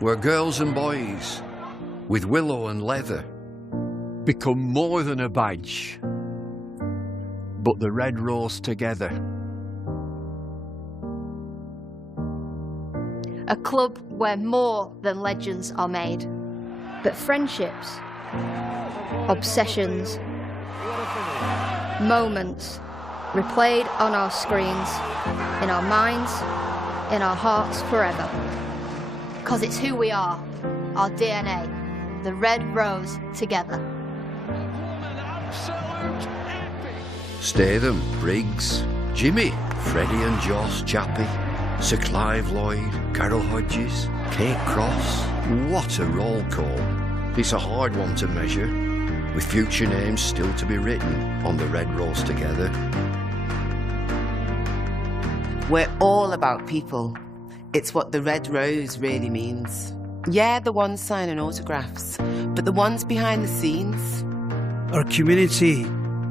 where girls and boys, with willow and leather, become more than a badge, but the red rose together. A club where more than legends are made, but friendships, obsessions, moments replayed on our screens, in our minds, in our hearts forever. 'Cause it's who we are, our DNA, the red rose together. Statham, Briggs, Jimmy, Freddie and Joss, Chappie, Sir Clive Lloyd, Carol Hodges, Kate Cross. What a roll call. It's a hard one to measure, with future names still to be written on the red rose together. We're all about people. It's what the red rose really means. Yeah, the ones signing autographs, but the ones behind the scenes. Our community,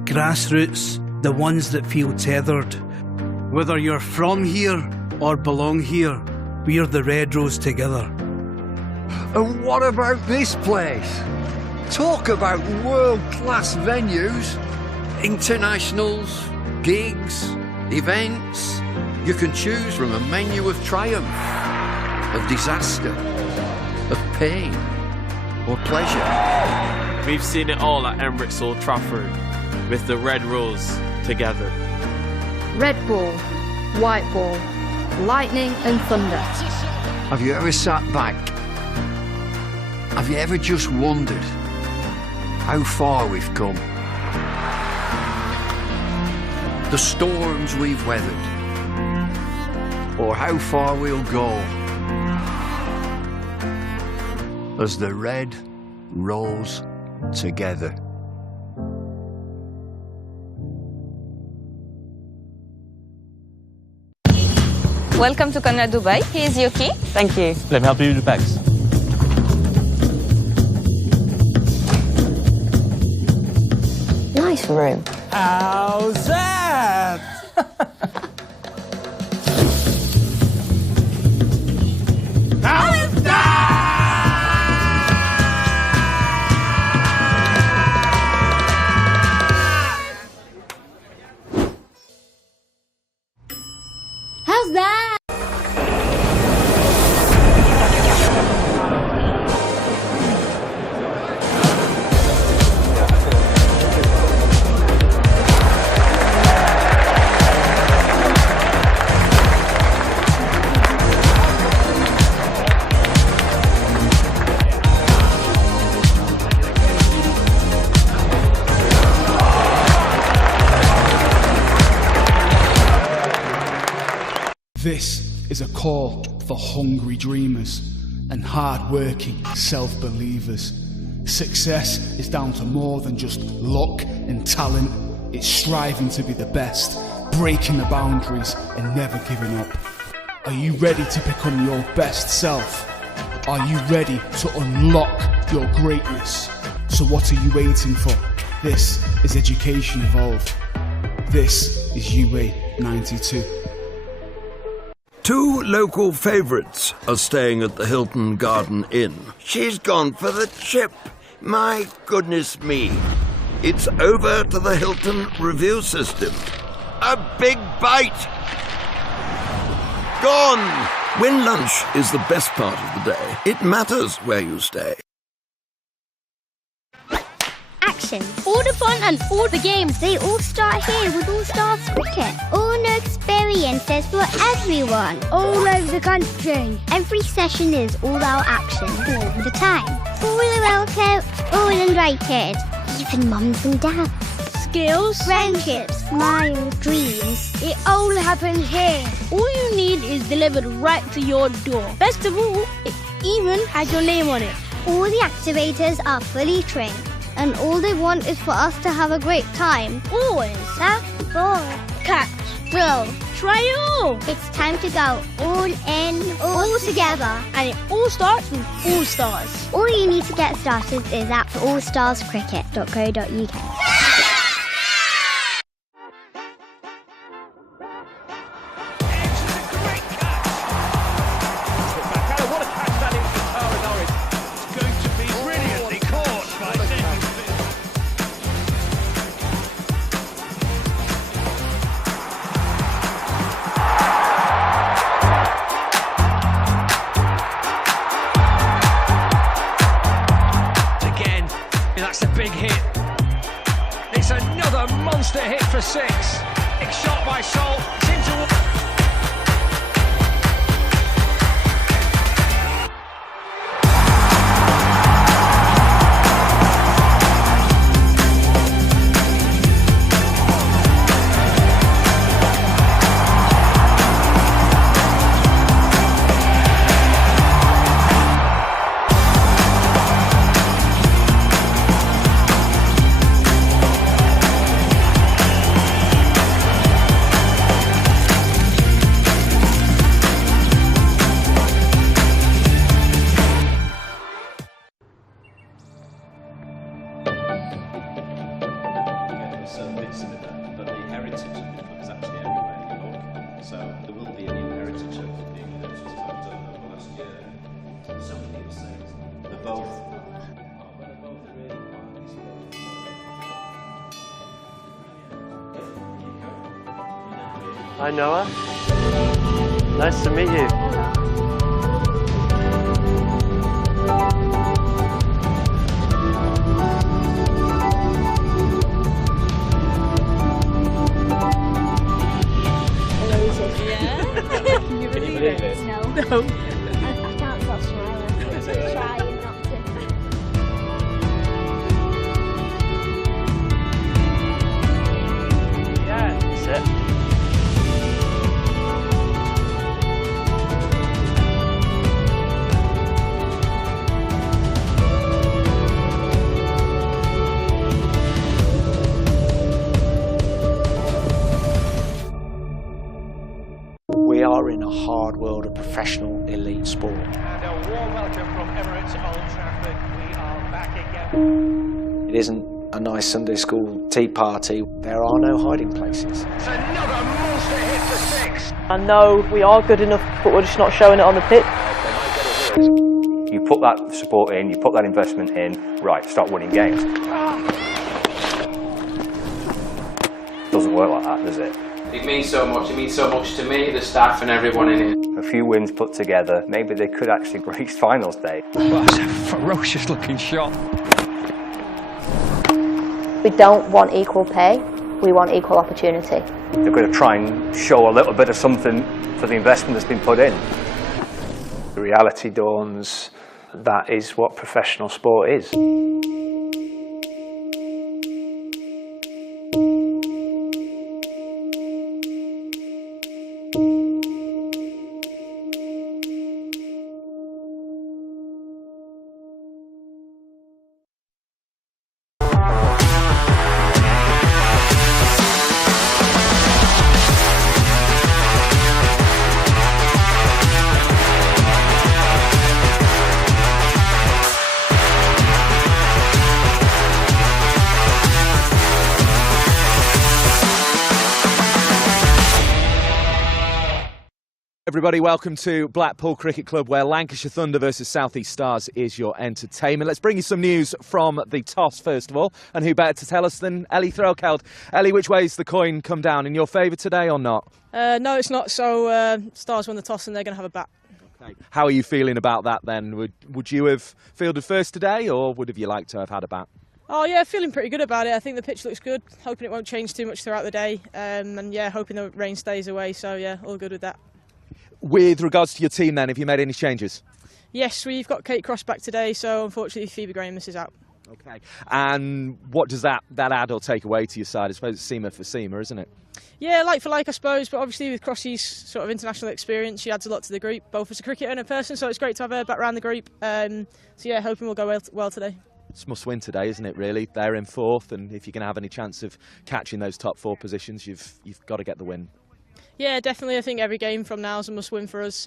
grassroots, the ones that feel tethered. Whether you're from here or belong here, we're the red rose together. And what about this place? Talk about world-class venues. Internationals, gigs, events. You can choose from a menu of triumph, of disaster, of pain, or pleasure. We've seen it all at Emirates Old Trafford, with the red rose together. Red ball, white ball, lightning and thunder. Have you ever sat back? Have you ever just wondered how far we've come? The storms we've weathered. Or how far we'll go as the red rose together. Welcome to Conrad Dubai. Here's your key. Thank you. Let me help you with the bags. Nice room. How's that? How's that? How's that? This is a call for hungry dreamers and hard-working self-believers. Success is down to more than just luck and talent. It's striving to be the best, breaking the boundaries and never giving up. Are you ready to become your best self? Are you ready to unlock your greatness? So what are you waiting for? This is Education Evolved. This is UA 92. Two local favourites are staying at the Hilton Garden Inn. She's gone for the chip. My goodness me. It's over to the Hilton review system. A big bite. Gone. When lunch is the best part of the day, it matters where you stay. Action. All the fun and all the games, they all start here with All Stars Wicket. All new experiences for everyone. All over the country. Every session is all-out action all the time. All welcome, all invited. Even mums and dads. Skills, friendships, smiles, dreams. It all happens here. All you need is delivered right to your door. Best of all, it even has your name on it. All the activators are fully trained. And all they want is for us to have a great time. Always. That's all. Catch, thrill, try it all. It's time to go all in, all together. And it all starts with All Stars. All you need to get started is at allstarscricket.co.uk. for 6. Big shot by Sol. It's into... Hi Noah, nice to meet you. Can you believe it? No. I can't stop smiling. I'm trying not to. Yeah, that's it. We are in a hard world of professional elite sport. And a warm welcome from Emirates Old Trafford. We are back again. It isn't a nice Sunday school tea party. There are no hiding places. It's another monster hit for 6. I know we are good enough, but we're just not showing it on the pitch. You put that support in, you put that investment in, right, start winning games. Doesn't work like that, does it? It means so much. It means so much to me, the staff and everyone in it. A few wins put together, maybe they could actually reach finals day. Well, that's a ferocious looking shot. We don't want equal pay, we want equal opportunity. They're going to try and show a little bit of something for the investment that's been put in. The reality dawns, that is what professional sport is. Everybody, welcome to Blackpool Cricket Club, where Lancashire Thunder versus South East Stars is your entertainment. Let's bring you some news from the toss, first of all. And who better to tell us than Ellie Threlkeld? Ellie, which way's the coin come down? In your favour today or not? No, it's not. So Stars won the toss and they're going to have a bat. Okay. How are you feeling about that then? Would you have fielded first today, or would have you liked to have had a bat? Oh yeah, feeling pretty good about it. I think the pitch looks good. Hoping it won't change too much throughout the day. And yeah, hoping the rain stays away. So yeah, all good with that. With regards to your team then, have you made any changes? Yes, we've got Kate Cross back today, so unfortunately Phoebe Graham misses out. Okay. And what does that add or take away to your side? I suppose it's seamer for seamer, isn't it? Yeah, like for like, I suppose, but obviously with Crossy's sort of international experience, she adds a lot to the group, both as a cricketer and a person, so it's great to have her back around the group. So yeah, hoping we'll go well today. It's must win today, isn't it, really? They're in fourth, and if you're going to have any chance of catching those top four positions, you've got to get the win. Yeah, definitely. I think every game from now is a must-win for us,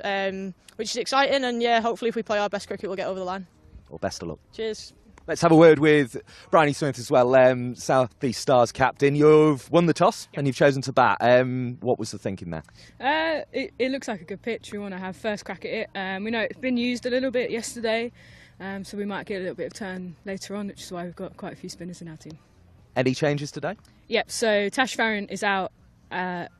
which is exciting. And yeah, hopefully if we play our best cricket, we'll get over the line. Well, best of luck. Cheers. Let's have a word with Bryony Smith as well, South East Stars captain. You've won the toss and you've chosen to bat. What was the thinking there? It looks like a good pitch. We want to have first crack at it. We know it's been used a little bit yesterday, so we might get a little bit of turn later on, which is why we've got quite a few spinners in our team. Any changes today? Yep, so Tash Farron is out.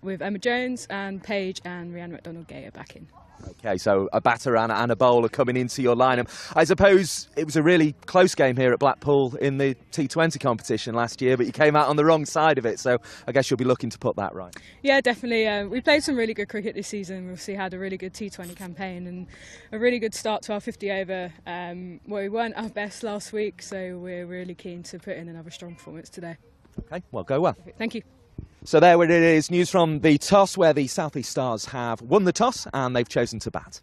with Emma Jones and Paige and Rhiannon McDonald-Gay are back in. Okay, so a batter and a bowler coming into your lineup. I suppose it was a really close game here at Blackpool in the T20 competition last year, but you came out on the wrong side of it, so I guess you'll be looking to put that right. Yeah, definitely. We played some really good cricket this season. We obviously had a really good T20 campaign and a really good start to our 50 over. We weren't our best last week, so we're really keen to put in another strong performance today. Okay, well, go well. Thank you. So there it is, news from the toss, where the South East Stars have won the toss and they've chosen to bat.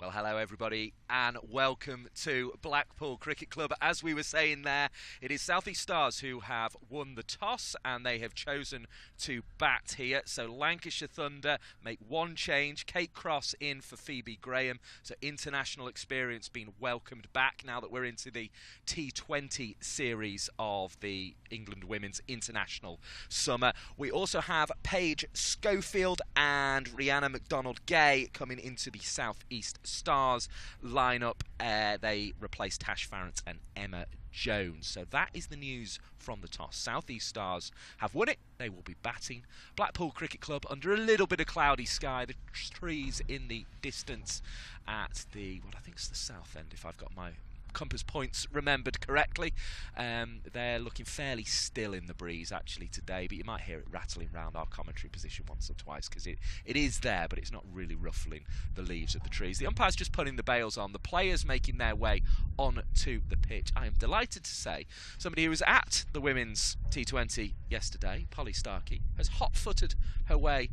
Well, hello everybody and welcome to Blackpool Cricket Club. As we were saying there, it is South East Stars who have won the toss and they have chosen to bat here. So Lancashire Thunder make one change, Kate Cross in for Phoebe Graham. So international experience being welcomed back now that we're into the T20 series of the England Women's International Summer. We also have Paige Scofield and Rhiannon McDonald-Gay coming into the South East Stars lineup. They replace Tash Farrant and Emma Jones. So that is the news from the toss. South East Stars have won it. They will be batting. Blackpool Cricket Club under a little bit of cloudy sky. The trees in the distance at the, well, I think it's the south end if I've got my compass points remembered correctly. They're looking fairly still in the breeze actually today, but you might hear it rattling around our commentary position once or twice because it is there, but it's not really ruffling the leaves of the trees. The umpire's just putting the bails on, the players making their way onto the pitch. I am delighted to say somebody who was at the women's T20 yesterday, Polly Starkey, has hot-footed her way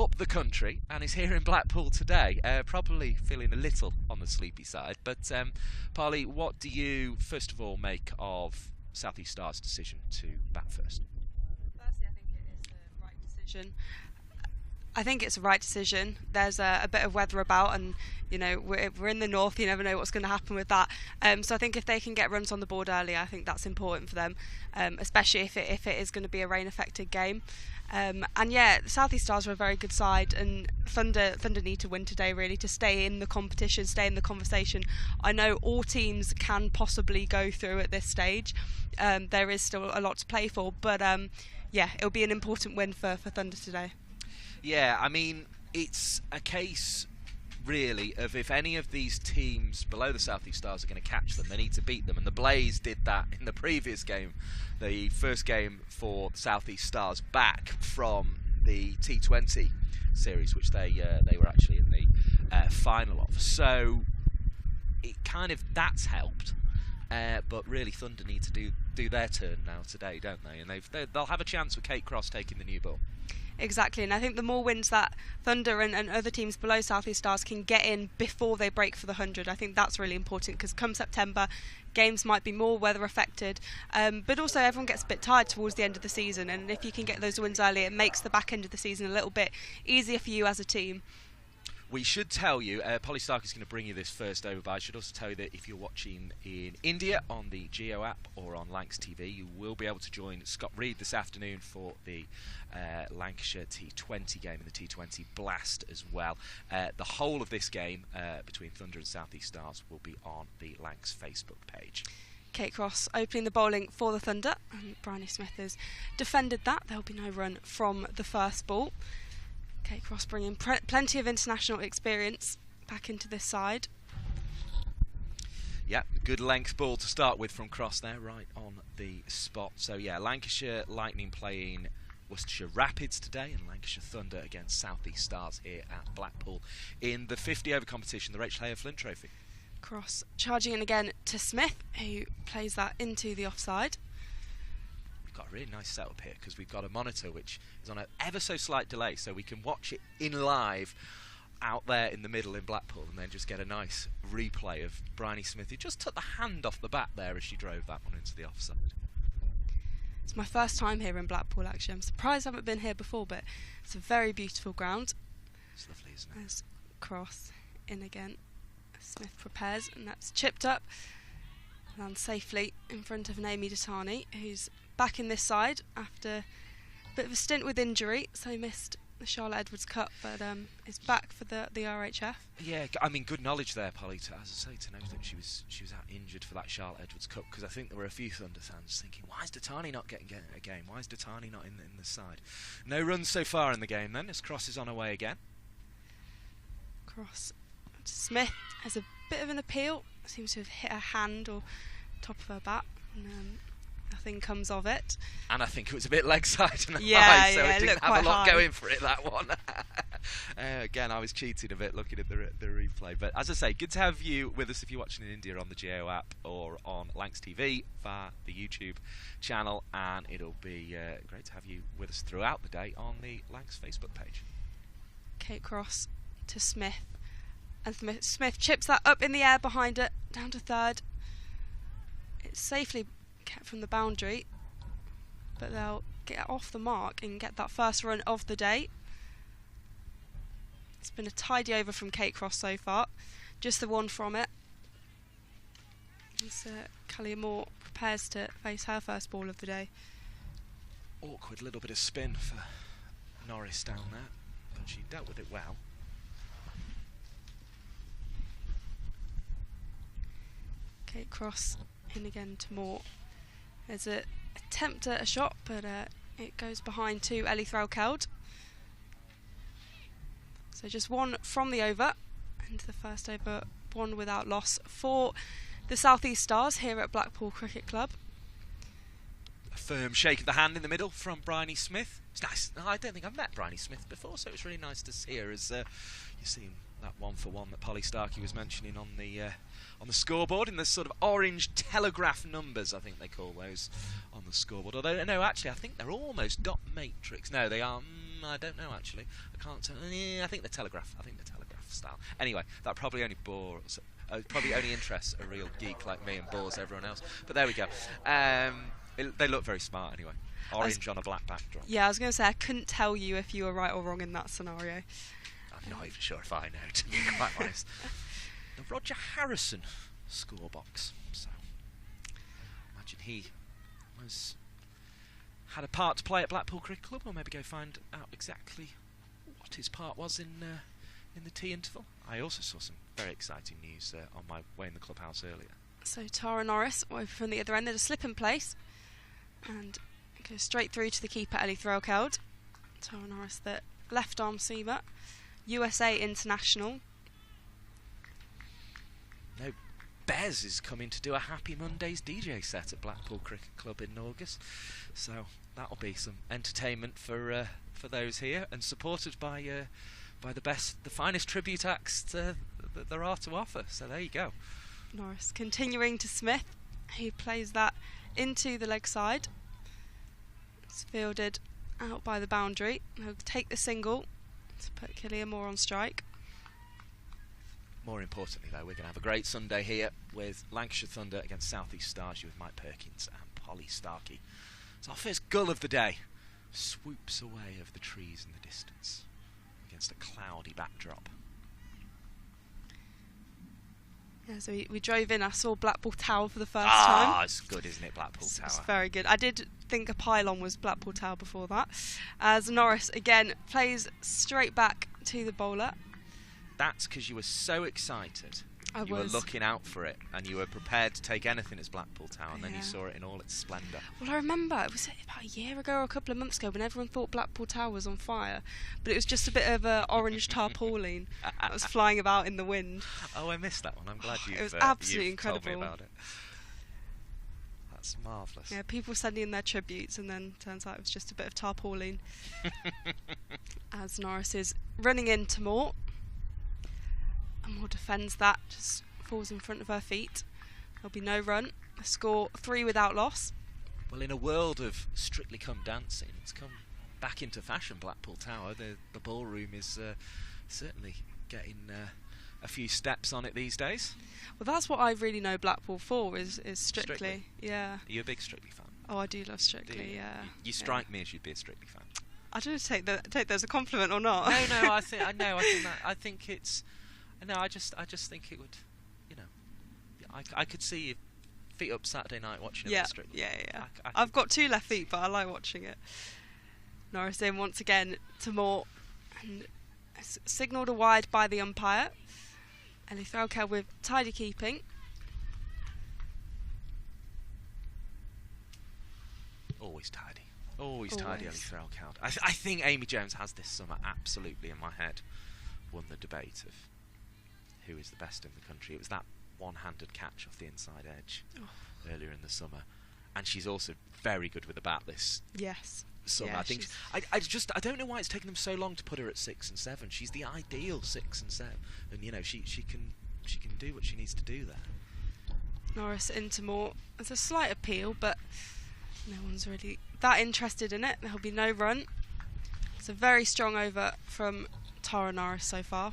up the country and is here in Blackpool today, probably feeling a little on the sleepy side. But Polly, what do you first of all make of South East Stars' decision to bat first? Firstly, I think it is the right decision. I think it's a right decision. There's a bit of weather about, and you know we're in the north. You never know what's going to happen with that. So I think if they can get runs on the board early, I think that's important for them, especially if it is going to be a rain-affected game. And yeah, the South East Stars are a very good side, and Thunder need to win today really to stay in the competition, stay in the conversation. I know all teams can possibly go through at this stage. There is still a lot to play for, but yeah, it'll be an important win for Thunder today. Yeah, I mean, it's a case really of if any of these teams below the South East Stars are going to catch them, they need to beat them, and the Blaze did that in the previous game, the first game for the South East Stars back from the T20 series, which they were actually in the final of. So it kind of, that's helped, but really Thunder need to do their turn now today, don't they? And they'll have a chance with Kate Cross taking the new ball. Exactly, and I think the more wins that Thunder and other teams below South East Stars can get in before they break for the 100, I think that's really important, because come September, games might be more weather affected, but also everyone gets a bit tired towards the end of the season, and if you can get those wins early, it makes the back end of the season a little bit easier for you as a team. We should tell you, Polly Stark is going to bring you this first over, but I should also tell you that if you're watching in India on the Geo app or on Lancs TV, you will be able to join Scott Reed this afternoon for the Lancashire T20 game and the T20 Blast as well. The whole of this game between Thunder and South East Stars will be on the Lancs Facebook page. Kate Cross opening the bowling for the Thunder, and Bryony Smith has defended that. There'll be no run from the first ball. Kate Cross bringing plenty of international experience back into this side. Yeah, good length ball to start with from Cross there, right on the spot. So yeah, Lancashire Lightning playing Worcestershire Rapids today, and Lancashire Thunder against South East Stars here at Blackpool in the 50 over competition, the Rachel Flint Trophy. Cross charging in again to Smith, who plays that into the offside. Got a really nice setup here because we've got a monitor which is on an ever so slight delay, so we can watch it in live out there in the middle in Blackpool and then just get a nice replay of Bryony Smith, who just took the hand off the bat there as she drove that one into the offside. It's my first time here in Blackpool actually. I'm surprised I haven't been here before, but it's a very beautiful ground. It's lovely, isn't it? There's Cross in again. Smith prepares, and that's chipped up and safely in front of Naomi Datani, who's back in this side after a bit of a stint with injury, so missed the Charlotte Edwards Cup, but is back for the RHF. Yeah, I mean, good knowledge there, Polly, as I say, to know that she was out injured for that Charlotte Edwards Cup, because I think there were a few Thunder fans thinking, why is Datani not getting a game? Why is Datani not in the side? No runs so far in the game then, as Cross is on her way again. Cross to Smith has a bit of an appeal, seems to have hit her hand or top of her bat, and nothing comes of it. And I think it was a bit leg side and high, so it didn't have a lot high. going for it, that one. Again, I was cheating a bit looking at the replay. But as I say, good to have you with us if you're watching in India on the GAO app or on Lancs TV via the YouTube channel. And it'll be great to have you with us throughout the day on the Lancs Facebook page. Kate Cross to Smith. And Smith chips that up in the air behind it, down to third. It's safely kept from the boundary, but they'll get off the mark and get that first run of the day. It's been a tidy over from Kate Cross so far, just the one from it. As Callie Moore prepares to face her first ball of the day. Awkward little bit of spin for Norris down there, but she dealt with it well. Kate Cross in again to Moore. There's an attempt at a shot, but it goes behind to Ellie Threlkeld. So just one from the over, and the first over one without loss for the South East Stars here at Blackpool Cricket Club. A firm shake of the hand in the middle from Bryony Smith. It's nice. I don't think I've met Bryony Smith before, so it's really nice to see her as you're seeing that 1-for-1 that Polly Starkey was mentioning on the scoreboard in the sort of orange telegraph numbers, I think they call those on the scoreboard. Although no, actually, I think they're almost dot matrix. No, they are. I don't know actually. I can't tell. I think the telegraph. I think the telegraph style. Anyway, that probably only bores. Probably only interests a real geek like me and bores everyone else. But there we go. They look very smart anyway. Orange on a black backdrop. Yeah, I was going to say I couldn't tell you if you were right or wrong in that scenario. I'm not even sure if I know, to be quite honest. The Roger Harrison scorebox. So, imagine he had a part to play at Blackpool Cricket Club. We'll maybe go find out exactly what his part was in the tea interval. I also saw some very exciting news on my way in the clubhouse earlier. So Tara Norris over from the other end. There's a slip in place, and it goes straight through to the keeper Ellie Threlkeld. Tara Norris, the left arm seamer. USA international. No, Bez is coming to do a Happy Mondays DJ set at Blackpool Cricket Club in August, so that'll be some entertainment for those here, and supported by the finest tribute acts that there are to offer. So there you go. Norris continuing to Smith, who plays that into the leg side. It's fielded out by the boundary. He'll take the single to put Killian Moore on strike. More importantly, though, we're going to have a great Sunday here with Lancashire Thunder against South East Stars with Mike Perkins and Polly Starkey. It's our first gull of the day. Swoops away over the trees in the distance against a cloudy backdrop. Yeah, so we drove in. I saw Blackpool Tower for the first time. Ah, it's good, isn't it, Blackpool Tower? It's very good. I did think a pylon was Blackpool Tower before that. As Norris, again, plays straight back to the bowler. That's because you were so excited. You were looking out for it, and you were prepared to take anything as Blackpool Tower, and then you Yeah. saw it in all its splendour. Well, I remember it was about a year ago or a couple of months ago when everyone thought Blackpool Tower was on fire, but it was just a bit of a orange tarpaulin that was flying about in the wind. Oh, I missed that one. I'm glad It was absolutely you've told incredible. me about it. That's marvellous. Yeah, people sending in their tributes, and then turns out it was just a bit of tarpaulin. As Norris is running into Moore. And Moore defends that, just falls in front of her feet. There'll be no run. A score 3 without loss. Well, in a world of Strictly Come Dancing, it's come back into fashion, Blackpool Tower. The ballroom is certainly getting a few steps on it these days. Well, that's what I really know Blackpool for, is Strictly. Yeah. Are you a big Strictly fan? Oh, I do love Strictly, yeah. You strike me as you'd be a Strictly fan. I don't know take that as a compliment or not. No, I think it's. No, I just think it would, I could see you feet up Saturday night watching it. Strictly. Yeah. I've got 2 left feet, but I like watching it. Norris in once again to Moore. And it's signalled a wide by the umpire. Ellie Threlkeld with tidy keeping. Always tidy. Always tidy, Ellie Threlkeld. I think Amy Jones has this summer absolutely in my head won the debate of who is the best in the country. It was that one-handed catch off the inside edge earlier in the summer. And she's also very good with the bat this summer. Yeah, I think I don't know why it's taken them so long to put her at 6 and 7. She's the ideal 6 and 7, and you know she can do what she needs to do there. Norris into more. There's a slight appeal, but no one's really that interested in it. There'll be no run. It's a very strong over from Tara Norris so far.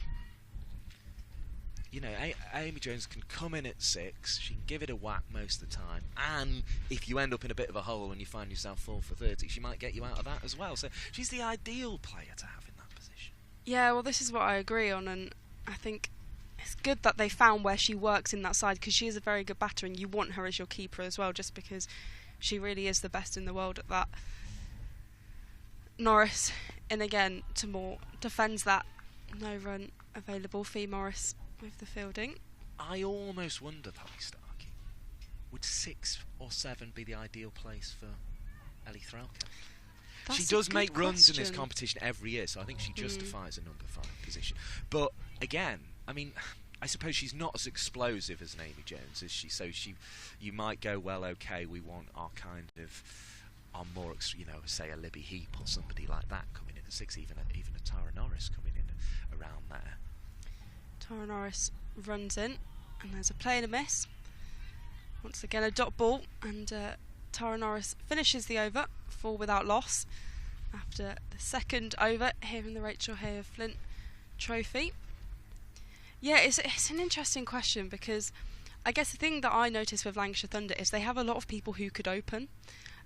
You know, Amy Jones can come in at 6, she can give it a whack most of the time, and if you end up in a bit of a hole and you find yourself 4 for 30, she might get you out of that as well. So she's the ideal player to have in that position. Yeah, well, this is what I agree on, and I think it's good that they found where she works in that side, because she is a very good batter, and you want her as your keeper as well, just because she really is the best in the world at that. Norris in again to Moore, defends that. No run available. Fee Morris with the fielding. I almost wonder, Holly Starkey, would 6 or 7 be the ideal place for Ellie Threlkeld? She does make runs in this competition every year, so I think she justifies a number 5 position. But again, I mean, I suppose she's not as explosive as an Amy Jones, is she? So you might go, well, okay, we want our kind of, our more, you know, say a Libby Heap or somebody like that coming in at 6, even a Tara Norris coming in around there. Tara Norris runs in, and there's a play and a miss. Once again, a dot ball, and Tara Norris finishes the over, 4 without loss, after the second over here in the Rachel Hay of Flint Trophy. Yeah, it's an interesting question, because I guess the thing that I noticed with Lancashire Thunder is they have a lot of people who could open.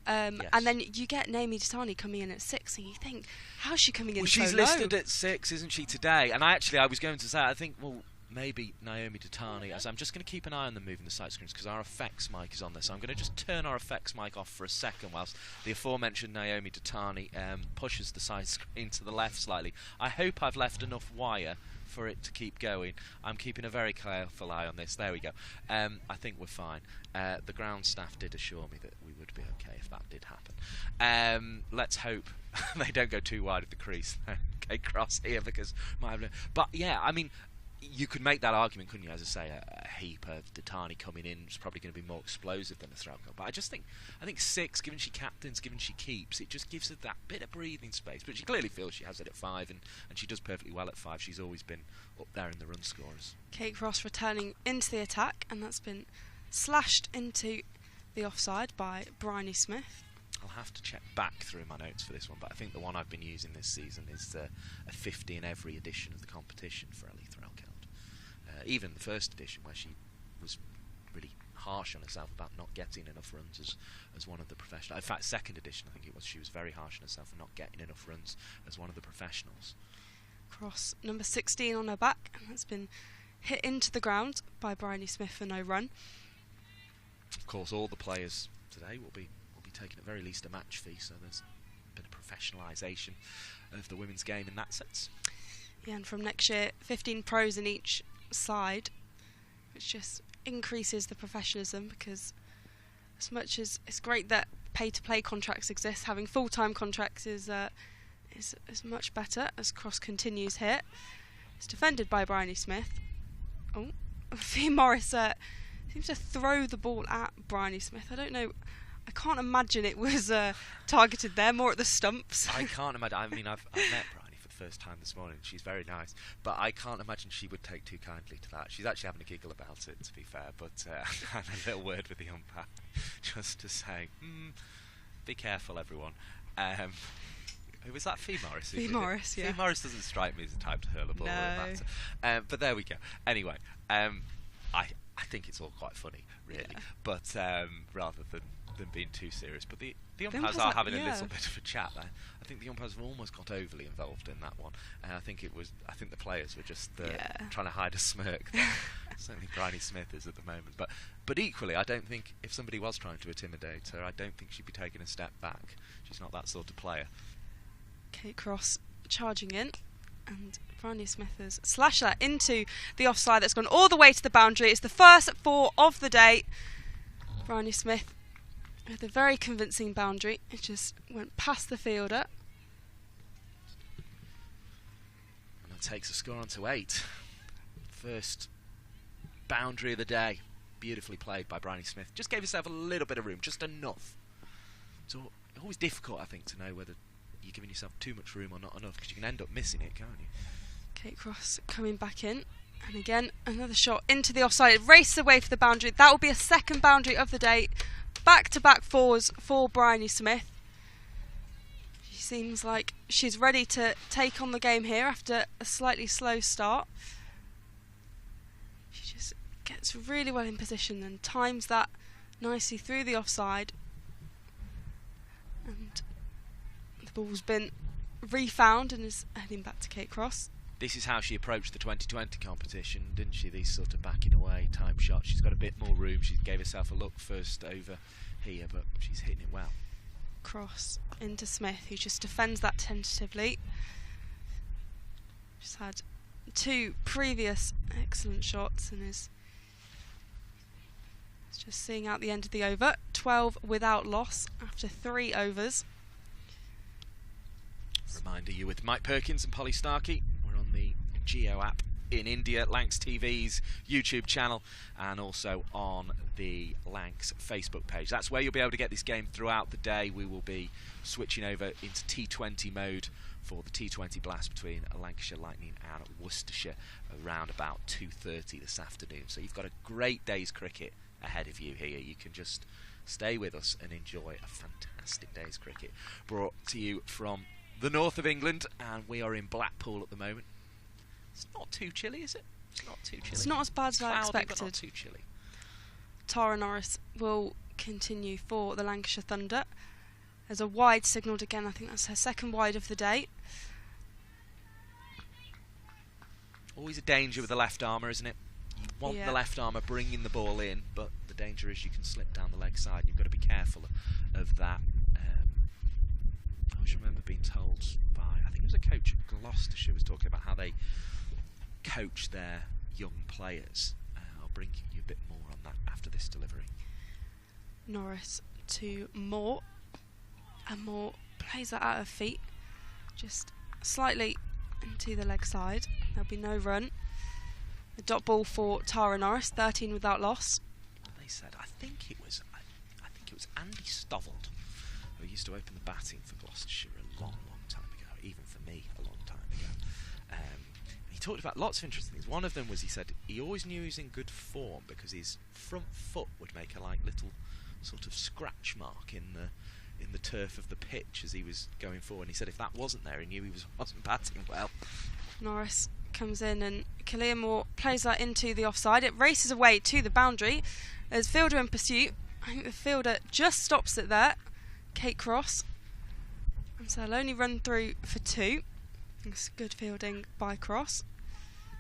And then you get Naomi Datani coming in at 6, and you think, how's she coming in so low? She's listed at 6, isn't she, today? And I was going to say, I think, well, maybe Naomi Datani, as I'm just going to keep an eye on them moving the sight screens, because our effects mic is on there, so I'm going to just turn our effects mic off for a second whilst the aforementioned Naomi Datani pushes the side screen to the left slightly. I hope I've left enough wire for it to keep going. I'm keeping a very careful eye on this. There we go. I think we're fine. The ground staff did assure me that we would be okay if that did happen. Let's hope they don't go too wide of the crease. Okay, cross here, because but yeah, I mean, you could make that argument, couldn't you? As I say, a Heap of Datani coming in is probably going to be more explosive than a Threlkeld. But I think 6, given she captains, given she keeps, it just gives her that bit of breathing space. But she clearly feels she has it at 5, and she does perfectly well at 5. She's always been up there in the run scorers. Kate Cross returning into the attack, and that's been slashed into the offside by Bryony Smith. I'll have to check back through my notes for this one, but I think the one I've been using this season is a 50 in every edition of the competition for Ellie Threlkeld. Even the first edition, where she was really harsh on herself about not getting enough runs as one of the professionals. In fact, second edition, I think it was, she was very harsh on herself for not getting enough runs as one of the professionals. Cross number 16 on her back, and that's been hit into the ground by Bryony Smith for no run. Of course, all the players today will be taking at very least a match fee, so there's been a professionalisation of the women's game in that sense. Yeah, and from next year, 15 pros in each side, which just increases the professionalism, because as much as it's great that pay-to-play contracts exist, having full-time contracts is much better. As Cross continues here, it's defended by Bryony Smith. Oh, Fee Morris seems to throw the ball at Bryony Smith. I don't know. I can't imagine it was targeted there, more at the stumps. I can't imagine. I mean, I've met Bryony for the first time this morning. She's very nice, but I can't imagine she would take too kindly to that. She's actually having a giggle about it, to be fair, but I had a little word with the umpire just to say, be careful, everyone. Who was that? Fee Morris? Fee Morris, yeah. Fee Morris doesn't strike me as the type to hurl a ball. No. But there we go. Anyway, I think it's all quite funny, really, but rather than being too serious. But the umpires are having a little bit of a chat there. I think the umpires have almost got overly involved in that one, and I think the players were just trying to hide a smirk there. Certainly Bryony Smith is at the moment, but equally, I don't think if somebody was trying to intimidate her, I don't think she'd be taking a step back. She's not that sort of player. Kate Cross charging in, And Bryony Smith has slashed that into the offside that's gone all the way to the boundary. It's the first 4 of the day. Bryony Smith with a very convincing boundary. It just went past the fielder. And that takes the score on to 8. First boundary of the day. Beautifully played by Bryony Smith. Just gave herself a little bit of room, just enough. So always difficult, I think, to know whether you're giving yourself too much room or not enough, because you can end up missing it, can't you? Kate Cross coming back in, and again another shot into the offside. It races away for the boundary. That will be a second boundary of the day. Back-to-back 4s for Bryony Smith. She seems like she's ready to take on the game here after a slightly slow start. She just gets really well in position and times that nicely through the offside. And the ball's been refound and is heading back to Kate Cross. This is how she approached the 2020 competition, didn't she? These sort of backing away time shots. She's got a bit more room. She gave herself a look first over here, but she's hitting it well. Cross into Smith, who just defends that tentatively. She's had 2 previous excellent shots and is just seeing out the end of the over. 12 without loss after 3 overs. Reminder, you with Mike Perkins and Polly Starkey. We're on the Geo app in India, Lancs TV's YouTube channel, and also on the Lancs Facebook page. That's where you'll be able to get this game throughout the day. We will be switching over into T20 mode for the T20 Blast between Lancashire Lightning and Worcestershire around about 2:30 this afternoon. So you've got a great day's cricket ahead of you here. You can just stay with us and enjoy a fantastic day's cricket brought to you from the north of England, and we are in Blackpool at the moment. It's not too chilly, is it? It's not too chilly. It's not as bad as I expected. But not too chilly. Tara Norris will continue for the Lancashire Thunder. There's a wide signalled again. I think that's her second wide of the day. Always a danger with the left armour, isn't it? You want the left armour bringing the ball in, but the danger is you can slip down the leg side. You've got to be careful of that. I always remember being told by, I think it was a coach at Gloucestershire, was talking about how they coach their young players. I'll bring you a bit more on that after this delivery. Norris to Moore, and Moore plays that at her feet, just slightly into the leg side. There'll be no run. A dot ball for Tara Norris, 13 without loss. They said, I think it was Andy Stovald who used to open the batting for Gloucestershire a long time ago, even for me a long time ago. He talked about lots of interesting things. One of them was, he said he always knew he was in good form because his front foot would make a little sort of scratch mark in the turf of the pitch as he was going forward. And he said if that wasn't there, he knew he wasn't batting well. Norris comes in and Kalia Moore plays that into the offside. It races away to the boundary. There's fielder in pursuit. I think the fielder just stops it there. Kate Cross. And so he'll only run through for 2. It's good fielding by Cross.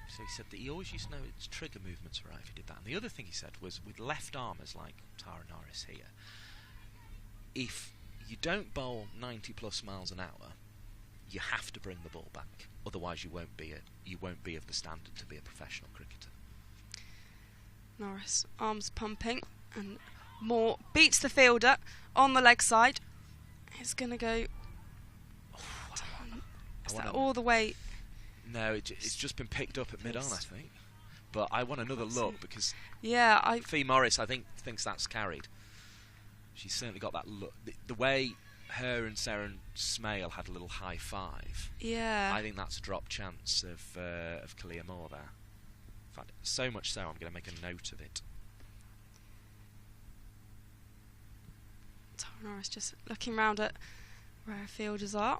So he said that he always used to know its trigger movements were right if he did that. And the other thing he said was, with left armers like Tara Norris here, if you don't bowl 90 plus miles an hour, you have to bring the ball back. Otherwise, you won't be of the standard to be a professional cricketer. Norris, arms pumping, and Moore beats the fielder on the leg side. It's going to go. Is that all the way? No, it's just been picked up at mid-on, I think. But I want another look because Fee Morris, I think, thinks that's carried. She's certainly got that look. The way her and Sarah Smale had a little high five. Yeah. I think that's a drop chance of Kalia Moore there. In fact, so much so I'm going to make a note of it. Tara Norris just looking round at where her fielders are.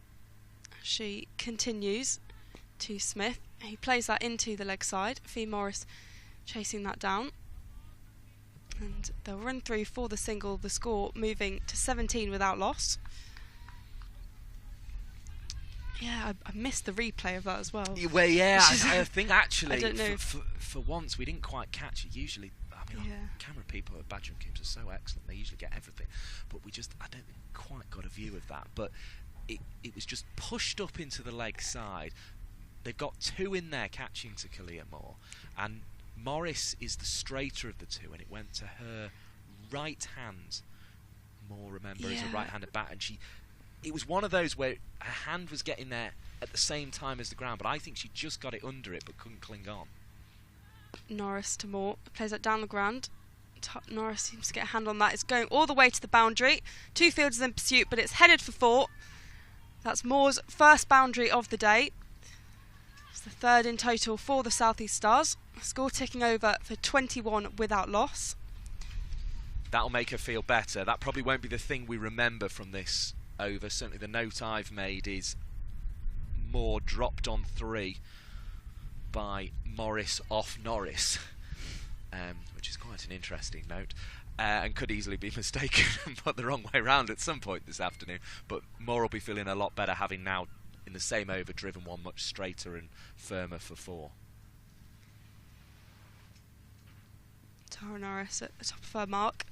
She continues to Smith. He plays that into the leg side. Fee Morris chasing that down. And they'll run through for the single, the score moving to 17 without loss. Yeah, I missed the replay of that as well. Well, yeah, I think actually, I don't know for once we didn't quite catch it. Usually, I mean, our camera people at Badger and Coombs are so excellent, they usually get everything. But I don't think quite got a view of that. But it was just pushed up into the leg side, they've got 2 in there catching to Kalia Moore, and Morris is the straighter of the 2, and it went to her right hand. Moore, remember, is a right-handed bat, and it was one of those where her hand was getting there at the same time as the ground, but I think she just got it under it but couldn't cling on. Norris to Moore, plays that down the ground. Norris seems to get a hand on that. It's going all the way to the boundary. 2 fielders in pursuit, but it's headed for 4. That's Moore's first boundary of the day. It's the 3rd in total for the South East Stars. Score ticking over for 21 without loss. That'll make her feel better. That probably won't be the thing we remember from this over. Certainly the note I've made is Moore dropped on 3 by Morris off Norris, which is quite an interesting note, and could easily be mistaken and put the wrong way round at some point this afternoon. But Moore will be feeling a lot better, having now in the same over driven one much straighter and firmer for 4. Tara Norris at the top of her mark.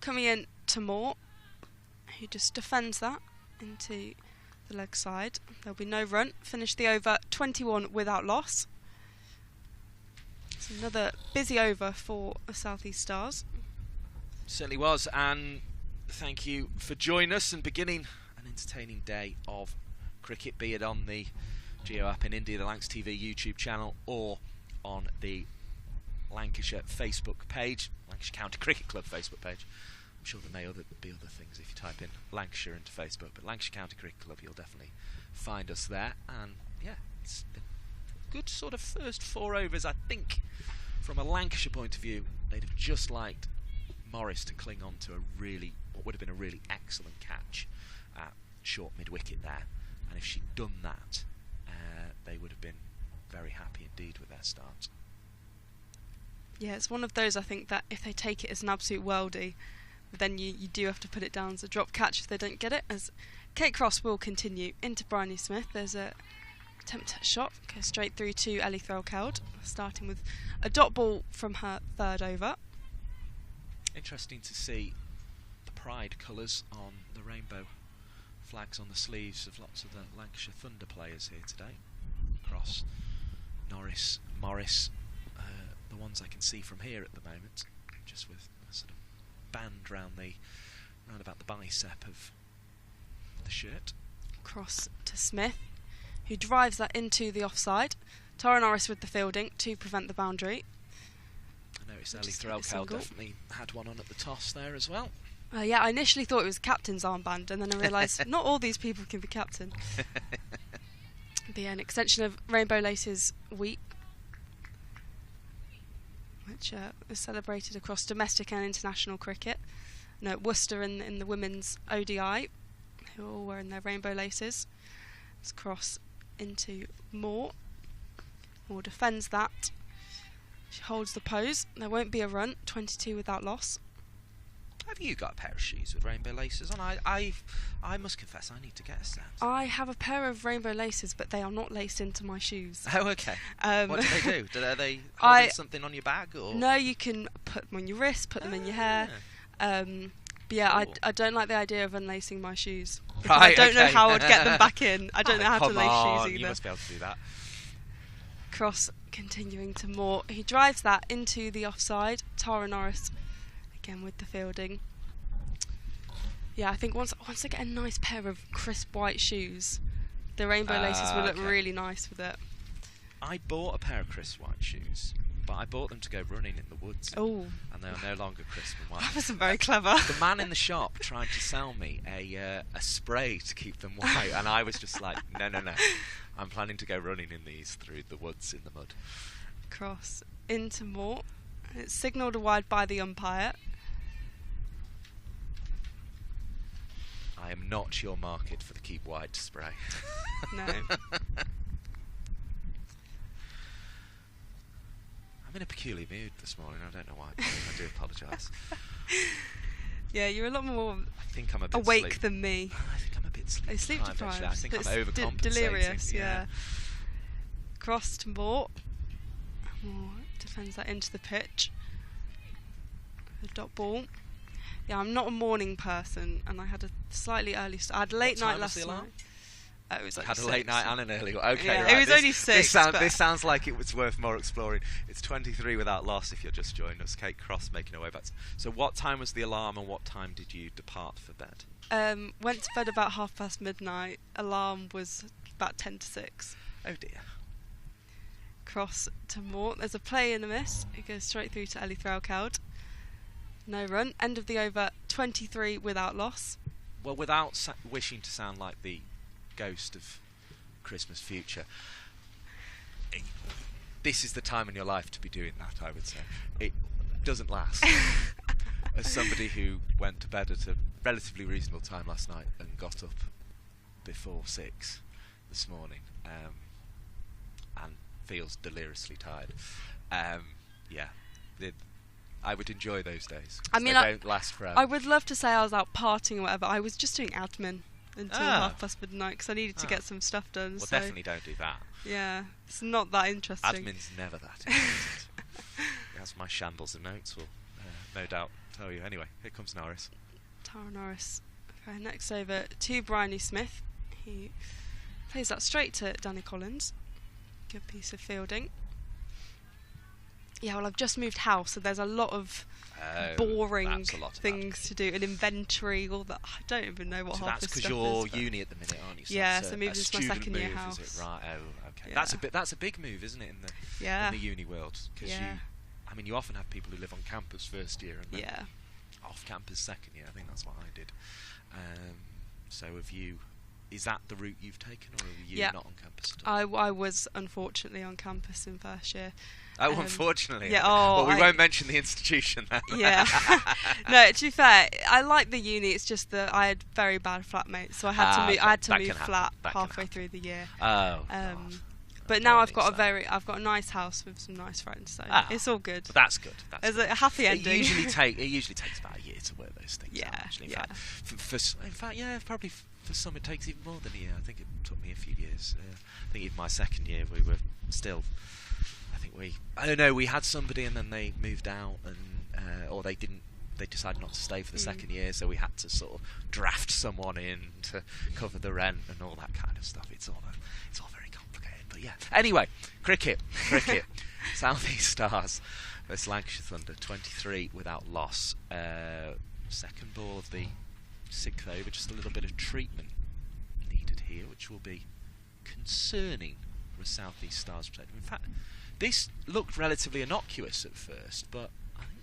Coming in to Moore, who just defends that into the leg side. There'll be no run. Finish the over 21 without loss. It's another busy over for the South East Stars. Certainly was, and thank you for joining us and beginning an entertaining day of cricket, be it on the Geo app in India, the Lancs TV YouTube channel, or on the Lancashire Facebook page, Lancashire County Cricket Club Facebook page. I'm sure there may be other things if you type in Lancashire into Facebook, but Lancashire County Cricket Club, you'll definitely find us there. And yeah, it's been a good sort of first 4 overs. I think from a Lancashire point of view, they'd have just liked Morris to cling on to what would have been a really excellent catch at short mid-wicket there, and if she'd done that, they would have been very happy indeed with their start. Yeah, it's one of those, I think, that if they take it as an absolute worldie, then you do have to put it down as a drop catch if they don't get it, as Kate Cross will continue into Bryony Smith. There's a attempt at a shot, goes straight through to Ellie Threlkeld, starting with a dot ball from her 3rd over. Interesting to see the pride colours on the rainbow flags on the sleeves of lots of the Lancashire Thunder players here today. Cross, Norris, Morris, the ones I can see from here at the moment, just with a sort of band round about the bicep of the shirt. Cross to Smith, who drives that into the offside. Tara Norris with the fielding to prevent the boundary. I noticed Ellie Threlkeld definitely had one on at the toss there as well. Yeah, I initially thought it was captain's armband, and then I realised not all these people can be captain. But yeah, an extension of Rainbow Laces Week, which is celebrated across domestic and international cricket. No, Worcester in the women's ODI, who are all wearing their rainbow laces. Let's cross into Moore. Moore defends that. She holds the pose. There won't be a run. 22 without loss. Have you got a pair of shoes with rainbow laces on? I must confess, I need to get a set. I have a pair of rainbow laces, but they are not laced into my shoes. Oh, okay. What do they do? Are they holding something on your bag? Or? No, you can put them on your wrist, put them in your hair. But yeah, I don't like the idea of unlacing my shoes. Right, I don't know how I'd get them back in. I don't know how to lace shoes either. You must be able to do that. Cross continuing to Moore. He drives that into the offside. Tara Norris again with the fielding. Yeah, I think once I get a nice pair of crisp white shoes, the rainbow laces will look really nice with it. I bought a pair of crisp white shoes, but I bought them to go running in the woods. Oh. And they are no longer crisp and white. That wasn't very clever. The man in the shop tried to sell me a spray to keep them white, and I was just like, no. I'm planning to go running in these through the woods in the mud. Cross into Moore. It's signalled a wide by the umpire. I am not your market for the keep wide spray. No. I'm in a peculiar mood this morning. I don't know why. I do apologise. Yeah, you're a lot more I think I'm a bit awake than me. I think I'm a bit sleep deprived. I think I'm overcompensating. Delirious, yeah. Cross to Moore. Moore defends that into the pitch. The dot ball. Yeah, I'm not a morning person, and I had a slightly early start. I had a late night last night. It was only had a 6. late night and an early one. Okay, yeah, right. It was only 6. This sounds like it was worth more exploring. It's 23 without loss if you're just joining us. Kate Cross making her way back. So what time was the alarm and what time did you depart for bed? Went to bed about midnight. Alarm was about 10 to 6. Oh dear. Cross to Moore. There's a play in the miss. It goes straight through to Ellie Threlkeld. No run. End of the over, 23 without loss. Well, without wishing to sound like the ghost of Christmas future, this is the time in your life to be doing that, I would say. It doesn't last. As somebody who went to bed at a relatively reasonable time last night and got up before 6 this morning, and feels deliriously tired, I would enjoy those days. I mean, they don't last forever. I would love to say I was out partying or whatever. I was just doing admin until midnight because I needed to get some stuff done. Well, so definitely don't do that. Yeah, it's not that interesting. Admin's never that important. As my shambles of notes will no doubt tell you. Anyway, here comes Norris. Tara Norris. Okay, next over to Bryony Smith. He plays that straight to Danny Collins. Good piece of fielding. Yeah, well, I've just moved house, so there's a lot of boring things to do, an inventory, all that. I don't even know what half this stuff is. That's because you're uni at the minute, aren't you? So yeah, so moved into my second year house. Is it? Right, okay. Yeah. That's a big move, isn't it, in the uni world? Because you often have people who live on campus first year and then off campus second year. I think that's what I did. So have you? Is that the route you've taken, or are you not on campus at all? I was unfortunately on campus in first year. Oh, unfortunately. Yeah. Well, we won't mention the institution then. Yeah. No, to be fair, I like the uni. It's just that I had very bad flatmates, so I had to move flat halfway through the year. Oh. But now I've got a nice house with some nice friends, so it's all good. But that's good. There's a happy ending. It usually takes about a year to work those things out. Actually, in fact, probably for some it takes even more than a year. I think it took me a few years. I think even my second year we were still. I don't know. We had somebody and then they moved out, and or they didn't. They decided not to stay for the second year, so we had to sort of draft someone in to cover the rent and all that kind of stuff. It's all very complicated. But yeah. Anyway, cricket. South East Stars versus Lancashire Thunder, 23 without loss. Second ball of the 6th over. Just a little bit of treatment needed here, which will be concerning for a South East Stars perspective. In fact, this looked relatively innocuous at first, but I think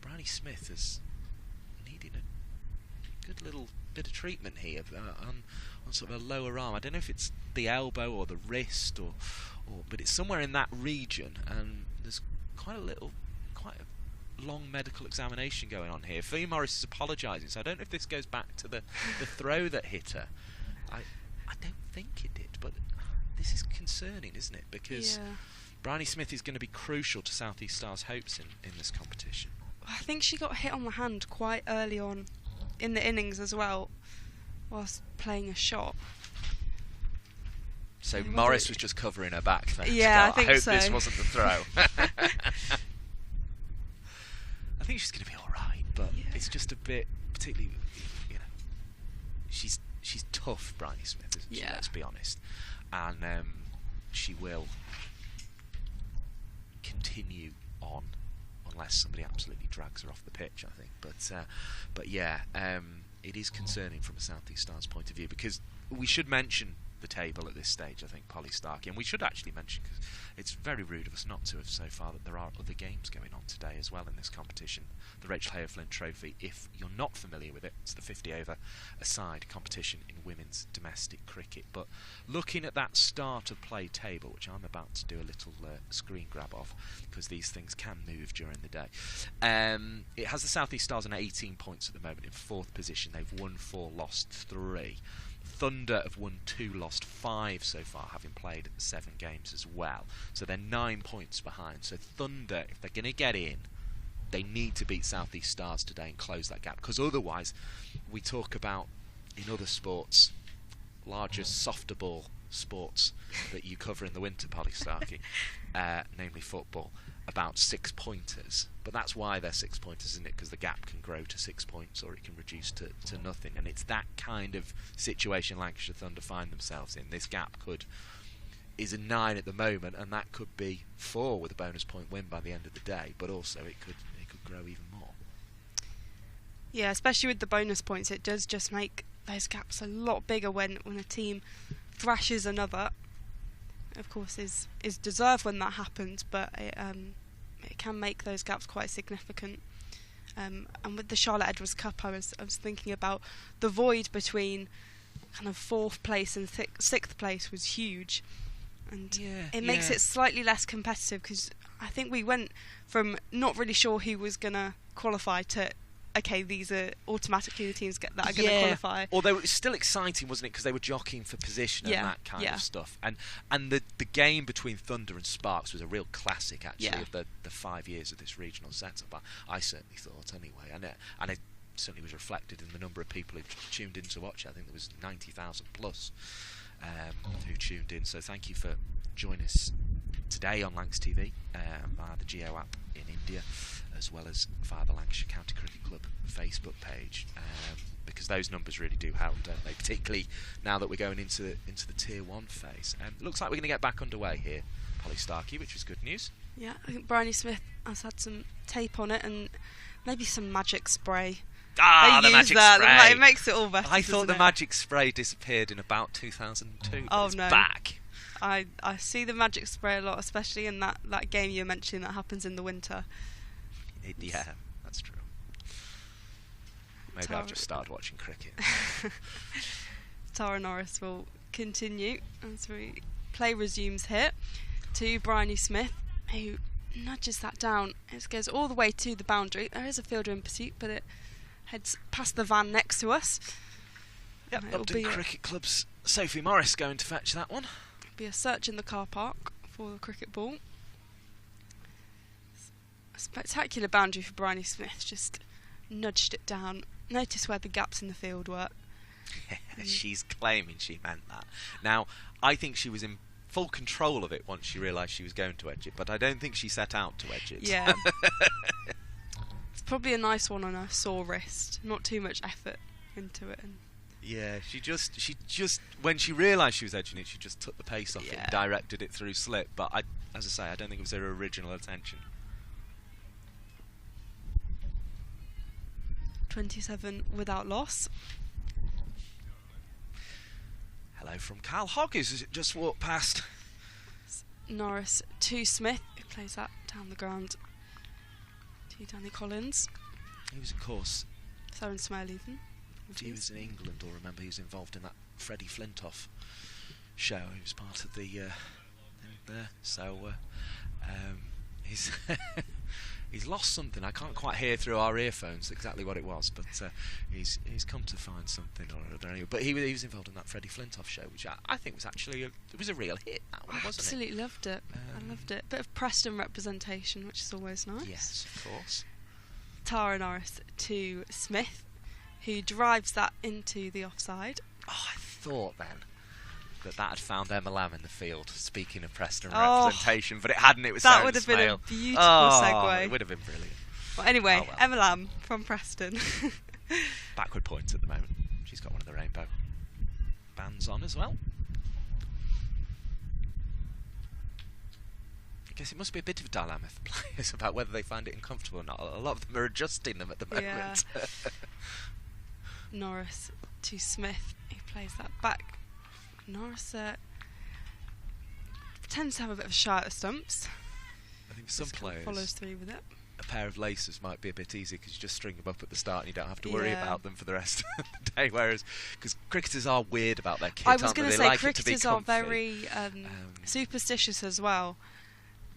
Bryony Smith is needing a good little bit of treatment here on sort of a lower arm. I don't know if it's the elbow or the wrist, but it's somewhere in that region, and there's quite a long medical examination going on here. Fee Morris is apologising, so I don't know if this goes back to the throw that hit her. I don't think it did, but this is concerning, isn't it? Because Bryony Smith is going to be crucial to South East Stars' hopes in this competition. I think she got hit on the hand quite early on in the innings as well, whilst playing a shot. So Morris was just covering her back then. Yeah, I think I hope so. This wasn't the throw. I think she's going to be all right, but it's just a bit, particularly, she's tough, Bryony Smith, isn't she? Let's be honest. And she will continue on unless somebody absolutely drags her off the pitch, I think. But it is concerning from a South East Stars point of view, because we should mention the table at this stage, I think, Polly Starkey, and we should actually mention, because it's very rude of us not to have so far, that there are other games going on today as well in this competition. The Rachel Hale Flynn Trophy, if you're not familiar with it, it's the 50 over aside competition in women's domestic cricket. But looking at that start of play table, which I'm about to do a little screen grab of, because these things can move during the day, it has the South East Stars on 18 points at the moment in 4th position. They've won 4, lost 3. Thunder have won 2, lost 5 so far, having played 7 games as well. So they're 9 points behind. So Thunder, if they're going to get in, they need to beat South East Stars today and close that gap. Because otherwise, we talk about, in other sports, larger, softer ball sports that you cover in the winter, Polly Starkey, namely football. about 6-pointers, but that's why they're 6-pointers, isn't it? Because the gap can grow to 6 points, or it can reduce to nothing, and it's that kind of situation Lancashire Thunder find themselves in. This gap is a 9 at the moment, and that could be 4 with a bonus point win by the end of the day, but also it could grow even more. Yeah, especially with the bonus points, it does just make those gaps a lot bigger when a team thrashes another. Of course, is deserved when that happens, but it can make those gaps quite significant. And with the Charlotte Edwards Cup, I was thinking about the void between kind of 4th place and 6th place was huge, and it makes it slightly less competitive, because I think we went from not really sure who was going to qualify to, okay, these are automatically the teams that are going to qualify. Although it was still exciting, wasn't it? Because they were jockeying for position and that kind of stuff. And the game between Thunder and Sparks was a real classic, actually, of the 5 years of this regional setup. I certainly thought, anyway. And it certainly was reflected in the number of people who tuned in to watch it. I think there was 90,000 plus who tuned in. So thank you for joining us today on Lancs TV via the Geo app in India, as well as via the Lancashire County Cricket Club Facebook page, because those numbers really do help, don't they? Particularly now that we're going into the Tier 1 phase. Looks like we're going to get back underway here, Polly Starkey, which is good news. Yeah, I think Bryony Smith has had some tape on it and maybe some magic spray. The magic spray! It makes it all better. I thought the magic spray disappeared in about 2002. Oh, it's no. back. I see the magic spray a lot, especially in that game you mentioned that happens in the winter. Yeah, that's true. Maybe I've just started watching cricket. Tara Norris will continue as play resumes here to Bryony Smith, who nudges that down. It goes all the way to the boundary. There is a fielder in pursuit, but it heads past the van next to us. Yep, Upton Cricket Club's Sophie Morris going to fetch that one. It'll be a search in the car park for the cricket ball. A spectacular boundary for Bryony Smith, just nudged it down. Notice where the gaps in the field were. She's claiming she meant that. Now, I think she was in full control of it once she realised she was going to edge it, but I don't think she set out to edge it. Yeah. It's probably a nice one on a sore wrist. Not too much effort into it. Yeah, she just when she realised she was edging it, she just took the pace off it and directed it through slip. But as I say, I don't think it was her original intention. 27 without loss. Hello from Cal Hogg, who's just walked past. Norris to Smith, who plays that down the ground to Danny Collins. He was, of course, Soren Smale even. If he was in England, or remember he was involved in that Freddie Flintoff show. He was part of the thing there. So he's lost something. I can't quite hear through our earphones exactly what it was, but he's come to find something or other. Anyway, but he was involved in that Freddie Flintoff show, which I think was actually it was a real hit. That one, wasn't it? Absolutely loved it. I loved it. Bit of Preston representation, which is always nice. Yes, of course. Tara Norris to Smith, who drives that into the offside. Oh, I thought then that had found Emma Lamb in the field, speaking of Preston representation, but it hadn't. It was that Soren would have been Smale. a beautiful segue. It would have been brilliant. Well, anyway, Emma Lamb from Preston. Backward points at the moment. She's got one of the rainbow bands on as well. I guess it must be a bit of a dilemma for players about whether they find it uncomfortable or not. A lot of them are adjusting them at the moment. Yeah. Norris to Smith, who plays that back. Norris tends to have a bit of a shy at the stumps. I think for some players follows through with it. A pair of laces might be a bit easier because you just string them up at the start and you don't have to worry about them for the rest of the day. Whereas, because cricketers are weird about their kit, I was going to say, like cricketers are very superstitious as well.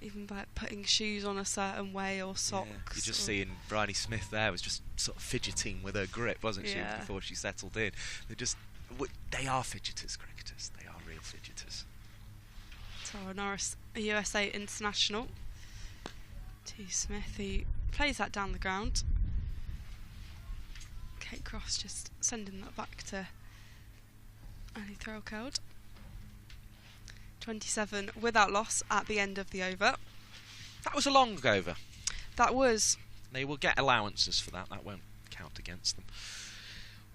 Even by putting shoes on a certain way or socks. Yeah. You're just seeing Bryony Smith there was just sort of fidgeting with her grip, wasn't she, before she settled in. They are fidgeters, cricketers. They are real fidgeters. Tara Norris, a USA international. To Smith, who plays that down the ground. Kate Cross just sending that back to Annie Threlkeld. 27 without loss at the end of the over. That That was a long over. That was. They will get allowances for that. That won't count against them.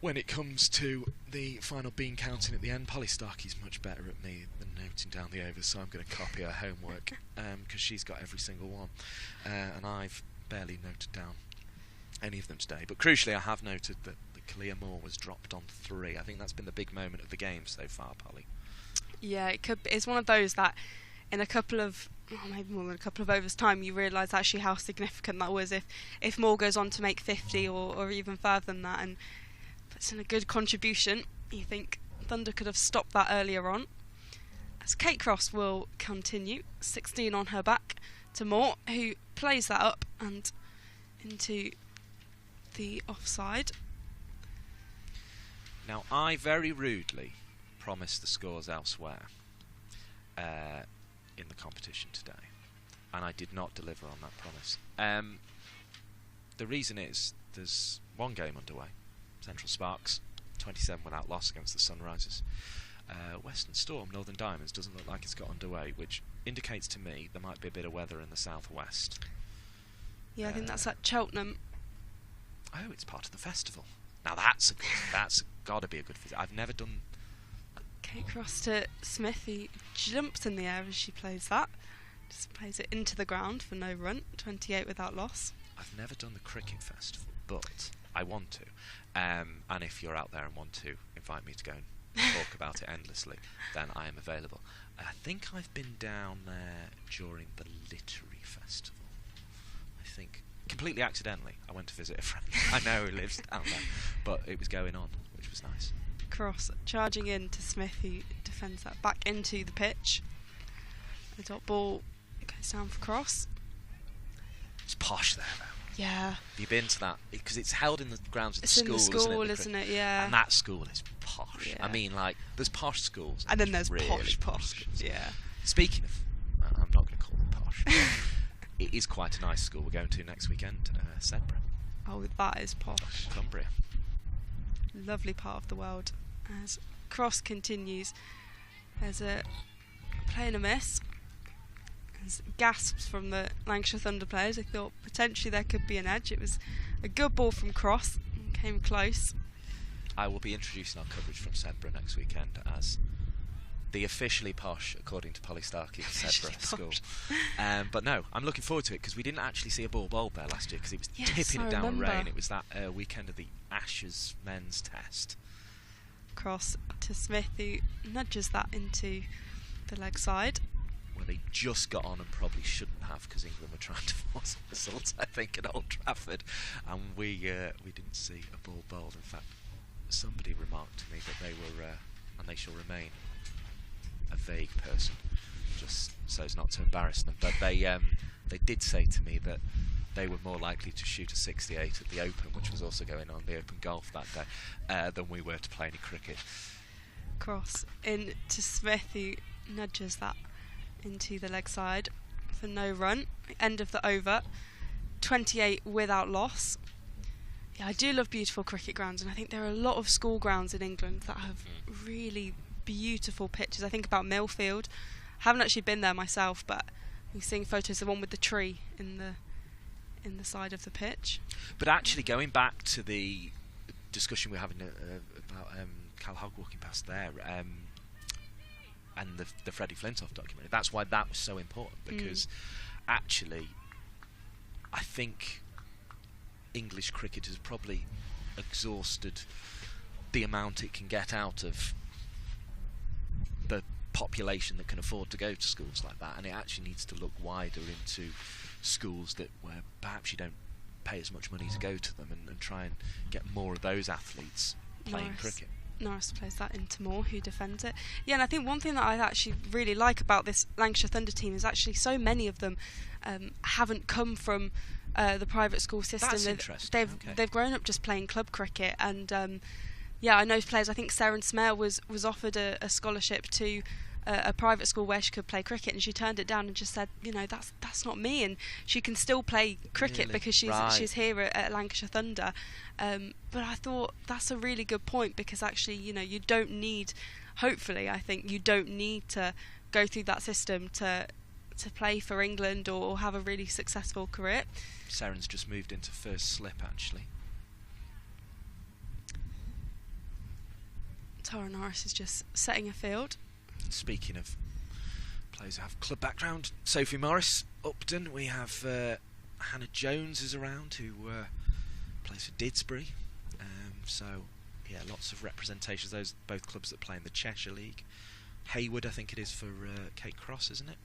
When it comes to the final bean counting at the end, Polly Starkey's much better at me than noting down the overs, so I'm going to copy her homework because she's got every single one, and I've barely noted down any of them today. But crucially, I have noted that Kalia Moore was dropped on 3. I think that's been the big moment of the game so far, Polly. Yeah, it's one of those that in a couple of, maybe more than a couple of overs time, you realise actually how significant that was if Moore goes on to make 50 or even further than that, and puts in a good contribution. You think Thunder could have stopped that earlier on. As Kate Cross will continue, 16 on her back to Moore, who plays that up and into the offside. Now, I very rudely promised the scores elsewhere in the competition today, and I did not deliver on that promise. The reason is there's one game underway. Central Sparks, 27 without loss against the Sunrisers. Western Storm, Northern Diamonds, doesn't look like it's got underway, which indicates to me there might be a bit of weather in the southwest. Yeah, I think that's at Cheltenham. Oh, it's part of the festival. Now that's got to be a good visit. I've never done. Kate Cross to Smith, who jumps in the air as she plays that. Just plays it into the ground for no run. 28 without loss. I've never done the cricket festival, but I want to. And if you're out there and want to invite me to go and talk about it endlessly, then I am available. I think I've been down there during the literary festival. I think completely accidentally. I went to visit a friend I know who lives down there, but it was going on, which was nice. Cross charging in to Smith, who defends that back into the pitch. The dot ball goes down for Cross. It's posh there, though. Yeah. Have you been to that? Because it's held in the grounds of the school, isn't it? Yeah. And that school is posh. Yeah. I mean, like, there's posh schools. And then there's really posh schools. Yeah. Speaking of, I'm not going to call them posh. It is quite a nice school we're going to next weekend, Sedbergh. Oh, that is posh. Cumbria. Lovely part of the world. As Cross continues, there's a play and a miss. There's gasps from the Lancashire Thunder players. They thought potentially there could be an edge. It was a good ball from Cross. Came close. I will be introducing our coverage from Sedbergh next weekend as the officially posh, according to Polly Starkey, Sedbergh school. But no, I'm looking forward to it because we didn't actually see a ball bowled there last year because it was tipping it down with rain. It was that weekend of the Ashes men's test. Cross to Smith, who nudges that into the leg side. Well, they just got on and probably shouldn't have because England were trying to force a result, I think, at Old Trafford, and we didn't see a ball bowled. In fact, somebody remarked to me that they were, and they shall remain, a vague person, just so as not to embarrass them. But they did say to me that they were more likely to shoot a 68 at the Open, which was also going on, the Open Golf that day, than we were to play any cricket. Cross in to Smith, who nudges that into the leg side for no run. End of the over. 28 without loss. Yeah, I do love beautiful cricket grounds, and I think there are a lot of school grounds in England that have really beautiful pitches. I think about Millfield. Haven't actually been there myself, but we're seeing photos of the one with the tree in the side of the pitch. But actually, going back to the discussion we're having about Cal Hogg walking past there, and the Freddie Flintoff documentary, that's why that was so important, because actually I think English cricket has probably exhausted the amount it can get out of the population that can afford to go to schools like that, and it actually needs to look wider into schools where perhaps you don't pay as much money to go to them, and try and get more of those athletes playing cricket. Norris plays that into Moore, who defends it. Yeah, and I think one thing that I actually really like about this Lancashire Thunder team is actually so many of them haven't come from the private school system. That's interesting. They've grown up just playing club cricket, and yeah, I know players. I think Seren Smale was offered a scholarship to a private school where she could play cricket, and she turned it down and just said, you know, that's not me, and she can still play cricket because she's here at Lancashire Thunder. But I thought that's a really good point, because actually, you know, you don't need, hopefully, I think you don't need to go through that system to to play for England or have a really successful career. Seren's just moved into first slip, actually. Tara Norris is just setting a field. Speaking of players who have club background, Sophie Morris, Upton. We have Hannah Jones is around, who plays for Didsbury. So, yeah, lots of representations. Those both clubs that play in the Cheshire League. Hayward, I think it is for Kate Cross, isn't it?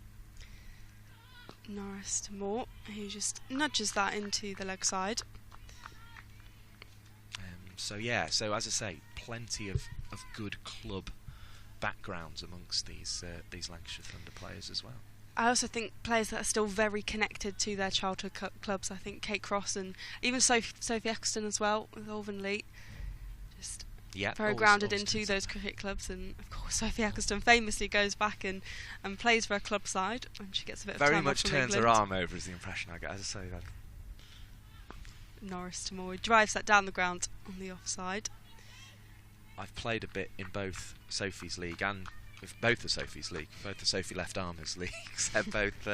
Norris to Moore, who just nudges that into the leg side. So yeah, so as I say, plenty of good club backgrounds amongst these Lancashire Thunder players as well. I also think players that are still very connected to their childhood clubs. I think Kate Cross and even Sophie Eccleston as well with Alvanley, just very grounded into those cricket clubs. And of course, Sophie Eccleston famously goes back and plays for her club side when she gets a bit of very time much off from turns England. her arm over, is the impression I get. As I say, that Norris to Moore drives that down the ground on the offside. I've played a bit in both Sophie's league and with both the Sophie's league, both the Sophie Left Armers leagues, and both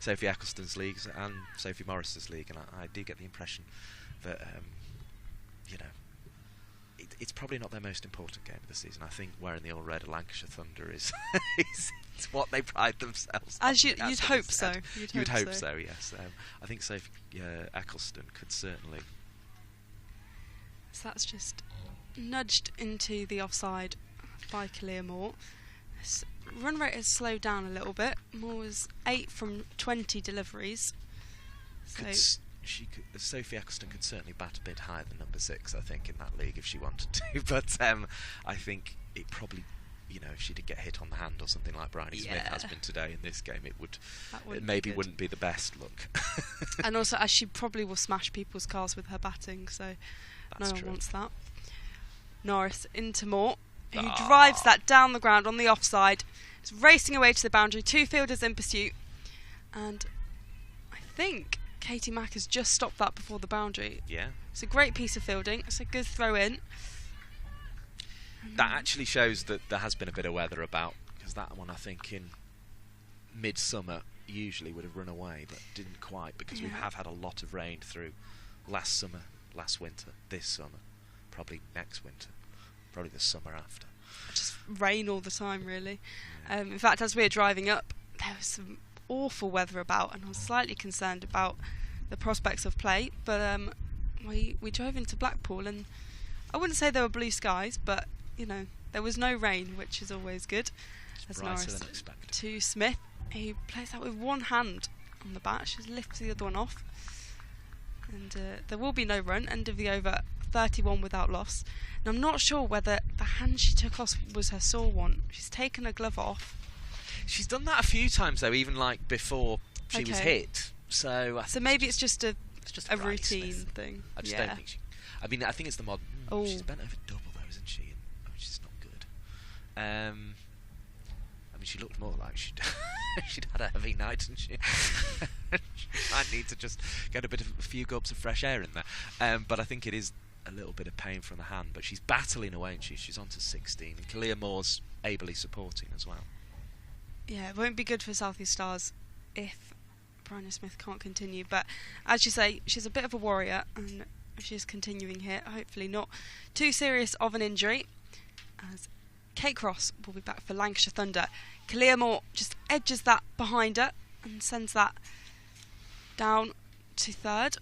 Sophie Eccleston's leagues and Sophie Morris's league, and I do get the impression that you know, it's probably not their most important game of the season. I think wearing the all red Lancashire Thunder is it's what they pride themselves on. As you'd hope so. You'd hope so, yes. I think Sophie Eccleston could certainly. So that's just nudged into the offside by Kalia Moore. His run rate has slowed down a little bit. Moore was 8 from 20 deliveries. So Sophie Eccleston could certainly bat a bit higher than number 6, I think, in that league if she wanted to. But I think it probably, you know, if she did get hit on the hand or something like Bryony Smith has been today in this game, it wouldn't be the best look. And also, as she probably will smash people's cars with her batting, so no one wants that. Norris into Moore, who drives that down the ground on the offside. It's racing away to the boundary. 2 fielders in pursuit, and I think Katie Mack has just stopped that before the boundary. Yeah, it's a great piece of fielding. It's a good throw in. That actually shows that there has been a bit of weather about, because that one I think in midsummer usually would have run away, but didn't quite, because we have had a lot of rain through last summer, last winter, this summer, probably next winter, probably the summer after. Just rain all the time, really. In fact, as we were driving up, there was some awful weather about, and I was slightly concerned about the prospects of play. But we drove into Blackpool, and I wouldn't say there were blue skies, but you know, there was no rain, which is always good. As Norris to Smith, who plays that with one hand on the bat. She lifts the other one off, and there will be no run. End of the over, 31 without loss. And I'm not sure whether the hand she took off was her sore one. She's taken her glove off. She's done that a few times though, even like before she was hit. So maybe it's just a routine thing. I just don't think she. I mean, I think it's the modern. She's bent over double though, isn't she? And, which is not good. I mean, she looked more like she'd had a heavy night, didn't she? She might need to just get a few gulps of fresh air in there. But I think it is a little bit of pain from the hand. But she's battling away, and she's on to 16. And Kalia Moore's ably supporting as well. Yeah, it won't be good for South East Stars if Bryony Smith can't continue. But as you say, she's a bit of a warrior, and she's continuing here. Hopefully not too serious of an injury, as Kate Cross will be back for Lancashire Thunder. Kalia Moore just edges that behind her and sends that down to third.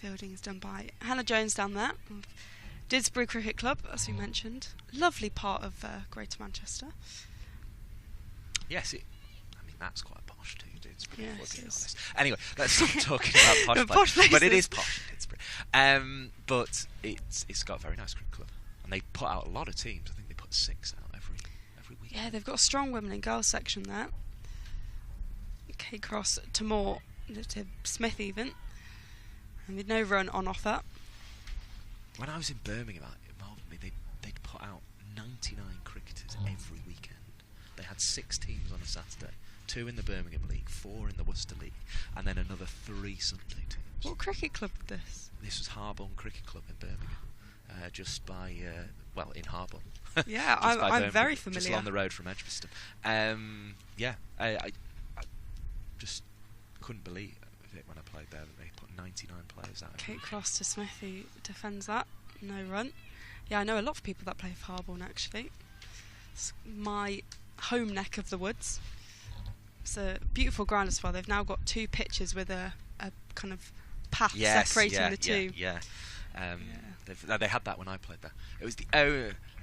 Fielding is done by Hannah Jones down there of Didsbury Cricket Club, as we mentioned. Lovely part of Greater Manchester. Yes, I mean, that's quite posh too, Didsbury, yes, to be honest. Anyway, let's stop talking about posh places. But it is posh, Didsbury. But it's got a very nice cricket club. And they put out a lot of teams. I think they put 6 out every week. Yeah, they've got a strong women and girls section there. Kate Cross to Moore, to Smith even. And with no run on offer. When I was in Birmingham, they'd put out 99 cricketers every weekend. They had 6 teams on a Saturday. 2 in the Birmingham League, 4 in the Worcester League, and then another 3 Sunday teams. What cricket club was this? This was Harborne Cricket Club in Birmingham. Just by, in Harborne. Yeah, I'm very familiar. Just along the road from Edgbaston. Yeah, I just couldn't believe it when I played there that they put 99 players out. Kate Cross to Smith, who defends that. No run. Yeah, I know a lot of people that play for Harborne, actually. It's my home neck of the woods. It's a beautiful ground as well. They've now got 2 pitches with a kind of path separating the two. They had that when I played there. It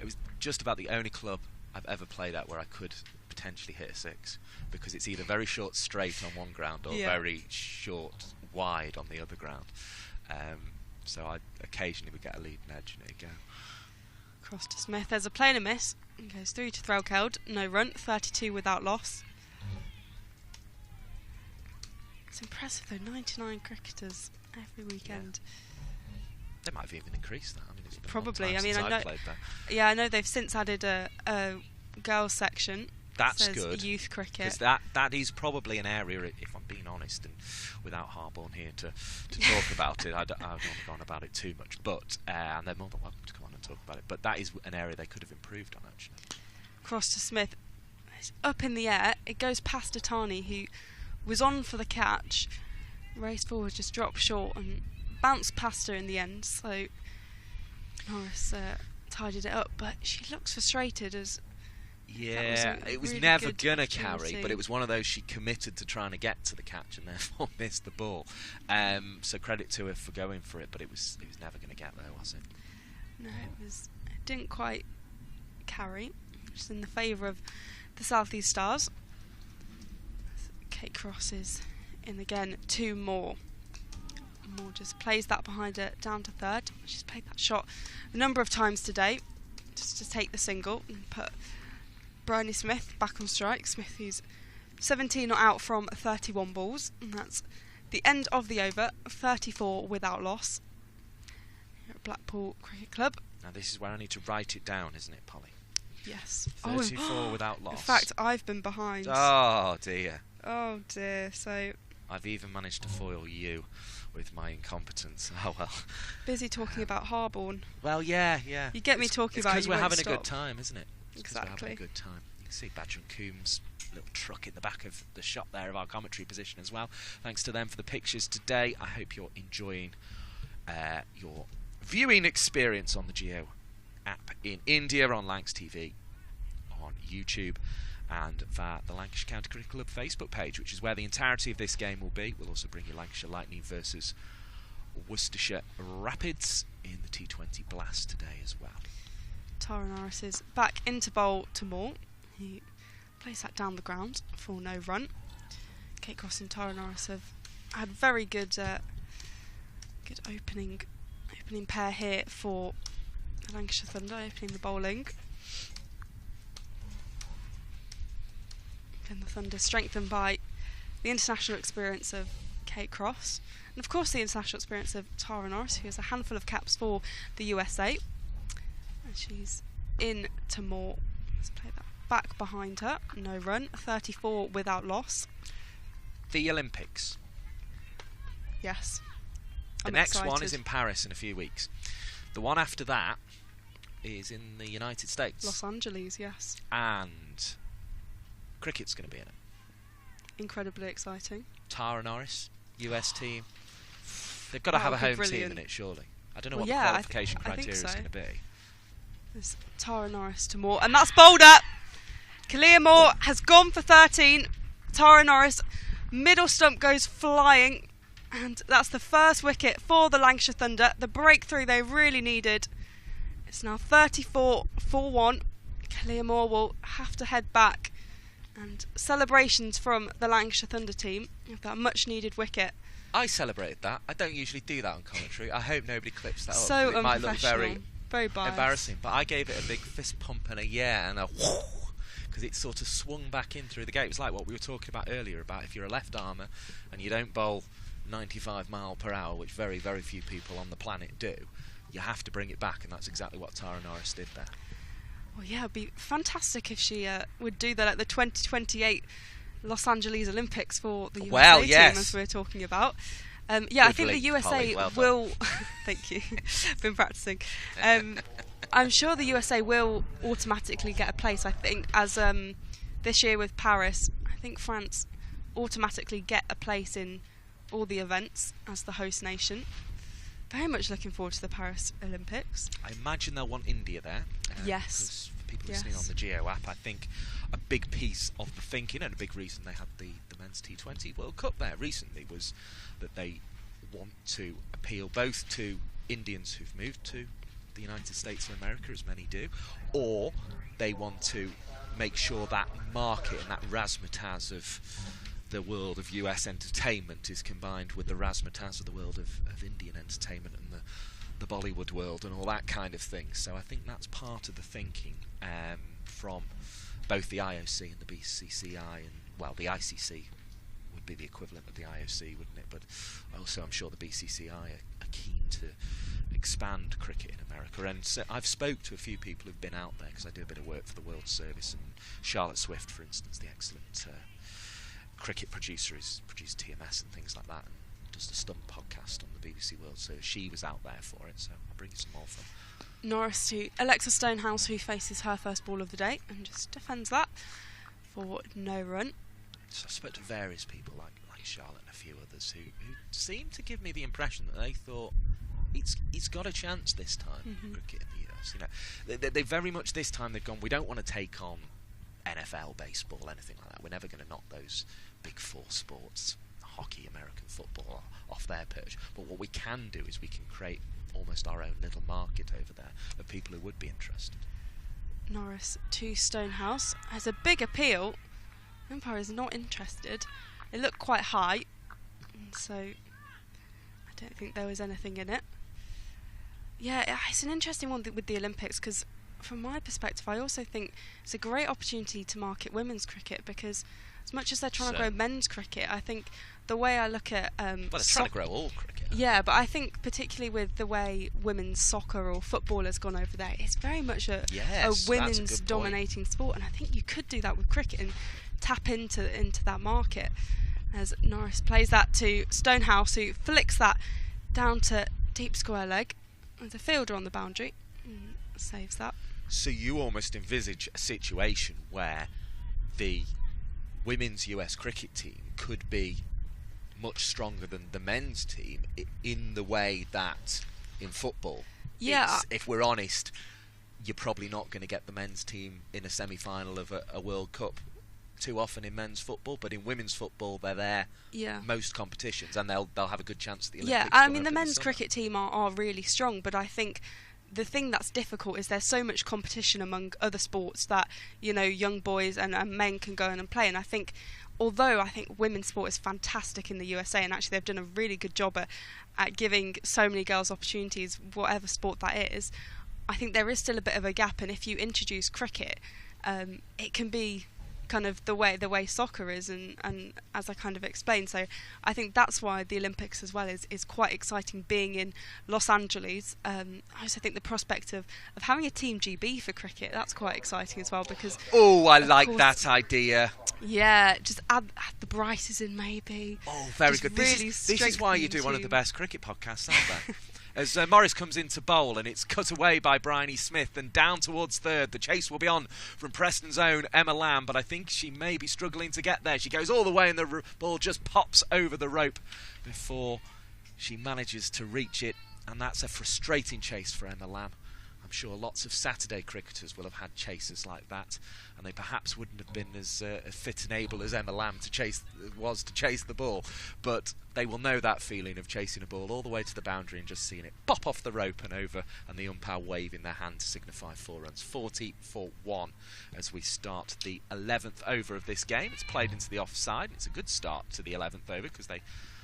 was just about the only club I've ever played at where I could potentially hit a 6, because it's either very short straight on one ground or very short wide on the other ground. So I occasionally would get a lead and edge, and there you go. Cross to Smith. There's a play and a miss. It goes through to Threlkeld. No run. 32 without loss. It's impressive though. 99 cricketers every weekend. They might have even increased that. I mean, it's been probably. A long time since I've played there. Yeah, I know they've since added a girls section. That's says good. Youth cricket. Because that is probably an area, if I'm being honest, and without Harborne here to talk about it, I don't want to go on about it too much. But and they're more than welcome to come on and talk about it. But that is an area they could have improved on, actually. Cross to Smith. It's up in the air. It goes past Atani, who was on for the catch. Race forward, just dropped short and bounced past her in the end. So Norris tidied it up, but she looks frustrated as. Yeah, it was really never gonna carry, but it was one of those she committed to trying to get to the catch and therefore missed the ball. So credit to her for going for it, but it was never gonna get there, was it? No, it didn't quite carry, which is in the favour of the South East Stars. Kate Cross is in again. 2 more. Moore just plays that behind her down to third. She's played that shot a number of times today, just to take the single and put Bryony Smith back on strike. Smith, who's 17 not out from 31 balls, and that's the end of the over. 34 without loss here at Blackpool Cricket Club. Now this is where I need to write it down, isn't it, Polly? Yes. 34 without loss. In fact, I've been behind. Oh dear. Oh dear. So I've even managed to foil you with my incompetence. Oh well. Busy talking about Harborne. Well, yeah. You get me talking about it. Because we're having a good time, isn't it? Exactly. We're having a good time. You can see Badger and Coombs' little truck in the back of the shot there of our commentary position as well. Thanks to them for the pictures today. I hope you're enjoying your viewing experience on the Geo app in India, on Lancs TV, on YouTube, and via the Lancashire County Cricket Club Facebook page, which is where the entirety of this game will be. We'll also bring you Lancashire Lightning versus Worcestershire Rapids in the T20 Blast today as well. Tara Norris is back into bowl to Moore. He plays that down the ground for no run. Kate Cross and Tara Norris have had very good opening pair here for the Lancashire Thunder, opening the bowling. And the Thunder strengthened by the international experience of Kate Cross, and of course the international experience of Tara Norris, who has a handful of caps for the USA. And she's in to Moore. Let's play that back behind her. No run. 34 without loss. The Olympics. Yes. The next one is in Paris in a few weeks. The one after that is in the United States. Los Angeles, yes. And cricket's going to be in it. Incredibly exciting. Tara Norris, US team. They've got to have a home team in it, surely. I don't know what the qualification criteria is going to be. There's Tara Norris to Moore, and that's bowled up. Kalia Moore has gone for 13. Tara Norris, middle stump goes flying, and that's the first wicket for the Lancashire Thunder. The breakthrough they really needed. It's now 34 for 1. Kalia Moore will have to head back, and celebrations from the Lancashire Thunder team of that much needed wicket. I celebrated that. I don't usually do that on commentary. I hope nobody clips that up. So it might look very biased. Embarrassing, but I gave it a big fist pump and a and a whoo, because it sort of swung back in through the gate. It was like what we were talking about earlier, about if you're a left armer and you don't bowl 95 mile per hour, which very, very few people on the planet do, you have to bring it back, and that's exactly what Tara Norris did there. Well, yeah, it'd be fantastic if she would do that at the 2028 Los Angeles Olympics for the USA team, as we're talking about. I think the USA will. Thank you. Been practicing. I'm sure the USA will automatically get a place. I think as this year with Paris, I think France automatically get a place in all the events as the host nation. Very much looking forward to the Paris Olympics. I imagine they'll want India there. Yes. For people listening on the Geo app, I think a big piece of the thinking and a big reason they had the men's T20 World Cup there recently was that they want to appeal both to Indians who've moved to the United States of America, as many do, or they want to make sure that market and that razzmatazz of the world of US entertainment is combined with the razzmatazz of the world of Indian entertainment and the Bollywood world and all that kind of thing. So I think that's part of the thinking from both the IOC and the BCCI, and well, the ICC would be the equivalent of the IOC, wouldn't it? But also I'm sure the BCCI are keen to expand cricket in America, and so I've spoke to a few people who've been out there because I do a bit of work for the World Service, and Charlotte Swift, for instance, the excellent cricket producer, who's produced TMS and things like that, and does the Stump podcast on the BBC World Service. She was out there for it, so I'll bring you some more from Norris to Alexa Stonehouse, who faces her first ball of the day and just defends that for no run. So I spoke to various people like Charlotte and a few others who seemed to give me the impression that they thought he's got a chance this time. Cricket in the US, you know, they very much this time they've gone, we don't want to take on NFL, baseball, anything like that. We're never going to knock those big four sports, hockey, American football, off their perch. But what we can do is we can create almost our own little market over there of people who would be interested. Norris to Stonehouse has a big appeal. Umpire is not interested. It looked quite high, so I don't think there was anything in it. Yeah, it's an interesting one with the Olympics, because from my perspective, I also think it's a great opportunity to market women's cricket, because as much as they're trying to grow men's cricket, I think the way I look at well, they're trying to grow all cricket. Yeah, but I think particularly with the way women's soccer or football has gone over there, it's very much a women's dominating sport, and I think you could do that with cricket and tap into that market. As Norris plays that to Stonehouse, who flicks that down to deep square leg. There's a fielder on the boundary, saves that. So you almost envisage a situation where the women's US cricket team could be much stronger than the men's team in the way that in football, if we're honest, you're probably not going to get the men's team in a semi-final of a World Cup too often in men's football, but in women's football they're there most competitions, and they'll have a good chance at the Olympics. Yeah, I mean the men's cricket team are really strong, but I think the thing that's difficult is there's so much competition among other sports that, you know, young boys and men can go in and play. And I think, although I think women's sport is fantastic in the USA, and actually they've done a really good job at giving so many girls opportunities, whatever sport that is, I think there is still a bit of a gap. And if you introduce cricket, it can be kind of the way soccer is, and as I kind of explained. So I think that's why the Olympics as well is quite exciting, being in Los Angeles. I also think the prospect of having a Team GB for cricket, that's quite exciting as well, because I like that idea. Yeah, just add the Bryces in maybe. Very just good. Really this is why you do one of the best cricket podcasts out there. As Morris comes into bowl, and it's cut away by Bryony Smith, and down towards third. The chase will be on from Preston's own Emma Lamb, but I think she may be struggling to get there. She goes all the way, and the ball just pops over the rope before she manages to reach it, and that's a frustrating chase for Emma Lamb. I'm sure lots of Saturday cricketers will have had chasers like that, and they perhaps wouldn't have been as fit and able as Emma Lamb to chase the ball, but they will know that feeling of chasing a ball all the way to the boundary and just seeing it pop off the rope and over, and the umpire waving their hand to signify 4 runs. 40 for 1 as we start the 11th over of this game. It's played into the offside. It's a good start to the 11th over because they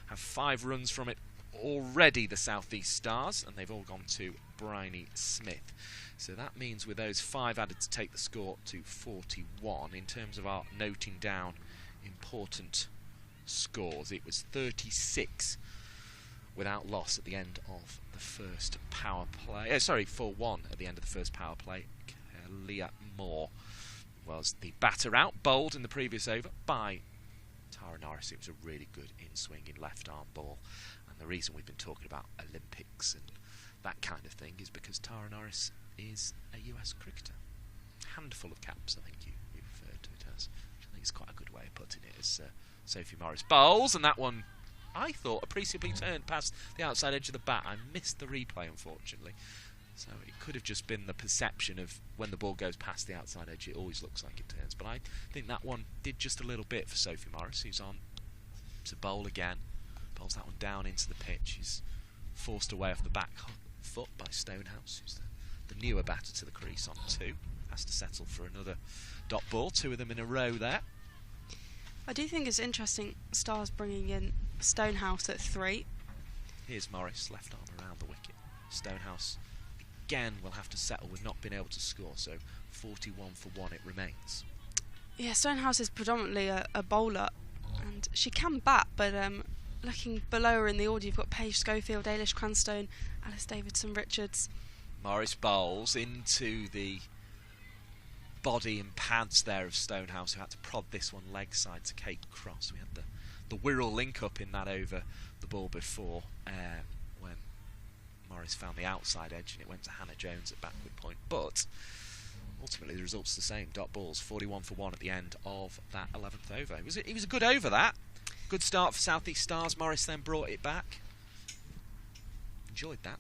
have 5 runs from it already, the South East Stars, and they've all gone to Bryony Smith. So that means with those 5 added to take the score to 41. In terms of our noting down important scores, it was 36 without loss at the end of the first power play. 4-1 at the end of the first power play. Leah Moore was the batter out, bowled in the previous over by Tara Norris. It was a really good in-swinging left-arm ball. And the reason we've been talking about Olympics and that kind of thing is because Tara Norris is a US cricketer. Handful of caps, I think you referred to it as. Which I think is quite a good way of putting it, as Sophie Morris bowls, and that one, I thought, appreciably turned past the outside edge of the bat. I missed the replay, unfortunately. So it could have just been the perception of when the ball goes past the outside edge, it always looks like it turns. But I think that one did just a little bit for Sophie Morris, who's on to bowl again. Bowls that one down into the pitch. He's forced away off the back foot by Stonehouse, who's the newer batter to the crease on 2. Has to settle for another dot ball, 2 of them in a row there. I do think it's interesting, Stars bringing in Stonehouse at 3. Here's Morris, left arm around the wicket. Stonehouse again will have to settle with not being able to score, so 41 for 1 it remains. Yeah, Stonehouse is predominantly a bowler, and she can bat, but looking below her in the order, you've got Paige Scofield, Ailish Cranstone, Alice Davidson-Richards. Morris bowls into the body and pads there of Stonehouse, who had to prod this one leg side to Kate Cross. We had the Wirral link-up in that over the ball before, when Morris found the outside edge and it went to Hannah Jones at backward point. But ultimately the result's the same. Dot balls, 41 for 1 at the end of that 11th over. It was a good over, that. Good start for South East Stars. Morris then brought it back. Enjoyed that.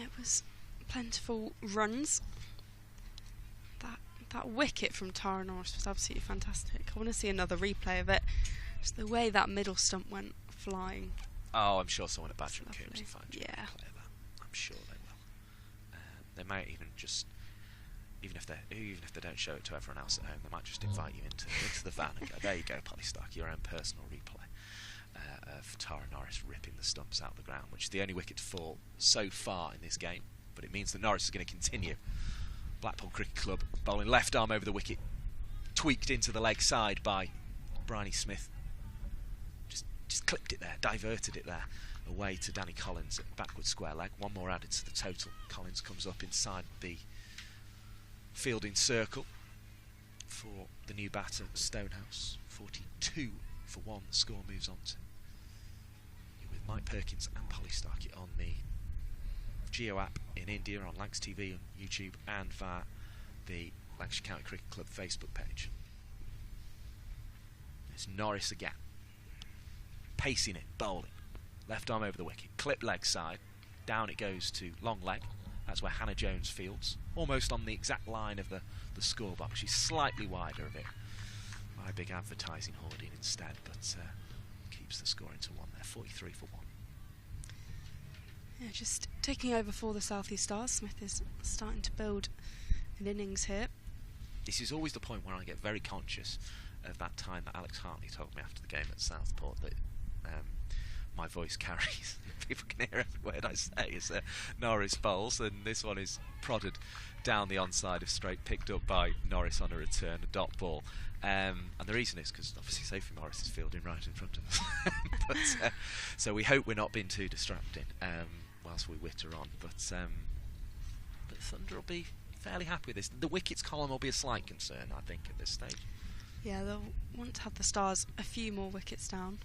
It was plentiful runs. That wicket from Tara Norris was absolutely fantastic. I want to see another replay of it. Just the way that middle stump went flying. Oh, I'm sure someone at Badger and Coombs will find you. Yeah. I'm sure they will. They might even just, even if they don't show it to everyone else at home, they might just invite you into the van and go, there you go, Polly Starkey, your own personal replay of Tara Norris ripping the stumps out of the ground, which is the only wicket to fall so far in this game. But it means that Norris is going to continue. Blackpool Cricket Club bowling left arm over the wicket, tweaked into the leg side by Bryony Smith. Just clipped it there, diverted it there, away to Danny Collins at backward square leg. One more added to the total. Collins comes up inside the fielding circle for the new batter, Stonehouse. 42 for 1, the score moves on to. You're with Mike Perkins and Polly Starkey on the Geo app in India, on Lancs TV on YouTube, and via the Lancashire County Cricket Club Facebook page. It's Norris again, pacing it, bowling, left arm over the wicket, clip leg side, down it goes to long leg. That's where Hannah Jones fields, almost on the exact line of the scorebox. She's slightly wider of it. My big advertising hoarding instead, but keeps the score into 1 there, 43 for 1. Yeah, just taking over for the South East Stars. Smith is starting to build an innings here. This is always the point where I get very conscious of that time that Alex Hartley told me after the game at Southport that my voice carries. People can hear every word I say as Norris bowls, and this one is prodded down the onside of straight, picked up by Norris on a return, a dot ball. And the reason is because obviously Sophie Morris is fielding right in front of us. But, so we hope we're not being too distracting whilst we witter on. But Thunder will be fairly happy with this. The wickets column will be a slight concern, I think, at this stage. Yeah, they'll want to have the Stars a few more wickets down.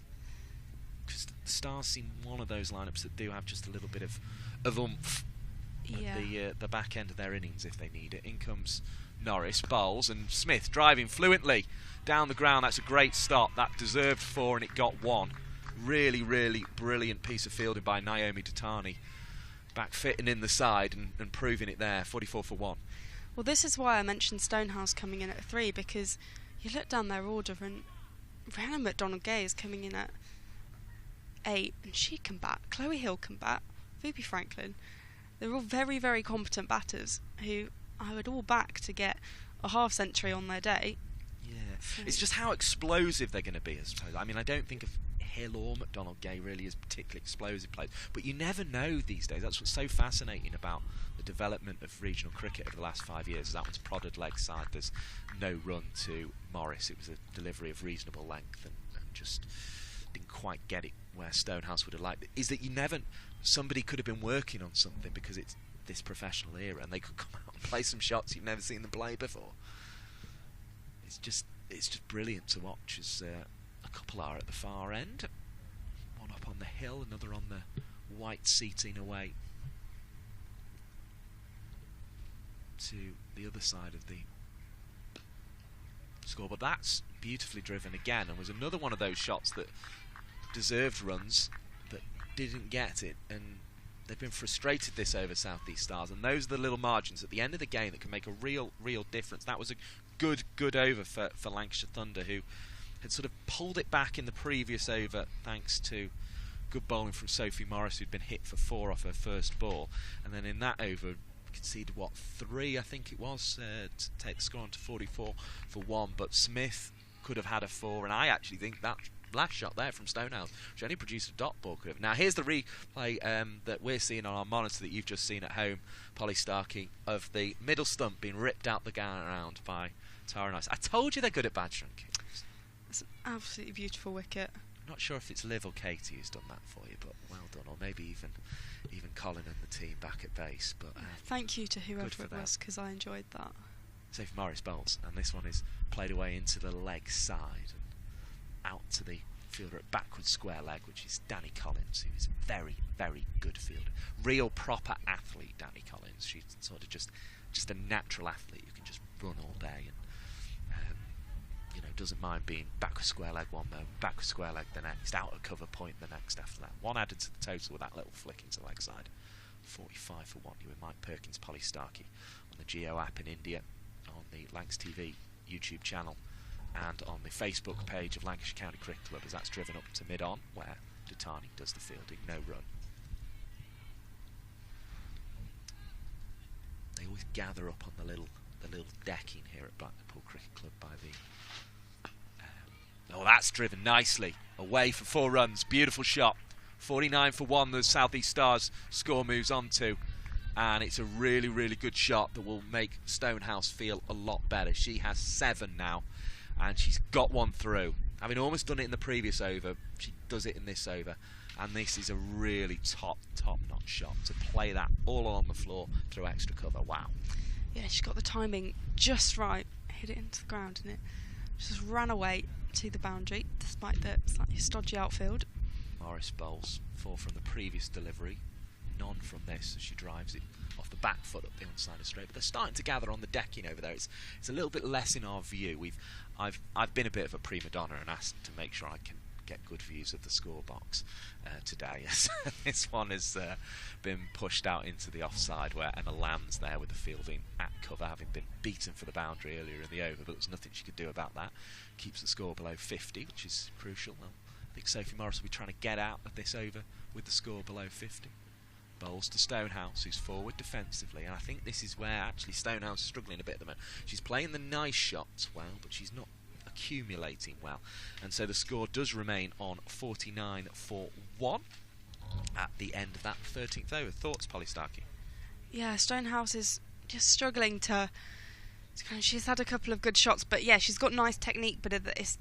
Because the Stars seem one of those lineups that do have just a little bit of oomph at the back end of their innings if they need it. In comes Norris, bowls, and Smith driving fluently down the ground. That's a great stop. That deserved 4 and it got 1. Really, really brilliant piece of fielding by Naomi Datani. Back fitting in the side and proving it there. 44 for 1. Well, this is why I mentioned Stonehouse coming in at 3, because you look down their order and Rhiannon McDonald-Gay is coming in at 8, and she can bat. Chloe Hill can bat. Phoebe Franklin. They're all very, very competent batters who I would all back to get a half century on their day. Yeah, it's just how explosive they're going to be, I suppose. I mean, I don't think of Hill or McDonald-Gay really as particularly explosive players, but you never know these days. That's what's so fascinating about the development of regional cricket over the last 5 years. That one's prodded leg side. There's no run to Morris. It was a delivery of reasonable length and just didn't quite get it where Stonehouse would have liked it. Is that somebody could have been working on something because it's this professional era and they could come out and play some shots you've never seen them play before. It's just brilliant to watch as a couple are at the far end. One up on the hill, another on the white seating away to the other side of the score. But that's beautifully driven again, and was another one of those shots that deserved runs but didn't get it, and they've been frustrated this over South East Stars, and those are the little margins at the end of the game that can make a real difference. That was a good over for Lancashire Thunder, who had sort of pulled it back in the previous over thanks to good bowling from Sophie Morris, who'd been hit for 4 off her first ball, and then in that over conceded 3 I think it was, to take the score on to 44 for 1, but Smith could have had a 4, and I actually think that last shot there from Stonehouse, which only produced a dot ball, could have. Now here's the replay that we're seeing on our monitor that you've just seen at home, Polly Starkey, of the middle stump being ripped out the ground by Tara Nice. I told you they're good at badgering kicks. It's an absolutely beautiful wicket. I'm not sure if it's Liv or Katie who's done that for you, but well done, or maybe even Colin and the team back at base. But thank you to whoever it was, because I enjoyed that. Sophie Morris bowls, and this one is played away into the leg side and out to the fielder at backward square leg, which is Danny Collins, who is very good fielder, real proper athlete. Danny Collins, she's sort of just a natural athlete who can just run all day, and doesn't mind being backward square leg one moment, backward square leg the next, out of cover point the next after that. 1 added to the total with that little flick into the leg side. 45 for 1. You with Mike Perkins, Polly Starkey on the Geo app in India, on the Lancs TV YouTube channel, and on the Facebook page of Lancashire County Cricket Club, as that's driven up to mid-on, where Dutani does the fielding. No run. They always gather up on the little decking here at Blackpool Cricket Club by the... oh, that's driven nicely away for 4 runs. Beautiful shot. 49 for 1 the South East Stars score moves on to, and it's a really good shot that will make Stonehouse feel a lot better. She has 7 now, and she's got 1 through. Having almost done it in the previous over, she does it in this over, and this is a really top-notch shot to play that all on the floor through extra cover. Wow. Yeah, she got the timing just right. Hit it into the ground, and it just ran away to the boundary, despite the slightly stodgy outfield. Morris bowls 4 from the previous delivery, none from this as she drives it off the back foot up the onside of straight. But they're starting to gather on the decking over there. It's a little bit less in our view. I've been a bit of a prima donna and asked to make sure I can get good views of the score box today. This one has been pushed out into the offside, where Emma Lamb's there with the fielding at cover, having been beaten for the boundary earlier in the over, but there's nothing she could do about that. Keeps the score below 50, which is crucial. Well, I think Sophie Morris will be trying to get out of this over with the score below 50. Bowls to Stonehouse, who's forward defensively, and I think this is where actually Stonehouse is struggling a bit at the moment. She's playing the nice shots well, but she's not accumulating well, and so the score does remain on 49 for 1 at the end of that 13th over. Thoughts, Polly Starkey? Yeah, Stonehouse is just struggling to kind of, she's had a couple of good shots, but yeah, she's got nice technique, but it's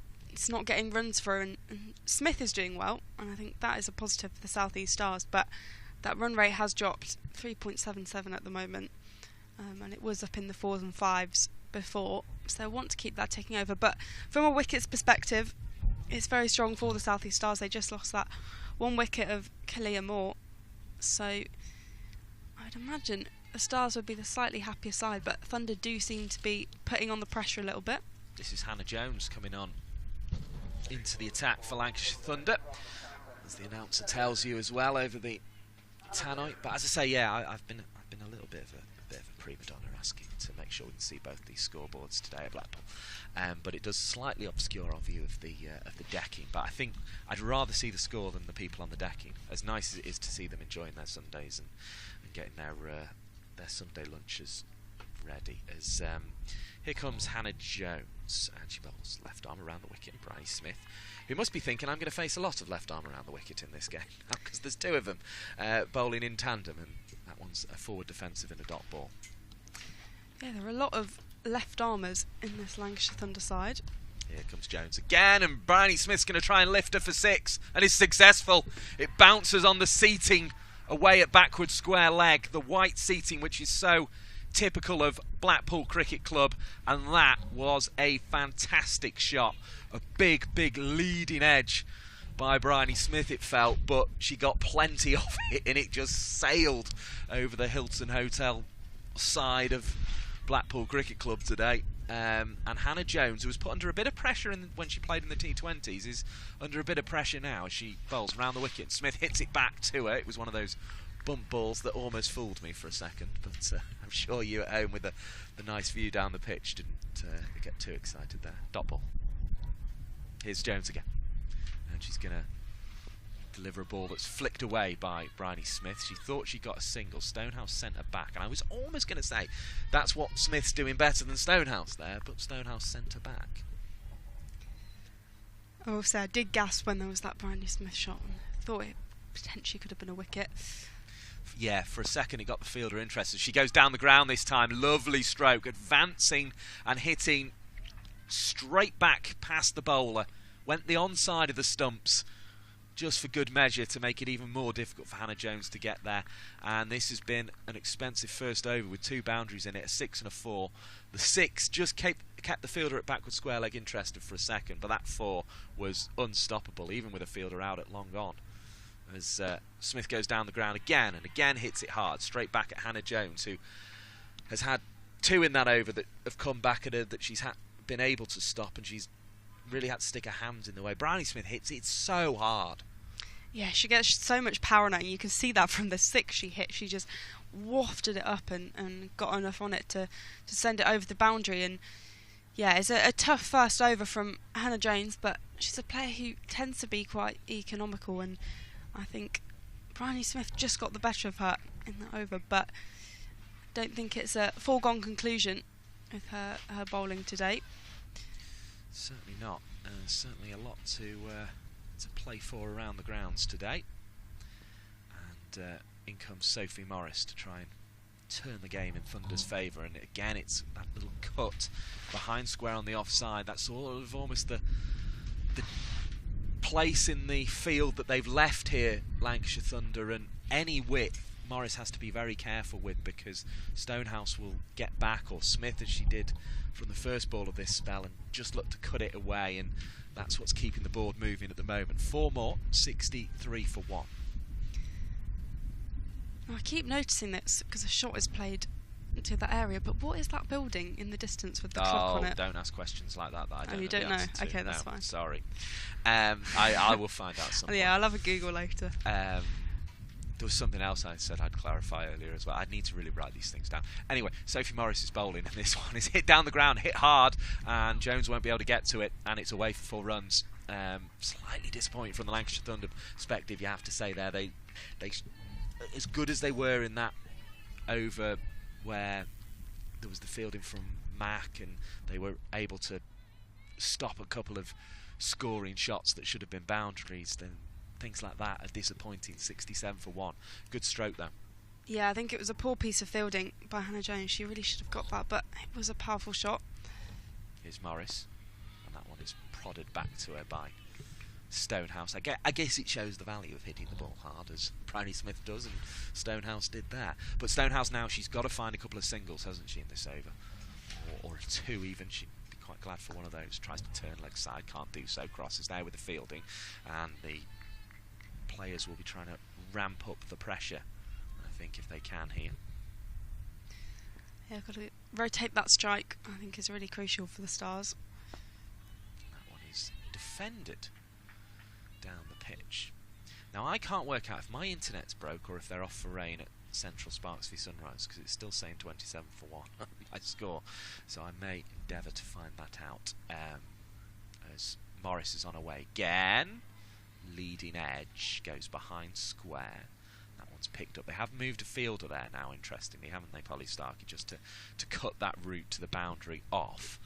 not getting runs through, and Smith is doing well, and I think that is a positive for the South East Stars, but that run rate has dropped 3.77 at the moment, and it was up in the 4s and 5s before, so I want to keep that ticking over. But from a wicket's perspective, it's very strong for the South East Stars. They just lost that 1 wicket of Kalia Moore, so I'd imagine the Stars would be the slightly happier side, but Thunder do seem to be putting on the pressure a little bit. This is Hannah Jones coming on into the attack for Lancashire Thunder, as the announcer tells you as well over the tannoy. But as I say, yeah, I've been a little bit of a prima donna asking to make sure we can see both these scoreboards today at Blackpool, but it does slightly obscure our view of the decking. But I think I'd rather see the score than the people on the decking, as nice as it is to see them enjoying their Sundays and getting their Sunday lunches ready. As here comes Hannah Jones, and she bowls left arm around the wicket. Bryony Smith, who must be thinking, I'm going to face a lot of left arm around the wicket in this game, because there's 2 of them bowling in tandem, and that one's a forward defensive and a dot ball. Yeah, there are a lot of left armers in this Lancashire Thunder side. Here comes Jones again, and Bryony Smith's going to try and lift her for 6, and is successful. It bounces on the seating away at backward square leg, the white seating which is so typical of Blackpool Cricket Club, and that was a fantastic shot. A big leading edge by Bryony Smith, it felt, but she got plenty of it, and it just sailed over the Hilton Hotel side of Blackpool Cricket Club today. And Hannah Jones, who was put under a bit of pressure when she played in the T20s, is under a bit of pressure now as she bowls round the wicket. Smith hits it back to her. It was one of those bump balls that almost fooled me for a second, but I'm sure you at home with the nice view down the pitch didn't get too excited there. Dot ball. Here's Jones again, and she's going to deliver a ball that's flicked away by Bryony Smith. She thought she got a single. Stonehouse sent her back, and I was almost going to say that's what Smith's doing better than Stonehouse there, but Stonehouse sent her back. Also, I did gasp when there was that Bryony Smith shot, and I thought it potentially could have been a wicket. Yeah, for a second it got the fielder interested. She goes down the ground this time. Lovely stroke, advancing and hitting straight back past the bowler. Went the onside of the stumps, just for good measure, to make it even more difficult for Hannah Jones to get there. And this has been an expensive first over with 2 boundaries in it, a 6 and a 4. The 6 just kept the fielder at backward square leg interested for a second, but that 4 was unstoppable, even with a fielder out at long on. As Smith goes down the ground again and again, hits it hard, straight back at Hannah Jones, who has had 2 in that over that have come back at her that she's been able to stop, and she's really had to stick her hands in the way. Bryony Smith hits it so hard. Yeah, she gets so much power on it, and you can see that from the 6 she hit. She just wafted it up and got enough on it to send it over the boundary. And yeah, it's a tough first over from Hannah Jones, but she's a player who tends to be quite economical, and I think Bryony Smith just got the better of her in that over, but I don't think it's a foregone conclusion with her bowling today. Certainly not. Certainly a lot to play for around the grounds today. And in comes Sophie Morris to try and turn the game in Thunder's favour. And again, it's that little cut behind square on the offside. That's sort of almost the place in the field that they've left here, Lancashire Thunder, and any width Morris has to be very careful with, because Stonehouse will get back, or Smith, as she did from the first ball of this spell, and just look to cut it away, and that's what's keeping the board moving at the moment. 4 more, 63 for 1. I keep noticing this because a shot is played to that area, but what is that building in the distance with the clock on it? Don't ask questions like that I don't know. You don't know? Okay, that's fine. fine. Sorry. I will find out something. Yeah, I'll have a Google later. There was something else I said I'd clarify earlier as well. I'd need to really write these things down. Anyway, Sophie Morris is bowling, and this one is hit down the ground, hit hard, and Jones won't be able to get to it, and it's away for 4 runs. Slightly disappointing from the Lancashire Thunder perspective, you have to say there. They as good as they were in that over where there was the fielding from Mack, and they were able to stop a couple of scoring shots that should have been boundaries, then things like that are disappointing. 67 for 1. Good stroke though. Yeah, I think it was a poor piece of fielding by Hannah Jones. She really should have got that, but it was a powerful shot. Here's Morris, and that one is prodded back to her by Stonehouse. I guess it shows the value of hitting the ball hard, as Bryony Smith does, and Stonehouse did that. But Stonehouse now, she's got to find a couple of singles, hasn't she, in this over? Or 2 even. She'd be quite glad for one of those. Tries to turn leg side, can't do so. Crosses there with the fielding, and the players will be trying to ramp up the pressure, I think, if they can here. Yeah, got to rotate that strike, I think, is really crucial for the Stars. That one is defended down the pitch. Now, I can't work out if my internet's broke or if they're off for rain at Central Sparks v Sunrise, because it's still saying 27 for 1 my score, so I may endeavour to find that out. As Morris is on her way again. Leading edge, goes behind square. That one's picked up. They have moved a fielder there now, interestingly, haven't they, Polly Starkey, just to cut that route to the boundary off.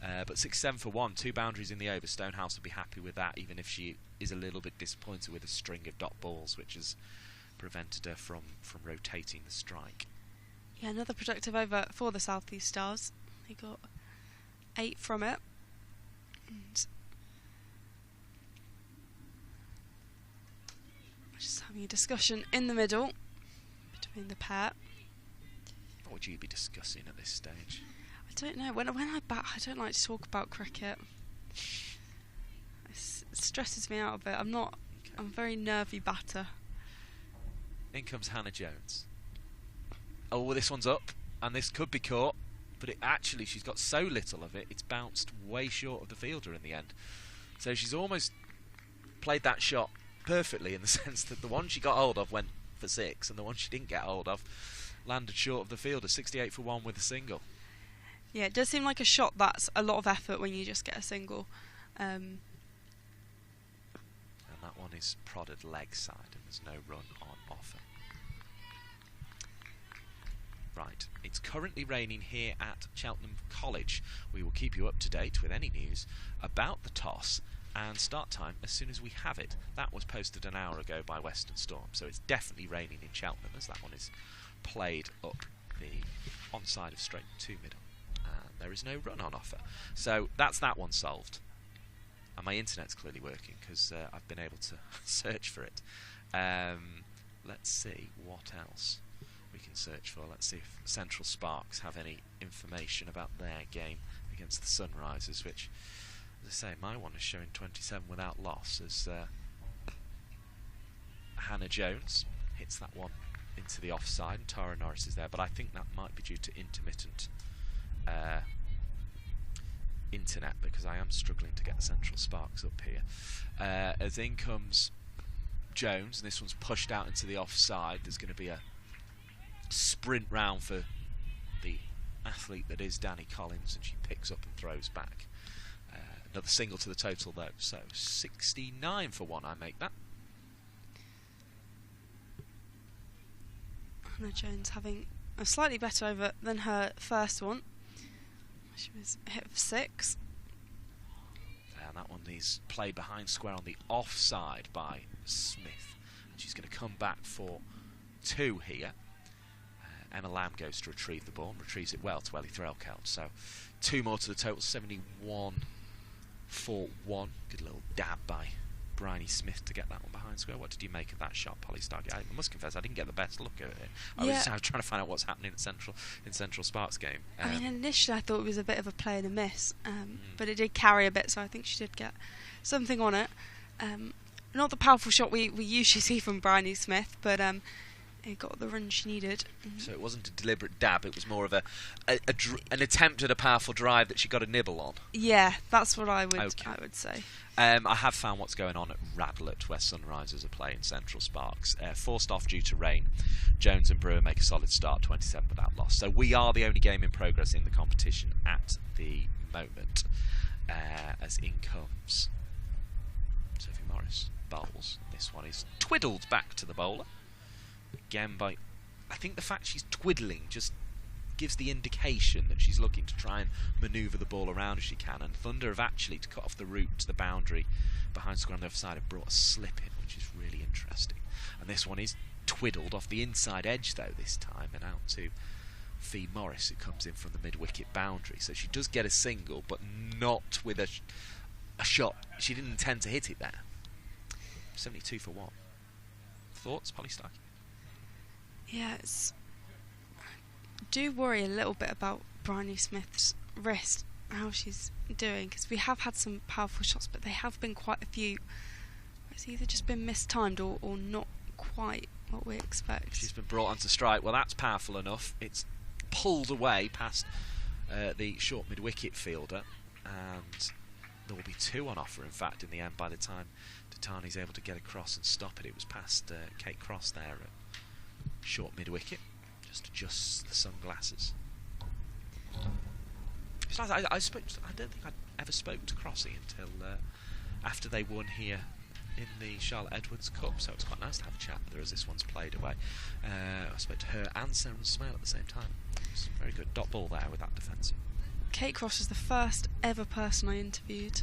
But 6-7 for 1, 2 boundaries in the over. Stonehouse will be happy with that, even if she is a little bit disappointed with a string of dot balls, which has prevented her from rotating the strike. Yeah, another productive over for the South East Stars. They got 8 from it. And just having a discussion in the middle between the pair. What would you be discussing at this stage? I don't know. When I bat, I don't like to talk about cricket. It stresses me out a bit. I'm a very nervy batter. In comes Hannah Jones. Oh, well, this one's up, and this could be caught. but she's got so little of it, it's bounced way short of the fielder in the end. So she's almost played that shot perfectly, in the sense that the one she got hold of went for 6, and the one she didn't get hold of landed short of the fielder. 68 for 1 with a single. Yeah, it does seem like a shot that's a lot of effort when you just get a single. And that one is prodded leg side, and there's no run on offer. Right, it's currently raining here at Cheltenham College. We will keep you up to date with any news about the toss and start time as soon as we have it. That was posted an hour ago by Western Storm, so it's definitely raining in Cheltenham, as that one is played up the onside of straight to middle. And there is no run on offer. So that's that one solved. And my internet's clearly working, because I've been able to search for it. Let's see what else we can search for. Let's see if Central Sparks have any information about their game against the Sunrisers, which, as I say, my one is showing 27 without loss, as Hannah Jones hits that one into the offside, and Tara Norris is there, but I think that might be due to intermittent internet, because I am struggling to get the Central Sparks up here. As in comes Jones, and this one's pushed out into the offside. There's going to be a sprint round for the athlete that is Danny Collins, and she picks up and throws back. Another single to the total though, so 69 for 1, I make that. Hannah Jones having a slightly better over than her first one. She was hit for 6. And that one is played behind square on the offside by Smith. And she's going to come back for 2 here. Emma Lamb goes to retrieve the ball and retrieves it well to Ellie Threlkeld. So 2 more to the total, 71 for 1. Good little dab by Bryony Smith to get that one behind square. What did you make of that shot, Polly Starkey? I must confess, I didn't get the best look at it. I was trying to find out what's happening in Central Sparks game. I mean, initially I thought it was a bit of a play and a miss, but it did carry a bit, so I think she did get something on it. Not the powerful shot we usually see from Bryony Smith, but it got the run she needed. So it wasn't a deliberate dab, it was more of an attempt at a powerful drive that she got a nibble on. Yeah, that's what I would say. I have found what's going on at Radlett, where Sunrisers are playing Central Sparks. Forced off due to rain. Jones and Brewer make a solid start, 27 without loss. So we are the only game in progress in the competition at the moment. As in comes Sophie Morris bowls. This one is twiddled back to the bowler. Again by, I think the fact she's twiddling just gives the indication that she's looking to try and manoeuvre the ball around as she can, and Thunder have actually, to cut off the route to the boundary behind square on the other side, have brought a slip in, which is really interesting. And this one is twiddled off the inside edge though this time, and out to Fee Morris, who comes in from the mid-wicket boundary. So she does get a single, but not with a shot. She didn't intend to hit it there. 72 for 1. Thoughts, Polly Starkey? Yeah, I do worry a little bit about Bryony Smith's wrist, how she's doing, because we have had some powerful shots, but they have been quite a few. It's either just been mistimed or not quite what we expect. She's been brought onto strike. Well, that's powerful enough. It's pulled away past the short mid-wicket fielder, and there will be 2 on offer, in fact, in the end, by the time Tatani's able to get across and stop it. It was past Kate Cross there at short mid-wicket. Just adjusts the sunglasses. It's nice. I don't think I ever spoke to Crossy until after they won here in the Charlotte Edwards Cup, so it's quite nice to have a chat with her as this one's played away. I spoke to her and Sarah Smale at the same time. It's a very good dot ball there with that defence. Kate Cross was the first ever person I interviewed.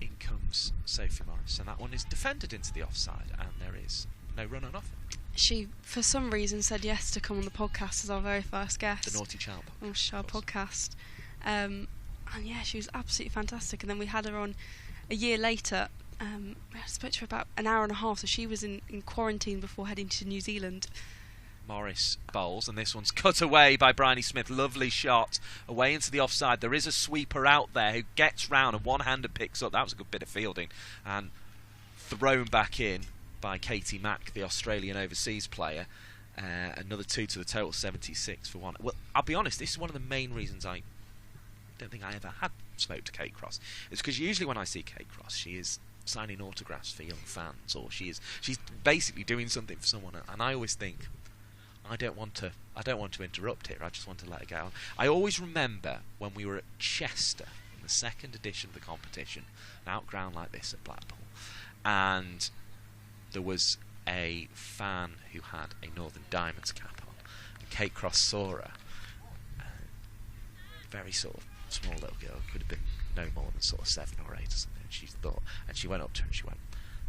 In comes Sophie Morris, and that one is defended into the offside, and there is no run on offer. She, for some reason, said yes to come on the podcast as our very first guest. The Naughty Child podcast. And yeah, she was absolutely fantastic. And then we had her on a year later. I spoke to her about an hour and a half, so she was in quarantine before heading to New Zealand. Morris bowls, and this one's cut away by Bryony Smith. Lovely shot away into the offside. There is a sweeper out there who gets round and one-handed picks up. That was a good bit of fielding, and thrown back in by Katie Mack, the Australian overseas player. Another 2 to the total, 76 for 1. Well, I'll be honest, this is one of the main reasons I don't think I ever had spoke to Kate Cross. It's because usually when I see Kate Cross, she is signing autographs for young fans, or she's basically doing something for someone, and I always think, I don't want to interrupt here. I just want to let her go. I always remember when we were at Chester in the second edition of the competition, an outground like this at Blackpool, and there was a fan who had a Northern Diamonds cap on, and Kate Cross saw her, very sort of small little girl, could have been no more than sort of 7 or 8 or something, and she went up to her and she went,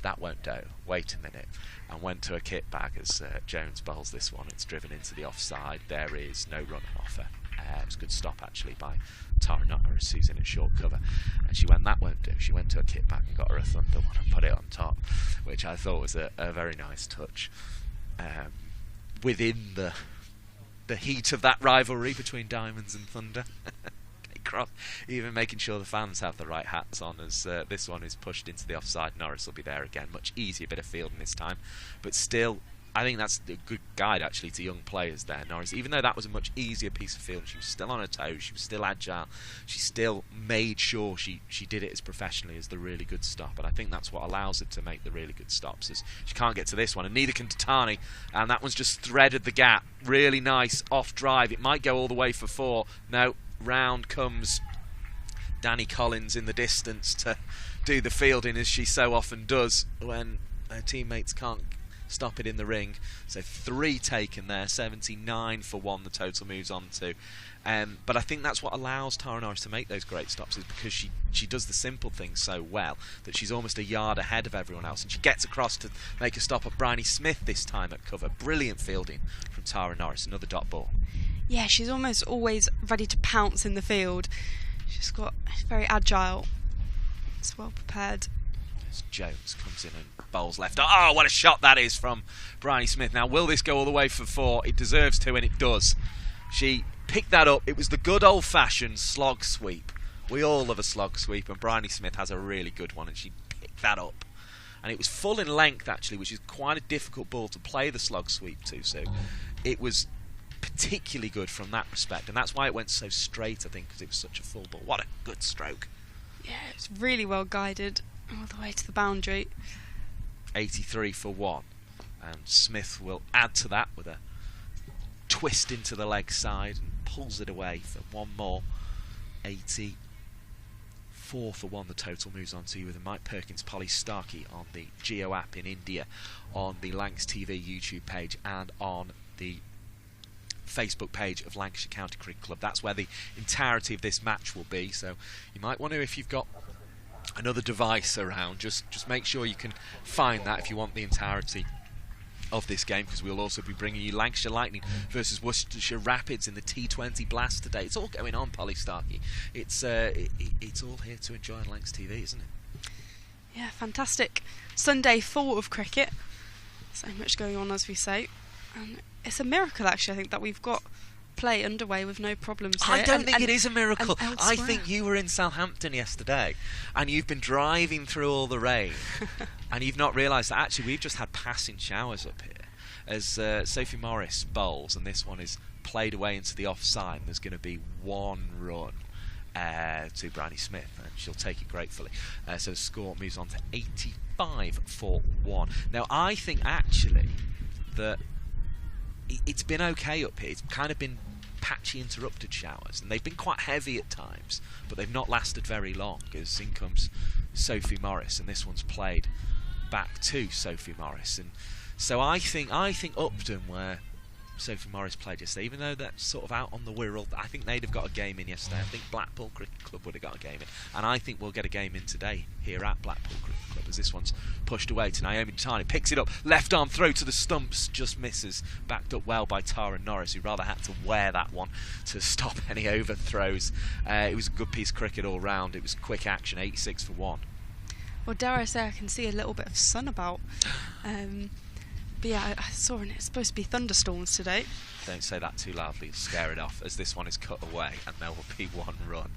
"That won't do, wait a minute," and went to a kit bag as Jones bowls this one. It's driven into the offside. There is no run offer. It was a good stop actually by Tara Norris, who's in at short cover, and she went, "That won't do." She went to a kit bag and got her a Thunder one and put it on top, which I thought was a very nice touch within the heat of that rivalry between Diamonds and Thunder. Cross, even making sure the fans have the right hats on as this one is pushed into the offside. Norris will be there again. Much easier bit of fielding this time, but still I think that's a good guide actually to young players there. Norris, even though that was a much easier piece of fielding, she was still on her toes, she was still agile, she still made sure she did it as professionally as the really good stop, and I think that's what allows her to make the really good stops. Is she can't get to this one, and neither can Tatani, and that one's just threaded the gap. Really nice off drive. It might go all the way for 4. No, round comes Danny Collins in the distance to do the fielding, as she so often does when her teammates can't stop it in the ring. So 3 taken there, 79 for 1 the total moves on to. But I think that's what allows Tara Norris to make those great stops, is because she does the simple things so well that she's almost a yard ahead of everyone else, and she gets across to make a stop at Bryony Smith this time at cover. Brilliant fielding from Tara Norris, another dot ball. Yeah, she's almost always ready to pounce in the field. She's very agile. It's well prepared. As Jones comes in and bowls left. Oh, what a shot that is from Bryony Smith. Now, will this go all the way for 4? It deserves to, and it does. She picked that up. It was the good old-fashioned slog sweep. We all love a slog sweep, and Bryony Smith has a really good one, and she picked that up. And it was full in length, actually, which is quite a difficult ball to play the slog sweep to. So it was particularly good from that respect, and that's why it went so straight, I think, because it was such a full ball. What a good stroke. Yeah, it's really well guided all the way to the boundary. 83 for 1, and Smith will add to that with a twist into the leg side and pulls it away for 1 more. 84 for 1 the total moves on to you, with a Mike Perkins Polly Starkey on the Geo app in India, on the Lancs TV YouTube page, and on the Facebook page of Lancashire County Cricket Club. That's where the entirety of this match will be, so you might want to, if you've got another device around, just make sure you can find that if you want the entirety of this game, because we'll also be bringing you Lancashire Lightning versus Worcestershire Rapids in the T20 Blast today. It's all going on, Polly Starkey. It's all here to enjoy on Lancs TV, isn't it? Yeah, fantastic Sunday full of cricket. So much going on, as we say, and it's a miracle actually, I think, that we've got play underway with no problems here. I don't think it is a miracle. I think you were in Southampton yesterday and you've been driving through all the rain and you've not realised that actually we've just had passing showers up here as Sophie Morris bowls, and this one is played away into the offside, and there's going to be 1 run to Bryony Smith, and she'll take it gratefully. So the score moves on to 85 for 1. Now I think actually that it's been okay up here. It's kind of been patchy interrupted showers, and they've been quite heavy at times, but they've not lasted very long, as in comes Sophie Morris, and this one's played back to Sophie Morris. And so I think Upton, where Sophie Morris played yesterday, even though that's sort of out on the Wirral, I think they'd have got a game in yesterday. I think Blackpool Cricket Club would have got a game in, and I think we'll get a game in today here at Blackpool Cricket Club, as this one's pushed away to Naomi Tatani, picks it up, left arm throw to the stumps, just misses, backed up well by Tara Norris, who rather had to wear that one to stop any overthrows. It was a good piece of cricket all round. It was quick action, 86 for 1. Well, dare I say, I can see a little bit of sun about. But yeah, I saw it's supposed to be thunderstorms today. Don't say that too loudly, it'll scare it off, as this one is cut away and there will be 1 run.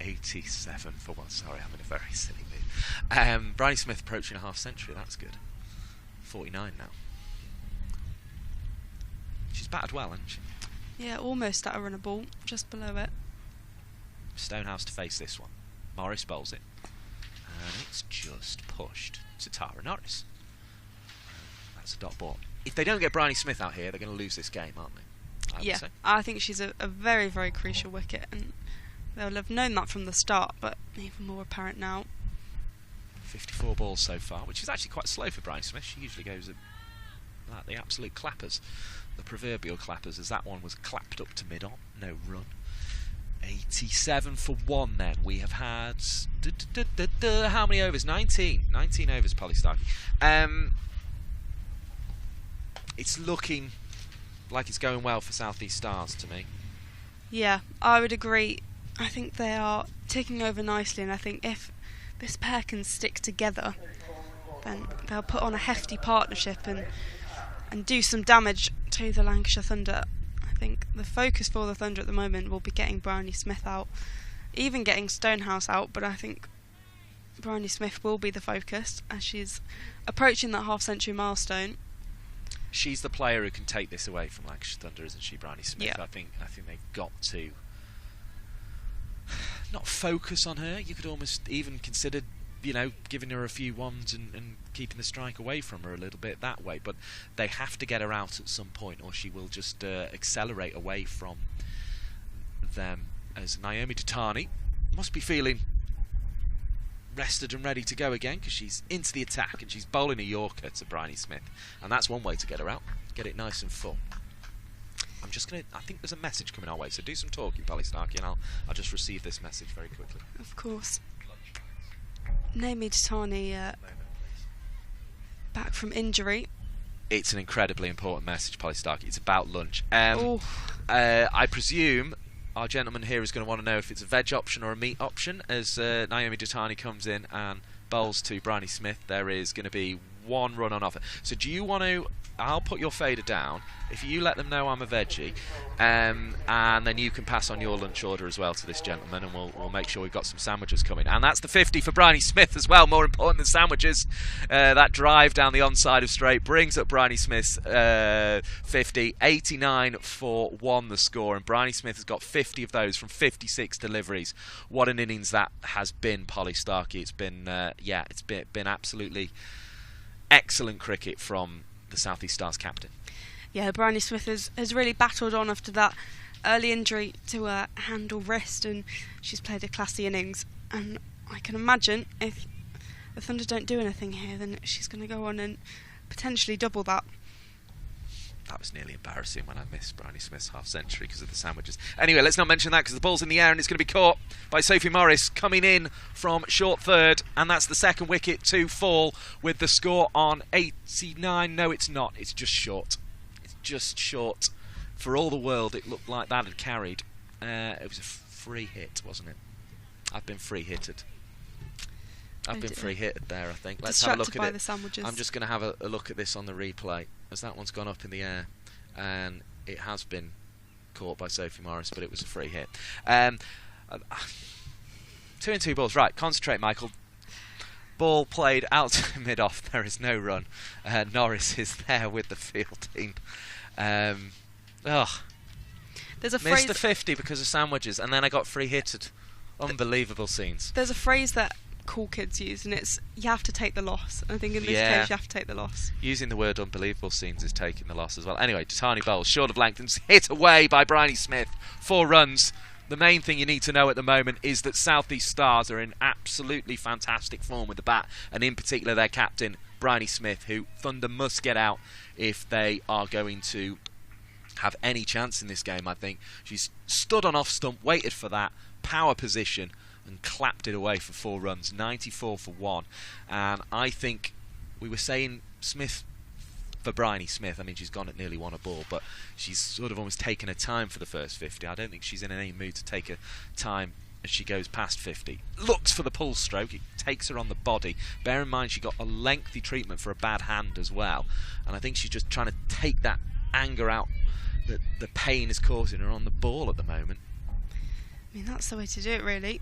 87 for 1. Sorry, I'm in a very silly mood. Bryony Smith approaching a half century, that's good. 49 now. She's batted well, hasn't she? Yeah, almost at a runner ball, just below it. Stonehouse to face this one. Morris bowls it. And it's just pushed to Tara Norris. That's a dot ball. If they don't get Bryony Smith out here, they're going to lose this game, aren't they? Yeah, I think she's a very, very crucial wicket, and they'll have known that from the start, but even more apparent now. 54 balls so far, which is actually quite slow for Bryony Smith. She usually goes at like the absolute clappers, the proverbial clappers, as that one was clapped up to mid-on. No run. 87 for 1 then. We have had how many overs? 19 overs, Polly Starkey. It's looking like it's going well for South East Stars to me. Yeah, I would agree. I think they are ticking over nicely, and I think if this pair can stick together, then they'll put on a hefty partnership and do some damage to the Lancashire Thunder. I think the focus for the Thunder at the moment will be getting Bryony Smith out, even getting Stonehouse out, but I think Bryony Smith will be the focus as she's approaching that half-century milestone. She's the player who can take this away from Lancashire Thunder, isn't she, Bryony Smith? Yeah. I think they've got to not focus on her. You could almost even consider, giving her a few ones and keeping the strike away from her a little bit that way. But they have to get her out at some point, or she will just accelerate away from them. As Naomi Datani must be feeling rested and ready to go again, because she's into the attack and she's bowling a Yorker to Bryony Smith, and that's one way to get her out, get it nice and full. I think there's a message coming our way, so do some talking, Polly Starkey, and I'll just receive this message very quickly. Of course. Naomi Datani back from injury. It's an incredibly important message, Polly Starkey. It's about lunch. I presume our gentleman here is going to want to know if it's a veg option or a meat option, as Naomi Datani comes in and bowls to Bryony Smith. There is going to be 1 run on offer. So do you want to... I'll put your fader down if you let them know I'm a veggie, and then you can pass on your lunch order as well to this gentleman, and we'll make sure we've got some sandwiches coming. And that's the 50 for Bryony Smith as well, more important than sandwiches. That drive down the onside of straight brings up Bryony Smith's 50. 89 for 1 the score, and Bryony Smith has got 50 of those from 56 deliveries. What an innings that has been, Polly Starkey. It's been it's been absolutely excellent cricket from the South East Stars captain. Yeah, Bryony Smith has really battled on after that early injury to her hand or wrist, and she's played a classy innings. And I can imagine if the Thunder don't do anything here, then she's going to go on and potentially double that. That was nearly embarrassing when I missed Bryony Smith's half-century because of the sandwiches. Anyway, let's not mention that because the ball's in the air and it's going to be caught by Sophie Morris coming in from short third, and that's the second wicket to fall with the score on 89. No, it's not. It's just short. It's just short. For all the world, it looked like that had carried. It was a free hit, wasn't it? I've been free hitted. I've been free hitted there, I think. Let's have a look at it. The sandwiches. I'm just going to have a look at this on the replay, as that one's gone up in the air, and it has been caught by Sophie Morris, but it was a free hit. 2 and 2 balls. Right, concentrate, Michael. Ball played out to mid-off. There is no run. Norris is there with the field team. There's a missed the 50 because of sandwiches, and then I got free hitted. Unbelievable scenes. There's a phrase that cool kids use, and it's you have to take the loss. And I think in this case you have to take the loss. Using the word unbelievable scenes is taking the loss as well. Anyway, Datani bowls short of length and hit away by Bryony Smith. 4 runs. The main thing you need to know at the moment is that South East Stars are in absolutely fantastic form with the bat, and in particular their captain Bryony Smith, who Thunder must get out if they are going to have any chance in this game. I think she's stood on off stump, waited for that power position and clapped it away for 4 runs. 94 for 1. And I think we were saying Smith for Bryony Smith. I mean, she's gone at nearly 1 a ball, but she's sort of almost taken her time for the first 50. I don't think she's in any mood to take her time as she goes past 50. Looks for the pull stroke. It takes her on the body. Bear in mind she got a lengthy treatment for a bad hand as well, and I think she's just trying to take that anger out that the pain is causing her on the ball at the moment. I mean, that's the way to do it, really.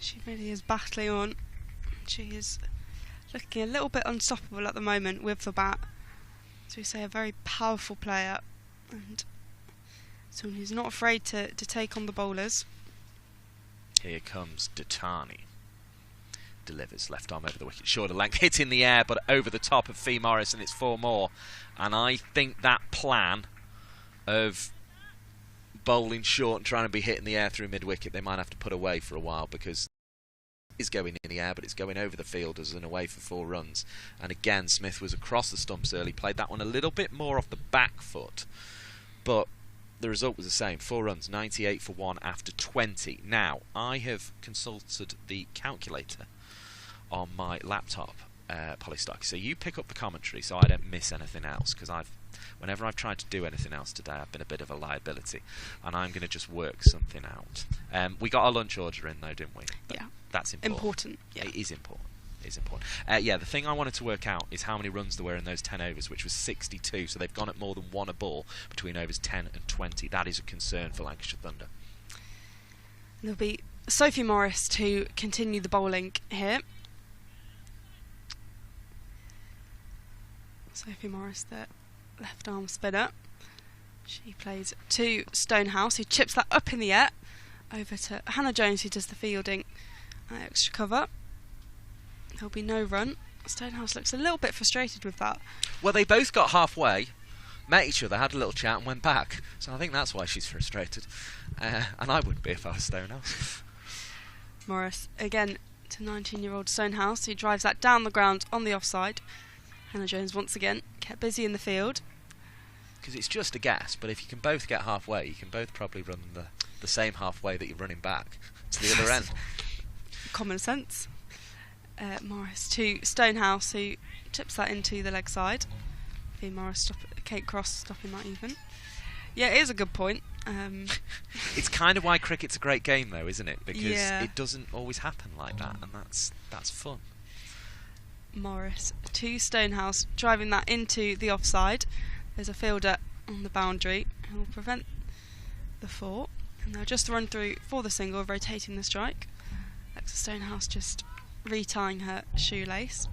She really is battling on. She is looking a little bit unstoppable at the moment with the bat. So we say a very powerful player. And someone who's not afraid to take on the bowlers. Here comes Datani. Delivers left arm over the wicket, shorter length, hit in the air, but over the top of Fee Morris, and it's 4 more. And I think that plan of bowling short and trying to be hit in the air through mid-wicket, they might have to put away for a while, because it's going in the air, but it's going over the fielders and away for 4 runs. And again, Smith was across the stumps early, played that one a little bit more off the back foot, but the result was the same. 4 runs, 98 for 1 after 20. Now, I have consulted the calculator on my laptop, Polystock. So you pick up the commentary so I don't miss anything else, because whenever I've tried to do anything else today, I've been a bit of a liability, and I'm going to just work something out. We got our lunch order in though, didn't we? Yeah. That's important. Yeah. It is important. It's important. Yeah, the thing I wanted to work out is how many runs there were in those 10 overs, which was 62, so they've gone at more than 1 a ball between overs 10 and 20. That is a concern for Lancashire Thunder. There'll be Sophie Morris to continue the bowling here. Sophie Morris, the left arm spinner. She plays to Stonehouse, who chips that up in the air. Over to Hannah Jones, who does the fielding. Extra cover. There'll be no run. Stonehouse looks a little bit frustrated with that. Well, they both got halfway, met each other, had a little chat and went back. So I think that's why she's frustrated. And I wouldn't be if I was Stonehouse. Morris, again, to 19-year-old Stonehouse, who drives that down the ground on the offside. Hannah Jones once again kept busy in the field. Because it's just a guess, but if you can both get halfway, you can both probably run the same halfway that you're running back to the other end. Common sense. Morris to Stonehouse, who tips that into the leg side. Fee Morris, Kate Cross stopping that even. Yeah, it is a good point. It's kind of why cricket's a great game, though, isn't it? Because yeah. It doesn't always happen like that, and that's fun. Morris to Stonehouse, driving that into the offside. There's a fielder on the boundary who will prevent the 4, and they'll just run through for the single, rotating the strike. Alexa Stonehouse just retying her shoelace.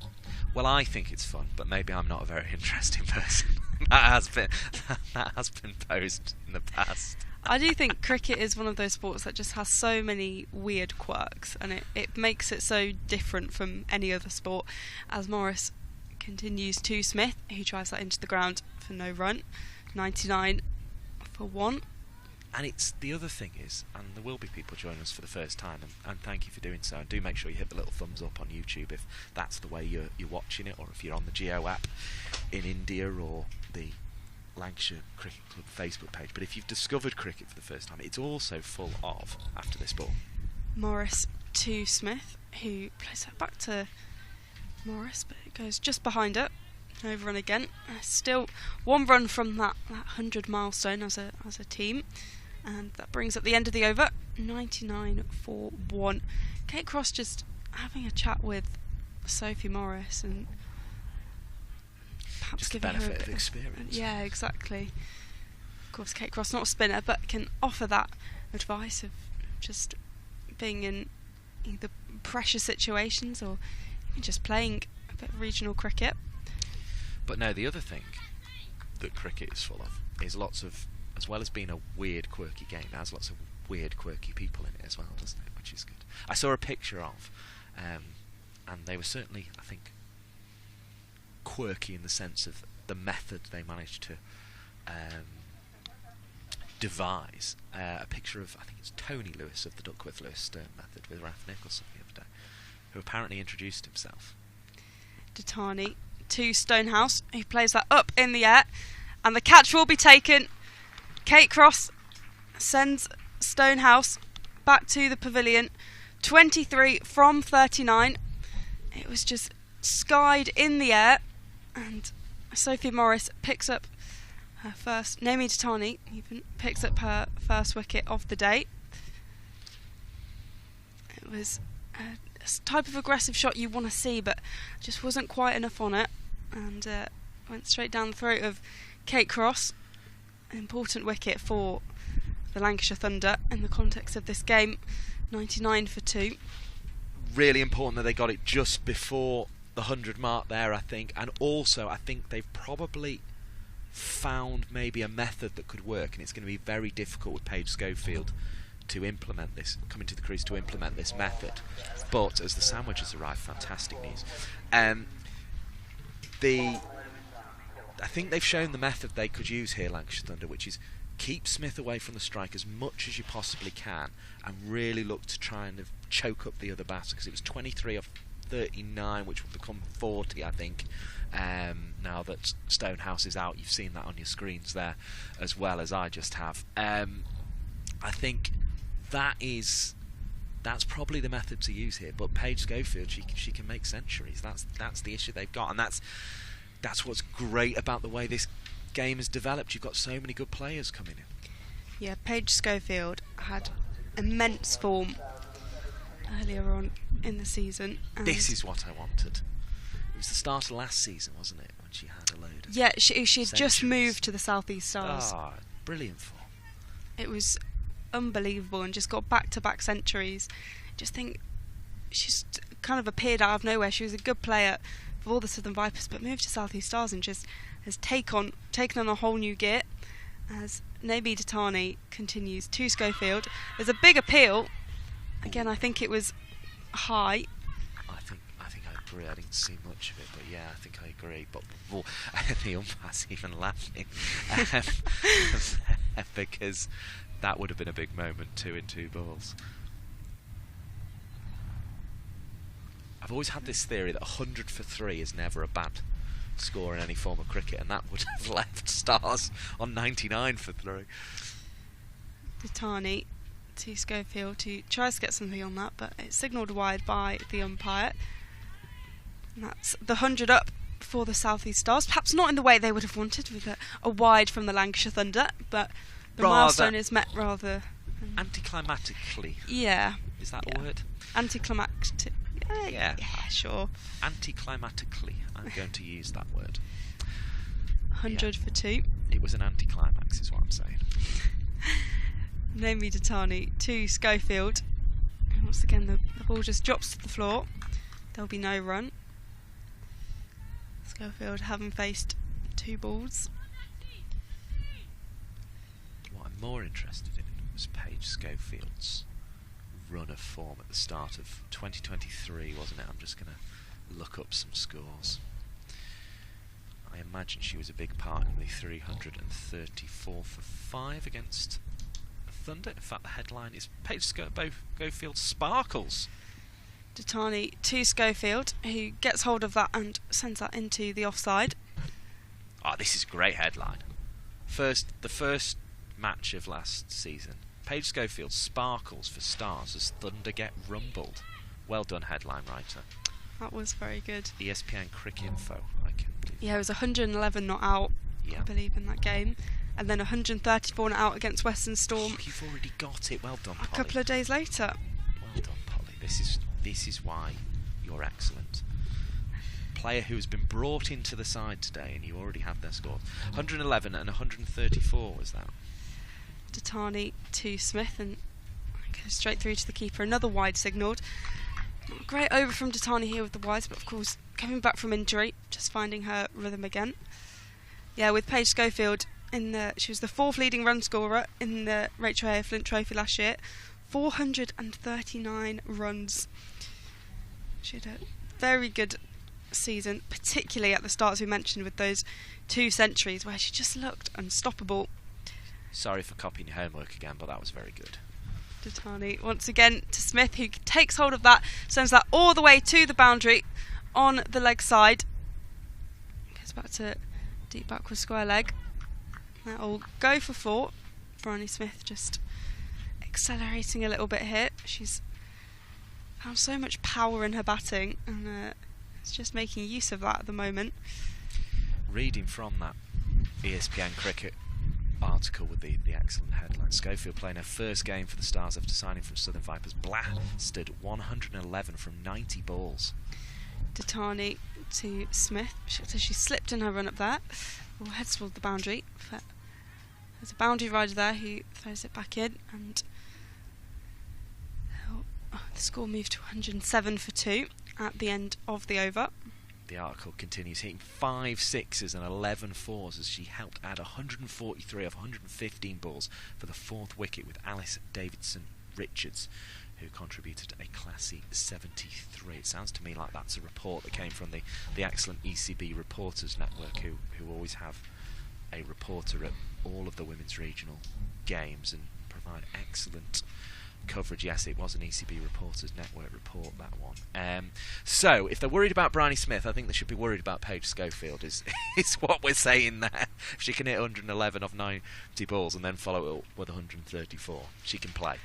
Well, I think it's fun, but maybe I'm not a very interesting person. that has been posed in the past. I do think cricket is one of those sports that just has so many weird quirks, and it makes it so different from any other sport. As Morris continues to Smith, who drives that into the ground for no run. 99 for 1. And it's the other thing is, and there will be people joining us for the first time, and thank you for doing so. And do make sure you hit the little thumbs up on YouTube if that's the way you're watching it, or if you're on the Geo app in India or the Lancashire Cricket Club Facebook page. But if you've discovered cricket for the first time, it's also full of after this ball. Morris to Smith, who plays that back to Morris, but it goes just behind it. Overrun again. Still 1 run from that 100 milestone as a team, and that brings up the end of the over. 99 for 1. Kate Cross just having a chat with Sophie Morris and perhaps just giving the benefit her a bit of experience. Yeah, exactly. Of course, Kate Cross not a spinner, but can offer that advice of just being in either pressure situations or even just playing a bit of regional cricket. But no, the other thing that cricket is full of is lots of, as well as being a weird, quirky game, it has lots of weird, quirky people in it as well, doesn't it? Which is good. I saw a picture of, and they were certainly, I think, quirky in the sense of the method they managed to devise. A picture of, I think it's Tony Lewis of the Duckworth-Lewis method with Ralph Nicholson the other day, who apparently introduced himself. Datani to Stonehouse, who plays that up in the air, and the catch will be taken. Kate Cross sends Stonehouse back to the pavilion. 23 from 39. It was just skied in the air, and Sophie Morris picks up her first. Naomi Datani even picks up her first wicket of the day. It was a type of aggressive shot you want to see, but just wasn't quite enough on it, and went straight down the throat of Kate Cross. An important wicket for the Lancashire Thunder in the context of this game. 99 for 2. Really important that they got it just before the 100 mark there, I think, and also I think they've probably found maybe a method that could work, and it's going to be very difficult with Paige Scofield to implement this, coming to the crease to implement this method. But as the sandwiches arrive, fantastic news. I think they've shown the method they could use here, Lancashire Thunder, which is keep Smith away from the strike as much as you possibly can and really look to try and choke up the other batter, because it was 23 of 39, which will become 40, I think, now that Stonehouse is out. You've seen that on your screens there as well as I just have. I think that's probably the method to use here, but Paige Scofield, she can make centuries. That's the issue they've got, and that's what's great about the way this game has developed. You've got so many good players coming in. Yeah, Paige Scofield had immense form earlier on in the season. This is what I wanted. It was the start of last season, wasn't it, when she had a load of she had just moved to the South East Stars. Brilliant form. It was unbelievable, and just got back-to-back centuries. Just think she's kind of appeared out of nowhere. She was a good player for all the Southern Vipers, but moved to South East Stars and just has taken on a whole new gear as Naomi Datani continues to Scofield. There's a big appeal. Again, I think it was high. I think I agree. I didn't see much of it, but yeah, I think I agree. But the umpire's even laughing because that would have been a big moment, 2 in 2 balls. I've always had this theory that 100 for 3 is never a bad score in any form of cricket, and that would have left Stars on 99 for 3. Datani to Scofield, who tries to get something on that, but it's signalled wide by the umpire. And that's the 100 up for the South East Stars. Perhaps not in the way they would have wanted, with a wide from the Lancashire Thunder, but the milestone is met rather anticlimactically. Yeah. Is that a word? Anticlimactic. Yeah, sure. Anticlimactically, I'm going to use that word. 100 for 2. It was an anticlimax, is what I'm saying. Naomi Datani to Scofield. And once again, the ball just drops to the floor. There'll be no run. Scofield having faced 2 balls. What I'm more interested in was Paige Scofield's run of form at the start of 2023, wasn't it? I'm just going to look up some scores. I imagine she was a big part in the 334 for 5 against Thunder. In fact, the headline is Paige Scofield sparkles. Datani to Scofield, who gets hold of that and sends that into the offside. Oh, this is a great headline. The first match of last season. Paige Scofield sparkles for Stars as Thunder get rumbled. Well done, headline writer. That was very good. ESPN Cricket Info. Yeah, it was 111 not out, I believe, in that game. And then 134 not out against Western Storm. Oh, you've already got it. Well done, Polly. A couple of days later. Well done, Polly. This is why you're excellent. Player who has been brought into the side today, and you already have their scores. 111 and 134 was that. Datani to Smith, and goes straight through to the keeper. Another wide signalled. Great over from Datani here with the wides, but of course coming back from injury, just finding her rhythm again. Yeah, with Paige Scofield she was the 4th leading run scorer in the Rachel Hare Flint Trophy last year. 439 runs. She had a very good season, particularly at the start, as we mentioned, with those 2 centuries where she just looked unstoppable. Sorry for copying your homework again, but that was very good. Datani once again to Smith, who takes hold of that, sends that all the way to the boundary on the leg side. Goes back to deep backward square leg. That'll go for 4. Bryony Smith just accelerating a little bit here. She's found so much power in her batting, and it's just making use of that at the moment. Reading from that ESPN Cricket article with the excellent headline, Scofield playing her first game for the Stars after signing from Southern Vipers, blasted 111 from 90 balls. Datani to Smith. So she slipped in her run up there. Well, heads toward the boundary. There's a boundary rider there who throws it back in, and the score moved to 107 for 2 at the end of the over. The article continues, hitting 5 sixes and 11 fours as she helped add 143 of 115 balls for the 4th wicket with Alice Davidson Richards, who contributed a classy 73. It sounds to me like that's a report that came from the excellent ECB Reporters Network, who always have a reporter at all of the women's regional games and provide excellent coverage. Yes, it was an ECB Reporters Network report, that one. So, if they're worried about Bryony Smith, I think they should be worried about Paige Scofield, is what we're saying there. If she can hit 111 of 90 balls and then follow it up with 134, she can play.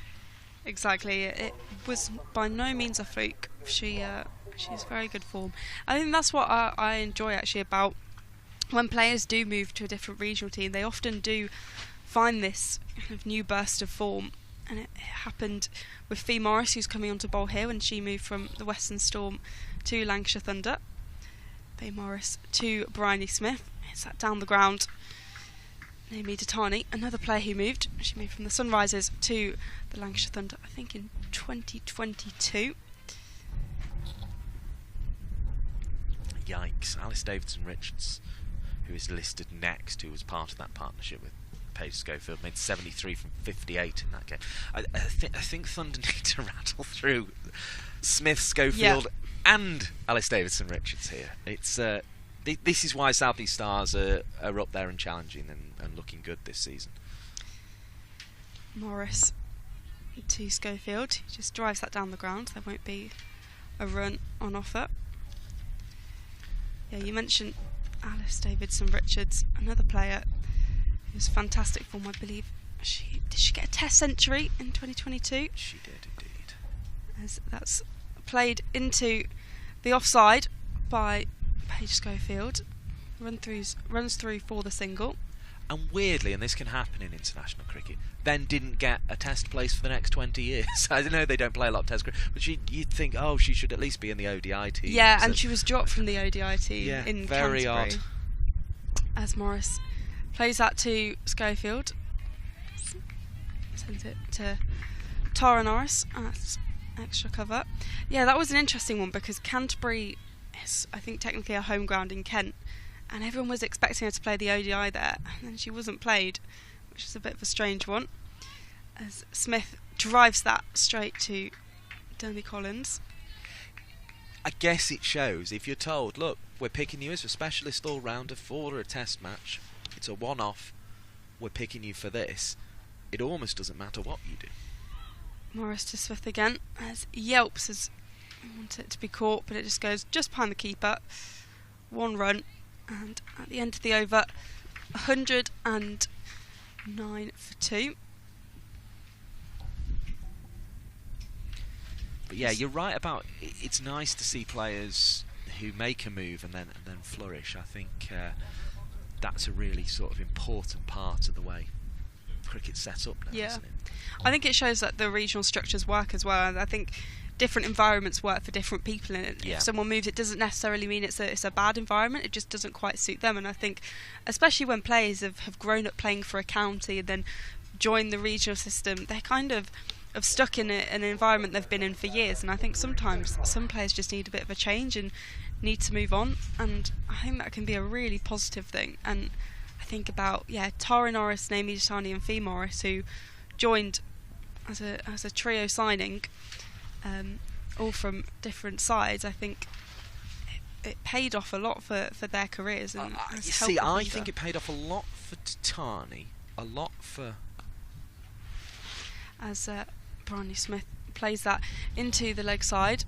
Exactly. It was by no means a fluke. She's very good form. I think that's what I enjoy actually about when players do move to a different regional team. They often do find this kind of new burst of form. And it happened with Fee Morris, who's coming on to bowl here, when she moved from the Western Storm to Lancashire Thunder. Fee Morris to Bryony Smith. It's that down the ground. Naomi Datani, another player who moved. She moved from the Sunrisers to the Lancashire Thunder, I think in 2022. Yikes. Alice Davidson Richards, who is listed next, who was part of that partnership with Paige Scofield, made 73 from 58 in that game. I think Thunder need to rattle through Smith, Schofield and Alice Davidson Richards here. It's this is why South East Stars are up there and challenging and looking good this season. Morris to Schofield. He just drives that down the ground. There won't be a run on offer. Yeah, you mentioned Alice Davidson Richards, another player. It was fantastic form, I believe. Did she get a Test century in 2022? She did indeed. As that's played into the offside by Paige Scofield. Runs through for the single. And weirdly, and this can happen in international cricket, then didn't get a Test place for the next 20 years. I know they don't play a lot of Test cricket, but you'd think, she should at least be in the ODI team. Yeah, and she was dropped from the ODI team in very Canterbury. Odd. As Morris plays that to Schofield. Sends it to Tara Norris. That's extra cover. Yeah, that was an interesting one because Canterbury is, I think, technically a home ground in Kent, and everyone was expecting her to play the ODI there, and then she wasn't played, which is a bit of a strange one. As Smith drives that straight to Danny Collins. I guess it shows if you're told, look, we're picking you as a specialist all-rounder for a Test match. It's a one-off. We're picking you for this. It almost doesn't matter what you do. Morris to Smith again as yelps as I want it to be caught, but it just goes just behind the keeper. 1 run, and at the end of the over, 109 for 2. But yeah, you're right about it's nice to see players who make a move and then flourish. I think that's a really sort of important part of the way cricket's set up now, isn't it? I think it shows that the regional structures work as well. I think different environments work for different people, and if someone moves, it doesn't necessarily mean it's a bad environment. It just doesn't quite suit them. And I think, especially when players have grown up playing for a county and then joined the regional system, they're kind of stuck in an environment they've been in for years. And I think sometimes some players just need a bit of a change and need to move on. And I think that can be a really positive thing. And I think about Tara Norris, Naomi Datani and Fee Morris, who joined as a trio signing, all from different sides. I think it paid off a lot for their careers. And I think it paid off a lot for Datani, a lot for... As Bryony Smith plays that into the leg side.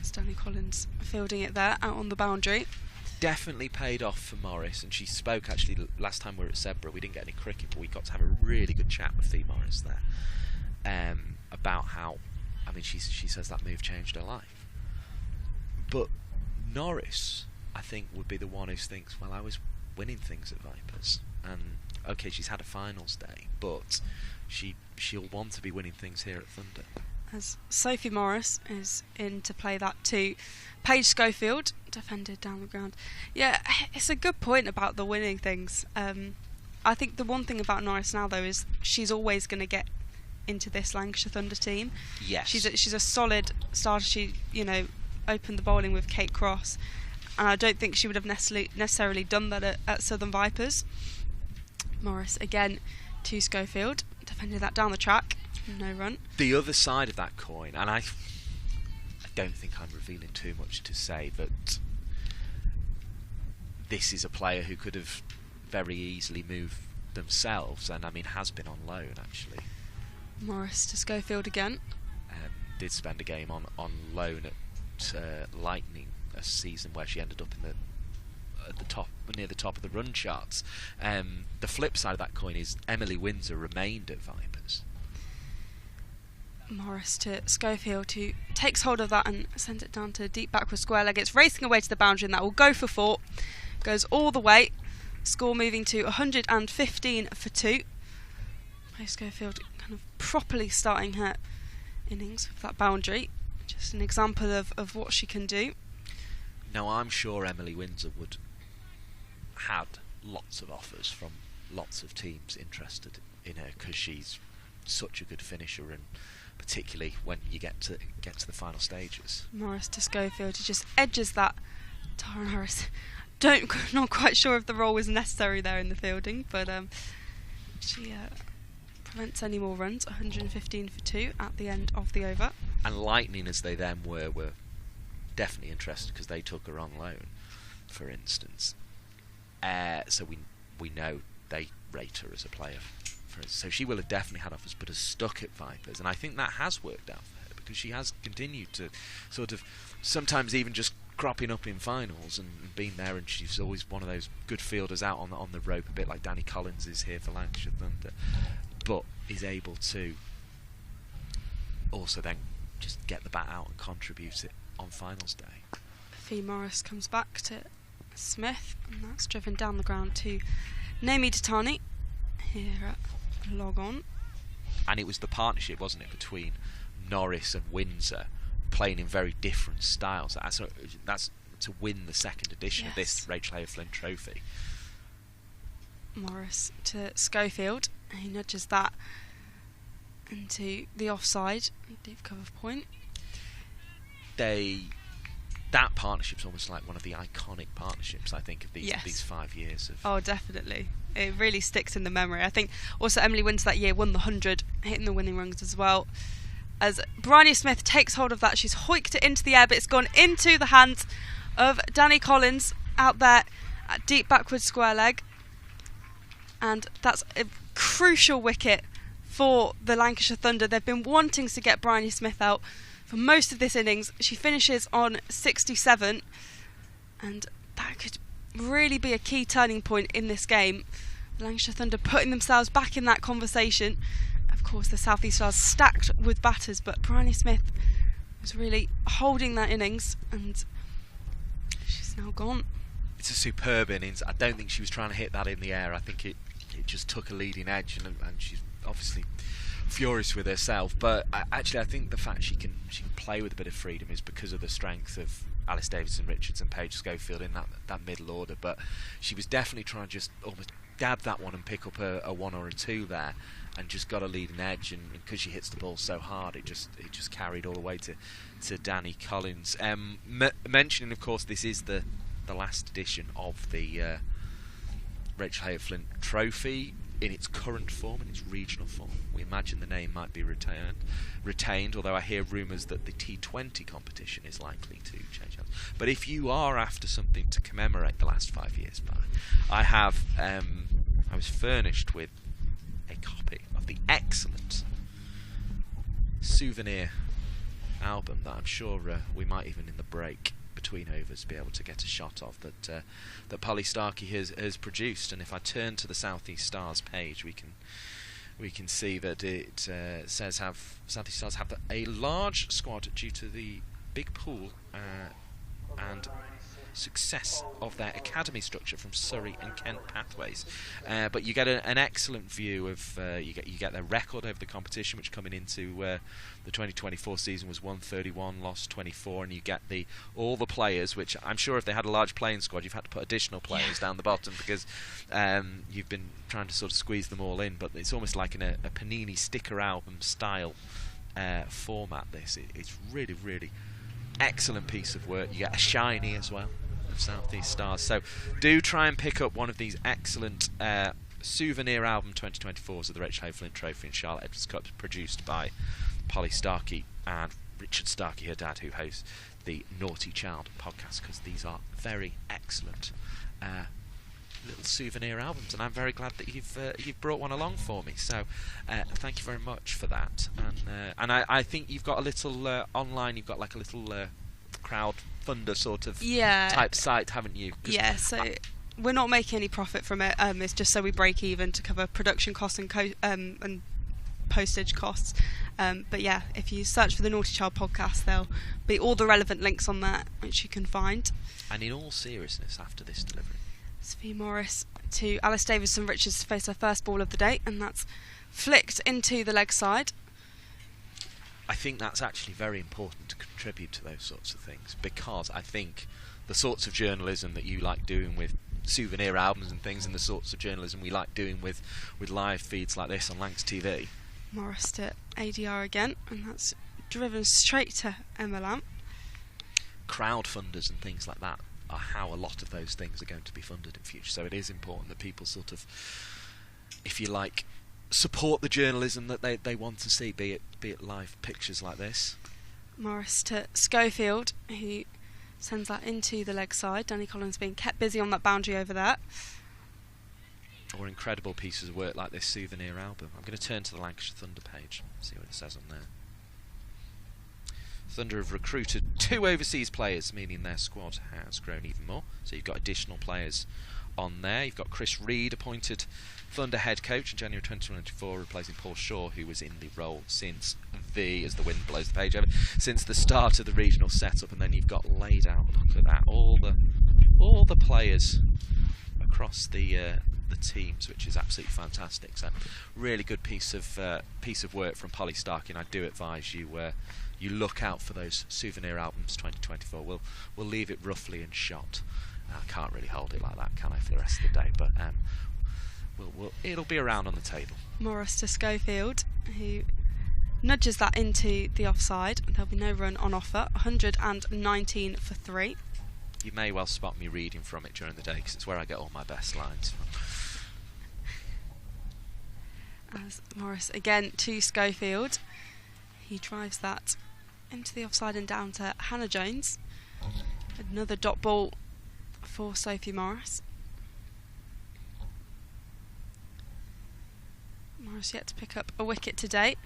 Stanley Collins fielding it there, out on the boundary. Definitely paid off for Morris, and she spoke actually last time we were at Sedbergh. We didn't get any cricket, but we got to have a really good chat with Fee Morris there about how, I mean, she says that move changed her life. But Norris, I think, would be the one who thinks, well, I was winning things at Vipers, and okay, she's had a finals day, but she'll want to be winning things here at Thunder. As Sophie Morris is in to play that to Paige Scofield, defended down the ground. Yeah, it's a good point about the winning things. I think the one thing about Norris now, though, is she's always going to get into this Lancashire Thunder team. Yes. She's a solid starter. She, opened the bowling with Kate Cross, and I don't think she would have necessarily done that at Southern Vipers. Morris again to Scofield, defended that down the track, no run. The other side of that coin, and I don't think I'm revealing too much to say that this is a player who could have very easily moved themselves, and I mean has been on loan actually. Morris to Scofield again. Did spend a game on loan at Lightning, a season where she ended up near the top of the run charts. The flip side of that coin is Emily Windsor remained at Vipers. Morris to Scofield, who takes hold of that and sends it down to deep backward square leg. It's racing away to the boundary, and that will go for 4. Goes all the way. Score moving to 115 for 2. Paige Scofield kind of properly starting her innings with that boundary. Just an example of what she can do. Now I'm sure Emily Windsor would had lots of offers from lots of teams interested in her because she's such a good finisher, and particularly when you get to the final stages. Morris to Scofield, who just edges that. Tara Harris, not quite sure if the role was necessary there in the fielding, but she prevents any more runs. 115 for 2 at the end of the over. And Lightning, as they then were definitely interested because they took her on loan, for instance. So we know they rate her as a player. So she will have definitely had offers, but has stuck at Vipers, and I think that has worked out for her because she has continued to sort of sometimes even just cropping up in finals and being there, and she's always one of those good fielders out on the rope, a bit like Danny Collins is here for Lancashire Thunder, but is able to also then just get the bat out and contribute it on finals day. Fee Morris comes back to Smith, and that's driven down the ground to Naomi Tatani here at Log On. And it was the partnership, wasn't it, between Norris and Windsor playing in very different styles. That's to win the second edition of this Rachel Hale Flint Trophy. Morris to Scofield, he nudges that into the offside, deep cover point. That partnership's almost like one of the iconic partnerships, I think, of these 5 years. Oh, definitely. It really sticks in the memory. I think also Emily Windsor that year won the 100, hitting the winning runs as well. As Bryony Smith takes hold of that, she's hoiked it into the air, but it's gone into the hands of Danny Collins out there at deep backward square leg. And that's a crucial wicket for the Lancashire Thunder. They've been wanting to get Bryony Smith out for most of this innings. She finishes on 67, and that could really be a key turning point in this game. The Lancashire Thunder putting themselves back in that conversation. Of course, the South East Stars stacked with batters, but Bryony Smith was really holding that innings, and she's now gone. It's a superb innings. I don't think she was trying to hit that in the air. I think it just took a leading edge, and she's obviously furious with herself. But actually, I think the fact she can play with a bit of freedom is because of the strength of Alice Davidson-Richards and Paige Scofield in that middle order. But she was definitely trying to just almost dab that one and pick up a 1 or a 2 there, and just got a leading edge. And because she hits the ball so hard, it just carried all the way to Danny Collins. Mentioning, of course, this is the last edition of the Rachel Hale Flint Trophy in its current form, in its regional form. We imagine the name might be retained, although I hear rumours that the T20 competition is likely to change hands. But if you are after something to commemorate the last 5 years by, I was furnished with a copy of the excellent souvenir album that I'm sure we might even in the break between overs be able to get a shot of that Polly Starkey has produced. And if I turn to the South East Stars page, we can see that it says South East Stars have a large squad due to the big pool and success of their academy structure from Surrey and Kent pathways. But you get an excellent view of you get their record over the competition, which coming into the 2024 season was 131, lost 24, and you get all the players, which I'm sure if they had a large playing squad, you've had to put additional players down the bottom because you've been trying to sort of squeeze them all in. But it's almost like in a Panini sticker album style format. It's really, really excellent piece of work. You get a shiny as well of South East Stars. So do try and pick up one of these excellent souvenir album 2024s of the Rachel Flint Trophy and Charlotte Edwards Cup, produced by Polly Starkey and Richard Starkey, her dad, who hosts the Naughty Child podcast, because these are very excellent little souvenir albums, and I'm very glad that you've brought one along for me. So thank you very much for that. And I think you've got a little online. You've got like a little crowdfunder sort of type site, haven't you? Yeah. So we're not making any profit from it. It's just so we break even to cover production costs and postage costs. But yeah, if you search for the Naughty Child podcast, there'll be all the relevant links on there which you can find. And in all seriousness, after this delivery, Sophie Morris to Alice Davison Richards to face her first ball of the day, and that's flicked into the leg side. I think that's actually very important to contribute to those sorts of things, because I think the sorts of journalism that you like doing with souvenir albums and things, and the sorts of journalism we like doing with live feeds like this on Lancs TV. Morris to ADR again, and that's driven straight to Emma Lamb. Crowdfunders and things like that are how a lot of those things are going to be funded in future. So it is important that people sort of, if you like, support the journalism that they want to see, be it live pictures like this. Morris to Scofield, who sends that into the leg side. Danny Collins being kept busy on that boundary over there. Or incredible pieces of work like this souvenir album. I'm going to turn to the Lancashire Thunder page, see what it says on there. Thunder have recruited 2 overseas players, meaning their squad has grown even more. So you've got additional players on there. You've got Chris Reed appointed Thunder head coach in January 2024, replacing Paul Shaw, who was in the role since as the wind blows the page over, since the start of the regional setup. And then you've got laid out, look at that, all the players across the teams, which is absolutely fantastic. So really good piece of work from Polly Starkey, and I do advise you you look out for those souvenir albums 2024. We'll leave it roughly in shot. I can't really hold it like that, can I, for the rest of the day? But it'll be around on the table. Morris to Scofield, who nudges that into the offside. There'll be no run on offer. 119 for 3. You may well spot me reading from it during the day, because it's where I get all my best lines from. As Morris again to Scofield, he drives that into the offside and down to Hannah Jones. Another dot ball for Sophie Morris. Morris yet to pick up a wicket today.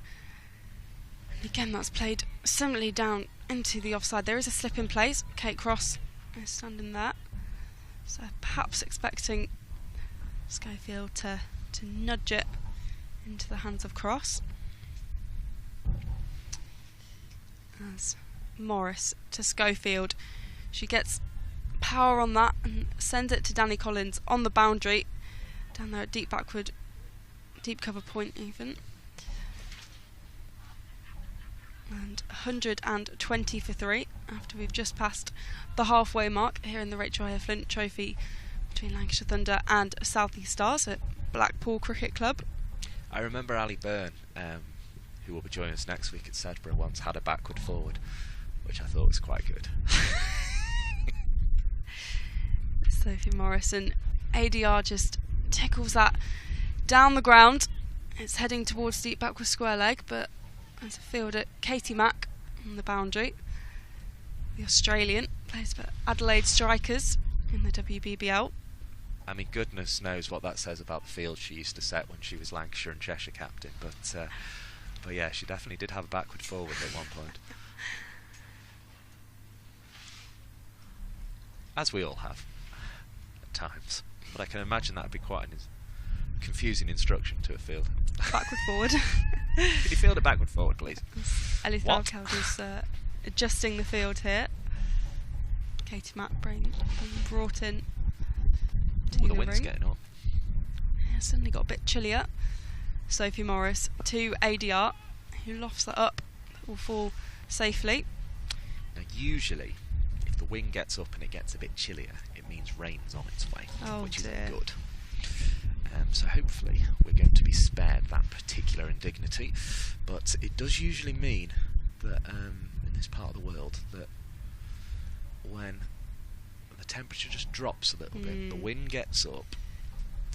And again, that's played similarly down into the offside. There is a slip in place. Kate Cross is standing there, so perhaps expecting Schofield to nudge it into the hands of Cross. As Morris to Schofield, she gets power on that and sends it to Danny Collins on the boundary, down there at deep cover point even. And 120 for 3 after we've just passed the halfway mark here in the Rachel Flint Trophy between Lancashire Thunder and South East Stars at Blackpool Cricket Club. I remember Ali Byrne, who will be joining us next week at Sedbergh, once had a backward forward, which I thought was quite good. Sophie Morrison, ADR just tickles that down the ground. It's heading towards deep backward square leg, but as a fielder, Katie Mack on the boundary. The Australian plays for Adelaide Strikers in the WBBL. I mean, goodness knows what that says about the field she used to set when she was Lancashire and Cheshire captain. But yeah, she definitely did have a backward forward at one point. As we all have, at times. But I can imagine that would be quite a confusing instruction to a fielder. Backward forward. Can you field it backward forward, please? Ellie Thalkeld is adjusting the field here. Katie Mack being brought in. The wind's getting up. Yeah, suddenly got a bit chillier. Sophie Morris to ADR, who lofts that up. That will fall safely. Now, usually, if the wind gets up and it gets a bit chillier, it means rain's on its way, which is good. So hopefully we're going to be spared that particular indignity, but it does usually mean that in this part of the world that when the temperature just drops a little bit, the wind gets up,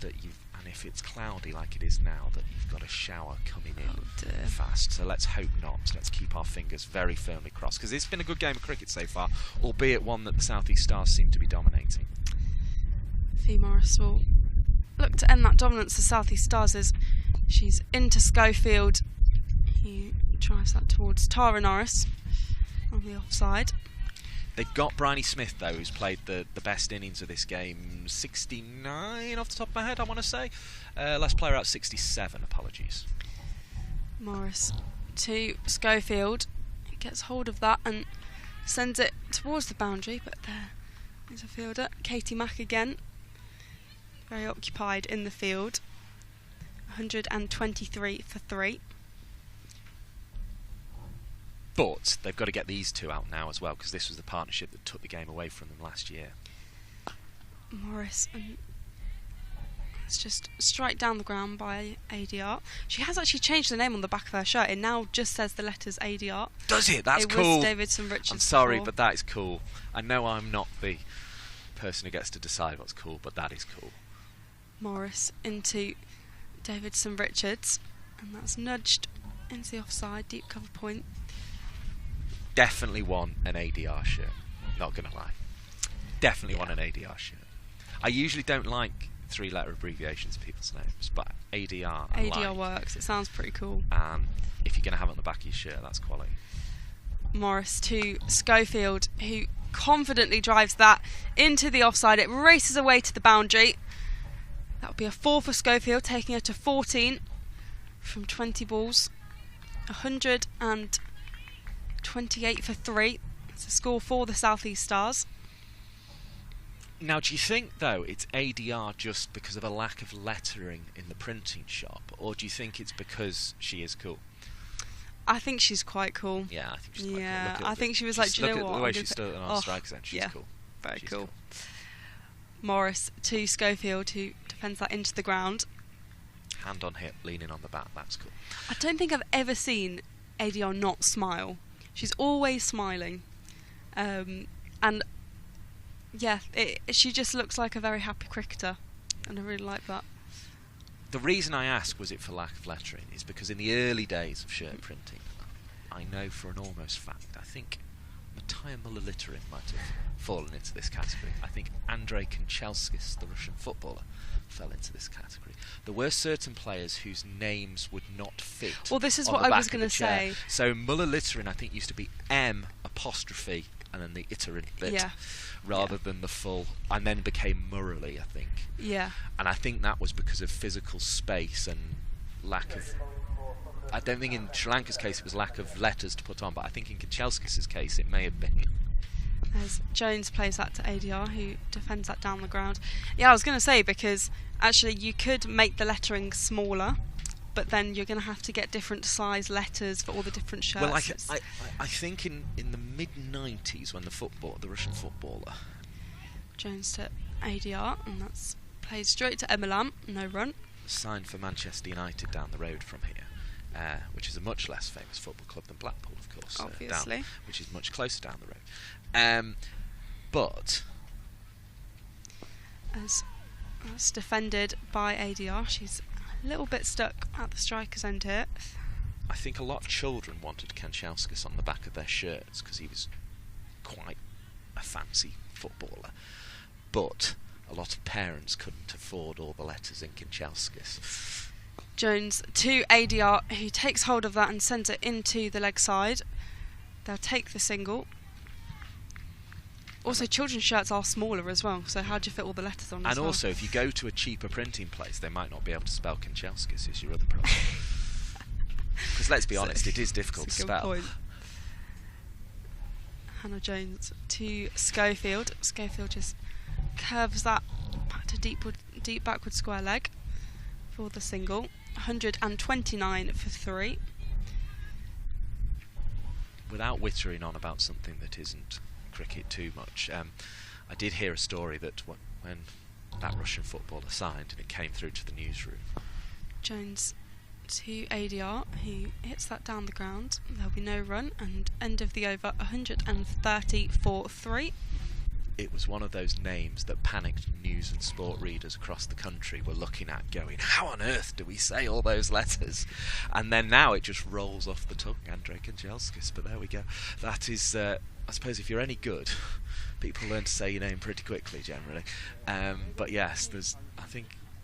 and if it's cloudy like it is now, that you've got a shower coming in fast. So let's hope not. Let's keep our fingers very firmly crossed, because it's been a good game of cricket so far, albeit one that the South East Stars seem to be dominating. Fee Morris will look to end that dominance of South East Stars as she's into Schofield. He drives that towards Tara Norris on the offside. They've got Bryony Smith, though, who's played the best innings of this game. 69 off the top of my head, I want to say. Let's play her out 67, apologies. Morris to Schofield. He gets hold of that and sends it towards the boundary, but there is a fielder. Katie Mack again. Very occupied in the field. 123 for 3. But they've got to get these two out now as well, because this was the partnership that took the game away from them last year. Morris, and it's just strike down the ground by ADR. She has actually changed the name on the back of her shirt. It now just says the letters ADR. Does it? That's cool. It was Davidson Richards. I'm sorry, before. but that is cool. I know I'm not the person who gets to decide what's cool, but that is cool. Morris into Davidson Richards, and that's nudged into the offside, deep cover point. Definitely won an ADR shirt, not gonna lie. Definitely won an ADR shirt. I usually don't like 3-letter abbreviations of people's names, but ADR I ADR like. works, it sounds pretty cool. If you're gonna have it on the back of your shirt, that's quality. Morris to Schofield, who confidently drives that into the offside. It races away to the boundary. That would be a 4 for Schofield, taking her to 14 from 20 balls. 128 for 3. It's a score for the South East Stars. Now, do you think, though, it's ADR just because of a lack of lettering in the printing shop, or do you think it's because she is cool? I think she's quite cool. Yeah, I think she's quite cool. Yeah, I think she was like, do you know what? Look at the way she stood on strike zone. She's yeah, cool. Very She's cool. Morris to Schofield, who defends that into the ground. Hand on hip, leaning on the bat. That's cool. I don't think I've ever seen ADR not smile. She's always smiling. And yeah, she just looks like a very happy cricketer, and I really like that. The reason I ask, was it for lack of lettering, is because in the early days of shirt printing, I know for an almost fact, I think Matija Muller-Litterin might have fallen into this category. I think Andrei Kanchelskis, the Russian footballer, fell into this category. There were certain players whose names would not fit. Well, this is on what the I back was of the going to chair. say. So Muller-Litterin, I think, used to be M' and then the iterin bit, rather than the full, and then became Murali, I think. Yeah. And I think that was because of physical space and lack of... I don't think in Sri Lanka's case it was lack of letters to put on, but I think in Kanchelskis' case it may have been. As Jones plays that to ADR, who defends that down the ground. Yeah, I was going to say, because actually you could make the lettering smaller, but then you're going to have to get different size letters for all the different shirts. Well, I think in the mid-90s, when the Russian footballer... Jones to ADR, and that's played straight to Emma Lamb, no run. Signed for Manchester United down the road from here, which is a much less famous football club than Blackpool, of course. Obviously. Which is much closer down the road. But... As defended by ADR, she's a little bit stuck at the striker's end here. I think a lot of children wanted Kanchelskis on the back of their shirts because he was quite a fancy footballer, but a lot of parents couldn't afford all the letters in Kanchelskis. Jones to ADR, who takes hold of that and sends it into the leg side. They'll take the single. Also, children's shirts are smaller as well, so how do you fit all the letters on? And also, if you go to a cheaper printing place, they might not be able to spell Kanchelskis, is your other problem. Because let's be honest, it is difficult to spell. Point. Hannah Jones to Schofield. Schofield just curves that back to deep backward square leg for the single. 129 for 3. Without wittering on about something that isn't cricket too much, I did hear a story that when that Russian footballer signed and it came through to the newsroom, Jones to ADR, who hits that down the ground. There'll be no run, and end of the over 130 for 3. It was one of those names that panicked news and sport readers across the country were looking at, going, how on earth do we say all those letters? And then now it just rolls off the tongue, Andrej Kangelskis. But there we go. That is, I suppose, if you're any good, people learn to say your name pretty quickly, generally. But yes,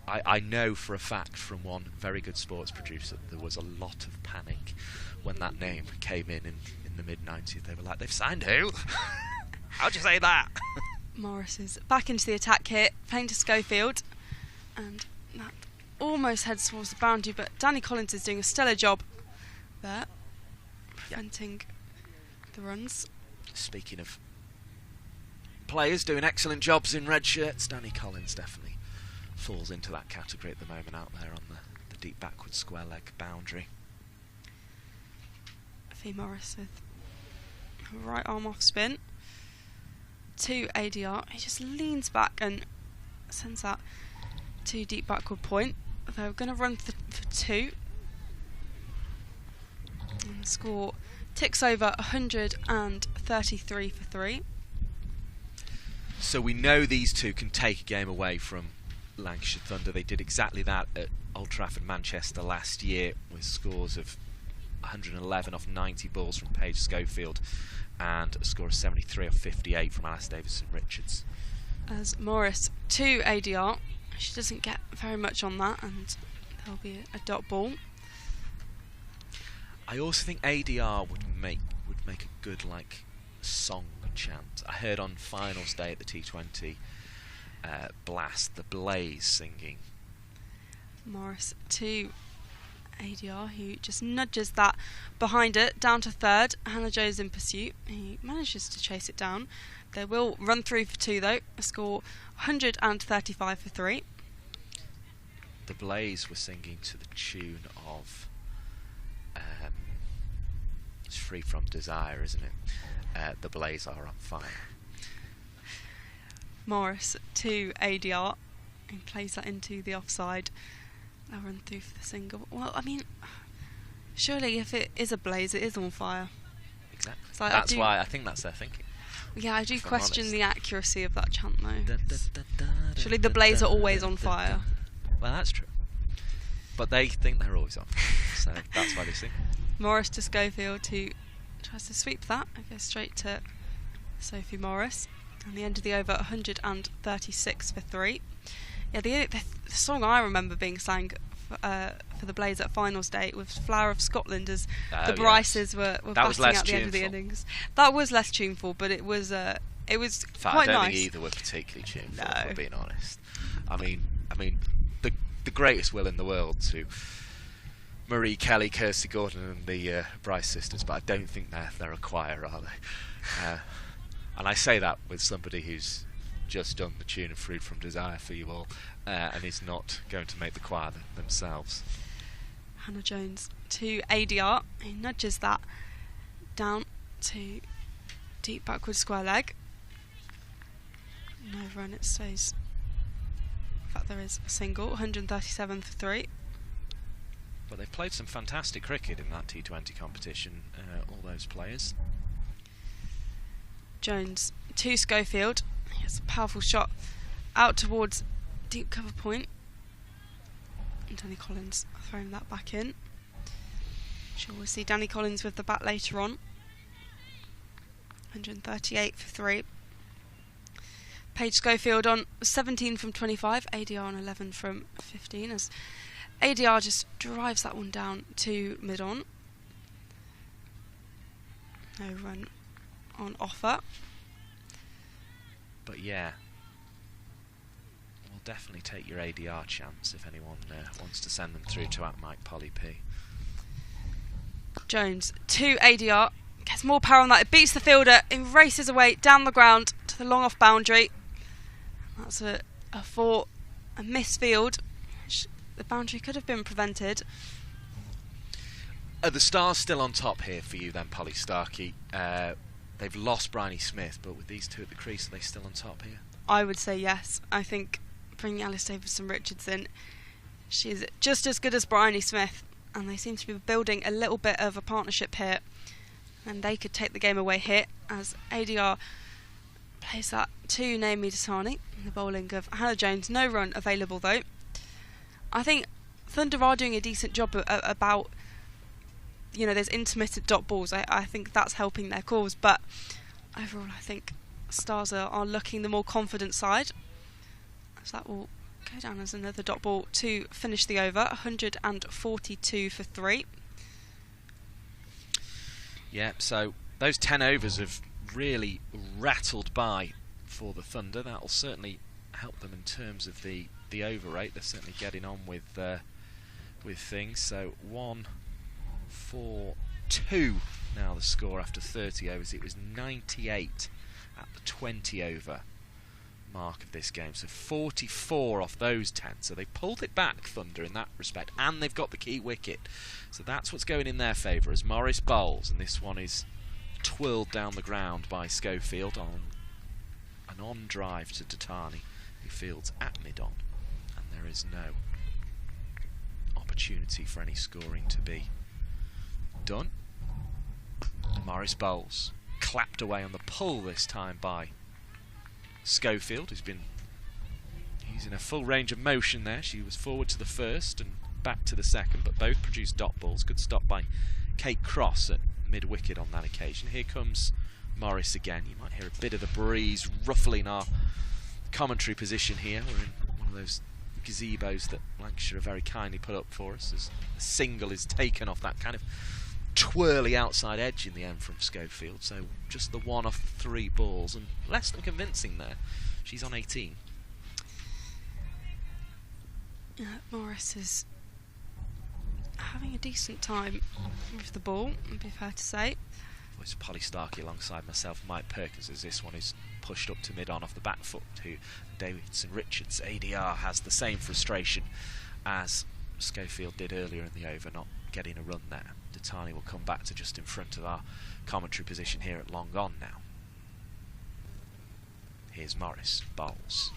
I know for a fact from one very good sports producer there was a lot of panic when that name came in the mid-90s. They were like, they've signed who? How'd you say that? Morris is back into the attack here, playing to Scofield, and that almost heads towards the boundary, but Danny Collins is doing a stellar job there, preventing the runs. Speaking of players doing excellent jobs in red shirts, Danny Collins definitely falls into that category at the moment out there on the deep backward square leg boundary. Fee Morris with a right arm off spin to ADR. He just leans back and sends that to deep backward point. They're going to run for 2. And the score ticks over 133 for 3. So we know these two can take a game away from Lancashire Thunder. They did exactly that at Old Trafford, Manchester last year, with scores of 111 off 90 balls from Paige Scofield and a score of 73 off 58 from Alice Davison-Richards. As Morris to ADR, she doesn't get very much on that, and there'll be a dot ball. I also think ADR would make a good song chant. I heard on finals day at the T20 Blast the Blaze singing. Morris to ADR, who just nudges that behind it down to 3rd. Hannah Jones in pursuit. He manages to chase it down. They will run through for 2 though. A score 135 for 3. The Blaze were singing to the tune of it's Free From Desire, isn't it? The Blaze Are On Fire. Morris to ADR, he plays that into the offside. They'll run through for the single. Well, I mean, surely if it is a blaze, it is on fire. Exactly. So that's why I think that's their thinking. Yeah, I do question the accuracy of that chant though. Surely the blaze are always on fire. Well, that's true. But they think they're always on fire, so that's why they sing. Morris to Scofield, who tries to sweep that and goes straight to Sophie Morris. And the end of the over, 136 for 3. Yeah, the song I remember being sang for the Blaze at finals day was Flower of Scotland, as the Bryces were batting at the end of the innings. That was less tuneful, but it was quite nice. I don't think either were particularly tuneful, if we're being honest. I mean, the greatest will in the world to Marie Kelly, Kirsty Gordon and the Bryce sisters, but I don't think they're a choir, are they? And I say that with somebody who's just done the tune of Fruit From Desire for you all, and is not going to make the choir themselves. Hannah Jones to ADR, he nudges that down to deep backward square leg. No run, it stays. In fact, there is a single, 137 for 3. But they've played some fantastic cricket in that T20 competition, all those players. Jones to Scofield. He has a powerful shot out towards deep cover point. And Danny Collins throwing that back in. Sure, we'll see Danny Collins with the bat later on. 138 for 3. Paige Scofield on 17 from 25. ADR on 11 from 15. As ADR just drives that one down to mid-on. No run on offer. But yeah, we'll definitely take your ADR chance if anyone wants to send them through to @MikePollyP. Jones to ADR, gets more power on that, it beats the fielder, it races away down the ground to the long off boundary. That's a misfield. The boundary could have been prevented. Are the Stars still on top here for you then, Polly Starkey? They've lost Bryony Smith, but with these two at the crease, are they still on top here? I would say yes. I think bringing Alice Davison-Richards in, she's just as good as Bryony Smith. and they seem to be building a little bit of a partnership here, and they could take the game away here as ADR plays that to Naomi Datani, the bowling of Hannah Jones. No run available though. I think Thunder are doing a decent job about, you know, there's intermittent dot balls. I think that's helping their cause, but overall I think Stars are looking the more confident side, so that will go down as another dot ball to finish the over. 142 for 3. Yeah, so those 10 overs have really rattled by for the Thunder. That will certainly help them in terms of the over rate. They're certainly getting on with things. So 1-4-2 now the score after 30 overs. It was 98 at the 20 over mark of this game, so 44 off those 10. So they pulled it back, Thunder, in that respect, and they've got the key wicket, so that's what's going in their favour as Morris bowls, and this one is twirled down the ground by Scofield on an on drive to Datani, who fields at mid-on, and there is no opportunity for any scoring to be done. Morris bowls, clapped away on the pull this time by Scofield, who's been using a full range of motion there. She was forward to the first and back to the second, but both produced dot balls. Good stop by Kate Cross at mid-wicket on that occasion. Here comes Morris again. You might hear a bit of the breeze ruffling our commentary position here. We're in one of those gazebos that Lancashire have very kindly put up for us as a single is taken off that kind of twirly outside edge in the end from Scofield. So just the one off 3 balls, and less than convincing there. She's on 18. Morris is having a decent time with the ball, would be fair to say. It's Polly Starkey alongside myself and Mike Perkins as this one is pushed up to mid-on off the back foot to Davidson Richards. ADR has the same frustration as Scofield did earlier in the over, not getting a run there. Datani will come back to just in front of our commentary position here at long on now. Here's Morris, bowls,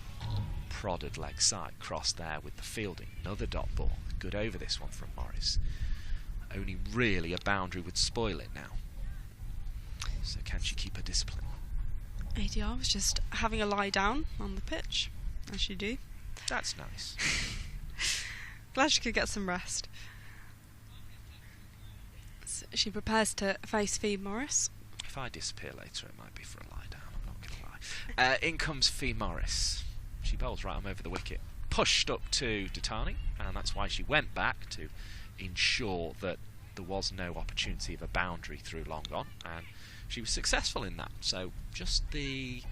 prodded leg side, cross there with the fielding, another dot ball. Good over this one from Morris. Only really a boundary would spoil it now. So can she keep her discipline? ADR was just having a lie down on the pitch, as you do. That's nice. Glad she could get some rest. So she prepares to face Fee Morris. If I disappear later, it might be for a lie down, I'm not going to lie. In comes Fee Morris. She bowls right on over the wicket. Pushed up to Datani, and that's why she went back to ensure that there was no opportunity of a boundary through long on, and she was successful in that. So just the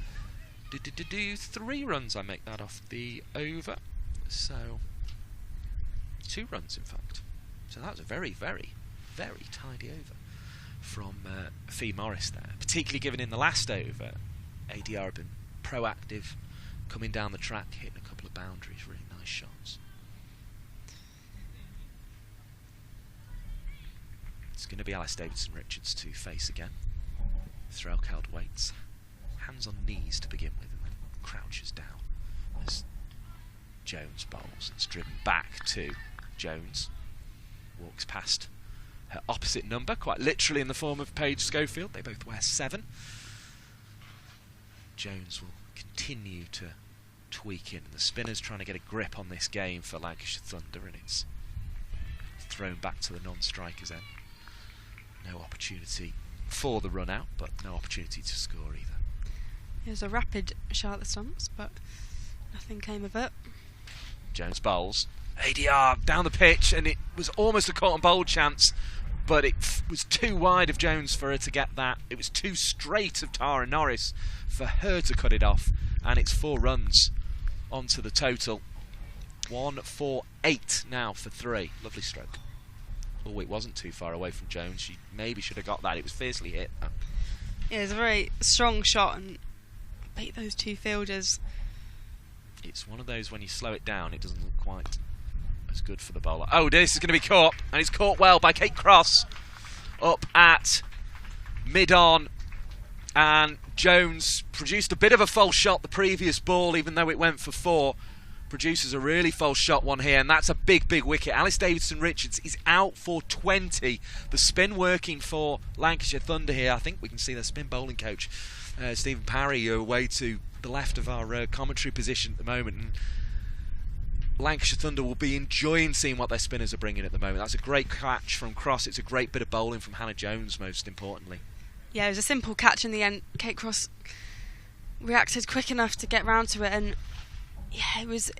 3 runs I make that off the over. So 2 runs in fact. So that was a very, very, very tidy over from Fee Morris there. Particularly given in the last over, ADR have been proactive, coming down the track, hitting a couple of boundaries, really nice shots. It's going to be Alice Davidson Richards to face again. Threlkeld waits, hands on knees to begin with, and then crouches down as Jones bowls. It's driven back to Jones, walks past her opposite number, quite literally in the form of Paige Scofield. They both wear 7. Jones will continue to tweak in, and the spinner's trying to get a grip on this game for Lancashire Thunder, and it's thrown back to the non-strikers end. No opportunity for the run out, but no opportunity to score either. It was a rapid shot at the stumps, but nothing came of it. Jones bowls. ADR down the pitch, and it was almost a caught and bowled chance, but it was too wide of Jones for her to get that. It was too straight of Tara Norris for her to cut it off, and it's 4 runs onto the total. 1-4-8 now for 3. Lovely stroke. Oh, it wasn't too far away from Jones. She maybe should have got that. It was fiercely hit. Yeah, it was a very strong shot and beat those 2 fielders. It's one of those when you slow it down, it doesn't look quite as good for the bowler. Oh, this is going to be caught, and it's caught well by Kate Cross up at mid-on, and Jones produced a bit of a false shot the previous ball, even though it went for 4. produces a really false shot one here, and that's a big wicket. Alice Davidson-Richards is out for 20. The spin working for Lancashire Thunder here. I think we can see the spin bowling coach, Stephen Parry, away to the left of our commentary position at the moment. And Lancashire Thunder will be enjoying seeing what their spinners are bringing at the moment. That's a great catch from Cross. It's a great bit of bowling from Hannah Jones, most importantly. Yeah, it was a simple catch in the end. Kate Cross reacted quick enough to get round to it, and yeah, it was.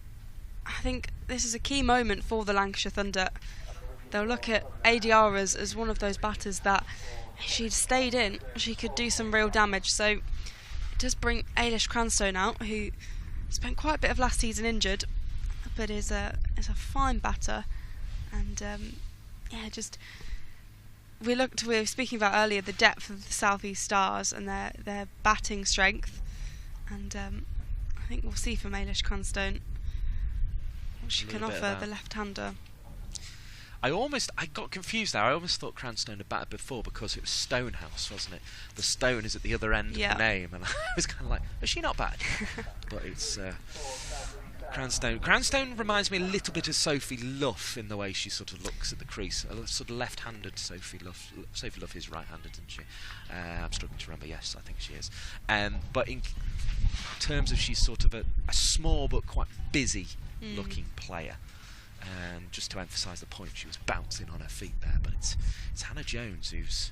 I think this is a key moment for the Lancashire Thunder. They'll look at ADR as one of those batters that, if she'd stayed in, she could do some real damage. So it does bring Ailish Cranstone out, who spent quite a bit of last season injured, but is a fine batter. And yeah, just we were speaking about earlier the depth of the South East Stars and their batting strength, and I think we'll see from Ailish Cranstone what she can offer the left-hander. I got confused there. I almost thought Cranstone had batted before because it was Stonehouse, wasn't it? The stone is at the other end of the name, and I was kind of like, has she not batted? But it's Cranstone. Cranstone reminds me a little bit of Sophie Luff in the way she sort of looks at the crease. A sort of left-handed Sophie Luff. Sophie Luff is right-handed, isn't she? I'm struggling to remember. Yes, I think she is. But in terms of, she's sort of a small but quite busy-looking player. And just to emphasise the point, she was bouncing on her feet there. But it's Hannah Jones who's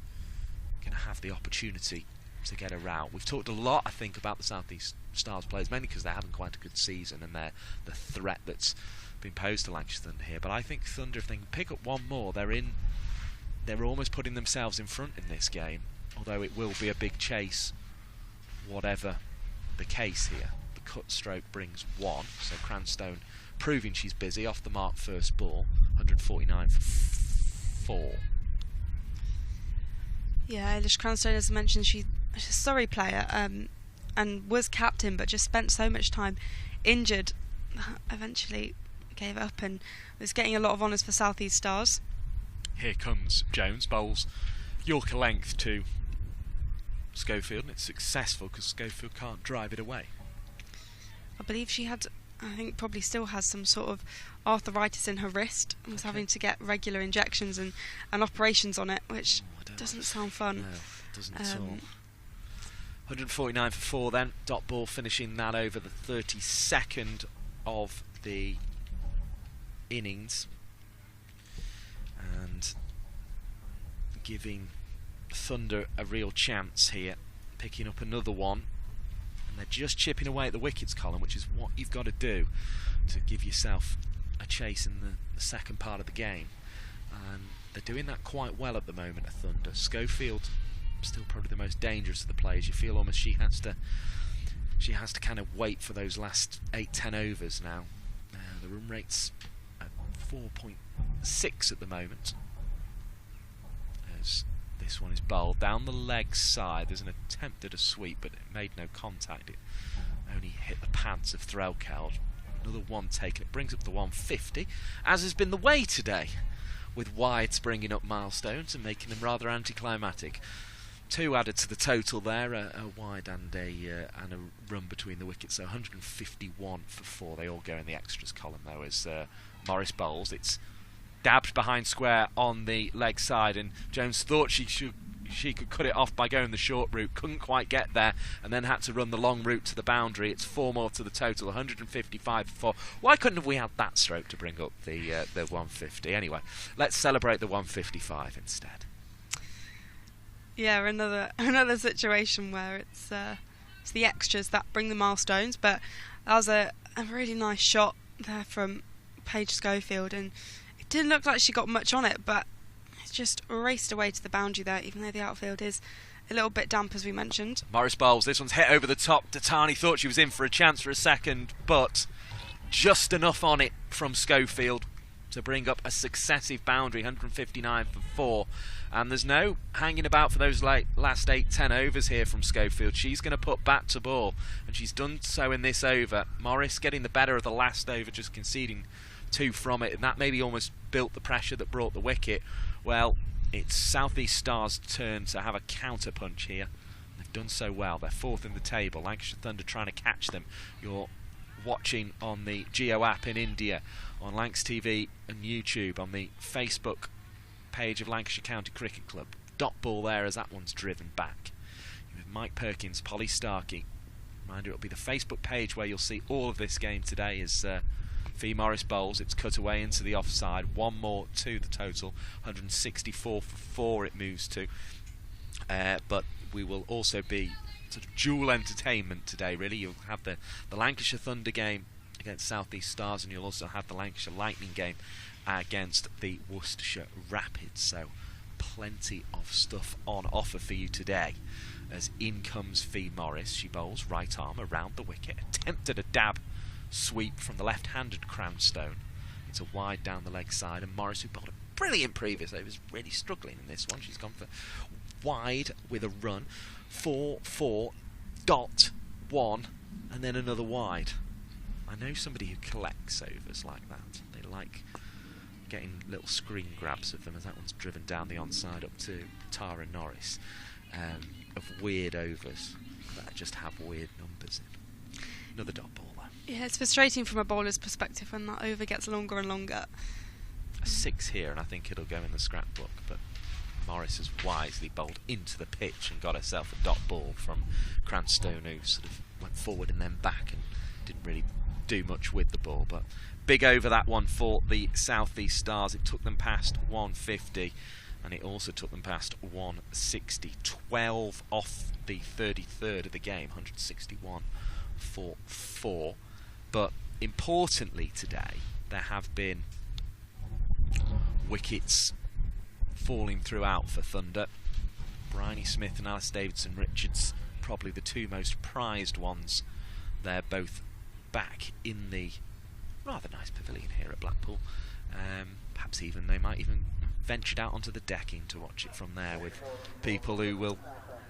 going to have the opportunity to get her out. We've talked a lot, I think, about the South East Stars players, mainly because they're having quite a good season and they're the threat that's been posed to Lancashire Thunder here. But I think Thunder, if they can pick up one more, they're almost putting themselves in front in this game. Although it will be a big chase, whatever the case here. The cut stroke brings one, so Cranstone proving she's busy off the mark first ball, 149 for 4. Yeah, Ailish Cranstone, as I mentioned, she's a Surrey player and was captain, but just spent so much time injured, eventually gave up and was getting a lot of honours for South East Stars. Here comes Jones, bowls Yorker length to Scofield, and it's successful because Scofield can't drive it away. I believe she had, I think probably still has some sort of arthritis in her wrist and was having to get regular injections and operations on it, which doesn't sound fun. No, it doesn't at all. 149 for 4 then. Dot ball finishing that over the 32nd of the innings. And giving Thunder a real chance here. Picking up another one. And they're just chipping away at the wickets column, which is what you've got to do to give yourself a chase in the second part of the game. And they're doing that quite well at the moment at Thunder. Scofield still probably the most dangerous of the players. You feel almost she has to kind of wait for those last 8-10 overs now. The run rate's at 4.6 at the moment. As this one is bowled down the leg side. There's an attempt at a sweep, but it made no contact. It only hit the pads of Threlkeld. Another one taken. It brings up the 150, as has been the way today, with wides bringing up milestones and making them rather anticlimactic. 2 added to the total there, a wide and a run between the wickets, so 151 for 4. They all go in the extras column though as Morris bowls. It's dabbed behind square on the leg side, and Jones thought she could cut it off by going the short route, couldn't quite get there, and then had to run the long route to the boundary. It's 4 more to the total, 155 for 4. Why couldn't we have that stroke to bring up the 150? Anyway, let's celebrate the 155 instead. Yeah, another situation where it's the extras that bring the milestones, but that was a really nice shot there from Paige Scofield, and it didn't look like she got much on it, but it's just raced away to the boundary there, even though the outfield is a little bit damp, as we mentioned. Morris bowls. This one's hit over the top. Tatani thought she was in for a chance for a second, but just enough on it from Scofield to bring up a successive boundary, 159 for 4. And there's no hanging about for those last 8-10 overs here from Scofield. She's going to put bat to ball, and she's done so in this over. Morris getting the better of the last over, just conceding 2 from it, and that maybe almost built the pressure that brought the wicket. Well, it's South East Stars' turn to have a counter punch here. They've done so well. They're 4th in the table. Lancashire Thunder trying to catch them. You're watching on the Geo app in India, on Lancs TV and YouTube, on the Facebook page of Lancashire County Cricket Club. Dot ball there as that one's driven back. With Mike Perkins, Polly Starkey. Reminder, it'll be the Facebook page where you'll see all of this game today as Fee Morris bowls. It's cut away into the offside. One more to the total. 164 for 4 it moves to. But we will also be sort of dual entertainment today, really. You'll have the Lancashire Thunder game against South East Stars, and you'll also have the Lancashire Lightning game against the Worcestershire Rapids. So plenty of stuff on offer for you today. As in comes Fee Morris. She bowls right arm around the wicket. Attempted a dab sweep from the left-handed Cranstone. It's a wide down the leg side, and Morris, who bowled a brilliant previous, was really struggling in this one. She's gone for wide with a run. 4-4.1, and then another wide. I know somebody who collects overs like that. They like getting little screen grabs of them, as that one's driven down the onside up to Tara Norris. Of weird overs that just have weird numbers in. Another dot ball though. Yeah, it's frustrating from a bowler's perspective when that over gets longer and longer. A 6 here, and I think it'll go in the scrapbook, but Morris has wisely bowled into the pitch and got herself a dot ball from Cranstone, who sort of went forward and then back and didn't really do much with the ball. But big over that one for the South East Stars. It took them past 150. And it also took them past 160. 12 off the 33rd of the game, 161 for 4. But importantly today, there have been wickets falling throughout for Thunder. Bryony Smith and Alice Davidson-Richards, probably the two most prized ones. They're both back in the rather nice pavilion here at Blackpool. Perhaps even they might even ventured out onto the decking to watch it from there, with people who will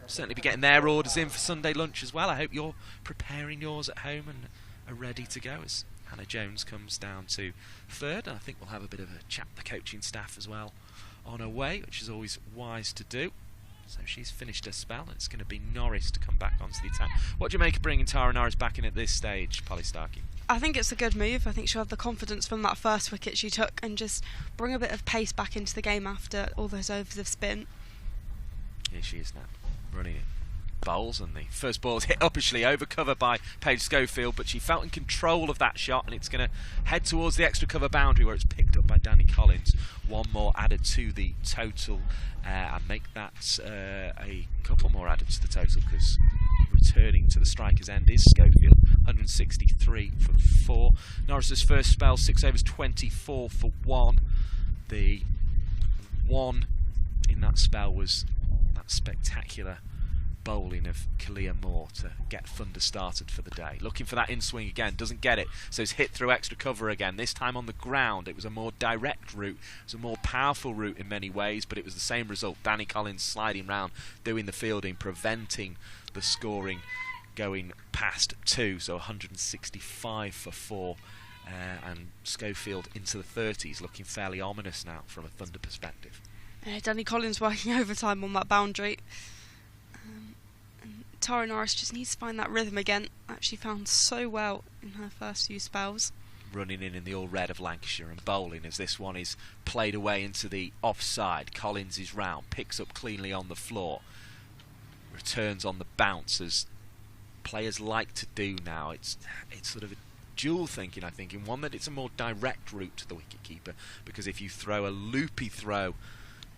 certainly be getting their orders in for Sunday lunch as well. I hope you're preparing yours at home and are ready to go as Hannah Jones comes down to third, and I think we'll have a bit of a chat with the coaching staff as well on her way, which is always wise to do. So she's finished her spell, and it's going to be Norris to come back onto the attack. What do you make of bringing Tara Norris back in at this stage, Polly Starkey? I think it's a good move. I think she'll have the confidence from that first wicket she took and just bring a bit of pace back into the game after all those overs of spin. Here she is now, running it. Bowls, and the first ball is hit uppishly over cover by Paige Scofield, but she felt in control of that shot, and it's going to head towards the extra cover boundary where it's picked up by Danny Collins. One more added to the total, and make that a couple more added to the total, because returning to the striker's end is Scofield. 163 for 4. Norris's first spell, 6 overs, 24 for 1. The one in that spell was that spectacular bowling of Kalia Moore to get Thunder started for the day. Looking for that in-swing again, doesn't get it, so it's hit through extra cover again, this time on the ground. It was a more direct route, it was a more powerful route in many ways, but it was the same result. Danny Collins sliding round, doing the fielding, preventing the scoring going past 2, so 165 for 4, and Schofield into the 30s, looking fairly ominous now from a Thunder perspective. Danny Collins working overtime on that boundary. Tara Norris just needs to find that rhythm again that she found so well in her first few spells. Running in the all red of Lancashire and bowling as this one is played away into the offside. Collins is round, picks up cleanly on the floor, returns on the bounce as players like to do now. It's sort of a dual thinking, I think, in one that it's a more direct route to the wicketkeeper, because if you throw a loopy throw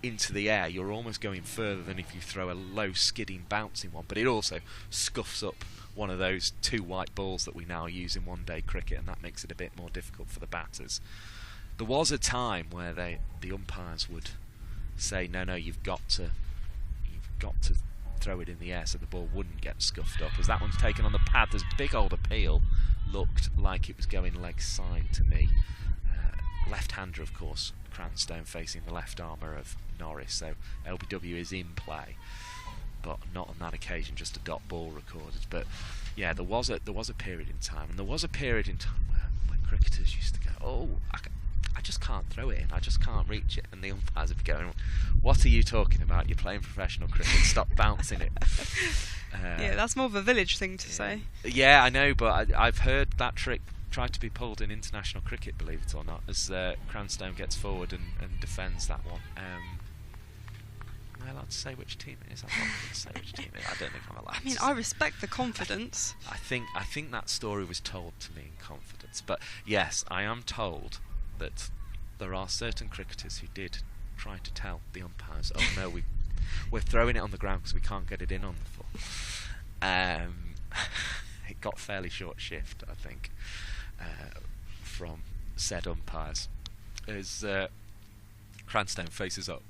into the air, you're almost going further than if you throw a low skidding bouncing one, but it also scuffs up one of those 2 white balls that we now use in one-day cricket, and that makes it a bit more difficult for the batters. There was a time where the umpires would say, no, you've got to throw it in the air so the ball wouldn't get scuffed up. As that one's taken on the pad, there's big old appeal. Looked like it was going leg side to me. Left-hander, of course, Cranstone facing the left armour of Norris, so LBW is in play, but not on that occasion, just a dot ball recorded. But yeah, there was a period in time, and there was a period in time where cricketers used to go, oh, I just can't throw it in, I just can't reach it, and the umpires would be going, what are you talking about, you're playing professional cricket, stop bouncing it. Yeah, that's more of a village thing to say. Yeah, I know, but I've heard that trick tried to be pulled in international cricket, believe it or not, as Cranstoun gets forward and defends that one. Am I allowed to say which team it is? I'm not going to say which team it is. I don't think I'm allowed. I mean, I respect the confidence. I think that story was told to me in confidence. But yes, I am told that there are certain cricketers who did try to tell the umpires, "Oh no, we're throwing it on the ground because we can't get it in on the full." It got fairly short shift, I think, from said umpires. As Cranstoun faces up,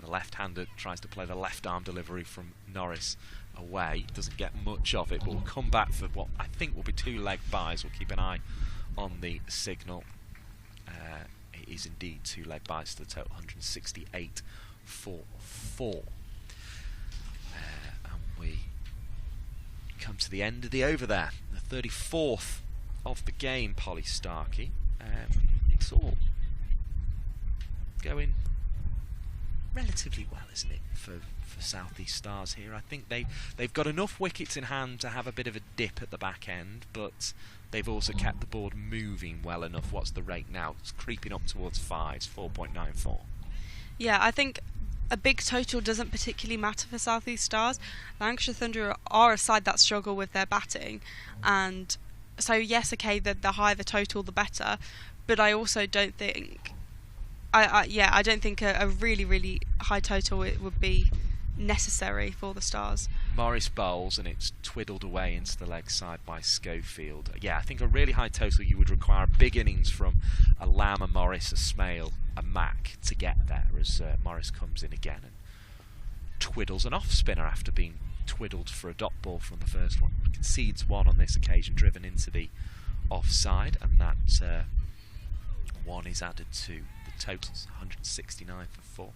the left-hander tries to play the left-arm delivery from Norris away. Doesn't get much of it, but will come back for what I think will be 2 leg byes. We'll keep an eye on the signal. It is indeed 2 leg byes to the total, 168 for 4. And we come to the end of the over there, the 34th of the game, Polly Starkey. It's all going relatively well, isn't it, for South East Stars here? I think they've got enough wickets in hand to have a bit of a dip at the back end, but they've also kept the board moving well enough. What's the rate now? It's creeping up towards 5s, 4.94. Yeah, I think a big total doesn't particularly matter for South East Stars. Lancashire Thunder are a side that struggle with their batting, and so yes, okay, the higher the total, the better. But I also don't think, I don't think a really, really high total it would be necessary for the Stars. Morris bowls and it's twiddled away into the leg side by Scofield. Yeah, I think a really high total, you would require a big innings from a Lamb, a Morris, a Smale, a Mack to get there, as Morris comes in again and twiddles an off spinner after being twiddled for a dot ball from the first one. Concedes 1 on this occasion, driven into the offside, and that 1 is added to the totals, 169 for 4.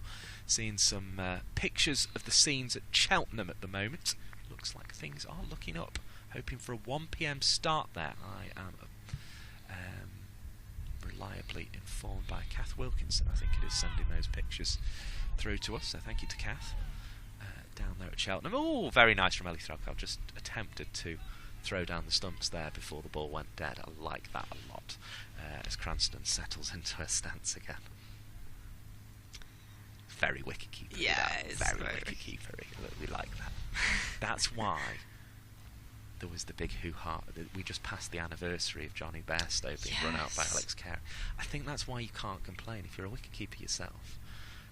Seeing some pictures of the scenes at Cheltenham at the moment. Looks like things are looking up. Hoping for a 1 PM start there. I am reliably informed by Kath Wilkinson, I think it is, sending those pictures through to us. So thank you to Kath down there at Cheltenham. Oh, very nice from Ellie Threlkeld. Just attempted to throw down the stumps there before the ball went dead. I like that a lot as Cranstoun settles into her stance again. Very wicket keeper. Yeah, it's very wicket keeper. We like that. That's why there was the big hoo-ha. We just passed the anniversary of Johnny Bairstow being run out by Alex Carey. I think that's why you can't complain if you're a wicket keeper yourself.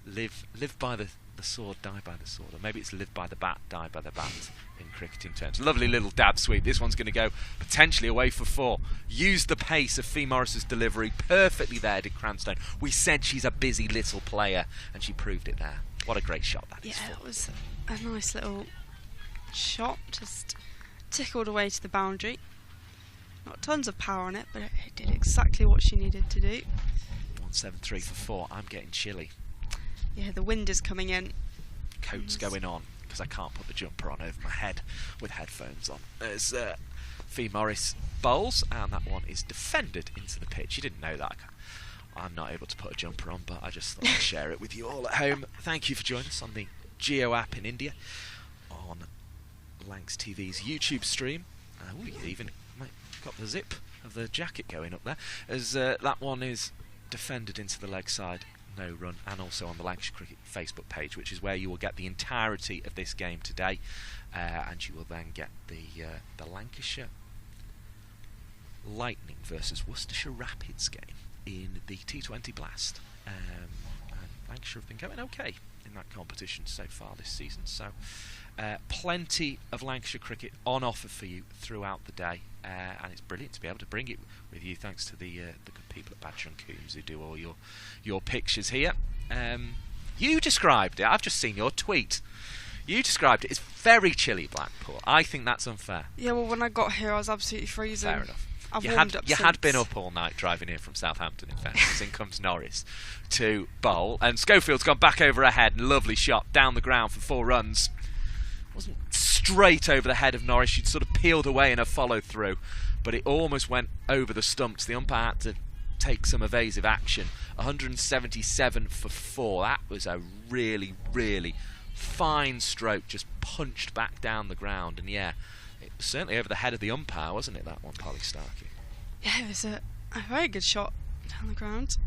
Live by the sword, die by the sword. Or maybe it's live by the bat, die by the bat in cricketing terms. Lovely little dab sweep. This one's going to go potentially away for 4. Use the pace of Fee Morris's delivery perfectly there, did Cranstoun. We said she's a busy little player, and she proved it there. What a great shot that is. Yeah, it was a nice little shot, just tickled away to the boundary. Not tons of power on it, but it did exactly what she needed to do. 173 for 4. I'm getting chilly. Yeah, the wind is coming in. Coat's going on because I can't put the jumper on over my head with headphones on. As Fee Morris bowls, and that one is defended into the pitch. You didn't know that. I'm not able to put a jumper on, but I just thought I'd share it with you all at home. Thank you for joining us on the Geo app in India, on Lancs TV's YouTube stream. You even got the zip of the jacket going up there, as that one is defended into the leg side. No run, and also on the Lancashire Cricket Facebook page, which is where you will get the entirety of this game today, and you will then get the Lancashire Lightning versus Worcestershire Rapids game in the T20 Blast. And Lancashire have been going okay in that competition so far this season, so plenty of Lancashire cricket on offer for you throughout the day, and it's brilliant to be able to bring it with you, thanks to the good people at Badger and Coombs who do all your pictures here. You described it. I've just seen your tweet. You described it. It's very chilly, Blackpool. I think that's unfair. Yeah, well, when I got here, I was absolutely freezing. Fair enough. You had been up all night driving here from Southampton, in fact. In comes Norris to bowl, and Scofield's gone back over her head. Lovely shot down the ground for 4 runs. Wasn't straight over the head of Norris. She'd sort of peeled away in her follow through, but it almost went over the stumps. The umpire had to take some evasive action. 177 for 4. That was a really, really fine stroke, just punched back down the ground. And yeah, it was certainly over the head of the umpire, wasn't it, that one, Polly Starkey? Yeah, it was a very good shot down the ground.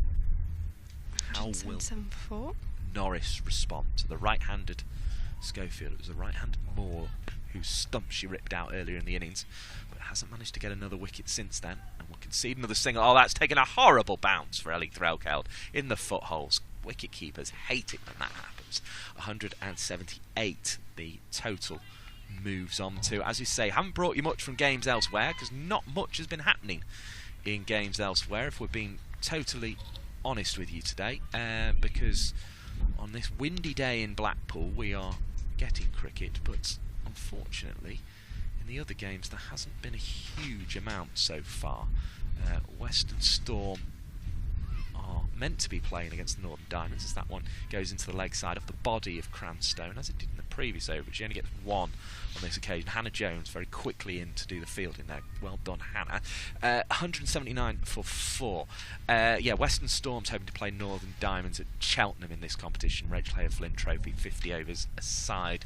How will 177 Norris respond to the right-handed Scofield? It was the right-handed Moore whose stump she ripped out earlier in the innings, but hasn't managed to get another wicket since then, and will concede another single. Oh, that's taken a horrible bounce for Ellie Threlkeld in the footholes. Wicket keepers hate it when that happens. 178 the total moves on to. As you say, haven't brought you much from games elsewhere, because not much has been happening in games elsewhere, if we're being totally honest with you today, because on this windy day in Blackpool we are getting cricket, but unfortunately in the other games there hasn't been a huge amount so far. Western Storm are meant to be playing against the Northern Diamonds, as that one goes into the leg side of the body of Cranstone, as it did in the previous over, but she only gets one on this occasion. Hannah Jones very quickly in to do the fielding there. Well done, Hannah. 179 for 4. Yeah, Western Storm's hoping to play Northern Diamonds at Cheltenham in this competition. Rachel Hare Flynn Trophy, 50 overs aside.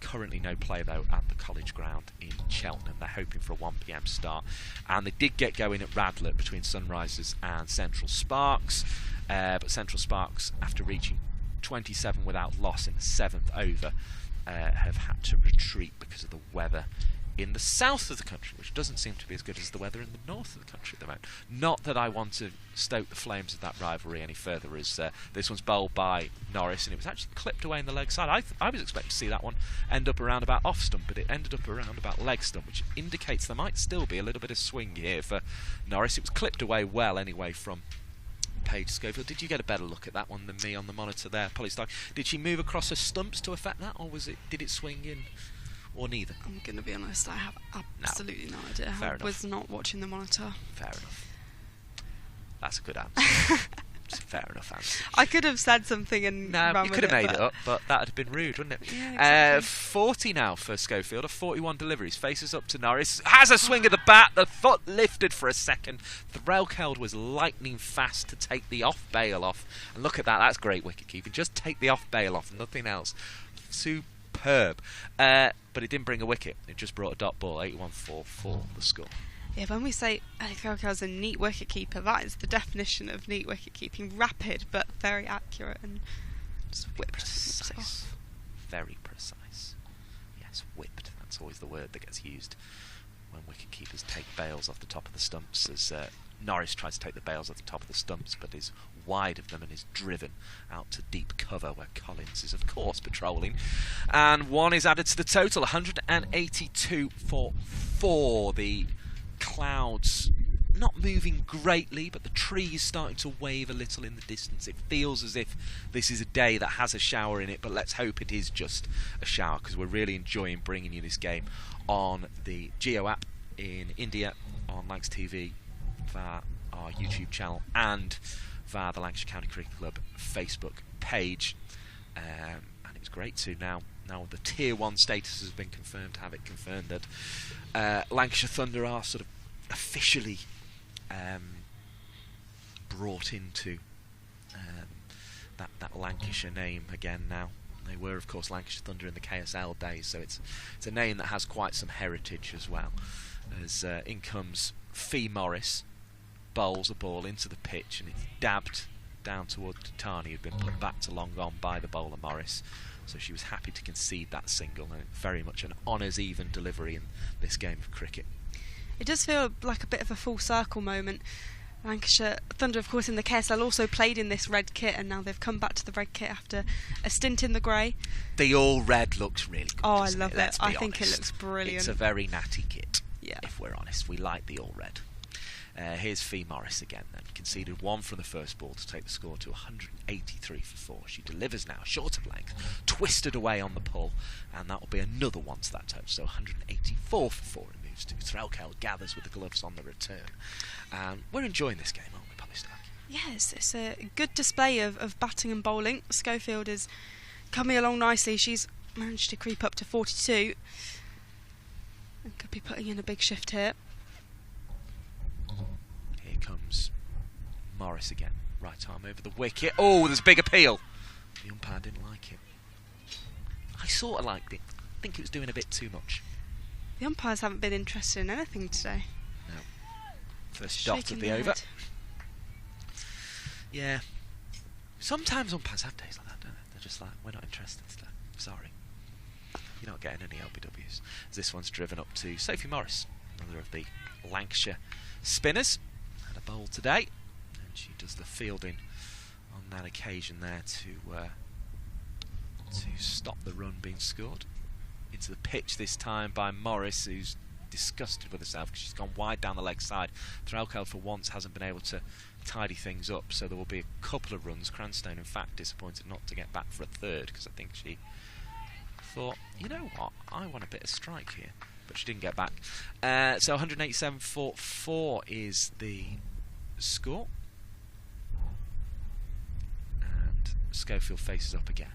Currently no play though at the College Ground in Cheltenham. They're hoping for a 1 PM start, and they did get going at Radlett between Sunrisers and Central Sparks, but Central Sparks, after reaching 27 without loss in the 7th over, have had to retreat because of the weather in the south of the country, which doesn't seem to be as good as the weather in the north of the country at the moment. Not that I want to stoke the flames of that rivalry any further, as this one's bowled by Norris, and it was actually clipped away in the leg side. I was expecting to see that one end up around about off stump, but it ended up around about leg stump, which indicates there might still be a little bit of swing here for Norris. It was clipped away well anyway from Paige Scofield. Did you get a better look at that one than me on the monitor there, Polly Stark? Did she move across her stumps to affect that, or did it swing in? Or neither? I'm going to be honest, I have absolutely no idea. I was not watching the monitor. Fair enough. That's a good answer. It's a fair enough answer. I could have said something and you could have made it up, but that would have been rude, wouldn't it? Yeah, exactly. 40 now for Schofield, of 41 deliveries. Faces up to Norris. Has a swing of the bat. The foot lifted for a second. Threlkeld was lightning fast to take the off bail off. And look at that. That's great wicket keeping. Just take the off bail off, nothing else. Superb. But it didn't bring a wicket. It just brought a dot ball. 81-4 the score. Yeah, when we say Threlkeld's a neat wicket keeper, that is the definition of neat wicket keeping. Rapid, but very accurate and just whipped. Precise. Very precise. Yes, whipped. That's always the word that gets used when wicket keepers take bails off the top of the stumps, as Norris tries to take the bails off the top of the stumps, but is wide of them and is driven out to deep cover, where Collins is of course patrolling, and 1 is added to the total. 182 for 4. The clouds not moving greatly, but the trees starting to wave a little in the distance. It feels as if this is a day that has a shower in it, but let's hope it is just a shower, because we're really enjoying bringing you this game on the Geo app in India, on Lancs TV, via our YouTube channel, and via the Lancashire County Cricket Club Facebook page. And it was great to now the Tier 1 status has been confirmed, to have it confirmed that Lancashire Thunder are sort of officially brought into that Lancashire name again now. They were of course Lancashire Thunder in the KSL days, so it's a name that has quite some heritage as well. As in comes Fee Morris, bowls a ball into the pitch, and it's dabbed down towards Tani, who'd been put back to long on by the bowler Morris. So she was happy to concede that single, and very much an honours even delivery in this game of cricket. It does feel like a bit of a full circle moment. Lancashire Thunder, of course, in the KSL also played in this red kit, and now they've come back to the red kit after a stint in the grey. The all red looks really good. Oh, I love it. Let's be honest. Think it looks brilliant. It's a very natty kit. Yeah. If we're honest, we like the all red. Here's Fee Morris again then. Conceded 1 from the first ball to take the score to 183 for 4. She delivers now, short of length, twisted away on the pull, and that will be another 1 to that total. So 184 for 4 it moves to. Threlkeld gathers with the gloves on the return. And we're enjoying this game, aren't we, Polly Stark? Yes, it's a good display of batting and bowling. Schofield is coming along nicely. She's managed to creep up to 42 and could be putting in a big shift here. Here comes Morris again. Right arm over the wicket. Oh, there's a big appeal. The umpire didn't like it. I sort of liked it. I think it was doing a bit too much. The umpires haven't been interested in anything today. No. First dot of the over. Yeah. Sometimes umpires have days like that, don't they? They're just like, we're not interested today. Sorry. You're not getting any LBWs. As this one's driven up to Sophie Morris, another of the Lancashire spinners. Had a bowl today, and she does the fielding on that occasion there to stop the run being scored. Into the pitch this time by Morris, who's disgusted with herself because she's gone wide down the leg side. Threlkeld for once hasn't been able to tidy things up, so there will be a couple of runs. Cranstone, in fact, disappointed not to get back for a third because I think she thought, you know what, I want a bit of strike here, but she didn't get back. So 187 for 4 is the score, and Scofield faces up again.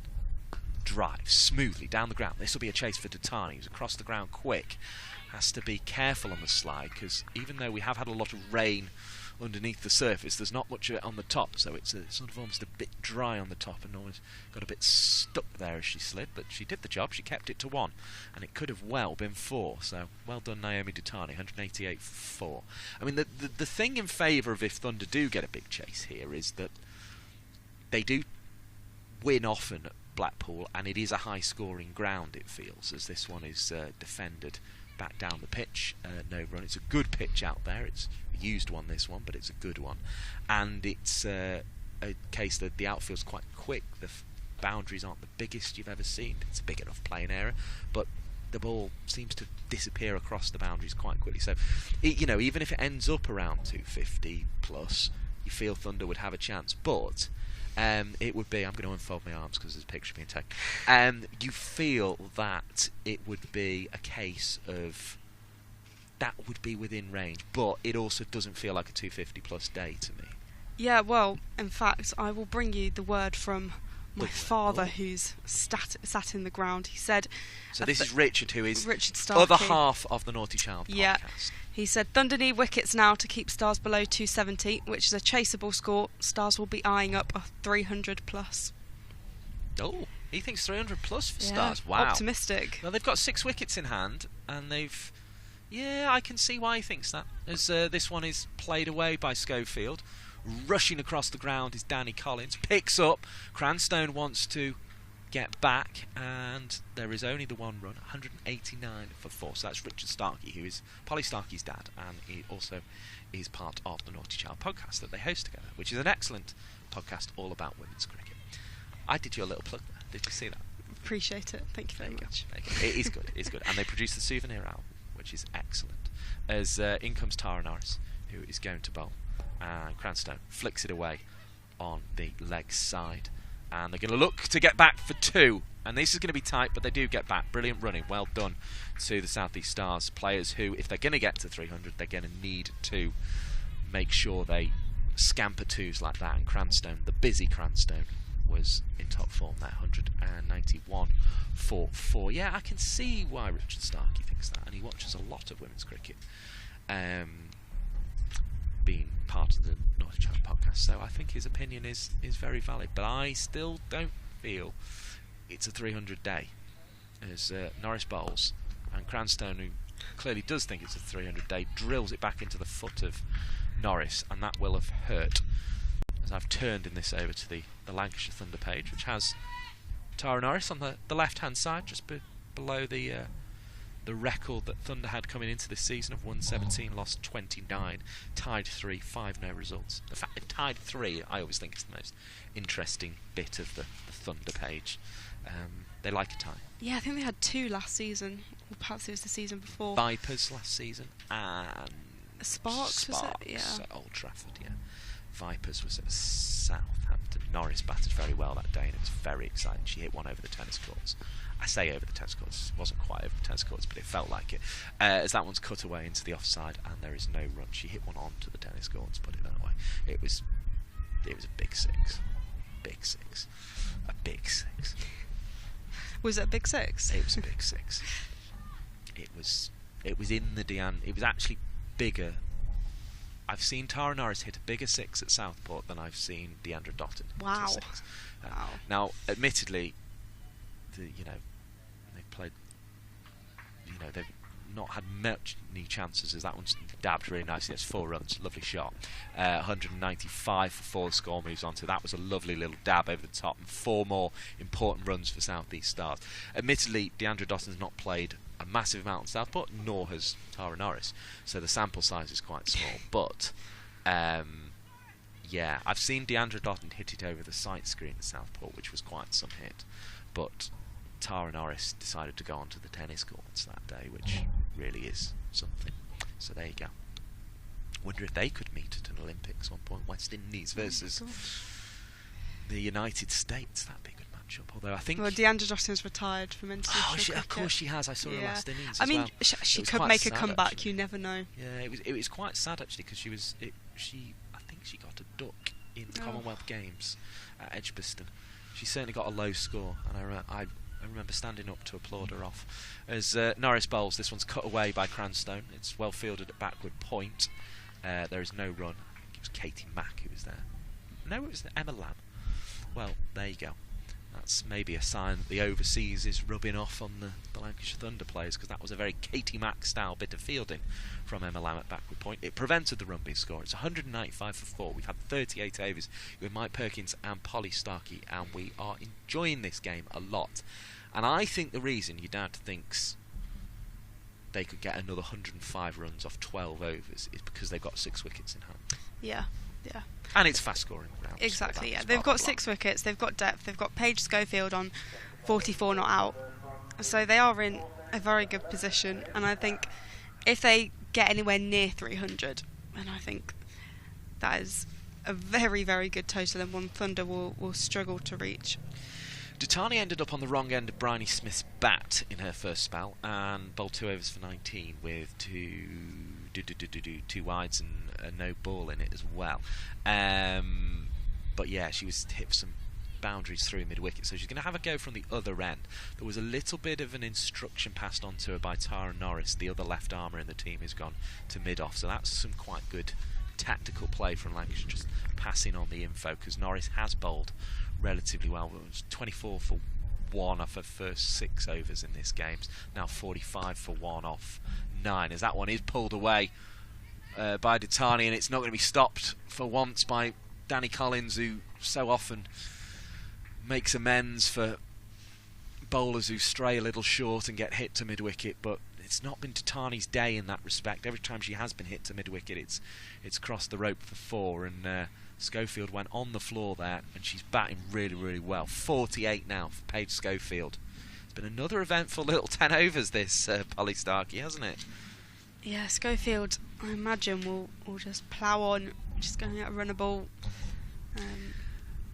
Drives smoothly down the ground. This will be a chase for Datani, who's across the ground quick. Has to be careful on the slide because even though we have had a lot of rain underneath the surface, there's not much of it on the top, so it's sort of almost a bit dry on the top, and almost got a bit stuck there as she slid, but she did the job. She kept it to 1, and it could have well been 4, so well done Naomi Datani. 188 for 4. I mean, the thing in favour of if Thunder do get a big chase here is that they do win often at Blackpool, and it is a high scoring ground, it feels, as this one is defended back down the pitch. No run. It's a good pitch out there. It's a used one, this one, but it's a good one, and it's a case that the outfield's quite quick. The boundaries aren't the biggest you've ever seen. It's a big enough playing area, but the ball seems to disappear across the boundaries quite quickly, so you know, even if it ends up around 250 plus, you feel Thunder would have a chance, but it would be, I'm going to unfold my arms because there's a picture being taken, you feel that it would be a case of that would be within range, but it also doesn't feel like a 250 plus day to me. Yeah, well, in fact, I will bring you the word from my father, who's sat in the ground. He said... So this is Richard, who is Richard Starkey, other half of the Naughty Child podcast. Yeah. He said, Thunder need wickets now to keep Stars below 270, which is a chaseable score. Stars will be eyeing up a 300 plus. Oh, he thinks 300 plus for Yeah, Stars. Wow. optimistic. Well, they've got 6 wickets in hand, and they've... Yeah, I can see why he thinks that. As this one is played away by Scofield. Rushing across the ground is Danny Collins. Picks up. Cranstone wants to get back, and there is only the one run. 189 for 4. So that's Richard Starkey, who is Polly Starkey's dad, and he also is part of the Naughty Child podcast that they host together, which is an excellent podcast all about women's cricket. I did you a little plug there. Did you see that? Appreciate it. Thank you very much. It is good. It's good. And they produce the souvenir album, which is excellent. As in comes Tara Norris, who is going to bowl, and Cranstone flicks it away on the leg side, and they're going to look to get back for 2, and this is going to be tight, but they do get back. Brilliant running, well done to the South East Stars players, who, if they're going to get to 300, they're going to need to make sure they scamper 2s like that, and Cranstone, the busy Cranstone, was in top form there. 191 for 4. Yeah, I can see why Richard Starkey thinks that, and he watches a lot of women's cricket, being part of the Naughty Child podcast, so I think his opinion is very valid, but I still don't feel it's a 300 day, as Norris bowls, and Cranstone, who clearly does think it's a 300 day, drills it back into the foot of Norris, and that will have hurt. As I've turned in this over to the Lancashire Thunder page, which has Tara Norris on the left hand side, just below the record that Thunder had coming into this season of 117, lost 29, tied 3, 5 no results. The fact they've tied 3, I always think is the most interesting bit of the Thunder page. They like a tie. Yeah, I think they had 2 last season, or perhaps it was the season before. Vipers last season, and Sparks was it? Yeah. At Old Trafford, yeah. Vipers was at Southampton. Norris batted very well that day, and it was very exciting. She hit one over the tennis courts. I say over the tennis courts, it wasn't quite over the tennis courts, but it felt like it, as that one's cut away into the offside, and there is no run. She hit one onto the tennis courts, put it that way. It was a big 6. Big 6. A big 6. Was it a big 6? It was a big 6. It was in the it was actually bigger. I've seen Tara Norris hit a bigger 6 at Southport than I've seen Deandra Dotton hit Wow. a 6. Now, admittedly, They've played, they've not had many chances, as that one's dabbed really nicely. That's 4 runs, lovely shot. 195 for 4, the score moves on to. That was a lovely little dab over the top, and 4 more important runs for South East Stars. Admittedly, Deandra Dotton's not played a massive amount in Southport, nor has Tara Norris, so the sample size is quite small, but yeah, I've seen Deandra Dotton hit it over the sight screen at Southport, which was quite some hit, but Tara Norris decided to go onto the tennis courts that day, which really is something. So there you go. Wonder if they could meet at an Olympics one point. West Indies versus the United States. That'd be a good matchup. Although I think Deandra Dotton's retired from international cricket. Of course she has. I saw her last innings. I mean, well. she could make a comeback. Actually. You never know. Yeah, it was quite sad actually, because I think she got a duck in the Commonwealth Games at Edgbaston. She certainly got a low score, and I remember standing up to applaud her off. As Norris bowls, this one's cut away by Cranstone. It's well fielded at backward point. There is no run. I think it was Katie Mack who was there. No, it was Emma Lamb. Well, there you go. That's maybe a sign that the overseas is rubbing off on the Lancashire Thunder players, because that was a very Katie Mack style bit of fielding from Emma Lamb at backward point. It prevented the run being scored. It's 195 for 4. We've had 38 overs with Mike Perkins and Polly Starkey, and we are enjoying this game a lot. And I think the reason your dad thinks they could get another 105 runs off 12 overs is because they've got 6 wickets in hand. Yeah. And it's fast scoring rounds. Exactly, yeah. They've got 6 wickets, they've got depth, they've got Paige Scofield on 44 not out. So they are in a very good position, and I think if they get anywhere near 300, and I think that is a very, very good total, and one Thunder will struggle to reach. Dutani ended up on the wrong end of Bryony Smith's bat in her first spell and bowled 2 overs for 19 with two wides and a no ball in it as well. But yeah, she was hit for some boundaries through mid-wicket, so she's going to have a go from the other end. There was a little bit of an instruction passed on to her by Tara Norris, the other left armour in the team, who's gone to mid-off, so that's some quite good tactical play from Lancashire, just passing on the info, because Norris has bowled relatively well. It was 24 for 1 off her first 6 overs in this game, now 45 for 1 off 9, as that one is pulled away by Dutani, and it's not going to be stopped for once by Danny Collins, who so often makes amends for bowlers who stray a little short and get hit to mid-wicket, but it's not been Dutani's day in that respect. Every time she has been hit to mid-wicket, it's crossed the rope for 4, and Scofield went on the floor there, and she's batting really, really well. 48 now for Paige Scofield. It's been another eventful little 10 overs this, Polly Starkey, hasn't it? Yeah, Scofield, I imagine, will just plough on, just going to run a ball.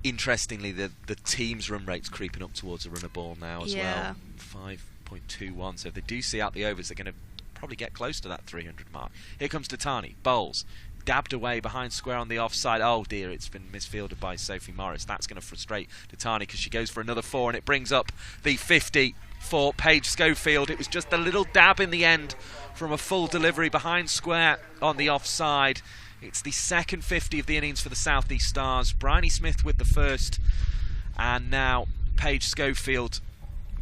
Interestingly, the team's run rate's creeping up towards a runner ball now as well. 5.21. So if they do see out the overs, they're going to probably get close to that 300 mark. Here comes Dutani. Bowls. Dabbed away behind square on the offside. Oh dear, it's been misfielded by Sophie Morris. That's going to frustrate Dutani, because she goes for another 4, and it brings up the 50 for Paige Scofield. It was just a little dab in the end from a full delivery behind square on the offside. It's the second 50 of the innings for the South East Stars. Bryony Smith with the first, and now Paige Scofield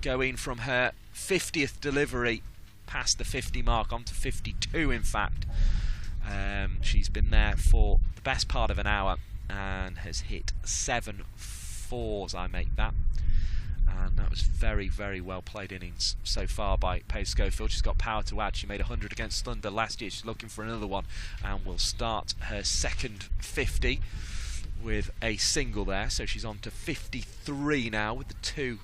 going from her 50th delivery past the 50 mark onto 52 in fact. She's been there for the best part of an hour and has hit 7 4s, I make that. And that was very, very well played innings so far by Paige Scofield. She's got power to add. She made 100 against Thunder last year. She's looking for another one, and will start her second 50 with a single there. So she's on to 53 now, with the 2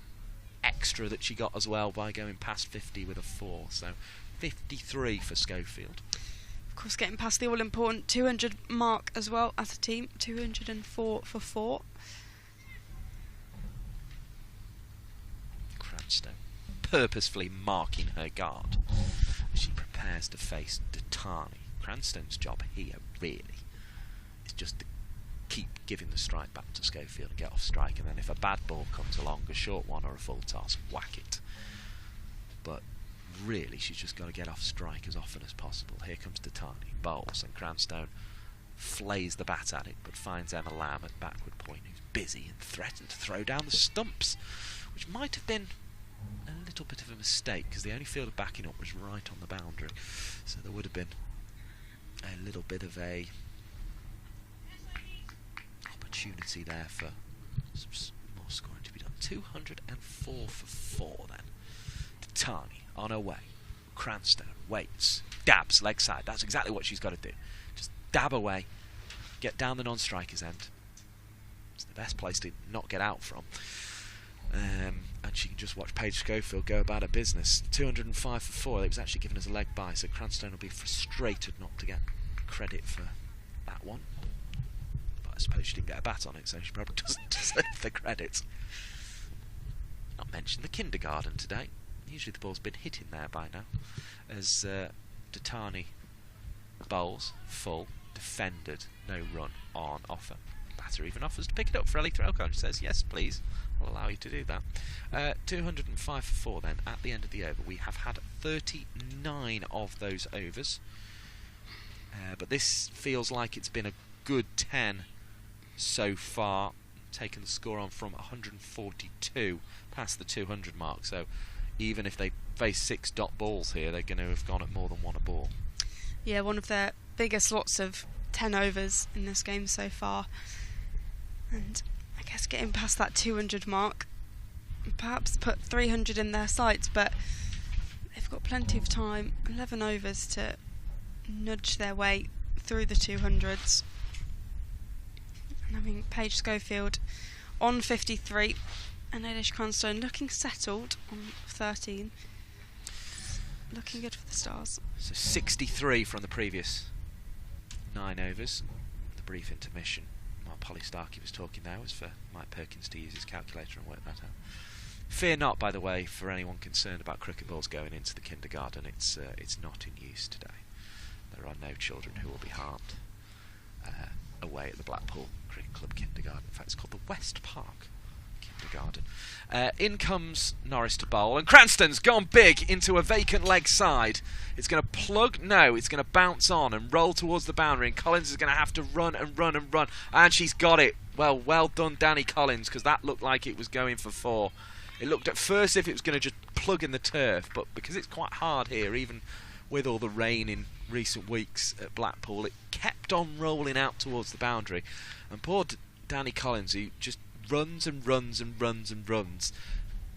extra that she got as well by going past 50 with a 4. So 53 for Scofield. Of course, getting past the all-important 200 mark as well as a team. 204 for 4. Cranstone purposefully marking her guard as she prepares to face Dutani. Cranstone's job here really is just to keep giving the strike back to Scofield and get off strike, and then if a bad ball comes along, a short one or a full toss, whack it. But really, she's just got to get off strike as often as possible. Here comes Dutani, bowls, and Cranstone flays the bat at it, but finds Emma Lamb at backward point, who's busy and threatened to throw down the stumps, which might have been a little bit of a mistake, because the only fielder backing up was right on the boundary, so there would have been a little bit of a opportunity there for some more scoring to be done. 204 for 4 then. Tani on her way. Cranstoun waits, dabs leg side. That's exactly what she's got to do. Just dab away, get down the non-striker's end. It's the best place to not get out from. And she can just watch Paige Scofield go about her business. 205 for 4. It was actually given as a leg bye, so Cranstoun will be frustrated not to get credit for that one. But I suppose she didn't get a bat on it, so she probably doesn't deserve the credit. Not mentioned the kindergarten today. Usually the ball's been hit in there by now. As Datani bowls, full, defended, no run on offer. Batter even offers to pick it up for Ellie Threlkeld. She says, yes, please, I'll allow you to do that. 205 for 4 then at the end of the over. We have had 39 of those overs. But this feels like it's been a good 10 so far. Taken the score on from 142 past the 200 mark. So even if they face 6 dot balls here, they're going to have gone at more than 1 a ball. Yeah, one of their biggest lots of 10 overs in this game so far. And I guess getting past that 200 mark, perhaps put 300 in their sights, but they've got plenty of time, 11 overs to nudge their way through the 200s. And having Paige Scofield on 53, and Eilish Cranstoun looking settled on 13. Looking good for the Stars. So 63 from the previous 9 overs. The brief intermission while Polly Starkey was talking there was for Mike Perkins to use his calculator and work that out. Fear not, by the way, for anyone concerned about cricket balls going into the kindergarten. It's not in use today. There are no children who will be harmed away at the Blackpool Cricket Club kindergarten. In fact, it's called the West Park Kindergarten. In comes Norris to bowl, and Cranstoun's gone big into a vacant leg side. It's going to plug, no, it's going to bounce on and roll towards the boundary, and Collins is going to have to run and run and run, and she's got it. Well done, Danny Collins, because that looked like it was going for 4. It looked at first if it was going to just plug in the turf, but because it's quite hard here, even with all the rain in recent weeks at Blackpool, it kept on rolling out towards the boundary, and poor Danny Collins, who just runs and runs and runs and runs,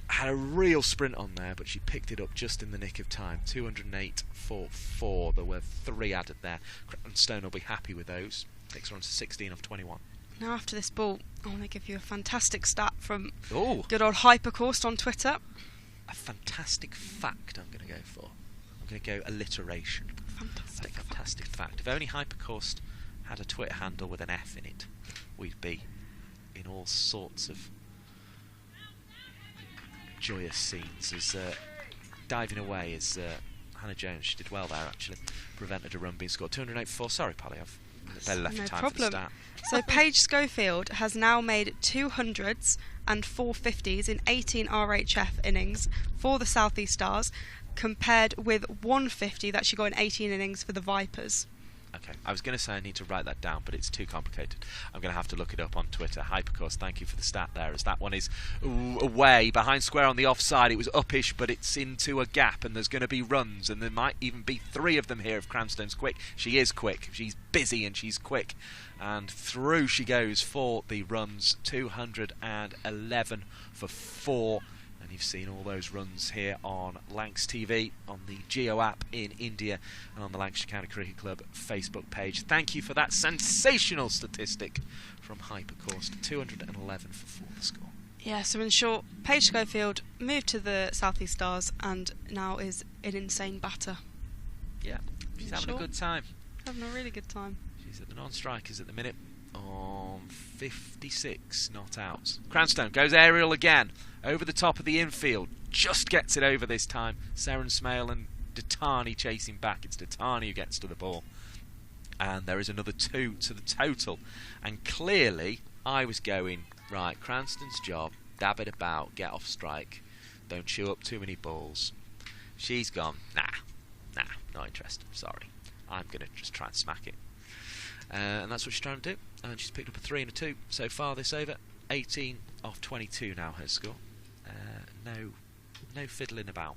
had a real sprint on there, but she picked it up just in the nick of time. 208 for 4. There were 3 added there. Cranstoun will be happy with those. Takes her on to 16 of 21. Now after this ball, I want to give you a fantastic stat from Ooh. good old Hypercourse on Twitter. A fantastic fact I'm going to go for. I'm going to go alliteration. Fantastic fact. If only Hypercourse had a Twitter handle with an F in it, we'd be in all sorts of joyous scenes. As diving away is Hannah Jones. She did well there, actually. Prevented a run being scored. 208 for 4. Sorry, Polly, I've barely left you time for the stat. So Paige Scofield has now made 200s and 450s in 18 RHF innings for the South East Stars, compared with 150 that she got in 18 innings for the Vipers. Okay, I was going to say I need to write that down, but it's too complicated. I'm going to have to look it up on Twitter. Hypercourse, thank you for the stat there, as that one is away, behind square on the offside. It was uppish, but it's into a gap, and there's going to be runs, and there might even be 3 of them here if Cranstoun's quick. She is quick. She's busy, and she's quick. And through she goes for the runs. 211 for 4. And you've seen all those runs here on Lancs TV, on the Geo app in India, and on the Lancashire County Cricket Club Facebook page. Thank you for that sensational statistic from Hypercourse. 211 for 4 the score. Yeah, so in short, Paige Scofield moved to the South East Stars and now is an insane batter. Yeah, she's having a good time. Having a really good time. She's at the non-strikers at the minute on 56 not outs. Cranstoun goes aerial again, over the top of the infield, just gets it over this time. Seren Smale and Datani chasing back. It's Datani who gets to the ball, and there is another 2 to the total. And clearly I was going, right, Cranstoun's job, dab it about, get off strike, don't chew up too many balls. She's gone, nah, not interested, sorry, I'm going to just try and smack it. And that's what she's trying to do, and she's picked up a 3 and a 2 so far this over. 18 off 22 now her score. No No fiddling about.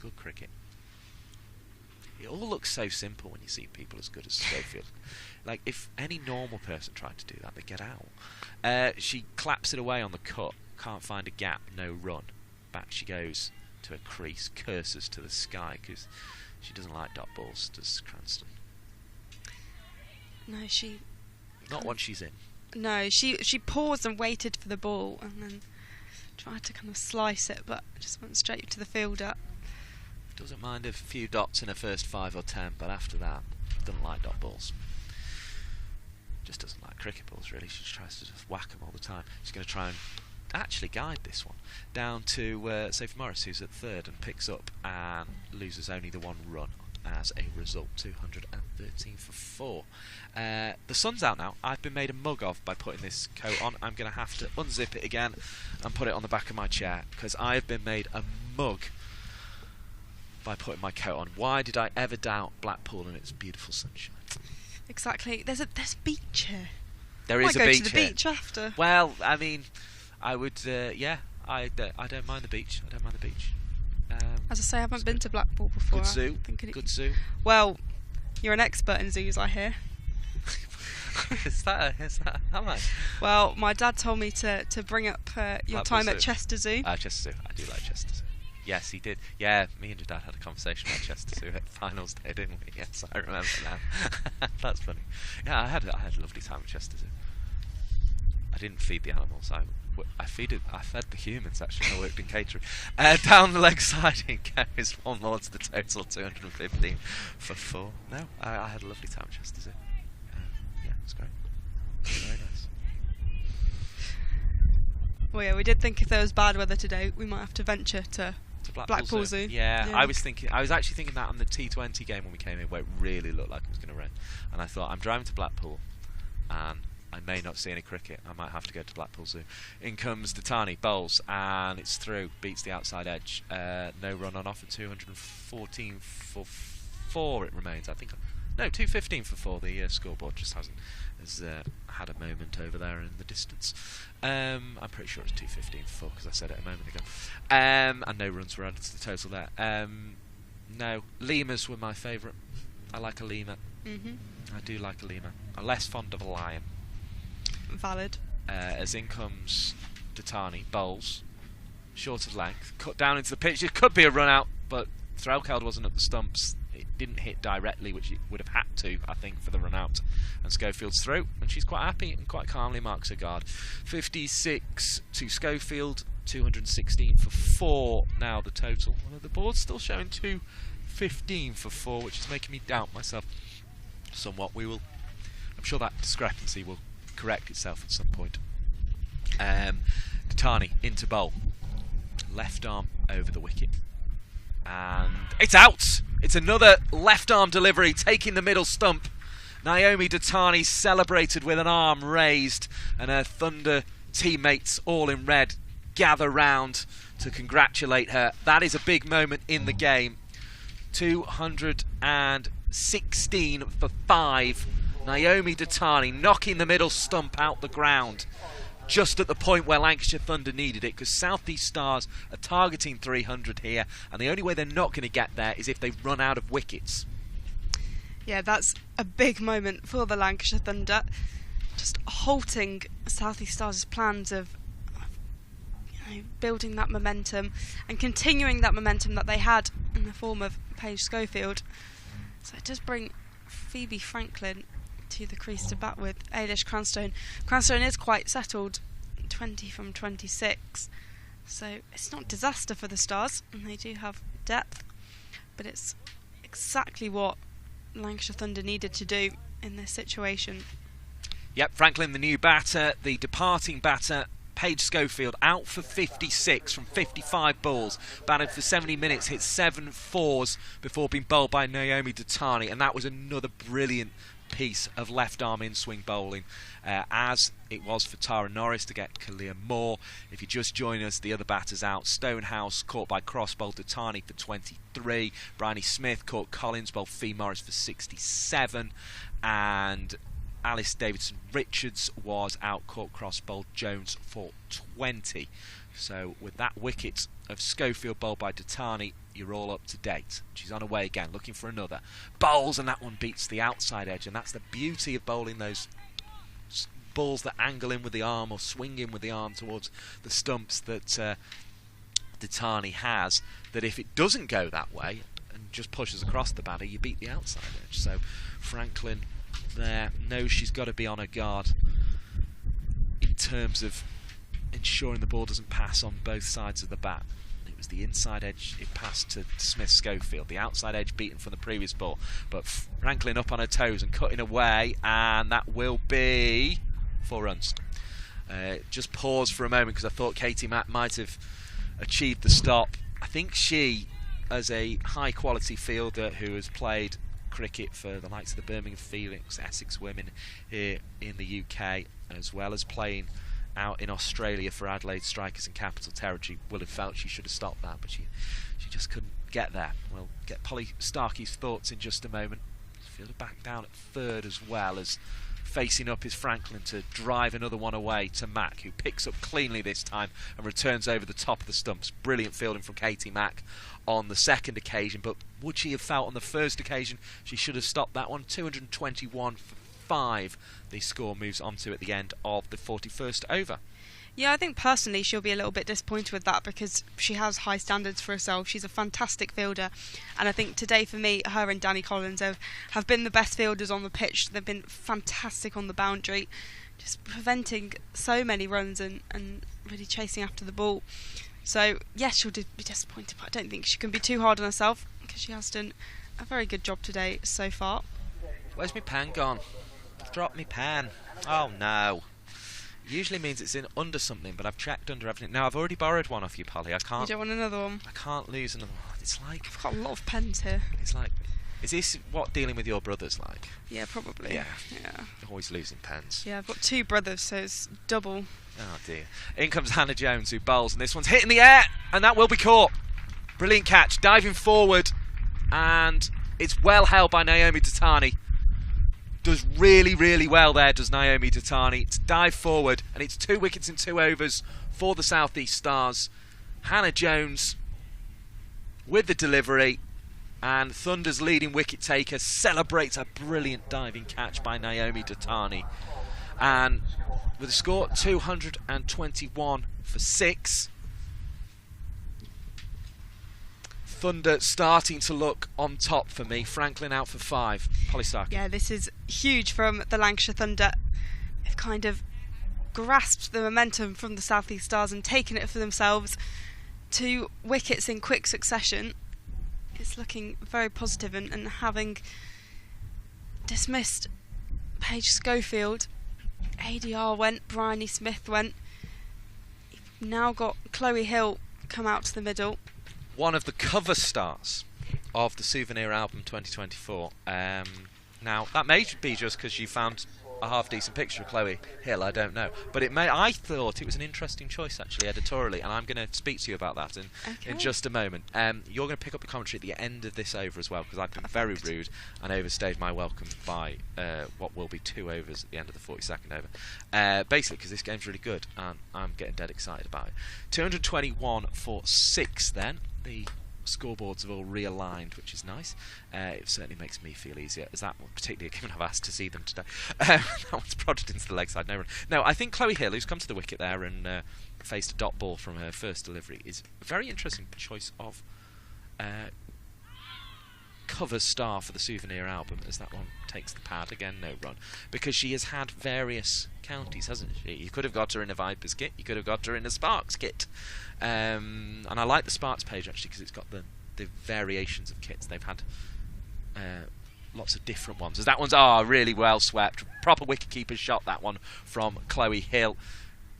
Good cricket. It all looks so simple when you see people as good as Scofield. Like, if any normal person tried to do that, they'd get out. She claps it away on the cut. Can't find a gap. No run. Back she goes to a crease. Curses to the sky because she doesn't like dot balls, does Cranston? No, she... Not once she's in. No, she paused and waited for the ball and then tried to kind of slice it, but just went straight to the fielder. Doesn't mind a few dots in her first 5 or 10, but after that, doesn't like dot balls. Just doesn't like cricket balls, really. She just tries to just whack them all the time. She's going to try and actually guide this one down to Sophie Morris, who's at third and picks up and loses only the 1 run as a result. 213 for 4. The sun's out now. I've been made a mug of by putting this coat on. I'm going to have to unzip it again and put it on the back of my chair because I've been made a mug by putting my coat on. Why did I ever doubt Blackpool and its beautiful sunshine? Exactly. There's a beach here. There is a beach here. Might go to the beach after. Well, I mean, I would. Yeah, I don't mind the beach. I don't mind the beach. As I say, I haven't been to Blackpool before. Good zoo. Good zoo. Well, you're an expert in zoos, I hear. Is that? Am I? Well, my dad told me to bring up your time at Chester Zoo. Chester Zoo. I do like Chester Zoo. Yes, he did. Yeah, me and your dad had a conversation about Chester Zoo at finals day, didn't we? Yes, I remember now. That's funny. Yeah, I had a lovely time at Chester Zoo. I didn't feed the animals. I fed the humans, actually. I worked in catering. Down the leg side it goes. 1 more to the total, 215 for 4. No, I had a lovely time at Chester Zoo. Yeah, it was great. Very nice. Well, yeah, we did think if there was bad weather today, we might have to venture to Blackpool Zoo. Yeah, I was actually thinking that on the T20 game when we came in, where it really looked like it was going to rain. And I thought, I'm driving to Blackpool, and I may not see any cricket. I might have to go to Blackpool Zoo. In comes Datani, bowls, and it's through. Beats the outside edge. No run on offer. 214 for 4 it remains. I think. No, 215 for 4. The scoreboard just has had a moment over there in the distance. I'm pretty sure it's 215 for 4 because I said it a moment ago. And no runs were added to the total there. No, lemurs were my favourite. I like a lemur. I do like a lemur. I'm less fond of a lion. Valid. As in comes Datani, bowls, short of length, cut down into the pitch. It could be a run out, but Threlkeld wasn't at the stumps. It didn't hit directly, which it would have had to, I think, for the run out. And Scofield's through, and she's quite happy and quite calmly marks her guard. 56 to Scofield, 216 for 4 now the total. Well, the board's still showing 215 for 4, which is making me doubt myself somewhat. I'm sure that discrepancy will correct itself at some point. Datani into bowl, left arm over the wicket, and it's out. It's another left arm delivery taking the middle stump. Naomi Datani celebrated with an arm raised, and her Thunder teammates, all in red, gather round to congratulate her. That is a big moment in the game. 216 for 5. Naomi Datani knocking the middle stump out the ground just at the point where Lancashire Thunder needed it, because South East Stars are targeting 300 here, and the only way they're not going to get there is if they run out of wickets. Yeah, that's a big moment for the Lancashire Thunder, just halting South East Stars' plans of building that momentum and continuing that momentum that they had in the form of Paige Scofield. So it does bring Phoebe Franklin to the crease to bat with Ailish Cranstone. Cranstone is quite settled, 20 from 26, so it's not disaster for the Stars, and they do have depth, but it's exactly what Lancashire Thunder needed to do in this situation. Yep, Franklin, the new batter, the departing batter. Paige Scofield out for 56 from 55 balls, batted for 70 minutes, hit 7 fours before being bowled by Naomi Datani, and that was another brilliant piece of left arm in swing bowling, as it was for Tara Norris to get Kalia Moore. If you just join us, the other batters out. Stonehouse caught by cross, bowled Datani for 23. Bryony Smith caught Collins, bowled Fee Morris for 67, and Alice Davidson-Richards was out, caught cross, bowled Jones for 20. So with that wicket of Scofield bowled by Datani, you're all up to date. She's on her way again, looking for another. Bowls, and that one beats the outside edge, and that's the beauty of bowling those balls that angle in with the arm or swing in with the arm towards the stumps that Datani has, that if it doesn't go that way and just pushes across the batter, you beat the outside edge. So Franklin there knows she's got to be on her guard in terms of ensuring the ball doesn't pass on both sides of the bat. It was the inside edge it passed to Smith Scofield, the outside edge beaten from the previous ball, but Franklin up on her toes and cutting away, and that will be 4 runs. Just pause for a moment because I thought Katie Mack might have achieved the stop. I think she, as a high quality fielder who has played cricket for the likes of the Birmingham Phoenix, Essex Women here in the UK, as well as playing out in Australia for Adelaide Strikers and Capital Territory, will have felt she should have stopped that, but she just couldn't get there. We'll get Polly Starkey's thoughts in just a moment. Fielder back down at third, as well as facing up is Franklin to drive another one away to Mack, who picks up cleanly this time and returns over the top of the stumps. Brilliant fielding from Katie Mack on the second occasion, but would she have felt on the first occasion she should have stopped that one? 221 for 5 the score moves on to at the end of the 41st over. Yeah, I think personally she'll be a little bit disappointed with that because she has high standards for herself. She's a fantastic fielder, and I think today for me, her and Danny Collins have been the best fielders on the pitch. They've been fantastic on the boundary, just preventing so many runs and really chasing after the ball. So yes, she'll be disappointed, but I don't think she can be too hard on herself because she has done a very good job today so far. Where's my pen gone? I've dropped my pen. Oh no. Usually means it's in under something, but I've checked under everything. Now I've already borrowed one off you, Polly. I can't. You don't want another one? I can't lose another one. It's like I've got a lot of pens here. It's like, is this what dealing with your brothers like? Yeah, probably. Yeah. Yeah. Always losing pens. Yeah, I've got 2 brothers, so it's double. Oh dear. In comes Hannah Jones, who bowls, and this one's hit in the air, and that will be caught. Brilliant catch, diving forward, and it's well held by Naomi Datani. Does really, really well there, does Naomi Datani. It's dive forward, and it's 2 wickets in 2 overs for the South East Stars. Hannah Jones with the delivery, and Thunder's leading wicket taker celebrates a brilliant diving catch by Naomi Datani. And with a score 221 for 6, Thunder starting to look on top for me. Franklin out for 5. Polly Stark. Yeah, this is huge from the Lancashire Thunder. They've kind of grasped the momentum from the South East Stars and taken it for themselves. 2 wickets in quick succession. It's looking very positive, and having dismissed Paige Scofield, ADR went, Bryony Smith went. You've now got Chloe Hill come out to the middle. One of the cover stars of the Souvenir album 2024. Now, that may be just because you found a half-decent picture of Chloe Hill, I don't know. But I thought it was an interesting choice, actually, editorially, and I'm going to speak to you about that in just a moment. You're going to pick up the commentary at the end of this over as well, because I've been very rude and overstayed my welcome by what will be 2 overs at the end of the 42nd over. Basically, because this game's really good, and I'm getting dead excited about it. 221 for 6, then. The scoreboards have all realigned, which is nice. It certainly makes me feel easier, as that one, particularly given I've asked to see them today. That one's prodded into the leg side. No, I think Chloe Hill, who's come to the wicket there and faced a dot ball from her first delivery, is a very interesting choice of cover star for the Souvenir album, as that one takes the pad. Again, no run, because she has had various counties, hasn't she? You could have got her in a Vipers kit, you could have got her in a Sparks kit, and I like the Sparks page actually because it's got the variations of kits. They've had lots of different ones. As that one's really well swept, proper wicketkeeper shot, that one from Chloe Hill.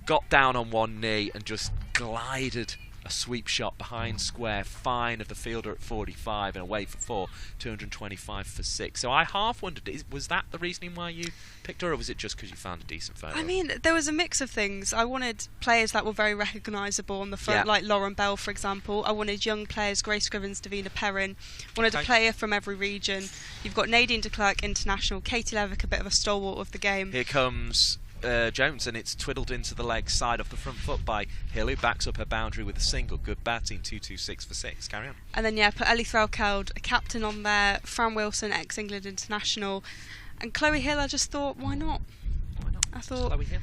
Got down on one knee and just glided a a sweep shot behind square, fine of the fielder at 45 and away for 4, 225 for 6. So I half wondered, was that the reasoning why you picked her, or was it just because you found a decent photo? I mean, there was a mix of things. I wanted players that were very recognisable on the front, like Lauren Bell, for example. I wanted young players, Grace Scrivens, Davina Perrin. Wanted a player from every region. You've got Nadine de Klerk, international, Katie Levick, a bit of a stalwart of the game. Here comes Jones, and it's twiddled into the leg side off the front foot by Hill, who backs up her boundary with a single. Good batting, 226 for 6. Carry on. And then put Ellie Threlkeld, a captain on there, Fran Wilson, ex-England international, and Chloe Hill. I just thought, why not? Why not? I thought, Chloe Hill.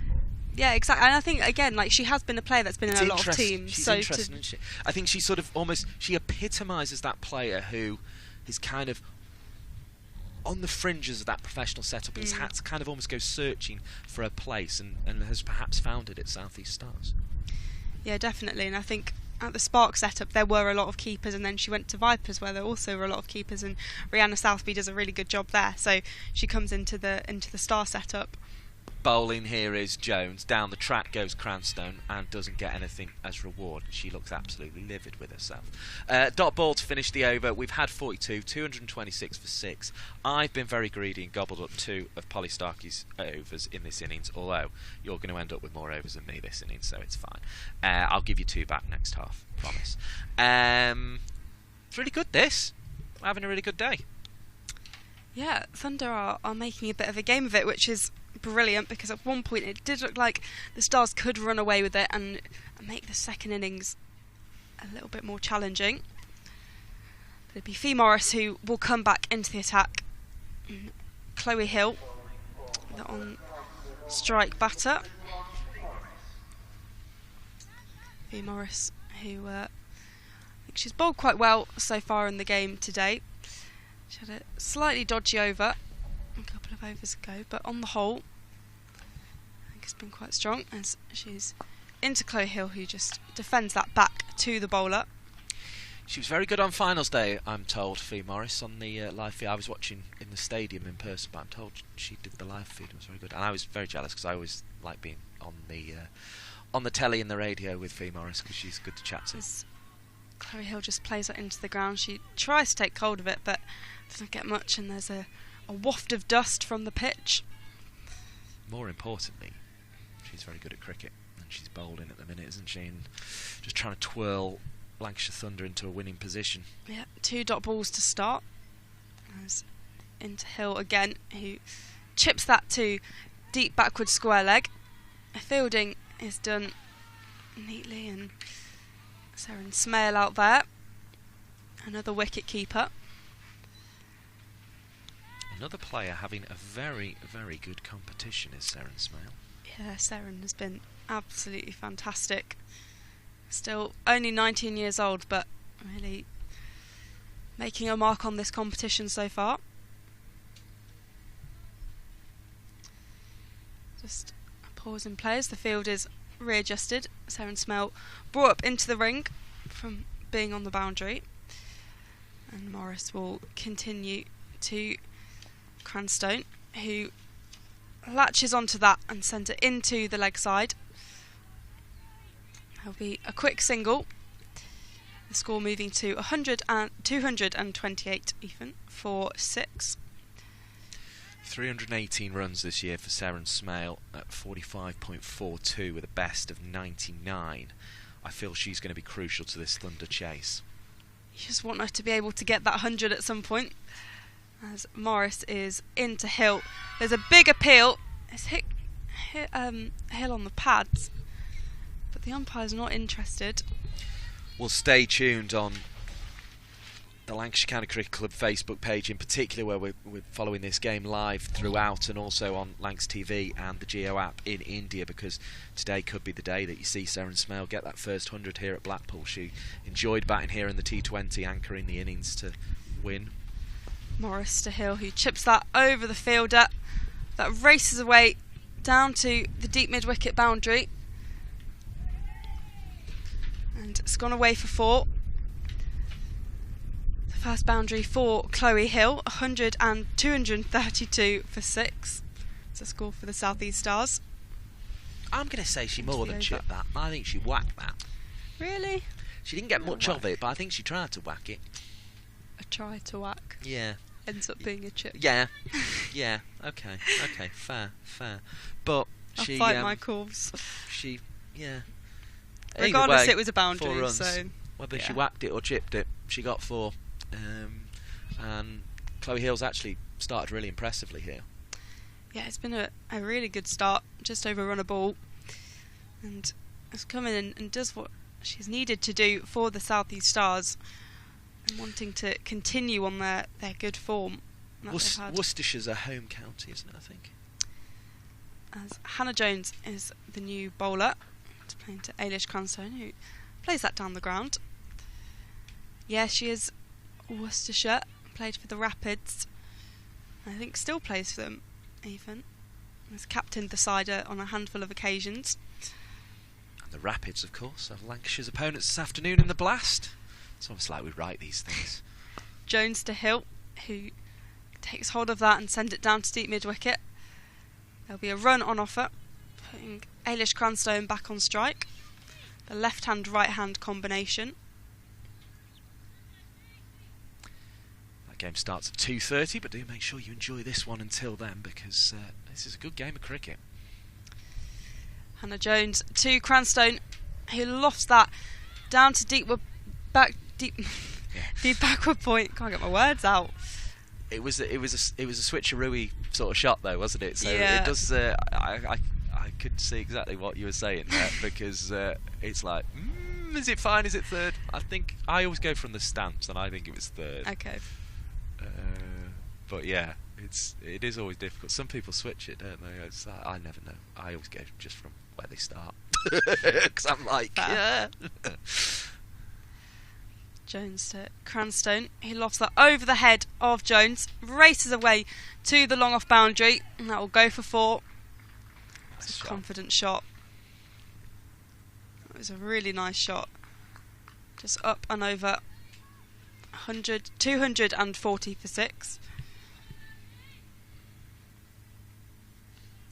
Yeah, exactly. And I think again, she has been a player that's been in a lot of teams. She's interesting, isn't she? I think she sort of she epitomises that player who is kind of on the fringes of that professional setup and has had to kind of almost go searching for a place and has perhaps found it at South East Stars. Yeah, definitely. And I think at the Spark setup there were a lot of keepers, and then she went to Vipers where there also were a lot of keepers, and Rihanna Southby does a really good job there. So she comes into the Star setup. Bowling here is Jones. Down the track goes Cranstone and doesn't get anything as reward. She looks absolutely livid with herself. Dot ball to finish the over. We've had 42, 226 for 6. I've been very greedy and gobbled up 2 of Polly Starkey's overs in this innings, although you're going to end up with more overs than me this innings, so it's fine. I'll give you 2 back next half, promise. It's really good, this. We're having a really good day. Yeah, Thunder are making a bit of a game of it, which is brilliant, because at one point it did look like the Stars could run away with it and make the second innings a little bit more challenging. But it'd be Fee Morris who will come back into the attack. Chloe Hill, the on strike batter. Fee Morris, who I think she's bowled quite well so far in the game today. She had a slightly dodgy over a couple of overs ago, but on the whole I think it's been quite strong, as she's into Chloe Hill, who just defends that back to the bowler. She was very good on finals day, I'm told, Fee Morris, on the live feed. I was watching in the stadium in person, but I'm told she did the live feed. It was very good, and I was very jealous because I always like being on the telly and the radio with Fee Morris because she's good to chat to. Chloe Hill just plays it into the ground. She tries to take hold of it, but doesn't get much, and there's a waft of dust from the pitch. More importantly, she's very good at cricket, and she's bowling at the minute, isn't she? And just trying to twirl Lancashire Thunder into a winning position. Yeah, 2 dot balls to start. As into Hill again, who chips that to deep backward square leg. Fielding is done neatly, and Seren Smale out there, another wicket keeper. Another player having a very, very good competition is Seren Smale. Yeah, Seren has been absolutely fantastic. Still only 19 years old, but really making a mark on this competition so far. Just a pause in play as the field is readjusted. Seren Smale brought up into the ring from being on the boundary, and Morris will continue to Cranstone, who latches onto that and sends it into the leg side. There'll be a quick single. The score moving to 228 even for 6. 318 runs this year for Seren Smale at 45.42 with a best of 99. I feel she's going to be crucial to this Thunder chase. You just want her to be able to get that 100 at some point. As Morris is into Hill. There's a big appeal. It's hit Hill on the pads, but the umpire's not interested. We'll stay tuned on the Lancashire County Cricket Club Facebook page in particular, where we're following this game live throughout, and also on Lancs TV and the Geo app in India, because today could be the day that you see Seren Smale get that first 100 here at Blackpool. She enjoyed batting here in the T20, anchoring the innings to win. Morris to Hill, who chips that over the fielder. That races away down to the deep mid-wicket boundary. And it's gone away for 4. The first boundary for Chloe Hill, 100 and 232 for 6. It's a score for the South East Stars. I'm going to say she more than chipped that. I think she whacked that. Really? She didn't get much of it, but I think she tried to whack it. A try to whack. Yeah. Ends up being a chip. Yeah. Yeah. Okay. Fair. But I'll she fight my calls. Yeah. Regardless, way, it was a boundary. 4 runs. So whether she whacked it or chipped it, she got 4. And Chloe Hill's actually started really impressively here. Yeah, it's been a really good start. Just overrun a ball, and has come in and does what she's needed to do for the South East Stars, and wanting to continue on their good form. Worcestershire's a home county, isn't it, I think? As Hannah Jones is the new bowler, playing to Ailish Cranstone, who plays that down the ground. Yeah, she is Worcestershire, played for the Rapids. I think still plays for them, even. Has captained the side on a handful of occasions. And the Rapids, of course, are Lancashire's opponents this afternoon in the Blast. It's almost like we write these things. Jones to Hill, who takes hold of that and sends it down to deep mid-wicket. There'll be a run on offer, putting Ailish Cranstone back on strike. The left-hand, right-hand combination. That game starts at 2:30, but do make sure you enjoy this one until then, because this is a good game of cricket. Hannah Jones to Cranstone, who lofts that down to deep backward point. Can't get my words out. It was a switcheroo sort of shot though, wasn't it? So yeah. It does. I could see exactly what you were saying there, because it's like, is it fine? Is it third? I think I always go from the stance, and I think it was third. Okay. But yeah, it is always difficult. Some people switch it, don't they? I never know. I always go just from where they start, because I'm like, yeah. Jones to Cranstone. He lofts that over the head of Jones, races away to the long off boundary, and that will go for 4. It's a confident shot. It was a really nice shot. Just up and over 240 for 6.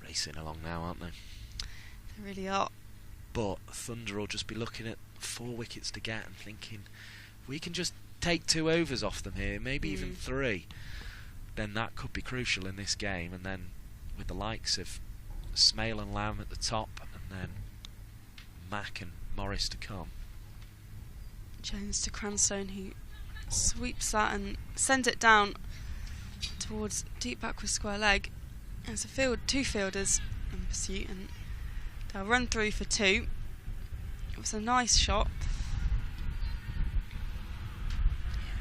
Racing along now, aren't they? They really are. But Thunder will just be looking at 4 wickets to get and thinking, we can just take 2 overs off them here, maybe even 3, then that could be crucial in this game. And then with the likes of Smale and Lamb at the top, and then Mack and Morris to come. Jones to Cranstone, who sweeps that and sends it down towards deep backward square leg. There's 2 fielders in pursuit, and they'll run through for 2. It was a nice shot.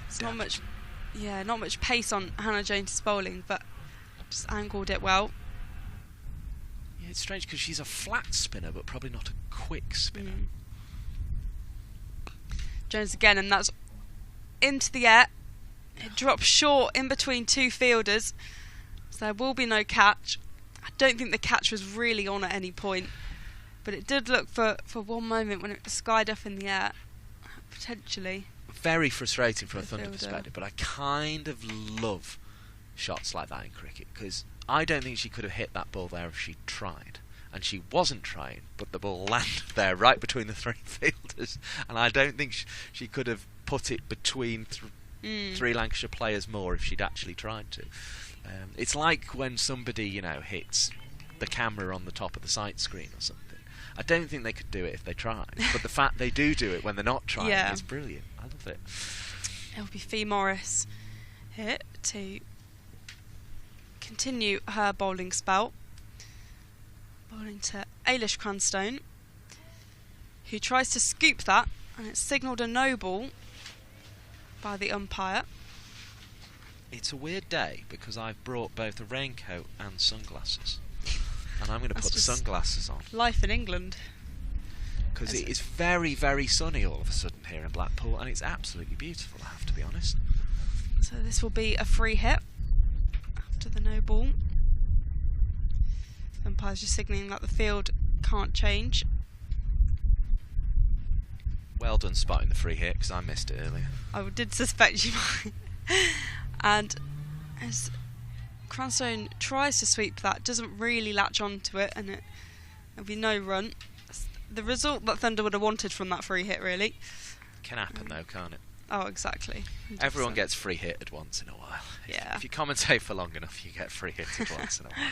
It's not much pace on Hannah Jones' bowling, but just angled it well. Yeah, it's strange because she's a flat spinner, but probably not a quick spinner. Jones again, and that's into the air. It drops short in between 2 fielders, so there will be no catch. I don't think the catch was really on at any point, but it did look for one moment when it was skied up in the air, potentially. Very frustrating from a Thunder perspective, but I kind of love shots like that in cricket, because I don't think she could have hit that ball there if she tried, and she wasn't trying, but the ball landed there right between the 3 fielders, and I don't think she could have put it between 3 Lancashire players more if she'd actually tried to. It's like when somebody, hits the camera on the top of the sight screen or something. I don't think they could do it if they tried, but the fact they do it when they're not trying is brilliant. I love it. It'll be Fee Morris here to continue her bowling spell. Bowling to Ailish Cranstone, who tries to scoop that, and it's signalled a no ball by the umpire. It's a weird day because I've brought both a raincoat and sunglasses. And I'm going to put the sunglasses on. Life in England. Because it is very, very sunny all of a sudden here in Blackpool, and it's absolutely beautiful, I have to be honest. So this will be a free hit after the no ball. The umpire's just signalling that the field can't change. Well done spotting the free hit, because I missed it earlier. I did suspect you might. And as Cranstone tries to sweep that, doesn't really latch onto it, and there'll be no run. The result that Thunder would have wanted from that free hit, really. Can happen though, can't it? Oh, exactly. 100%. Everyone gets free hitted once in a while. Yeah. If you commentate for long enough, you get free hitted once in a while.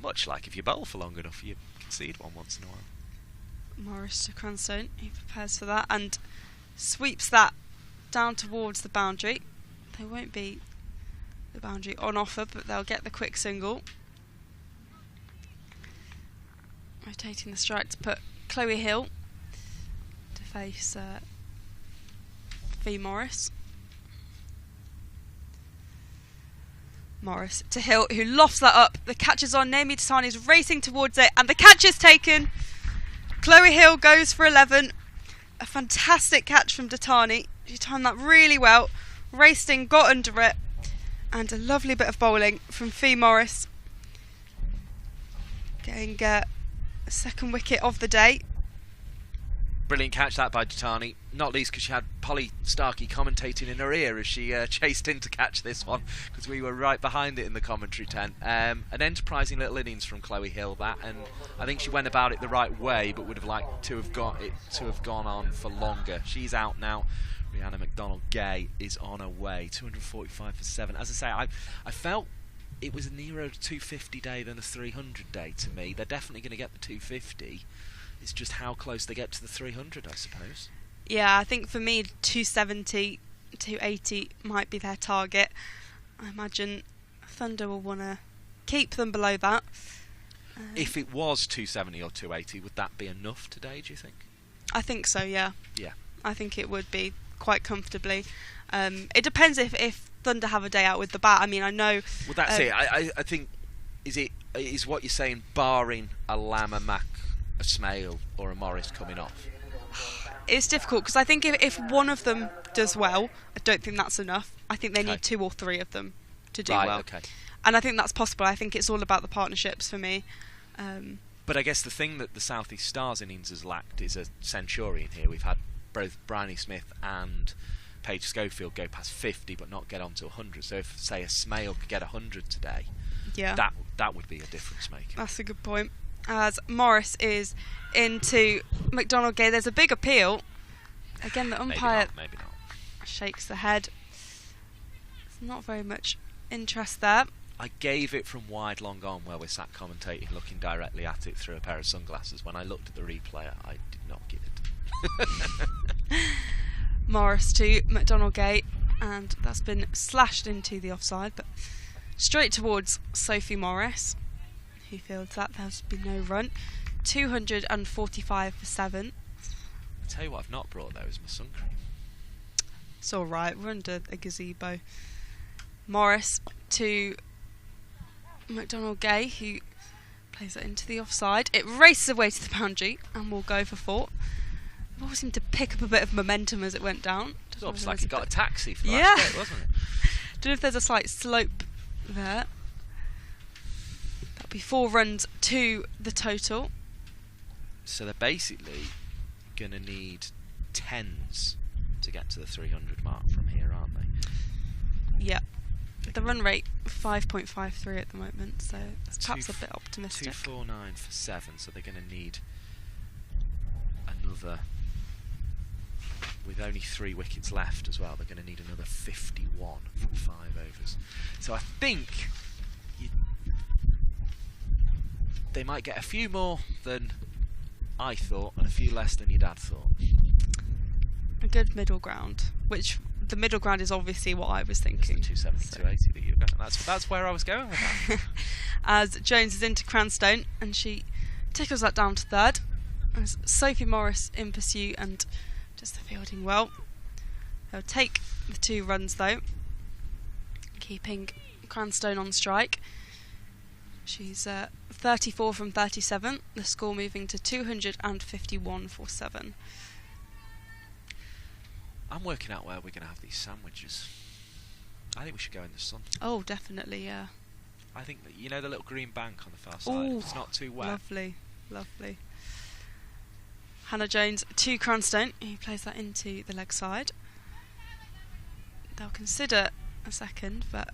Much like if you bowl for long enough, you concede one once in a while. Morris to Cranstone, he prepares for that and sweeps that down towards the boundary. They won't be the boundary on offer, but they'll get the quick single. Rotating the strike to put Chloe Hill to face Fee Morris. Morris to Hill, who lofts that up. The catch is on. Naomi Tatani is racing towards it, and the catch is taken. Chloe Hill goes for 11. A fantastic catch from Tatani. She timed that really well. Raced in, got under it, and a lovely bit of bowling from Fee Morris. Getting a second wicket of the day. Brilliant catch that by Tatani, not least because she had Polly Starkey commentating in her ear as she chased in to catch this one, because we were right behind it in the commentary tent. An enterprising little innings from Chloe Hill, that, and I think she went about it the right way, but would have liked to have got it to have gone on for longer. She's out now. Rhiannon McDonald-Gay is on her way. 245 for 7. As I say, I felt it was a nearer 250 day than a 300 day to me. They're definitely going to get the 250. It's just how close they get to the 300, I suppose. Yeah, I think for me, 270, 280 might be their target. I imagine Thunder will want to keep them below that. If it was 270 or 280, would that be enough today, do you think? I think so, yeah. Yeah. I think it would be quite comfortably. It depends if Thunder have a day out with the bat. I mean, I know... Well, that's it. I think, is what you're saying, barring a Lamb, a Mac, a Smale or a Morris coming off? It's difficult because I think if one of them does well, I don't think that's enough. I think they need 2 or 3 of them to do well. Okay. And I think that's possible. I think it's all about the partnerships for me. But I guess the thing that the South East Stars innings has lacked is a Centurion here. We've had both Bryony Smith and Paige Scofield go past 50 but not get on to 100. So if, say, a Smale could get 100 today, that would be a difference maker. That's a good point. As Morris is into McDonald-Gay, there's a big appeal. Again, the umpire maybe not. Shakes the head. There's not very much interest there. I gave it from wide long on, where we're sat commentating, looking directly at it through a pair of sunglasses. When I looked at the replay, I did not give it. Morris to McDonald-Gay, and that's been slashed into the offside, but straight towards Sophie Morris, who fields that. There's been no run. 245 for 7. I tell you what I've not brought though is my sun cream. It's alright, we're under a gazebo. Morris to McDonald-Gay, who plays it into the offside. It races away to the boundary and will go for 4. It all seemed to pick up a bit of momentum as it went down. It's almost like it got a taxi for last bit, wasn't it? Don't know if there's a slight slope there. That'll be 4 runs to the total. So they're basically going to need 10s to get to the 300 mark from here, aren't they? Yeah. The run rate 5.53 at the moment, so that's perhaps a bit optimistic. 249 for 7, so they're going to need another. With only 3 wickets left as well, they're going to need another 51 from 5 overs. So I think they might get a few more than I thought, and a few less than your dad thought. A good middle ground, which the middle ground is obviously what I was thinking. 270, 280 that you were going. That's where I was going with that. As Jones is into Cranstone, and she tickles that down to 3rd. As Sophie Morris in pursuit, and just the fielding well. They'll take the 2 runs though, keeping Cranstone on strike. She's 34 from 37. The score moving to 251 for 7. I'm working out where we're going to have these sandwiches. I think we should go in the sun. Oh, definitely, yeah. I think that, you know, the little green bank on the far side. It's not too wet. Lovely, lovely. Hannah Jones to Cranstone, who plays that into the leg side. They'll consider a second, but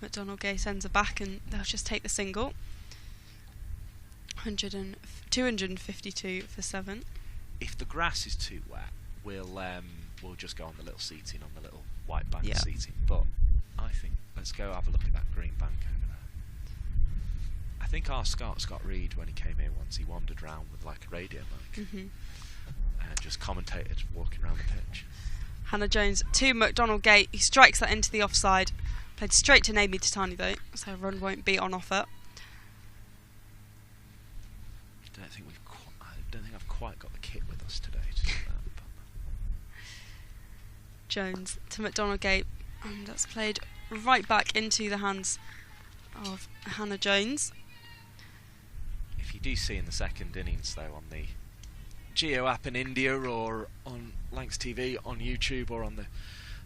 McDonald-Gay sends her back, and they'll just take the single. 252 for 7. If the grass is too wet, we'll just go on the little seating, on the little white bank seating. But I think let's go have a look at that green bank over there. I think our Scott Reed, when he came here once, he wandered round with like a radio mic and just commentated walking around the pitch. Hannah Jones to McDonald Gate. He strikes that into the offside. Played straight to Naomi Titani though, so a run won't be on offer. I don't think I've quite got the kit with us today to do that. But. Jones to McDonald Gate, and that's played right back into the hands of Hannah Jones. If you do see in the second innings though on the Geo app in India or on Lancs TV on YouTube or on the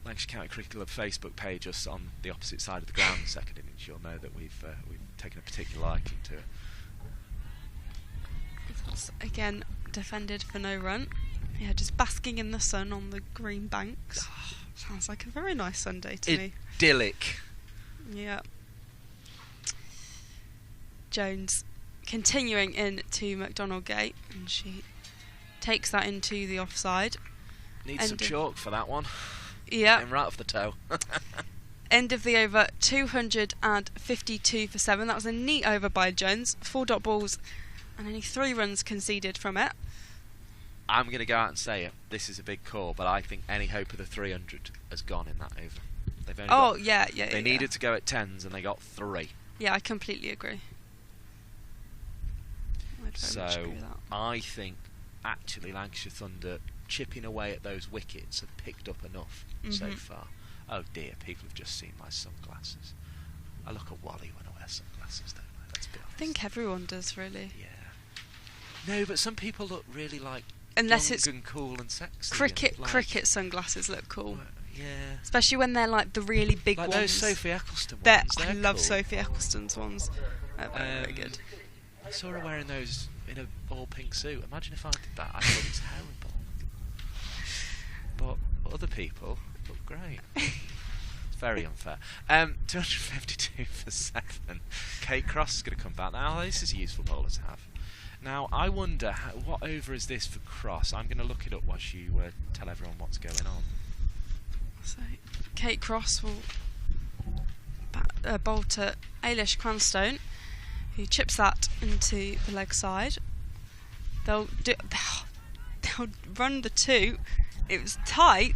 Lancashire County Cricket Club Facebook page, just on the opposite side of the ground, the second innings, you'll know that we've taken a particular liking to it. That's again defended for no run. Yeah, just basking in the sun on the green banks. Sounds like a very nice Sunday to me. Idyllic. Yeah. Jones continuing in to McDonald Gate, and she takes that into the offside. Needs some chalk for that one. Yeah. Getting right off the toe. End of the over, 252 for 7. That was a neat over by Jones. 4 dot balls and only 3 runs conceded from it. I'm going to go out and say it. This is a big call, but I think any hope of the 300 has gone in that over. They've only They needed to go at 10s and they got 3. Yeah, I completely agree. So I think actually Lancashire Thunder chipping away at those wickets have picked up enough so far. Oh dear, people have just seen my sunglasses. I look at Wally when I wear sunglasses, don't I? Let's be honest. I think everyone does, really. Yeah. No, but some people look really like unless young it's and cool and sexy. Cricket sunglasses look cool. Yeah. Especially when they're like the really big like ones. Those Sophie Eccleston ones. I love cool. Sophie Eccleston's ones. They're very good. I saw her wearing those in a all pink suit. Imagine if I did that. I thought it was terrible. But other people look great. It's very unfair. 252 for 7. Kate Cross is going to come back. Now, this is a useful bowler to have. Now, I wonder, what over is this for Cross? I'm going to look it up whilst you tell everyone what's going on. So, Kate Cross will bowl to Ailish Cranstone, who chips that into the leg side. They'll run the 2. It was tight.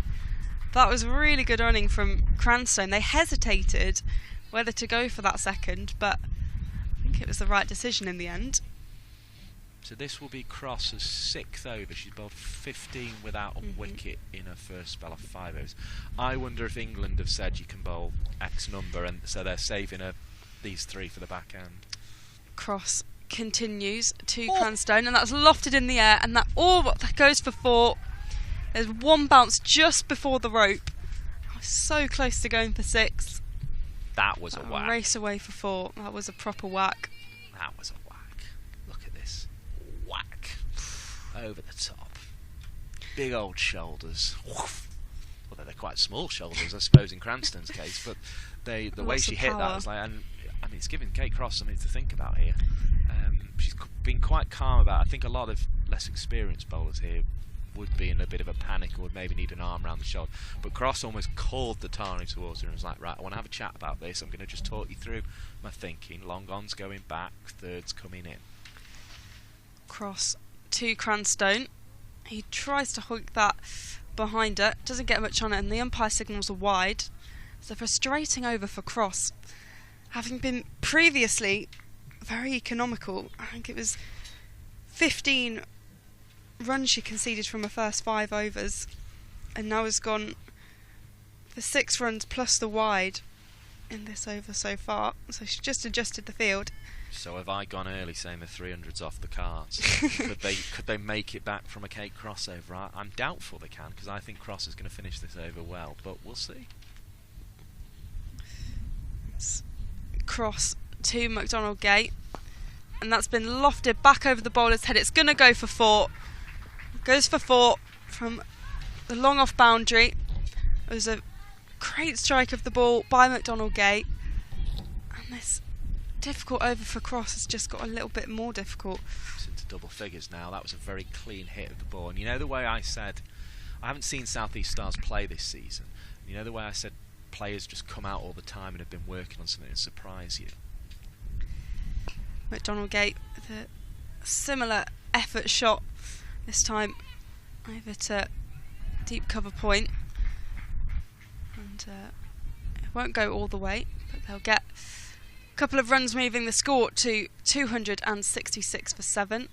That was really good running from Cranstone. They hesitated whether to go for that second, but I think it was the right decision in the end. So this will be Cross's 6th over. She's bowled 15 without a wicket in her first spell of 5 overs. I wonder if England have said you can bowl X number, and so they're saving these 3 for the back end. Cross Continues to Cranstone, and that's lofted in the air, and that goes for 4. There's one bounce just before the rope. I was so close to going for 6. That was a whack. Race away for 4. That was a proper whack. That was a whack. Look at this. Whack. Over the top. Big old shoulders. Although they're quite small shoulders, I suppose, in Cranstone's case, but the way she hit that was like, and I mean, it's giving Kate Cross something to think about here. She's been quite calm about it. I think a lot of less experienced bowlers here would be in a bit of a panic or would maybe need an arm around the shoulder. But Cross almost called the Tani towards her and was like, right, I want to have a chat about this. I'm going to just talk you through my thinking. Long on's going back, 3rds coming in. Cross to Cranstone. He tries to hook that behind her. Doesn't get much on it, and the umpire signals are wide. It's a frustrating over for Cross. Having been previously very economical, I think it was 15 runs she conceded from her first 5 overs, and now has gone for 6 runs plus the wide in this over so far. So she just adjusted the field. So have I gone early saying the 300's off the cards? could they make it back from a Kate Cross over? I'm doubtful they can, because I think Cross is going to finish this over well, but we'll see. Cross to McDonald Gate, and that's been lofted back over the bowler's head. It's going to go for 4. Goes for 4 from the long off boundary. It was a great strike of the ball by McDonald Gate, and this difficult over for Cross has just got a little bit more difficult. It's into double figures now. That was a very clean hit of the ball, and you know the way I said I haven't seen South East Stars play this season. You know the way I said players just come out all the time and have been working on something to surprise you? McDonald-Gate with a similar effort shot, this time over to deep cover point. And it won't go all the way, but they'll get a couple of runs, moving the score to 266 for 7.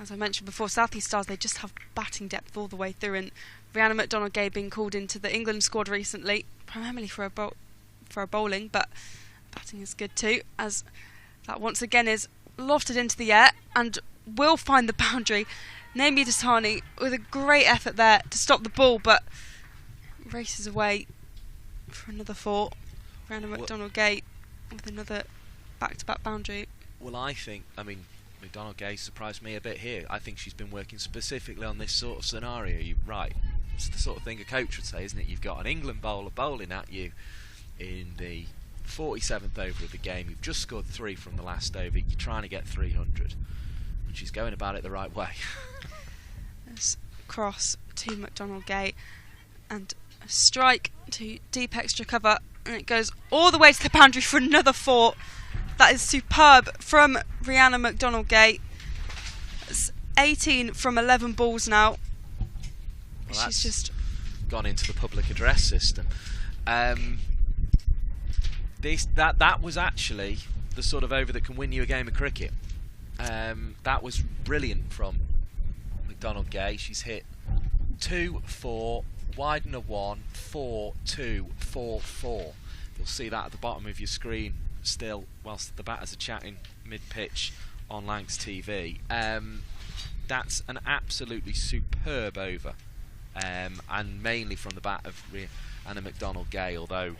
As I mentioned before, South East Stars, they just have batting depth all the way through, and Rihanna McDonald-Gay being called into the England squad recently, primarily for a bowling, but batting is good too, as that once again is lofted into the air and will find the boundary. Naimi Dasani with a great effort there to stop the ball, but races away for another 4. Rihanna McDonald-Gay with another back-to-back boundary. Well, I mean, McDonald-Gay surprised me a bit here. I think she's been working specifically on this sort of scenario. You're right. It's the sort of thing a coach would say, isn't it? You've got an England bowler bowling at you in the 47th over of the game. You've just scored 3 from the last over. You're trying to get 300. And she's going about it the right way. There's cross to McDonald-Gay and a strike to deep extra cover. And it goes all the way to the boundary for another 4. That is superb from Rihanna McDonald-Gay. It's 18 from 11 balls now. Well, she's just gone into the public address system. That was actually the sort of over that can win you a game of cricket. That was brilliant from McDonald-Gay. She's hit 2, 4, wide and a 1, 4, 2, 4, 4. You'll see that at the bottom of your screen still whilst the batters are chatting mid-pitch on Lancs TV. That's an absolutely superb over, and mainly from the bat of Rihanna McDonald-Gay, although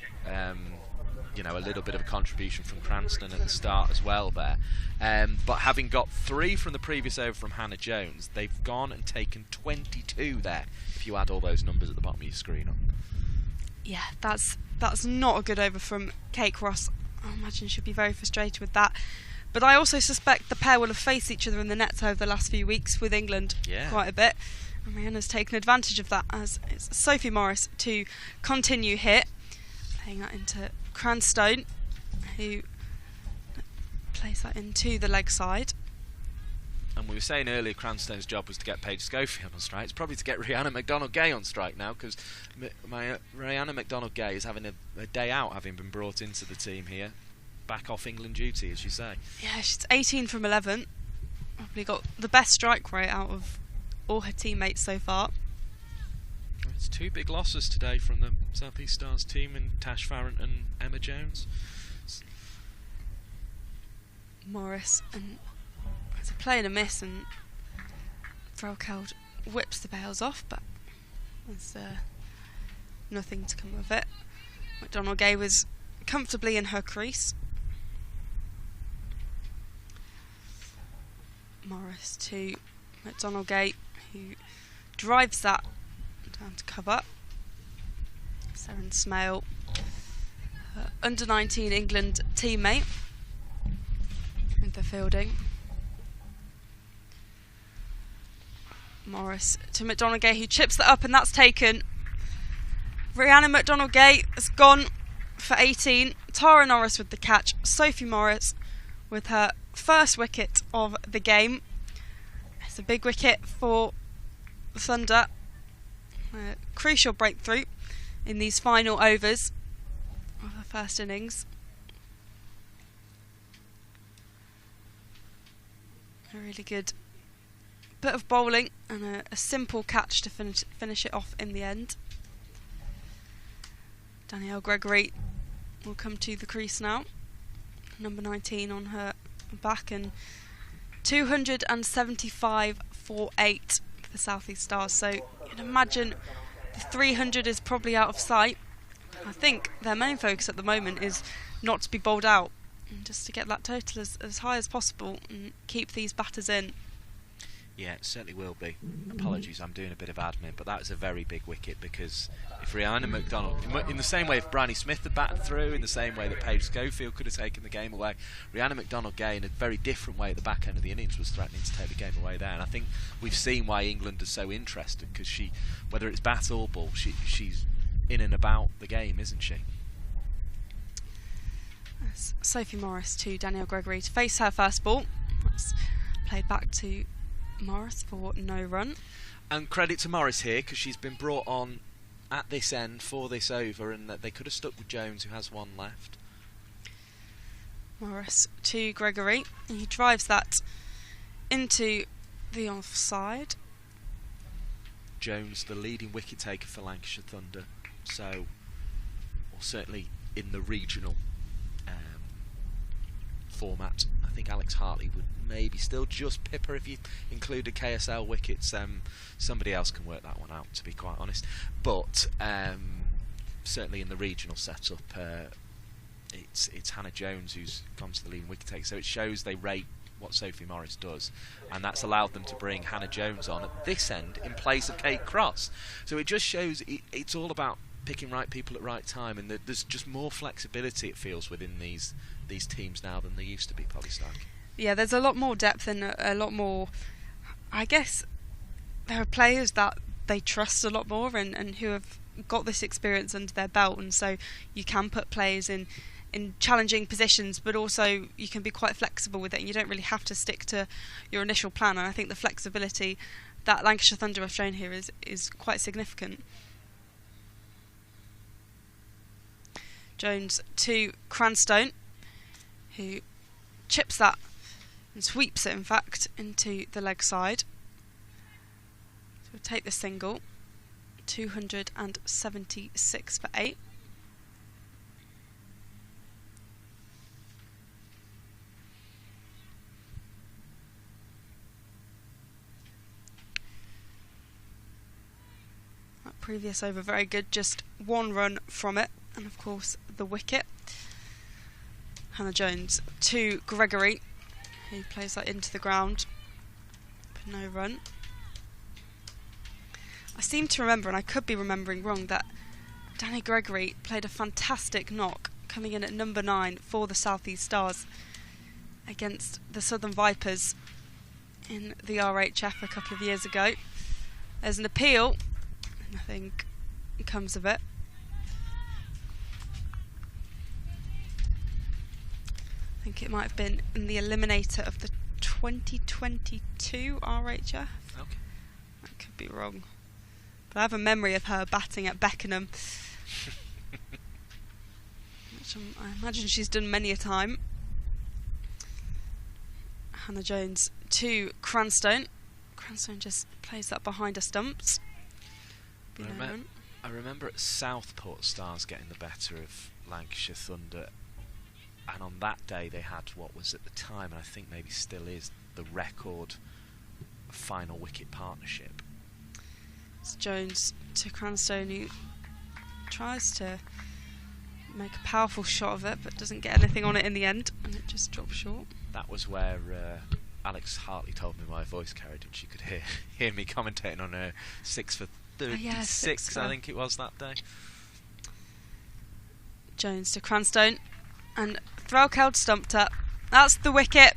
you know, a little bit of a contribution from Cranston at the start as well there. But having got 3 from the previous over from Hannah Jones, they've gone and taken 22 there, if you add all those numbers at the bottom of your screen up. Yeah, that's not a good over from Kate Ross. I imagine she'll be very frustrated with that. But I also suspect the pair will have faced each other in the nets over the last few weeks with England quite a bit. And Rihanna's taken advantage of that, as it's Sophie Morris to continue hit. Playing that into Cranstone, who plays that into the leg side. And we were saying earlier Cranstone's job was to get Paige Scofield on strike. It's probably to get Rihanna McDonald-Gay on strike now, because Rihanna McDonald-Gay is having a day out, having been brought into the team here. Back off England duty, as you say. Yeah, she's 18 from 11. Probably got the best strike rate out of all her teammates so far. It's 2 big losses today from the South East Stars team, in Tash Farrant and Emma Jones. Morris, and it's a play and a miss, and Threlkeld whips the bails off, but there's nothing to come of it. McDonald-Gay was comfortably in her crease. Morris to McDonald-Gay, who drives that down to cover. Seren Smale, her under-19 England teammate, with the fielding. Morris to McDonald-Gay, who chips that up, and that's taken. Rihanna McDonald-Gay has gone for 18. Tara Norris with the catch. Sophie Morris with her first wicket of the game. It's a big wicket for the Thunder. A crucial breakthrough in these final overs of the first innings. A really good bit of bowling and a simple catch to finish it off in the end. Danielle Gregory will come to the crease now. Number 19 on her back, and 275 for 8 for the South East Stars. So you can imagine the 300 is probably out of sight. I think their main focus at the moment is not to be bowled out, and just to get that total as high as possible and keep these batters in. Yeah, it certainly will be. Apologies, I'm doing a bit of admin, but that was a very big wicket, because if Rhiannon McDonald, in the same way if Bryony Smith had batted through, in the same way that Paige Scofield could have taken the game away, Rhiannon McDonald-Gay in a very different way at the back end of the innings was threatening to take the game away there. And I think we've seen why England are so interested, because she, whether it's bat or ball, she's in and about the game, isn't she? Sophie Morris to Danielle Gregory to face her first ball. That's played back to Morris for no run. And credit to Morris here, because she's been brought on at this end for this over, and that they could have stuck with Jones, who has one left. Morris to Gregory. He drives that into the offside. Jones, the leading wicket taker for Lancashire Thunder, so, or certainly in the regional format. I think Alex Hartley would maybe still just pip her if you included KSL wickets. Somebody else can work that one out, to be quite honest. But certainly in the regional setup, it's Hannah Jones who's gone to the leading wicket taker. So it shows they rate what Sophie Morris does, and that's allowed them to bring Hannah Jones on at this end in place of Kate Cross. So it just shows it's all about picking right people at right time, and there's just more flexibility, it feels, within these teams now than there used to be, Polly Stark. Yeah, there's a lot more depth and a lot more, I guess there are players that they trust a lot more and who have got this experience under their belt, and so you can put players in challenging positions, but also you can be quite flexible with it, and you don't really have to stick to your initial plan. And I think the flexibility that Lancashire Thunder have shown here is quite significant. Jones to Cranstone, who chips that and sweeps it, in fact, into the leg side. So we'll take the single. 276 for 8. That previous over very good, just one run from it, and of course the wicket. Hannah Jones to Gregory, who plays that into the ground for no run. I seem to remember, and I could be remembering wrong, that Danny Gregory played a fantastic knock coming in at number 9 for the South East Stars against the Southern Vipers in the RHF a couple of years ago. There's an appeal, and nothing comes of it. I think it might have been in the eliminator of the 2022 RHF. Okay. I could be wrong. But I have a memory of her batting at Beckenham, which I imagine she's done many a time. Hannah Jones to Cranstone. Cranstone just plays that behind her stumps. I remember at Southport Stars getting the better of Lancashire Thunder, and on that day they had what was at the time, and I think maybe still is, the record final wicket partnership. It's Jones to Cranstone, who tries to make a powerful shot of it but doesn't get anything on it in the end, and it just drops short. That was where Alex Hartley told me my voice carried, and she could hear me commentating on her 6 for 36, I think it was that day. Jones to Cranstone, and Threlkeld stumped up. That's the wicket.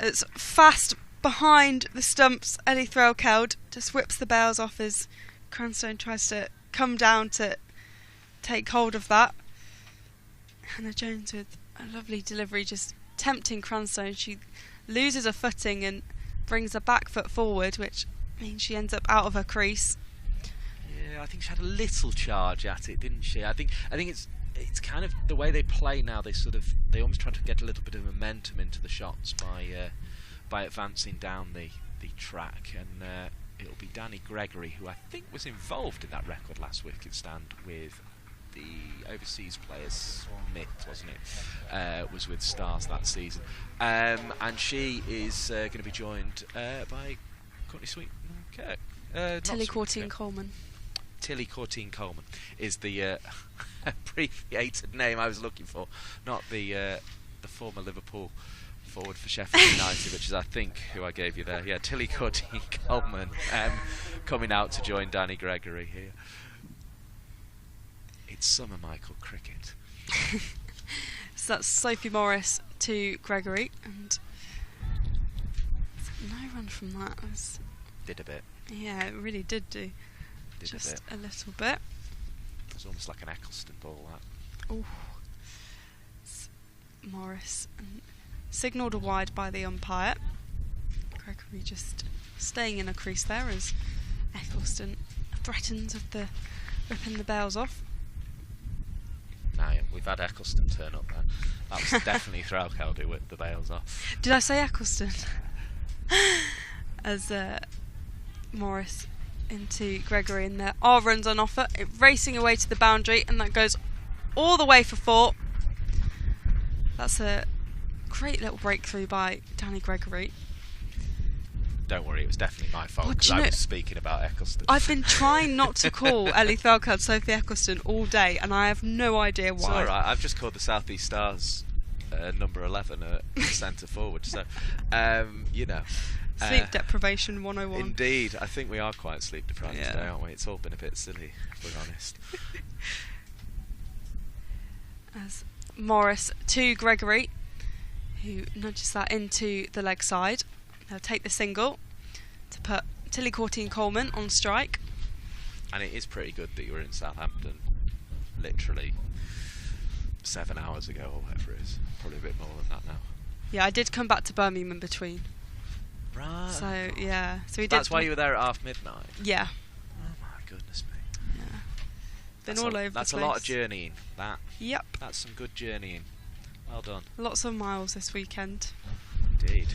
It's fast behind the stumps. Ellie Threlkeld just whips the bails off as Cranstone tries to come down to take hold of that. Hannah Jones with a lovely delivery, just tempting Cranstone. She loses her footing and brings her back foot forward, which means she ends up out of her crease. Yeah, I think she had a little charge at it, didn't she? I think it's kind of the way they play now. They almost try to get a little bit of momentum into the shots by advancing down the track, and it'll be Danny Gregory, who I think was involved in that record last wicket stand with the overseas player Smith, wasn't it? Was with Stars that season, and she is going to be joined by Courtney Sweet-Kirk. Tilly Courtine Coleman. Tilly Courtine Coleman is the abbreviated name I was looking for, not the former Liverpool forward for Sheffield United, which is, I think, who I gave you there. Yeah, Tilly Courtney-Coleman coming out to join Danny Gregory here. It's summer, Michael, cricket. So that's Sophie Morris to Gregory, and no run from that. Did a bit. Yeah, it really did do. Just a little bit. It was almost like an Eccleston ball, that. Oh, Morris signalled a wide by the umpire. Gregory just staying in a crease there as Eccleston threatens with the ripping the bails off. No, we've had Eccleston turn up there. That was definitely Threlkeld who whipped the bails off. Did I say Eccleston? As Morris into Gregory, and there are runs on offer. It racing away to the boundary, and that goes all the way for 4. That's a great little breakthrough by Danny Gregory. Don't worry, it was definitely my fault because I was speaking about Eccleston. I've been trying not to call Ellie Threlkeld Sophie Eccleston all day, and I have no idea why. It's alright, I've just called the South East Stars number 11 at centre forward, so you know. Sleep deprivation 101. Indeed, I think we are quite sleep deprived today, aren't we? It's all been a bit silly, if we're honest. As Morris to Gregory, who nudges that into the leg side. They'll take the single to put Tilly Courtney-Coleman on strike. And it is pretty good that you were in Southampton literally 7 hours ago or whatever it is. Probably a bit more than that now. Yeah, I did come back to Birmingham in between. Right. So, yeah. So we did. That's why you were there at half midnight? Yeah. Oh my goodness me. Yeah. Been all over the place. That's a lot of journeying, that. Yep. That's some good journeying. Well done. Lots of miles this weekend. Indeed.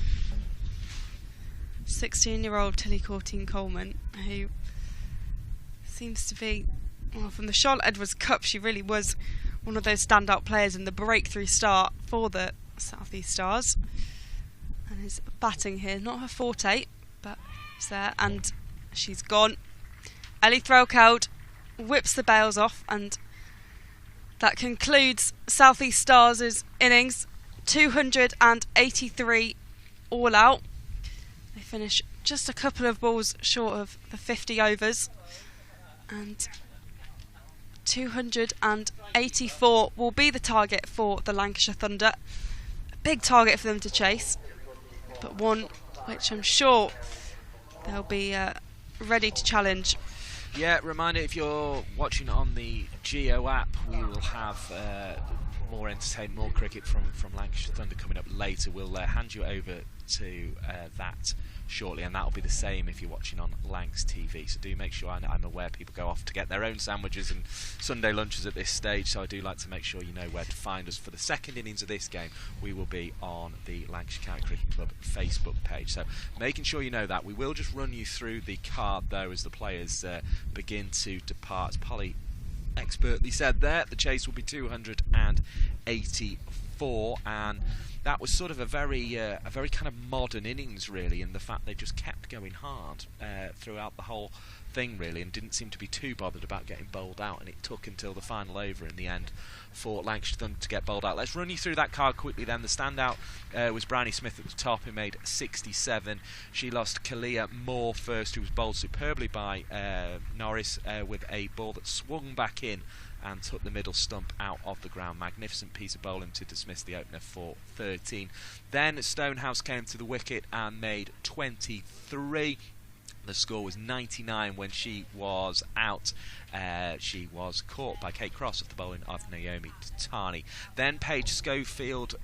16-year-old Tilly Courtney-Coleman, who seems to be, well, from the Charlotte Edwards Cup, she really was one of those standout players in the breakthrough start for the South East Stars. And is batting here, not her forte, but it's there, and she's gone. Ellie Threlkeld whips the bails off, and that concludes South East Stars' innings. 283 all out. They finish just a couple of balls short of the 50 overs, and 284 will be the target for the Lancashire Thunder. A big target for them to chase, but one which I'm sure they'll be ready to challenge. Yeah, reminder, if you're watching on the Geo app, we will have more entertainment, more cricket from Lancashire Thunder coming up later. We'll hand you over to that shortly, and that'll be the same if you're watching on Lancs TV. So do make sure, I'm aware people go off to get their own sandwiches and Sunday lunches at this stage, so I do like to make sure you know where to find us. For the second innings of this game, we will be on the Lancashire County Cricket Club Facebook page, so making sure you know that. We will just run you through the card though as the players begin to depart. As Polly expertly said there, the chase will be 284, and that was sort of a very kind of modern innings really, in the fact they just kept going hard throughout the whole thing really, and didn't seem to be too bothered about getting bowled out, and it took until the final over in the end for Lancashire Thunder to get bowled out. Let's run you through that card quickly then. The standout was Bryony Smith at the top, who made 67. She lost Kalia Moore first, who was bowled superbly by Norris with a ball that swung back in and took the middle stump out of the ground. Magnificent piece of bowling to dismiss the opener for 13. Then Stonehouse came to the wicket and made 23. The score was 99 when she was out. She was caught by Kate Cross off the bowling of Naomi Tatani. Then Paige Scofield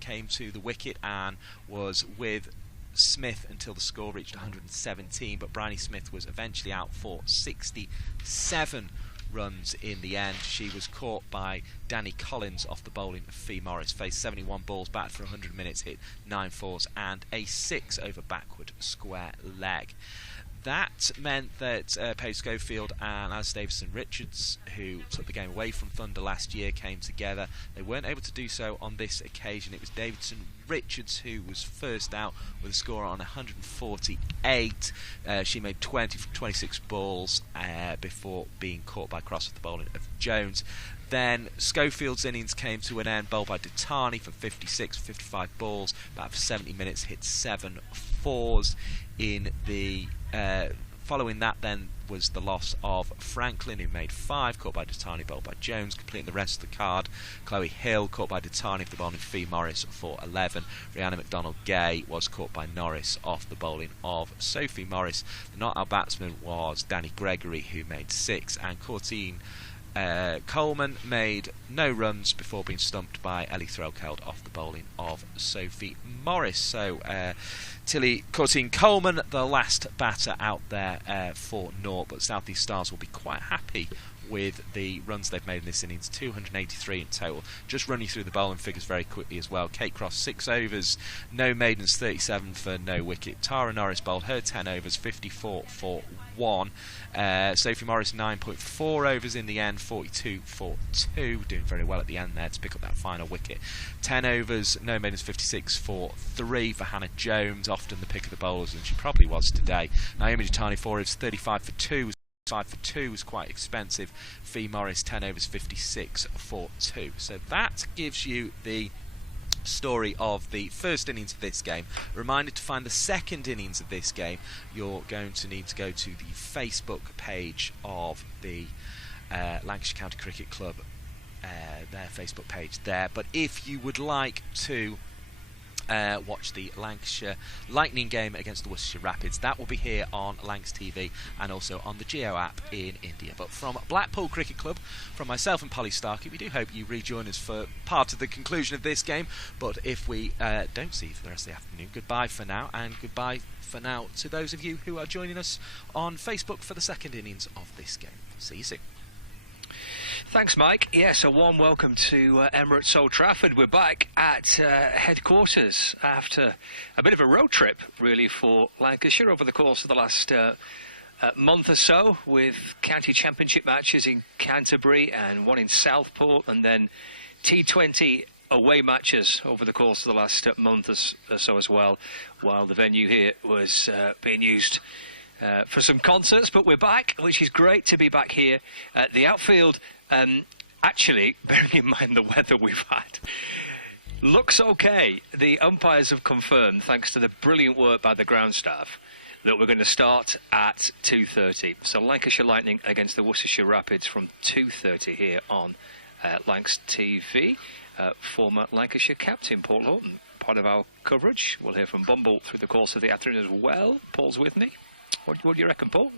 came to the wicket and was with Smith until the score reached 117, but Bryony Smith was eventually out for 67 runs in the end. She was caught by Danny Collins off the bowling of Fee Morris. Faced 71 balls, batted for 100 minutes, hit 9 fours and a 6 over backward square leg. That meant that Paige Scofield and Alice Davison-Richards, who took the game away from Thunder last year, came together. They weren't able to do so on this occasion. It was Richards, who was first out with a score on 148. She made 20 from 26 balls before being caught by cross with the bowling of Jones. Then Scofield's innings came to an end, bowled by Ditani for 56, 55 balls, about for 70 minutes, hit 7 fours. In the following that then was the loss of Franklin, who made 5, caught by Ditani, bowled by Jones. Completing the rest of the card, Chloe Hill, caught by Ditani for the bowling of Fee Morris for 11. Rhiannon McDonald-Gay was caught by Norris off the bowling of Sophie Morris. The not-out batsman was Danny Gregory, who made 6, and Courtine Coleman made no runs before being stumped by Ellie Threlkeld off the bowling of Sophie Morris. So Tilly Courtine Coleman, the last batter out there for naught, but South East Stars will be quite happy with the runs they've made in this innings, 283 in total. Just run you through the bowling figures very quickly as well. Kate Cross, 6 overs, no maidens, 37 for no wicket. Tara Norris bowled her 10 overs, 54 for 1. Sophie Morris, 9.4 overs in the end, 42 for 2. Doing very well at the end there to pick up that final wicket. 10 overs, no maidens, 56 for 3 for Hannah Jones, often the pick of the bowlers, and she probably was today. Naomi Ditani, 4 overs, 35 for 2. 5 for 2 was quite expensive. Fee Morris, 10 overs, 56 for 2. So that gives you the story of the first innings of this game. A reminder, to find the second innings of this game, you're going to need to go to the Facebook page of the Lancashire County Cricket Club, their Facebook page there. But if you would like to watch the Lancashire Lightning game against the Worcestershire Rapids, that will be here on Lancs TV and also on the Geo app in India. But from Blackpool Cricket Club, from myself and Polly Starkey, we do hope you rejoin us for part of the conclusion of this game. But if we don't see you for the rest of the afternoon, goodbye for now, and goodbye for now to those of you who are joining us on Facebook for the second innings of this game. See you soon. Thanks, Mike. Yes, a warm welcome to Emirates Old Trafford. We're back at headquarters after a bit of a road trip, really, for Lancashire over the course of the last month or so, with county championship matches in Canterbury and one in Southport, and then T20 away matches over the course of the last month or so as well, while the venue here was being used for some concerts. But we're back, which is great to be back here. The outfield, actually, bearing in mind the weather we've had, looks okay. The umpires have confirmed, thanks to the brilliant work by the ground staff, that we're going to start at 2:30. So Lancashire Lightning against the Worcestershire Rapids from 2:30 here on Lancs TV. Former Lancashire captain Paul Horton, part of our coverage. We'll hear from Bumble through the course of the afternoon as well. Paul's with me. What do you reckon, Paul?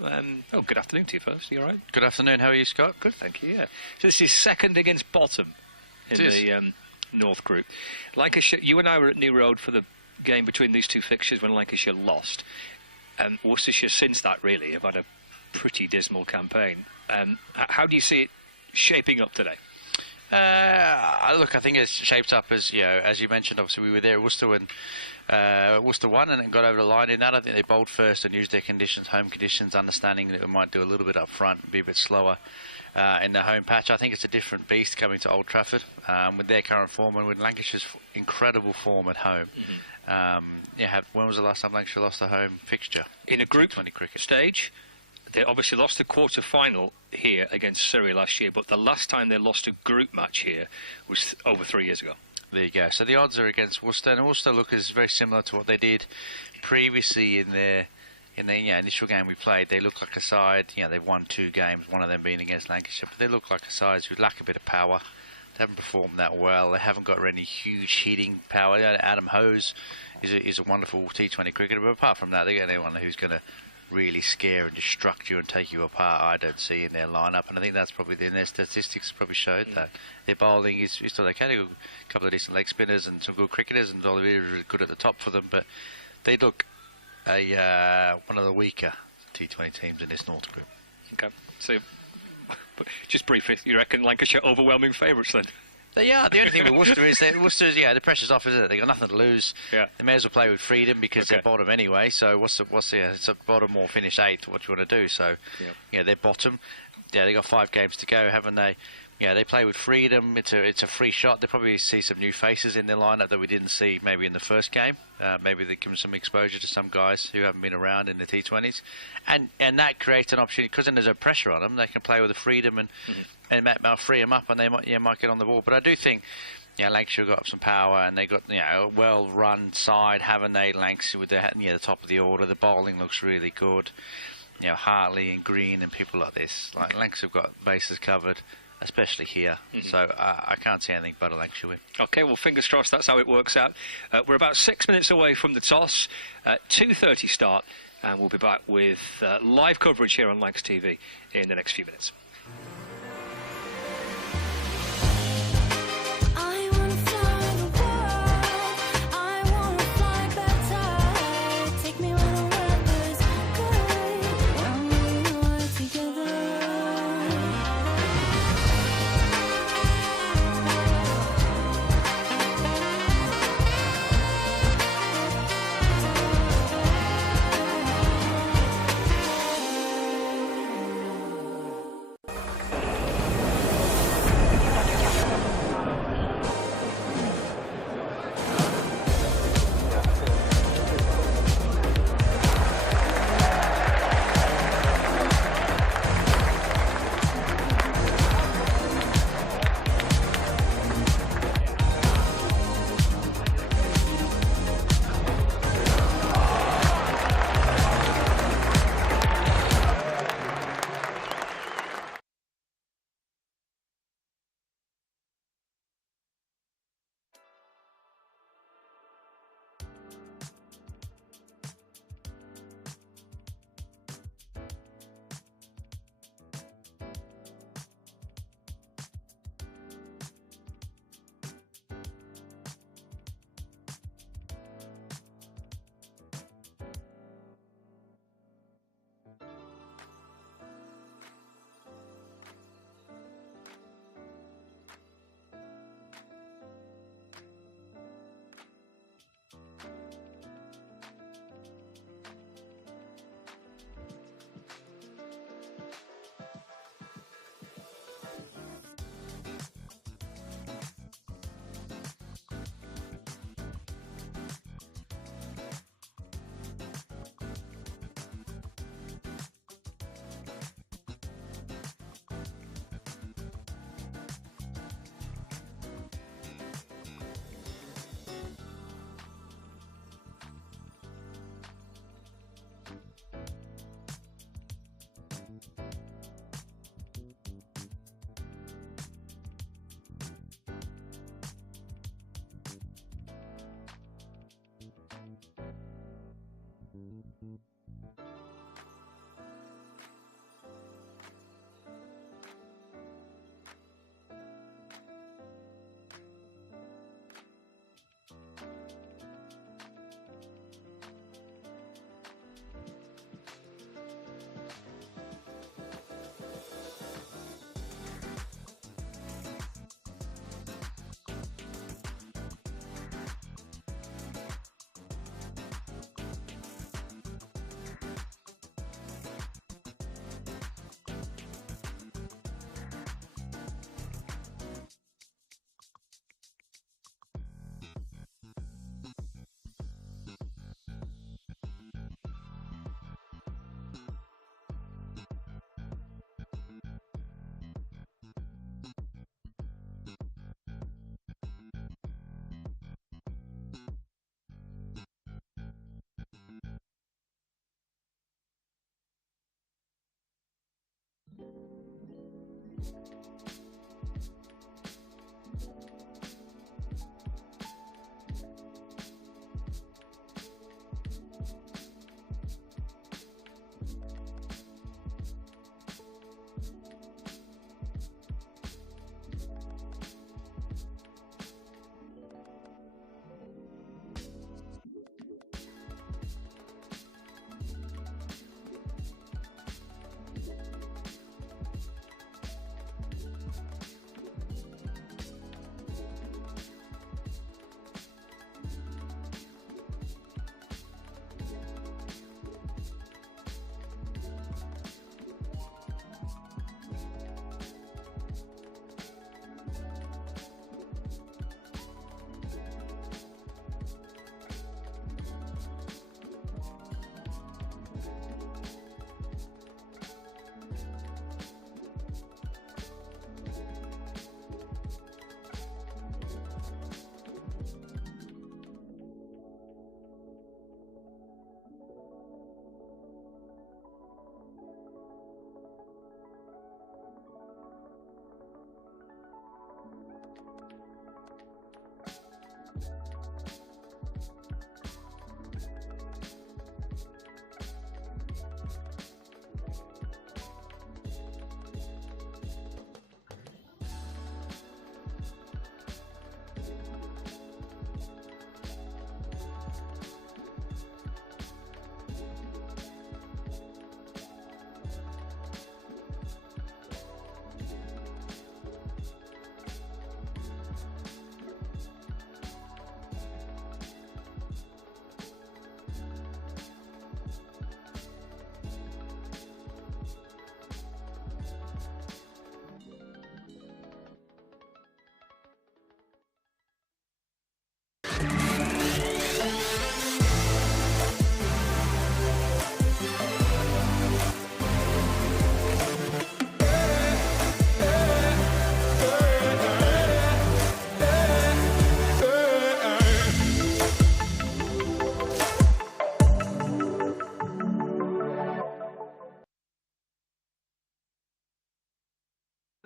Oh, good afternoon to you first. You all right? Good afternoon. How are you, Scott? Good, thank you. Yeah. So this is second against bottom in the North Group. Lancashire. You and I were at New Road for the game between these two fixtures when Lancashire lost. Worcestershire, since that, really, have had a pretty dismal campaign. How do you see it shaping up today? Look, I think it's shaped up as you mentioned. Obviously, we were there at Worcester when Worcester won and got over the line in that. I think they bowled first and used their conditions, home conditions, understanding that we might do a little bit up front and be a bit slower in the home patch. I think it's a different beast coming to Old Trafford with their current form and with Lancashire's incredible form at home. When was the last time Lancashire lost a home fixture? In a Group 20 cricket stage. They obviously lost the quarter-final here against Surrey last year, but the last time they lost a group match here was over 3 years ago. There you go. So the odds are against Worcester, and Worcester look is very similar to what they did previously in their initial game we played. They look like a side. They've won 2 games, one of them being against Lancashire, but they look like a side who lack a bit of power. They haven't performed that well. They haven't got any huge hitting power. Adam Hose is a wonderful T20 cricketer, but apart from that, they get anyone who's going to really scare and destruct you and take you apart. I don't see in their lineup, and I think that's probably in their statistics probably showed that their bowling is still okay. They've got a couple of decent leg spinners and some good cricketers, and Olivier is good at the top for them, but they look one of the weaker T20 teams in this North Group. Okay, so just briefly, you reckon Lancashire overwhelming favourites then? Yeah, the only thing with Worcester is that Worcester's, the pressure's off, isn't it? They've got nothing to lose. Yeah. They may as well play with freedom because they're bottom anyway. So it's a bottom or finish 8th. What do you want to do? So, they're bottom. Yeah, they've got 5 games to go, haven't they? Yeah, they play with freedom. It's a free shot. They probably see some new faces in their lineup that we didn't see maybe in the first game. Maybe they give them some exposure to some guys who haven't been around in the T20s, and that creates an opportunity because then there's no pressure on them. They can play with the freedom and might free them up, and they might get on the ball. But I do think, Lancashire got some power, and they got a well-run side, haven't they? Lancashire with the top of the order. The bowling looks really good. Hartley and Green and people like this. Like Lancashire have got bases covered, especially here. So I can't see anything but a Lancashire win. Okay, well, fingers crossed that's how it works out. We're about 6 minutes away from the toss. 2:30 start, and we'll be back with live coverage here on Lancs TV in the next few minutes.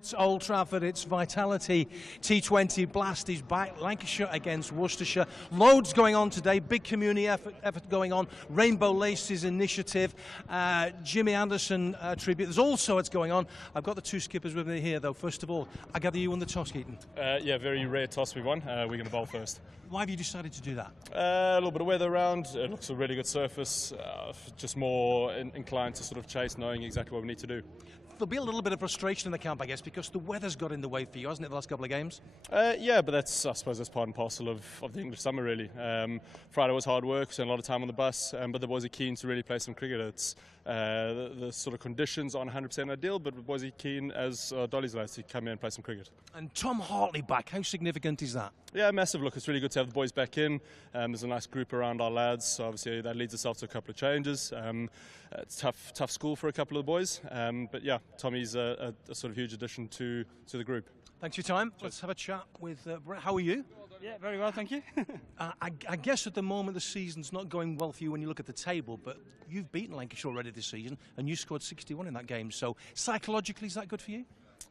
It's Old Trafford, it's Vitality. T20 Blast is back. Lancashire against Worcestershire. Loads going on today. Big community effort going on. Rainbow Laces initiative. Jimmy Anderson tribute. There's all sorts going on. I've got the two skippers with me here, though. First of all, I gather you won the toss, Keaton. Yeah, very rare toss we won. We're going to bowl first. Why have you decided to do that? A little bit of weather around. It looks a really good surface. Just more inclined to sort of chase, knowing exactly what we need to do. There'll be a little bit of frustration in the camp, I guess, because the weather's got in the way for you, hasn't it, the last couple of games? Yeah, but I suppose that's part and parcel of the English summer, really. Friday was hard work, spent a lot of time on the bus, but the boys are keen to really play some cricket. It's the sort of conditions aren't 100% ideal, but the boys are keen, as Dolly's lads, to come in and play some cricket. And Tom Hartley back, how significant is that? Yeah, massive. Look, it's really good to have the boys back in. There's a nice group around our lads, so obviously that leads itself to a couple of changes. It's tough school for a couple of the boys, but yeah, Tommy's a sort of huge addition to the group. Thanks for your time. Let's have a chat with Brett. How are you? Yeah, very well, thank you. I guess at the moment the season's not going well for you when you look at the table, but you've beaten Lancashire already this season and you scored 61 in that game, so psychologically is that good for you?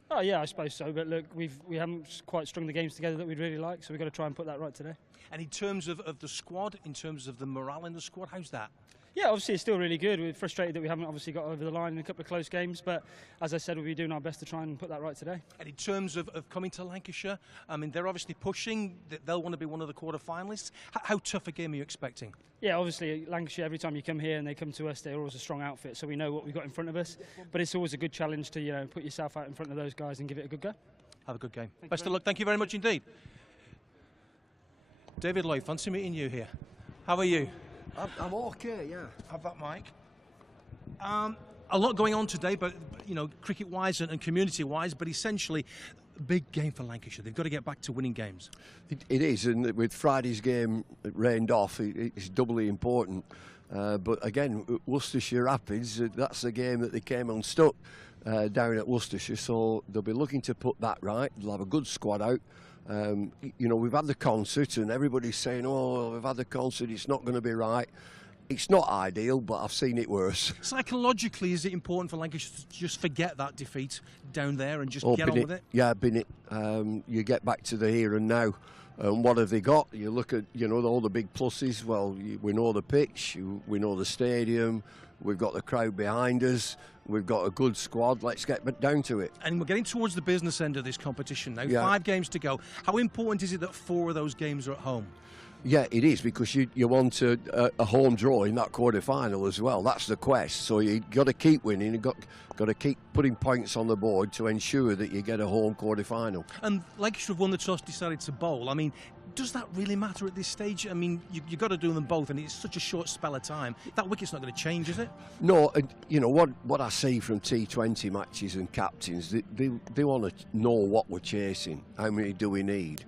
Oh yeah, I suppose so, but look, we haven't quite strung the games together that we'd really like, so we've got to try and put that right today. And in terms of the squad, in terms of the morale in the squad, how's that? Yeah, obviously it's still really good. We're frustrated that we haven't obviously got over the line in a couple of close games, but as I said, we'll be doing our best to try and put that right today. And in terms of coming to Lancashire, I mean, they're obviously pushing, they'll want to be one of the quarter-finalists. How tough a game are you expecting? Yeah, obviously Lancashire, every time you come here and they come to us, they're always a strong outfit, so we know what we've got in front of us, but it's always a good challenge to put yourself out in front of those guys and give it a good go. Have a good game. Best of luck. Thank you very much indeed. David Lloyd, fancy meeting you here. How are you? I'm okay, yeah. Have that mic. A lot going on today, but cricket-wise and community-wise, but essentially, big game for Lancashire. They've got to get back to winning games. It is, and with Friday's game rained off, it's doubly important. But again, Worcestershire Rapids, that's the game that they came unstuck down at Worcestershire, so they'll be looking to put that right. They'll have a good squad out. We've had the concert and everybody's saying, oh, we've had the concert, it's not going to be right. It's not ideal, but I've seen it worse. Psychologically, is it important for Lancashire to just forget that defeat down there and just get on with it? Yeah, bin it. You get back to the here and now. What have they got? You look at, all the big pluses. Well, we know the pitch, we know the stadium, we've got the crowd behind us, we've got a good squad. Let's get down to it. And we're getting towards the business end of this competition now. Yeah. 5 games to go. How important is it that 4 of those games are at home? Yeah, it is, because you want a home draw in that quarter-final as well. That's the quest. So you've got to keep winning. You've got to keep putting points on the board to ensure that you get a home quarter-final. And Lancashire have won the toss, decided to bowl. I mean, does that really matter at this stage? I mean, you've got to do them both, and it's such a short spell of time. That wicket's not going to change, is it? No, and what I see from T20 matches and captains, they want to know what we're chasing. How many do we need?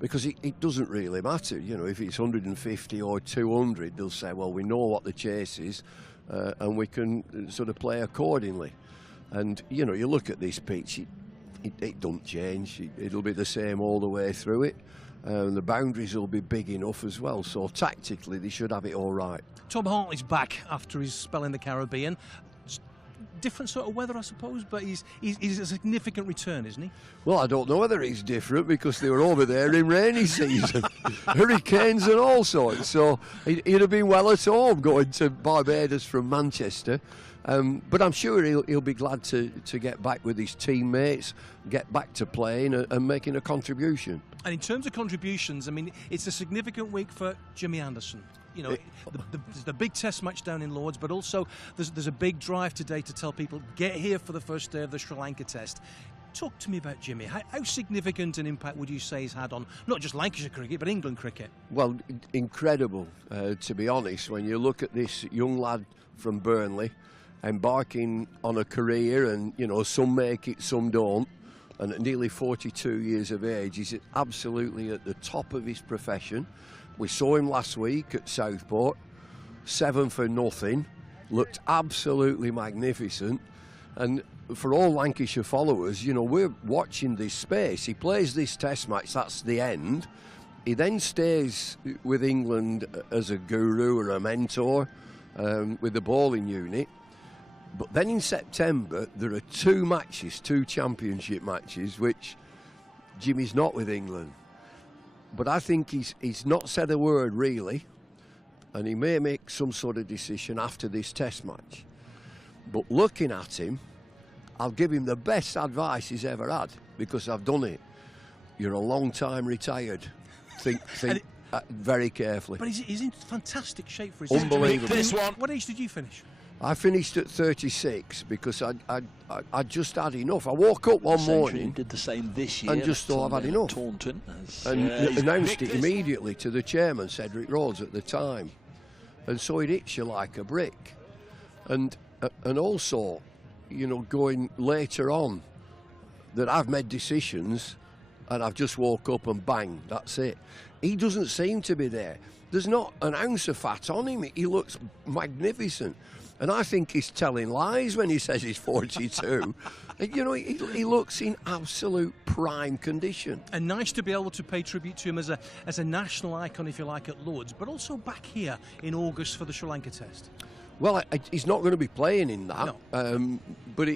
Because it doesn't really matter, if it's 150 or 200, they'll say, well, we know what the chase is, and we can sort of play accordingly. And, you look at this pitch, it don't change. It'll be the same all the way through it. The boundaries will be big enough as well, so tactically they should have it all right. Tom Hartley's back after his spell in the Caribbean. Different sort of weather, I suppose, but he's a significant return, isn't he? Well, I don't know whether he's different, because they were over there in rainy season, hurricanes and all sorts, so he'd have been well at home going to Barbados from Manchester. But I'm sure he'll be glad to get back with his teammates, get back to playing and making a contribution. And in terms of contributions, I mean, it's a significant week for Jimmy Anderson. There's the big test match down in Lords, but also there's a big drive today to tell people, get here for the first day of the Sri Lanka test. Talk to me about Jimmy. How significant an impact would you say he's had on not just Lancashire cricket, but England cricket? Well, incredible, to be honest. When you look at this young lad from Burnley, embarking on a career, and some make it, some don't, and at nearly 42 years of age, he's absolutely at the top of his profession. We saw him last week at Southport, 7 for nothing, looked absolutely magnificent. And for all Lancashire followers, we're watching this space. He plays this test match, that's the end. He then stays with England as a guru or a mentor with the bowling unit. But then in September, there are 2 matches, 2 championship matches, which Jimmy's not with England. But I think he's not said a word, really, and he may make some sort of decision after this test match. But looking at him, I'll give him the best advice he's ever had, because I've done it. You're a long time retired. Think very carefully. But he's in fantastic shape for his Unbelievable. This one. What age did you finish? I finished at 36 because I just had enough. I woke up one morning, did the same this year, and just thought I've had enough. Taunton, and announced it immediately to the chairman, Cedric Rhodes, at the time. And so it hits you like a brick. And also, you know, going later on, that I've made decisions and I've just woke up and bang, that's it. He doesn't seem to be there. There's not an ounce of fat on him. He looks magnificent. And I think he's telling lies when he says he's 42. You know, he looks in absolute prime condition. And nice to be able to pay tribute to him as a national icon, if you like, at Lords, but also back here in August for the Sri Lanka Test. Well, he's not going to be playing in that. No. But,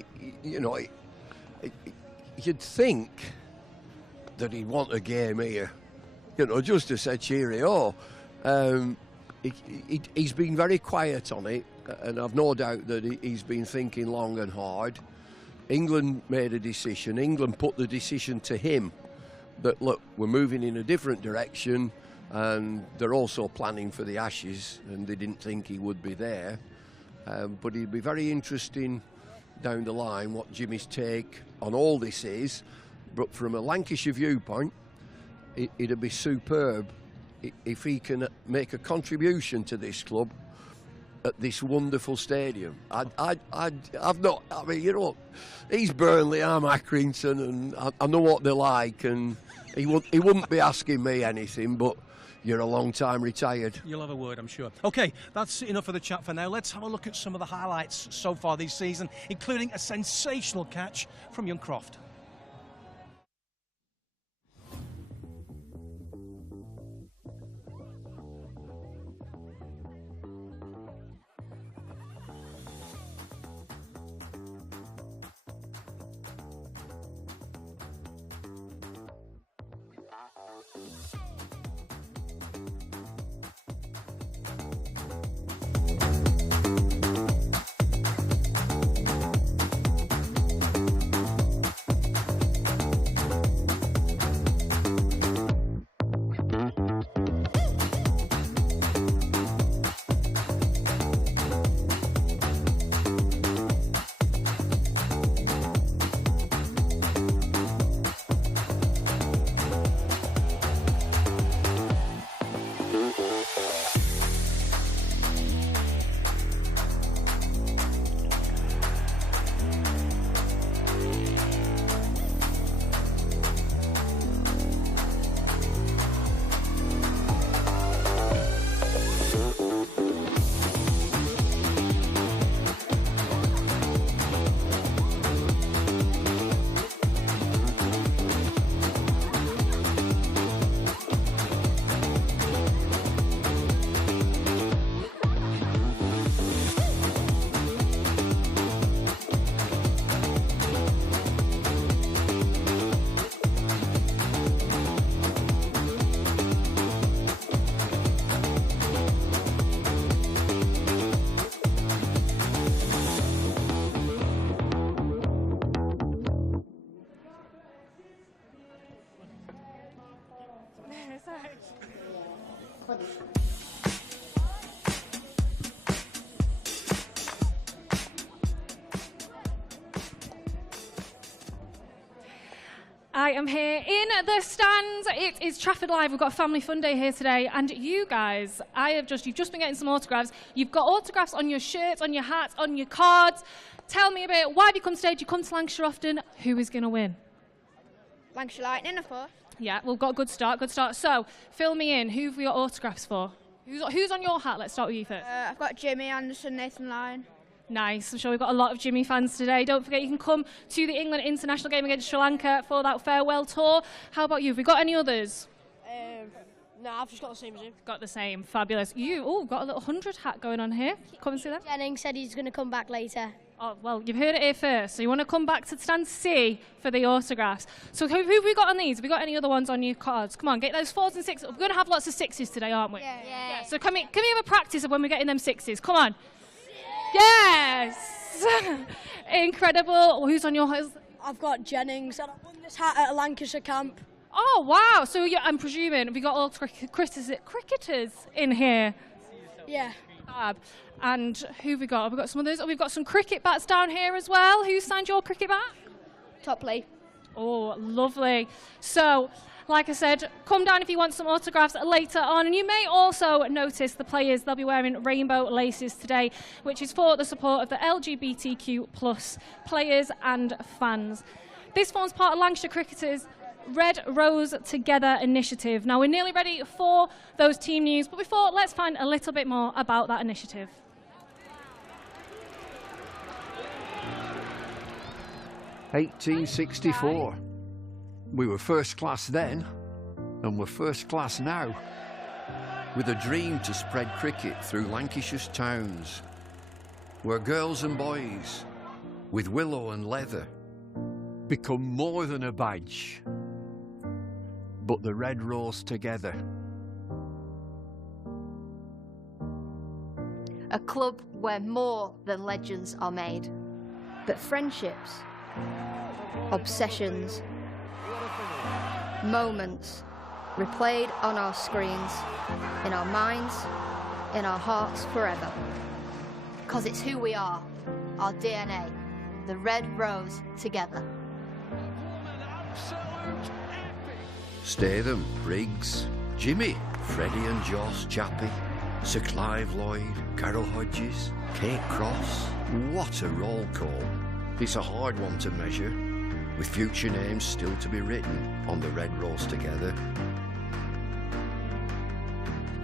you'd think that he'd want a game here, you know, just to say cheerio. He's been very quiet on it, and I've no doubt that he's been thinking long and hard. England made a decision. England put the decision to him that, look, we're moving in a different direction, and they're also planning for the Ashes, and they didn't think he would be there. But it'd be very interesting down the line what Jimmy's take on all this is. But from a Lancashire viewpoint, it'd be superb if he can make a contribution to this club at this wonderful stadium. He's Burnley, I'm Accrington, and I know what they're like, and he wouldn't be asking me anything, but you're a long time retired. You'll have a word, I'm sure. OK, that's enough of the chat for now. Let's have a look at some of the highlights so far this season, including a sensational catch from young Croft. I am here in the stands. It is Trafford Live. We've got a family fun day here today. And you guys, you've just been getting some autographs. You've got autographs on your shirts, on your hats, on your cards. Tell me a bit, why have you come stage? You come to Lancashire often. Who is going to win? Lancashire Lightning, of course. Yeah, we've got a good start, good start. So, fill me in. Who have we got autographs for? Who's on your hat? Let's start with you first. I've got Jimmy Anderson, Nathan Lyon. Nice. I'm sure we've got a lot of Jimmy fans today. Don't forget you can come to the England international game against Sri Lanka for that farewell tour. How about you? Have we got any others? No, I've just got the same as you. Got the same. Fabulous. Got a little 100 hat going on here. Come and see that. Jennings said he's going to come back later. Oh, well, you've heard it here first. So you want to come back to stand C for the autographs. So who have we got on these? Have we got any other ones on your cards? Come on, get those 4s and 6s. We're going to have lots of 6s today, aren't we? Yeah. So can we have a practice of when we're getting them 6s? Come on. Yes! Incredible. Who's on your... I've got Jennings, and I won this hat at a Lancashire camp. Oh, wow. So I'm presuming we got all cricketers in here. Yeah. Fab. And who have we got? Have we got some of those? Oh, we've got some cricket bats down here as well. Who signed your cricket bat? Topley. Oh, lovely. So, like I said, come down if you want some autographs later on. And you may also notice the players, they'll be wearing rainbow laces today, which is for the support of the LGBTQ plus players and fans. This forms part of Lancashire Cricketers' Red Rose Together initiative. Now, we're nearly ready for those team news, but before, let's find a little bit more about that initiative. 1864. We were first class then, and we're first class now. With a dream to spread cricket through Lancashire's towns, where girls and boys, with willow and leather, become more than a badge, but the Red Rose Together. A club where more than legends are made, but friendships, obsessions, moments replayed on our screens, in our minds, in our hearts forever. Because it's who we are, our DNA, the Red Rose Together. Statham, Briggs, Jimmy, Freddie and Joss, Chappie, Sir Clive Lloyd, Carol Hodges, Kate Cross. What a roll call. It's a hard one to measure, with future names still to be written on the Red Rose Together.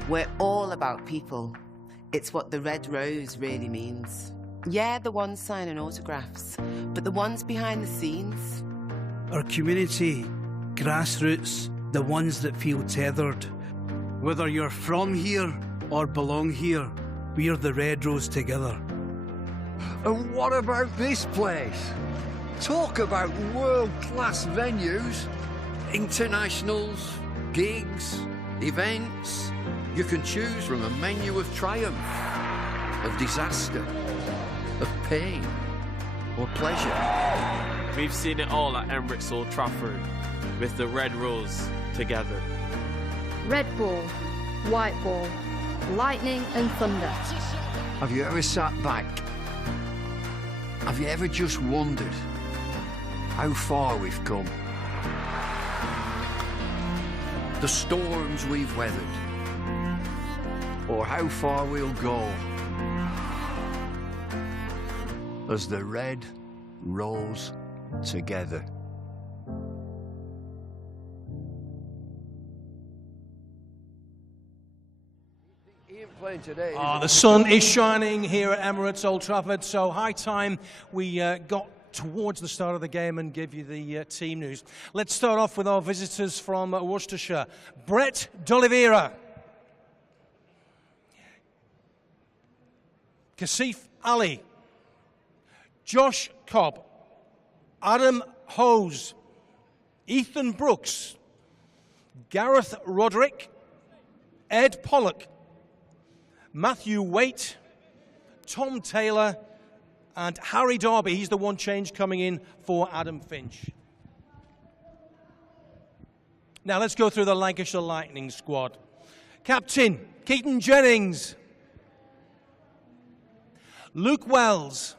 We're all about people. It's what the Red Rose really means. Yeah, the ones signing autographs, but the ones behind the scenes. Our community, grassroots, the ones that feel tethered. Whether you're from here or belong here, we're the Red Rose Together. And what about this place? Talk about world-class venues, internationals, gigs, events. You can choose from a menu of triumph, of disaster, of pain, or pleasure. We've seen it all at Emirates Old Trafford with the Red Rose Together. Red ball, white ball, lightning and thunder. Have you ever sat back? Have you ever just wondered how far we've come? The storms we've weathered, or how far we'll go as the Red Rose Together. The sun is shining here at Emirates Old Trafford, so high time we got towards the start of the game and give you the team news. Let's start off with our visitors from Worcestershire. Brett D'Oliveira, Kasif Ali, Josh Cobb, Adam Hose, Ethan Brooks, Gareth Roderick, Ed Pollock, Matthew Waite, Tom Taylor, and Harry Darby. He's the one change coming in for Adam Finch. Now let's go through the Lancashire Lightning squad. Captain, Keaton Jennings. Luke Wells.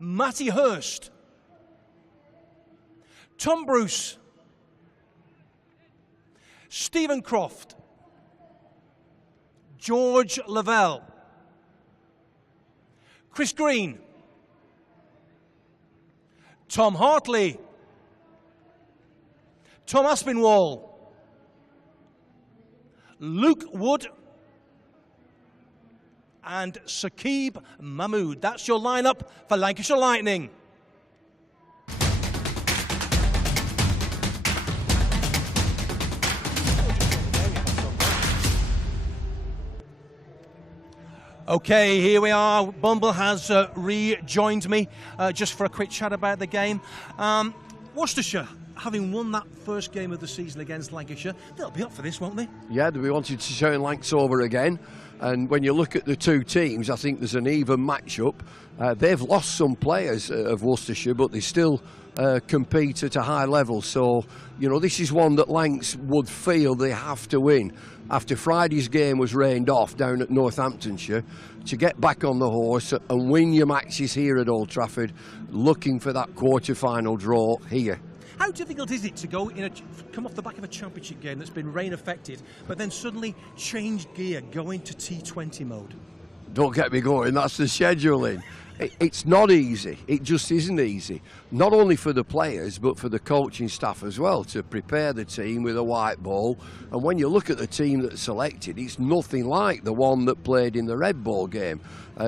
Matty Hurst. Tom Bruce. Stephen Croft. George Lavelle. Chris Green. Tom Hartley. Tom Aspinwall. Luke Wood. And Saqib Mahmood. That's your lineup for Lancashire Lightning. Okay, here we are. Bumble has rejoined me just for a quick chat about the game. Worcestershire, having won that first game of the season against Lancashire, they'll be up for this, won't they? Yeah, we wanted to turn Lancs over again. And when you look at the two teams, I think there's an even match-up. They've lost some players of Worcestershire, but they still compete at a high level. So, you know, this is one that Lancs would feel they have to win. After Friday's game was rained off down at Northamptonshire, to get back on the horse and win your matches here at Old Trafford, looking for that quarter-final draw here. How difficult is it to go come off the back of a championship game that's been rain affected, but then suddenly change gear, go into T20 mode? Don't get me going, that's the scheduling. It's not easy, it just isn't easy. Not only for the players, but for the coaching staff as well, to prepare the team with a white ball. And when you look at the team that's selected, it's nothing like the one that played in the Red Ball game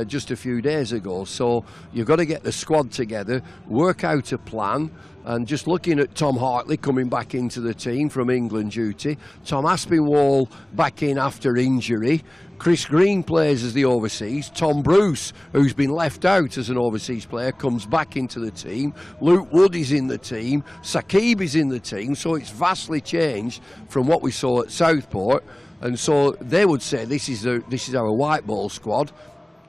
just a few days ago. So you've got to get the squad together, work out a plan. And just looking at Tom Hartley coming back into the team from England duty, Tom Aspinwall back in after injury, Chris Green plays as the overseas, Tom Bruce, who's been left out as an overseas player, comes back into the team, Luke Wood is in the team, Sakib is in the team, so it's vastly changed from what we saw at Southport. And so they would say this is our white ball squad.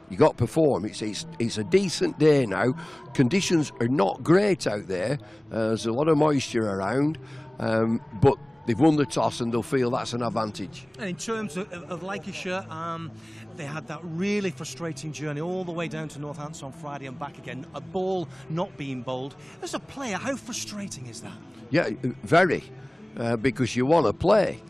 You got to perform. It's a decent day now. Conditions are not great out there. There's a lot of moisture around, but they've won the toss and they'll feel that's an advantage. And in terms of Lancashire, they had that really frustrating journey all the way down to Northampton on Friday and back again. A ball not being bowled. As a player, how frustrating is that? Yeah, very, because you want to play.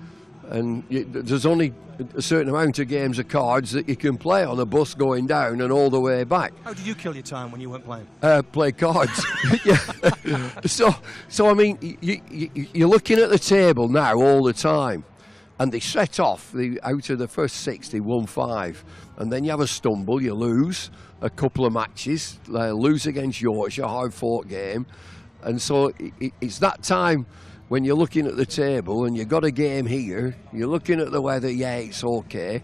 And there's only a certain amount of games of cards that you can play on a bus going down and all the way back. How did you kill your time when you weren't playing? Play cards. So I mean, you're looking at the table now all the time, and they set off out of the first 6, they won 5, and then you have a stumble, you lose a couple of matches, lose against Yorkshire, hard-fought game, and so it's that time. When you're looking at the table and you've got a game here, you're looking at the weather, yeah, it's okay.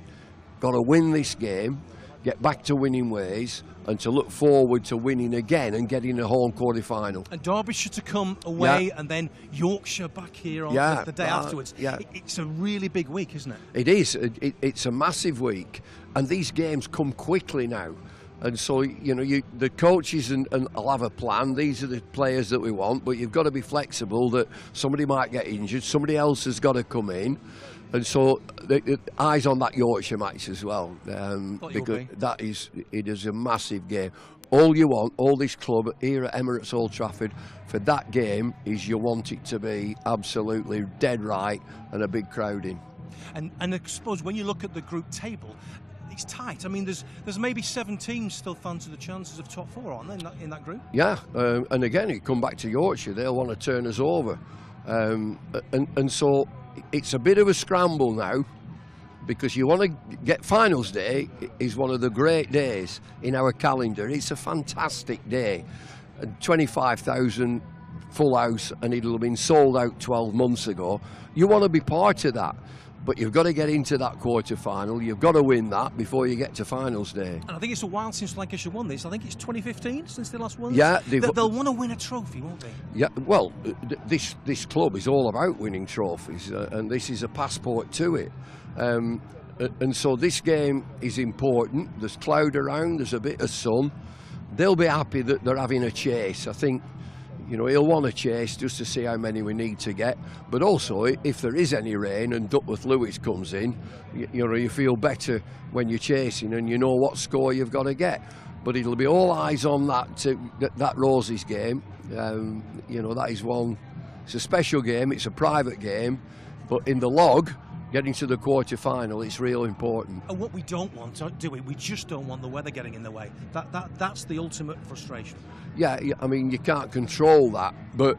Got to win this game, get back to winning ways, and to look forward to winning again and getting a home quarter-final. And Derbyshire to come away, and then Yorkshire back here on the day afterwards. Yeah. It's a really big week, isn't it? It is. It's a massive week, and these games come quickly now. And so, you know, the coaches and I'll have a plan. These are the players that we want, but you've got to be flexible that somebody might get injured, somebody else has got to come in. And so, the eyes on that Yorkshire match as well, because it is a massive game. All you want, all this club here at Emirates Old Trafford, for that game is you want it to be absolutely dead right and a big crowd in. And I suppose when you look at the group table, it's tight. I mean, there's maybe 7 teams still fancy the chances of top 4, aren't they, in that group? Yeah, and again, you come back to Yorkshire, they'll want to turn us over. And so it's a bit of a scramble now, because you want to get finals day is one of the great days in our calendar. It's a fantastic day. 25,000 full house, and it'll have been sold out 12 months ago. You want to be part of that. But you've got to get into that quarter-final. You've got to win that before you get to finals day. And I think it's a while since Lancashire won this. I think it's 2015 since they last won. Yeah, they'll want to win a trophy, won't they? Yeah. Well, this club is all about winning trophies, and this is a passport to it. And so this game is important. There's cloud around. There's a bit of sun. They'll be happy that they're having a chase. I think. You know, he'll want to chase just to see how many we need to get. But also, if there is any rain and Duckworth Lewis comes in, you know, you feel better when you're chasing and you know what score you've got to get. But it'll be all eyes on that Roses game. You know, that is one. It's a special game. It's a private game. But in the log, getting to the quarter-final, it's real important. And what we don't want, do we? We just don't want the weather getting in the way. That's the ultimate frustration. Yeah, I mean, you can't control that, but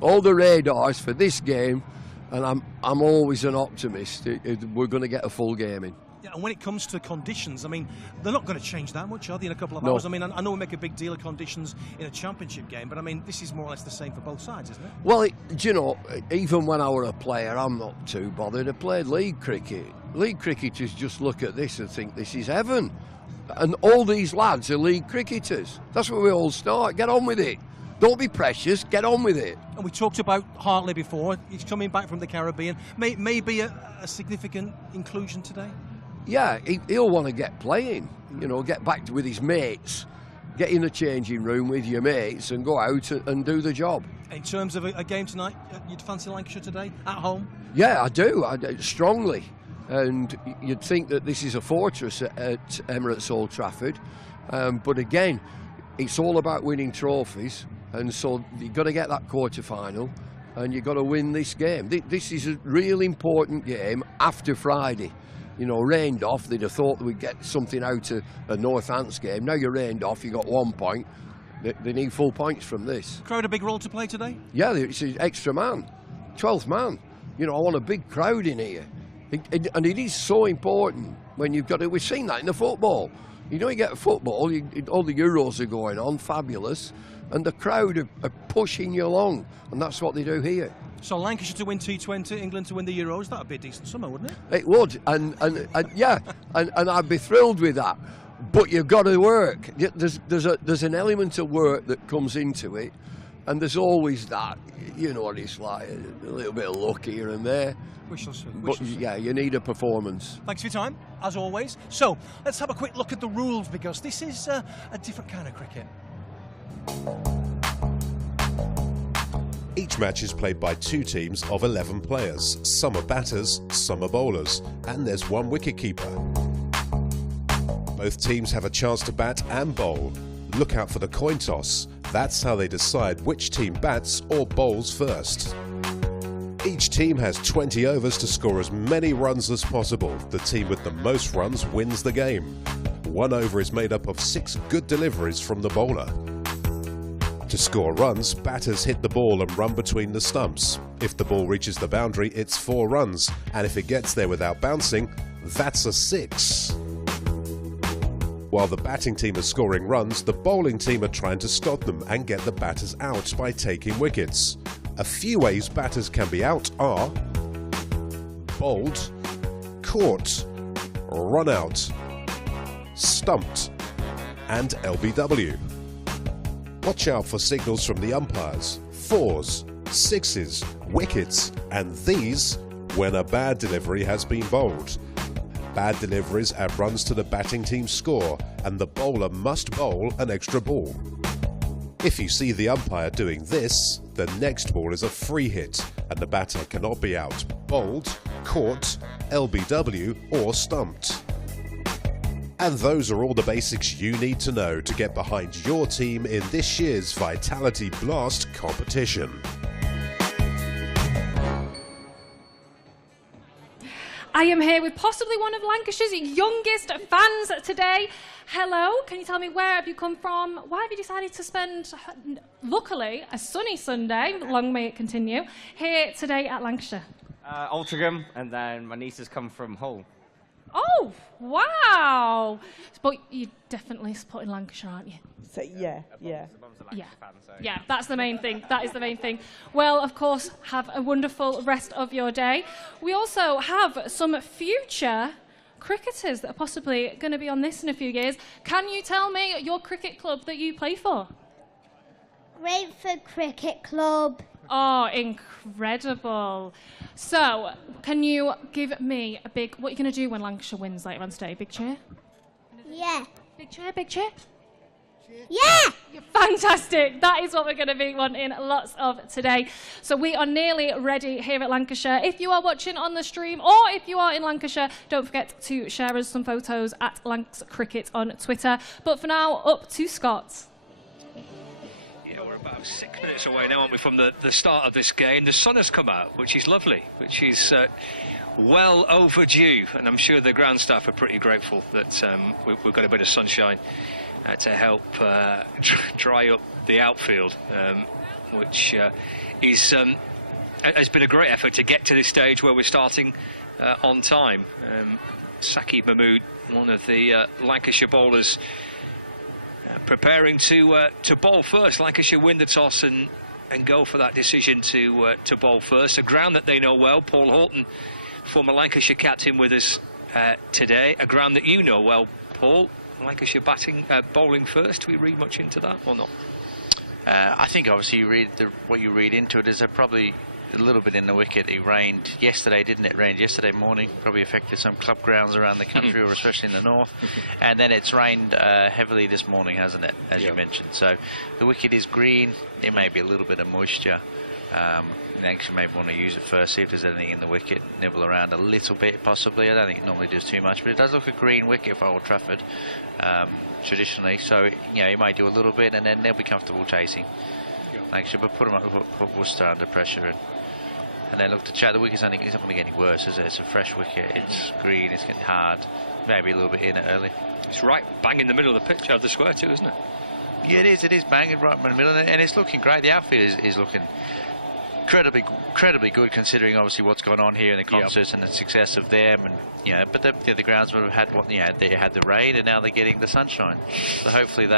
all the radars for this game, and I'm always an optimist, we're going to get a full game in. Yeah, and when it comes to conditions, I mean, they're not going to change that much, are they, in a couple of hours? I mean, I know we make a big deal of conditions in a championship game, but I mean, this is more or less the same for both sides, isn't it? Well, do you know, even when I were a player, I'm not too bothered. I played league cricket. League cricketers just look at this and think this is heaven. And all these lads are league cricketers. That's where we all start. Get on with it. Don't be precious, get on with it. And we talked about Hartley before. He's coming back from the Caribbean. Maybe a significant inclusion today? Yeah, he'll want to get playing, you know, get back with his mates, get in the changing room with your mates and go out and do the job. In terms of a game tonight, you'd fancy Lancashire today, at home? Yeah, I do strongly. And you'd think that this is a fortress at Emirates Old Trafford. But again, it's all about winning trophies. And so you've got to get that quarter-final and you've got to win this game. This is a real important game after Friday. You know, rained off, they'd have thought we'd get something out of a Northants game. Now you're rained off, you got 1 point. They need full points from this. Crowd a big role to play today? Yeah, it's an extra man, 12th man. You know, I want a big crowd in here. And it is so important when you've got it. We've seen that in the football. You know, you get football, all the Euros are going on, fabulous, and the crowd are pushing you along, and that's what they do here. So Lancashire to win T20, England to win the Euros, that'd be a decent summer, wouldn't it? It would, and yeah, and I'd be thrilled with that. But you've got to work. There's an element of work that comes into it, and there's always that. You know what it's like, a little bit of luck here and there. But yeah, you need a performance. Thanks for your time, as always. So let's have a quick look at the rules, because this is a different kind of cricket. Each match is played by 2 teams of 11 players. Some are batters, some are bowlers, and there's 1 wicket-keeper. Both teams have a chance to bat and bowl. Look out for the coin toss. That's how they decide which team bats or bowls first. Each team has 20 overs to score as many runs as possible. The team with the most runs wins the game. 1 over is made up of 6 good deliveries from the bowler. To score runs, batters hit the ball and run between the stumps. If the ball reaches the boundary, it's 4 runs, and if it gets there without bouncing, that's a 6. While the batting team is scoring runs, the bowling team are trying to stop them and get the batters out by taking wickets. A few ways batters can be out are bowled, caught, run out, stumped, and LBW. Watch out for signals from the umpires, 4s, 6s, wickets, and these when a bad delivery has been bowled. Bad deliveries add runs to the batting team's score, and the bowler must bowl an extra ball. If you see the umpire doing this, the next ball is a free hit, and the batter cannot be out, bowled, caught, LBW, or stumped. And those are all the basics you need to know to get behind your team in this year's Vitality Blast competition. I am here with possibly one of Lancashire's youngest fans today. Hello, can you tell me where have you come from? Why have you decided to spend, luckily, a sunny Sunday, long may it continue, here today at Lancashire? Altrincham, and then my niece has come from Hull. Oh, wow! But you're definitely supporting Lancashire, aren't you? So, yeah. Yeah, that's the main thing. That is the main thing. Well, of course, have a wonderful rest of your day. We also have some future cricketers that are possibly going to be on this in a few years. Can you tell me your cricket club that you play for? Grateford Cricket Club. Oh, incredible. So, can you give me a big... What are you going to do when Lancashire wins later on today? Big cheer? Yeah. Big cheer, big cheer? Yeah! Fantastic. That is what we're going to be wanting lots of today. So we are nearly ready here at Lancashire. If you are watching on the stream or if you are in Lancashire, don't forget to share us some photos at Lancs Cricket on Twitter. But for now, up to Scott. Yeah, we're about 6 minutes away now, aren't we, from the start of this game. The sun has come out, which is lovely, which is well overdue. And I'm sure the ground staff are pretty grateful that we've got a bit of sunshine to help dry up the outfield, which has been a great effort to get to this stage where we're starting on time. Saqib Mahmood, one of the Lancashire bowlers, preparing to bowl first. Lancashire win the toss and go for that decision to bowl first. A ground that they know well. Paul Hilton former Lancashire captain, with us today. A ground that you know well, Paul. Lancashire bowling first. Do we read much into that or not? I think obviously you read what you read into it is probably a little bit in the wicket. It rained yesterday, didn't it? It rained yesterday morning, probably affected some club grounds around the country, or especially in the north. And then it's rained heavily this morning, hasn't it, as you mentioned. So the wicket is green. There may be a little bit of moisture. Actually maybe want to use it first, see if there's anything in the wicket, nibble around a little bit possibly. I don't think it normally does too much, but it does look a green wicket for Old Trafford traditionally, so you might do a little bit and then they'll be comfortable chasing. Actually, but put Worcester under pressure and then look to chat. The wicket's not going to get any worse, is it? It's a fresh wicket, it's green, it's getting hard, maybe a little bit in it early. It's right bang in the middle of the pitch, of the square too, isn't it? Yeah, it is banging right in the middle, and it's looking great. The outfield is looking incredibly good, considering obviously what's gone on here in the concerts and the success of them, and but the groundsmen have had they had the rain and now they're getting the sunshine. So hopefully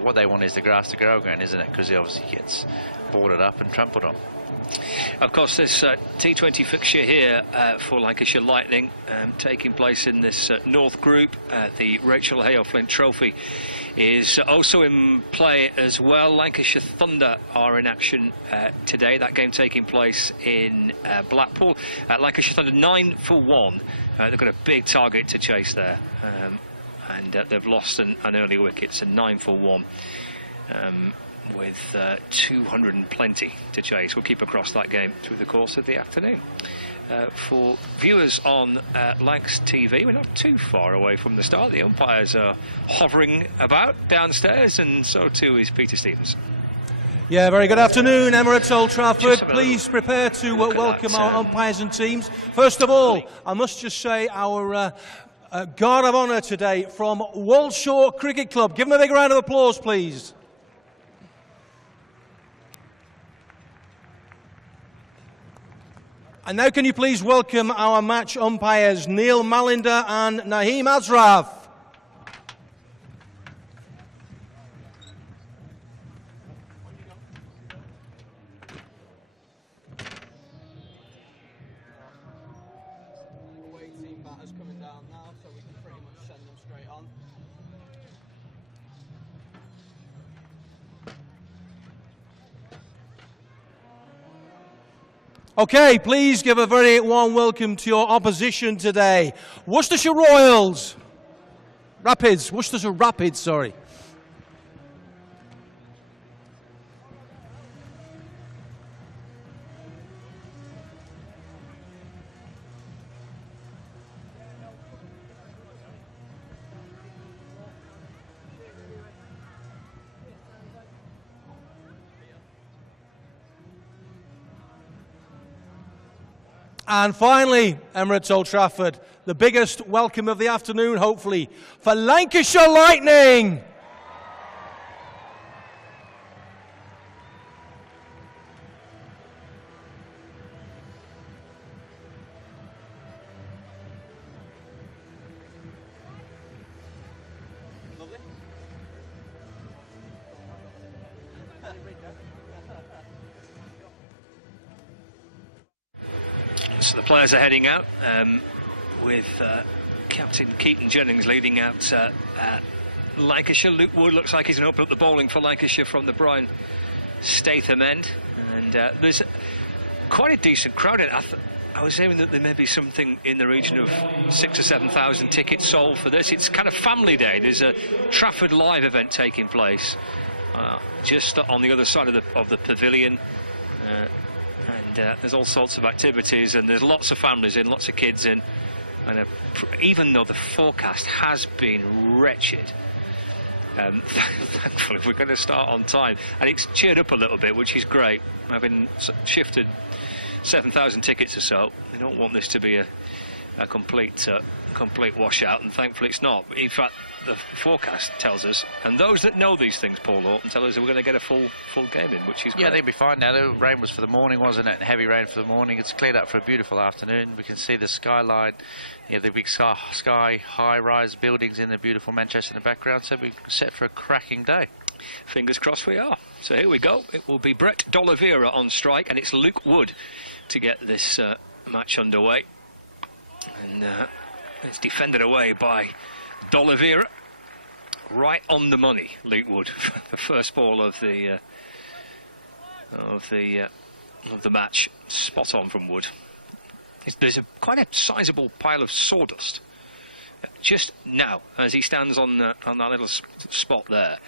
what they want is the grass to grow again, isn't it? Because it obviously gets boarded up and trampled on. Of course, this T20 fixture here for Lancashire Lightning taking place in this North Group. The Rachel Hale Flint Trophy is also in play as well. Lancashire Thunder are in action today. That game taking place in Blackpool. Lancashire Thunder 9 for 1. They've got a big target to chase there, and they've lost an early wicket, so 9 for 1. With 200 and plenty to chase. We'll keep across that game through the course of the afternoon. For viewers on Lancs TV, we're not too far away from the start. The umpires are hovering about downstairs, and so too is Peter Stevens. Yeah, very good afternoon, Emirates Old Trafford. Please prepare to welcome our umpires and teams. First of all, I must just say our guard of honour today from Walshaw Cricket Club. Give them a big round of applause, please. And now can you please welcome our match umpires, Neil Malinder and Naheem Asraf. Okay, please give a very warm welcome to your opposition today. Worcestershire Royals. Worcestershire Rapids, sorry. And finally, Emirates Old Trafford, the biggest welcome of the afternoon, hopefully, for Lancashire Lightning. So the players are heading out with Captain Keaton Jennings leading out Lancashire. Luke Wood looks like he's going to open up the bowling for Lancashire from the Brian Statham end. And there's quite a decent crowd in. I was saying that there may be something in the region of 6,000 or 7,000 tickets sold for this. It's kind of family day. There's a Trafford Live event taking place just on the other side of the pavilion. And there's all sorts of activities, and there's lots of families in, lots of kids in, and even though the forecast has been wretched, thankfully we're going to start on time, and it's cheered up a little bit, which is great. Having shifted 7,000 tickets or so, we don't want this to be a complete washout, and thankfully it's not. In fact, the forecast tells us, and those that know these things, Paul Orton, tell us that we're going to get a full game in, which is great. Yeah, they'll be fine now. The rain was for the morning, wasn't it? Heavy rain for the morning. It's cleared up for a beautiful afternoon. We can see the skyline, the big sky high-rise buildings in the beautiful Manchester in the background, so we're set for a cracking day. Fingers crossed we are. So here we go. It will be Brett D'Oliveira on strike, and it's Luke Wood to get this match underway. And it's defended away by D'Oliveira. Right on the money, Luke Wood. The first ball of the match, spot on from Wood. There's quite a sizable pile of sawdust just now as he stands on that little spot there.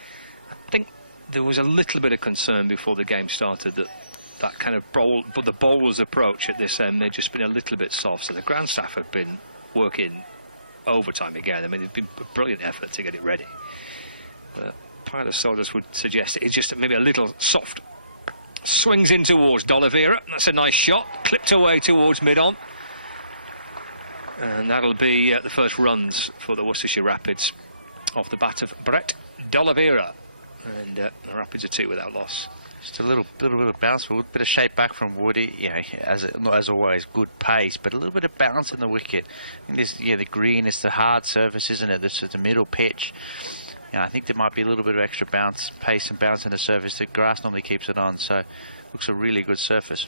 I think there was a little bit of concern before the game started that kind of the bowler's approach at this end may just been a little bit soft. So the ground staff have been working overtime again. I mean, it's been a brilliant effort to get it ready. Pile of sawdust would suggest it's just maybe a little soft. Swings in towards D'Oliveira. That's a nice shot. Clipped away towards mid-on. And that'll be the first runs for the Worcestershire Rapids off the bat of Brett D'Oliveira. And the Rapids are 2 without loss. Just a little bit of bounce, a little bit of shape back from Woody. You know, as always, good pace, but a little bit of bounce in the wicket. And this, the green is the hard surface, isn't it? This is the middle pitch. Yeah, I think there might be a little bit of extra bounce, pace and bounce in the surface. The grass normally keeps it on, so looks a really good surface.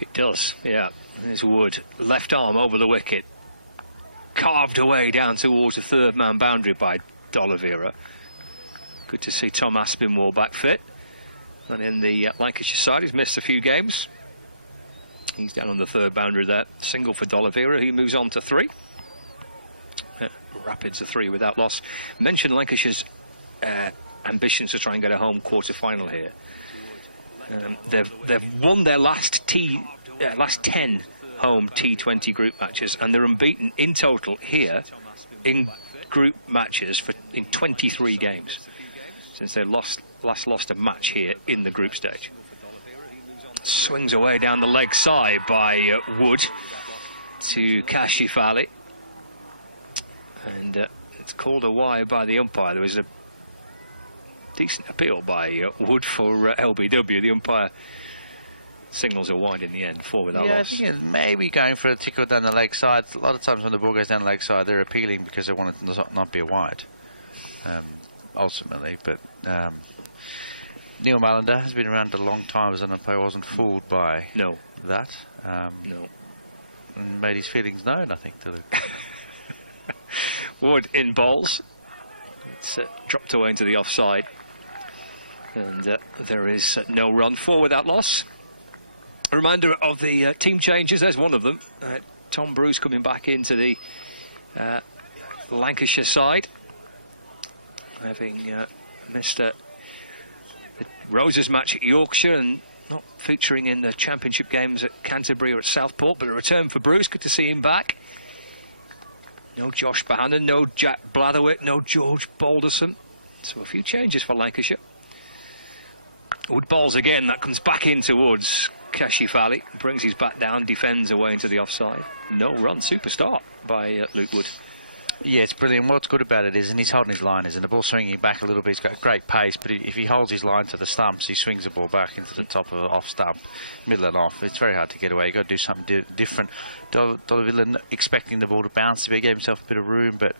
It does, yeah. There's Wood, left arm over the wicket, carved away down towards the third man boundary by D'Oliveira. Good to see Tom Aspinwall back fit. And in the Lancashire side, he's missed a few games. He's down on the third boundary there. Single for D'Oliveira, he moves on to 3. Rapids are 3 without loss. Mentioned Lancashire's ambitions to try and get a home quarter-final here. They've won their last 10 home T20 group matches, and they're unbeaten in total here in group matches in 23 games since they last lost a match here in the group stage. Swings away down the leg side by Wood to Kashifali. And it's called a wide by the umpire. There was a decent appeal by Wood for LBW. The umpire signals a wide in the end, 4 without loss. I think it's maybe going for a tickle down the leg side. A lot of times when the ball goes down the leg side, they're appealing because they want it to not be a wide, ultimately. But Neil Mullender has been around a long time as an umpire. Wasn't fooled by that. No. And made his feelings known, I think, to the... Wood in bowls. It's dropped away into the offside. And there is no run, 4 without loss. A reminder of the team changes. There's one of them. Tom Bruce coming back into the Lancashire side, having missed the Roses match at Yorkshire and not featuring in the championship games at Canterbury or at Southport, but a return for Bruce. Good to see him back. No Josh Bohannon, no Jack Blatherwick, no George Balderson. So a few changes for Lancashire. Wood bowls again, that comes back in towards Kashifali. Brings his bat down, defends away into the offside. No run, super start by Luke Wood. Yeah, it's brilliant. What's good about it is, and he's holding his line, isn't the ball swinging back a little bit. He's got great pace, but if he holds his line to the stumps, he swings the ball back into the top of off stump, middle and off. It's very hard to get away. You've got to do something different. D'Oliveira expecting the ball to bounce a bit, gave himself a bit of room, but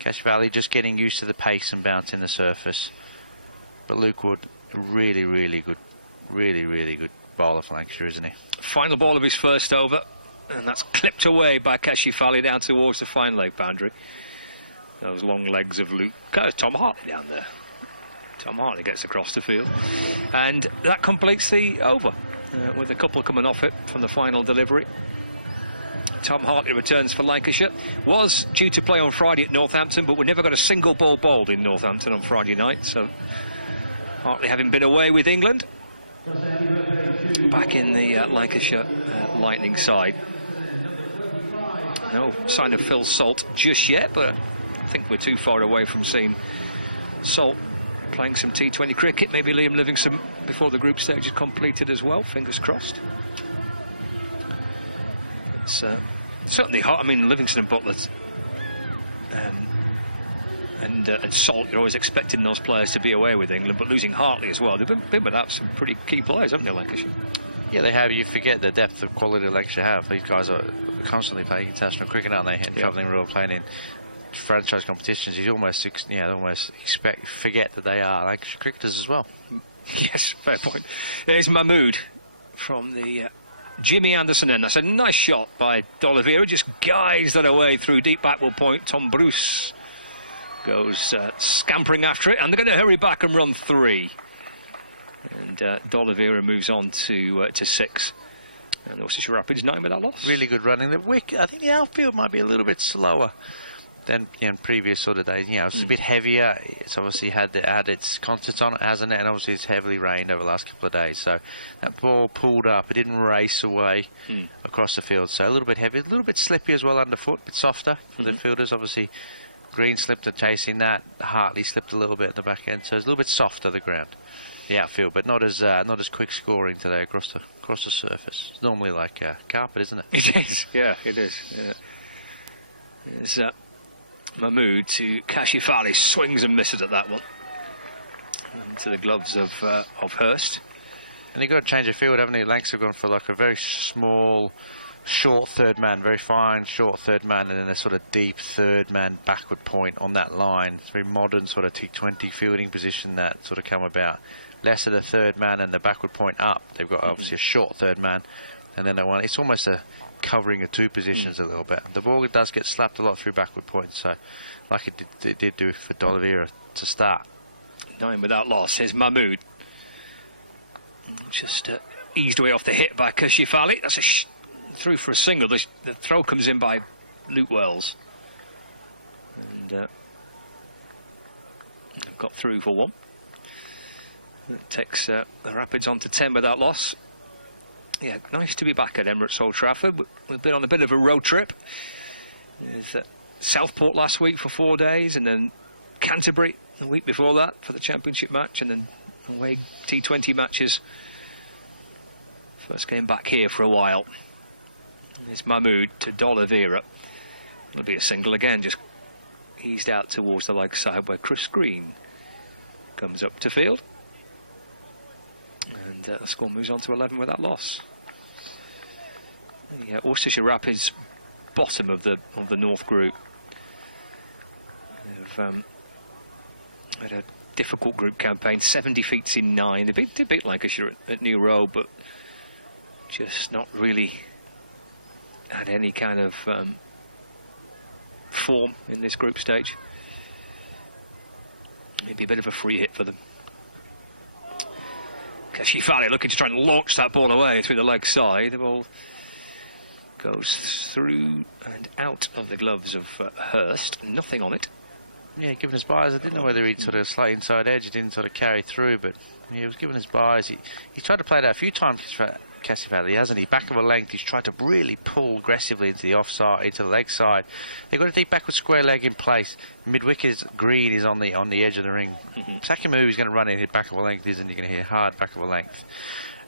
Kashifali just getting used to the pace and bounce in the surface. But Luke Wood, really, really good bowler for Lancashire, isn't he? Final ball of his first over, and that's clipped away by Kashifali down towards the fine leg boundary. Those long legs of Luke. Tom Hartley down there. Tom Hartley gets across the field, and that completes the over with a couple coming off it from the final delivery. Tom Hartley returns for Lancashire. Was due to play on Friday at Northampton, but we never got a single ball bowled in Northampton on Friday night, so Hartley, having been away with England, back in the Lancashire Lightning side. No sign of Phil Salt just yet, but I think we're too far away from seeing Salt playing some T20 cricket. Maybe Liam Livingstone before the group stage is completed as well, fingers crossed. It's certainly hot. I mean, Livingston and Butler and Salt, you're always expecting those players to be away with England, but losing Hartley as well, they've been without some pretty key players, haven't they, Lancashire? Yeah, they have. You forget the depth of quality Lancashire have. These guys are constantly playing international cricket, aren't they? And travelling around, playing in franchise competitions. You almost forget that they are Lancashire cricketers as well. Yes, fair point. Here's Mahmood from the Jimmy Anderson in. That's a nice shot by D'Oliveira. Just guides that away through deep backward point. Tom Bruce goes scampering after it, and they're going to hurry back and run 3. And D'Oliveira moves on to 6. And Worcestershire Rapids 9 without loss. Really good running. The Wicket, I think the outfield might be a little bit slower than previous sort of days. It's a bit heavier. It's obviously had its concerts on it, hasn't it? And obviously it's heavily rained over the last couple of days. So that ball pulled up. It didn't race away across the field. So a little bit heavy, a little bit slippy as well underfoot, a bit softer for the fielders. Obviously Green slipped and chasing that. Hartley slipped a little bit at the back end. So it's a little bit softer, the ground, the outfield, but not as quick scoring today across the surface. It's normally like carpet, isn't it? It is, yeah, it is. It's Mahmood to Kashifali, swings and misses at that one. Into the gloves of Hurst. And you've got to change the field, haven't you? Lancashire have gone for like a very small, short third man, very fine short third man, and then a sort of deep third man backward point on that line. It's a very modern sort of T20 fielding position that sort of come about. Less of the third man and the backward point up. They've got obviously a short third man, and then it's almost a covering of 2 positions a little bit. The ball does get slapped a lot through backward points, so like it did do for D'Oliveira to start. 9 without loss. Here's Mahmood. Just eased away off the hit by Kashifali. That's a through for a single. The throw comes in by Luke Wells. And got through for 1. It takes the Rapids on to 10 without loss. Yeah, nice to be back at Emirates Old Trafford. We've been on a bit of a road trip. With Southport last week for 4 days, and then Canterbury the week before that for the championship match, and then away T20 matches. First game back here for a while. It's Mahmood to D'Oliveira. It'll be a single again, just eased out towards the leg side where Chris Green comes up to field. And the score moves on to 11 without loss. Yeah, Worcestershire Rapids, bottom of the North Group. They've had a difficult group campaign, 7 defeats in 9. They beat Lancashire at New Road, but just not really had any kind of form in this group stage. Maybe a bit of a free hit for them. Kashifali looking to try and launch that ball away through the leg side. The ball goes through and out of the gloves of Hurst. Nothing on it. Yeah, given his buys, I didn't know whether he'd sort of slight inside edge. He didn't sort of carry through, but he was given his buys. He tried to play that a few times, Kashifali, hasn't he? Back of a length, he's tried to really pull aggressively into the offside, into the leg side. They've got a deep backward square leg in place. Mid-wicket Green is on the edge of the ring. Second move, he's going to run in, hit back of a length, isn't he? Going to hit hard back of a length.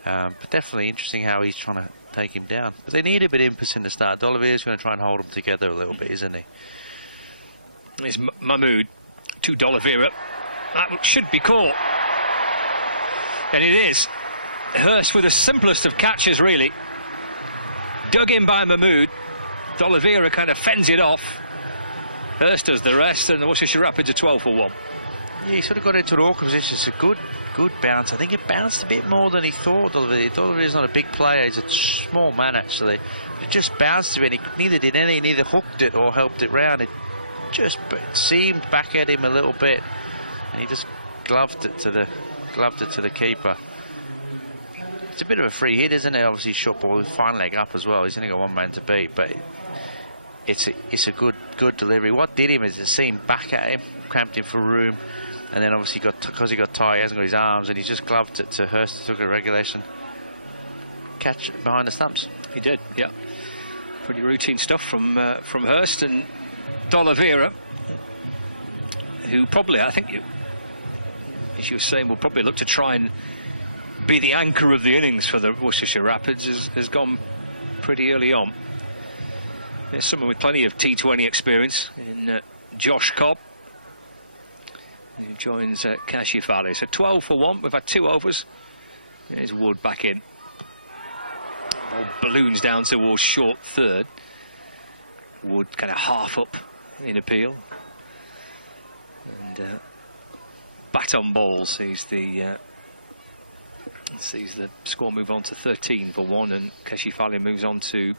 But definitely interesting how he's trying to take him down. But they need a bit of impetus in the start. D'Oliveira's going to try and hold them together a little bit, isn't he? It's Mahmood to D'Oliveira. That should be caught. And it is. Hurst with the simplest of catches, really. Dug in by Mahmood. D'Oliveira kind of fends it off. Hurst does the rest, and the Worcestershire Rapids are 12 for 1. Yeah, he sort of got into an awkward position. It's a good bounce. I think it bounced a bit more than he thought. D'Oliveira's not a big player. He's a small man, actually. But it just bounced a bit. He neither did anything. Neither hooked it or helped it round. It just seemed back at him a little bit, and he just gloved it to the keeper. It's a bit of a free hit, isn't it? Obviously, short ball with fine leg up as well. He's only got 1 man to beat, but it's a good delivery. What did him is it seemed back at him, cramped him for room, and then obviously because he got tired, he hasn't got his arms, and he just gloved it to Hurst. Took a regulation catch behind the stumps. He did, yeah. Pretty routine stuff from Hurst. And D'Oliveira, who probably, I think, as you were saying, will probably look to try and be the anchor of the innings for the Worcestershire Rapids, has gone pretty early on. There's someone with plenty of T20 experience in Josh Cobb, who joins Kashifali. So 12 for 1. We've had 2 overs. There's Wood back in. Ball balloons down towards short third. Wood kind of half up in appeal. And bat on balls, he's the Sees the score move on to 13 for 1, and Keshifali moves on to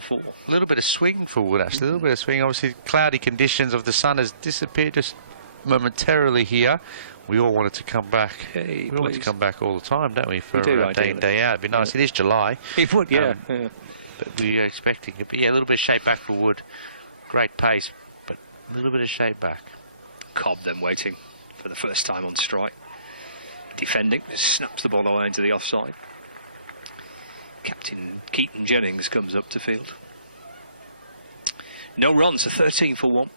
4. A little bit of swing for Wood, actually. A little bit of swing. Obviously, cloudy conditions of the sun has disappeared just momentarily here. We all wanted to come back. Hey, we want to come back all the time, don't we? For do, day in, day out. It'd be nice. It is July. It would, yeah. But we are expecting it. But yeah, a little bit of shape back for Wood. Great pace, but a little bit of shape back. Cobb then waiting for the first time on strike. Defending, just snaps the ball away into the offside. Captain Keaton Jennings comes up to field. No runs, so 13 for 1.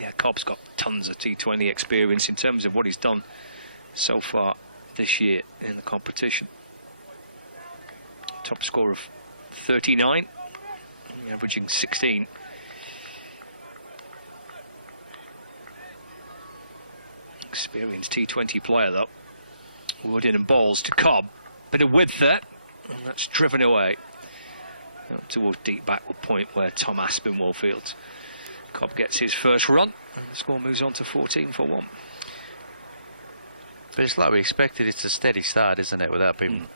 Yeah, Cobb's got tons of T20 experience in terms of what he's done so far this year in the competition. Top score of 39, averaging 16. Experienced T20 player though. Wood in and balls to Cobb. Bit of width there, and that's driven away out towards deep backward point where Tom Aspinwall fields. Cobb gets his first run, and the score moves on to 14 for 1. But it's like we expected. It's a steady start, isn't it? Without being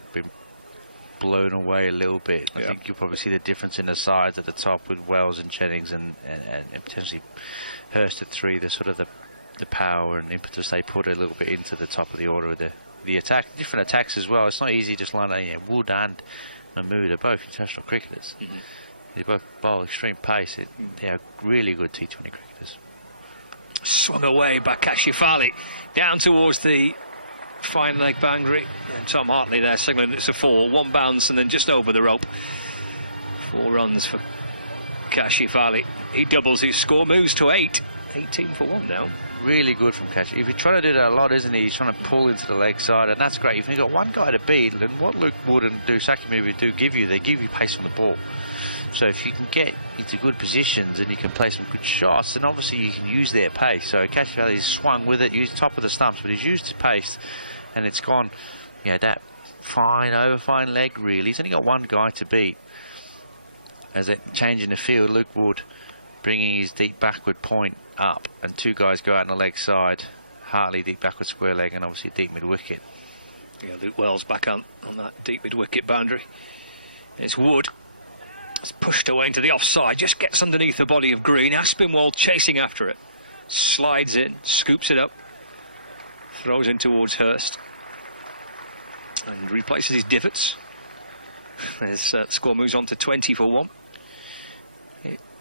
blown away a little bit. I think you'll probably see the difference in the sides at the top with Wells and Jennings and potentially Hurst at 3. The sort of the power and impetus they put a little bit into the top of the order with the attack, different attacks as well. It's not easy just like Wood and Mahmood are both international cricketers. They both bowl extreme pace. They are really good T20 cricketers. Swung away by Keshifali down towards the fine leg boundary, and Tom Hartley there signalling it's a 4. 1 bounce and then just over the rope. 4 runs for Keshifali. He doubles his score, moves to 8. 18 for 1 now. Really good from Cash. If you're trying to do that a lot, isn't he? He's trying to pull into the leg side, and that's great. If you've got one guy to beat, and what Luke Wood and Dusaki do give you, they give you pace on the ball. So if you can get into good positions and you can play some good shots, then obviously you can use their pace. So Cash Valley's swung with it, used top of the stumps, but he's used his pace, and it's gone, that over fine leg really. He's only got one guy to beat. As it change in the field, Luke Wood bringing his deep backward point up, and 2 guys go out on the leg side. Hartley deep backward square leg, and obviously deep mid wicket. Yeah, Luke Wells back on that deep mid wicket boundary. It's Wood. It's pushed away into the offside, just gets underneath the body of green. Aspinwall chasing after it. Slides in, scoops it up, throws in towards Hurst, and replaces his divots. His score moves on to 20 for 1.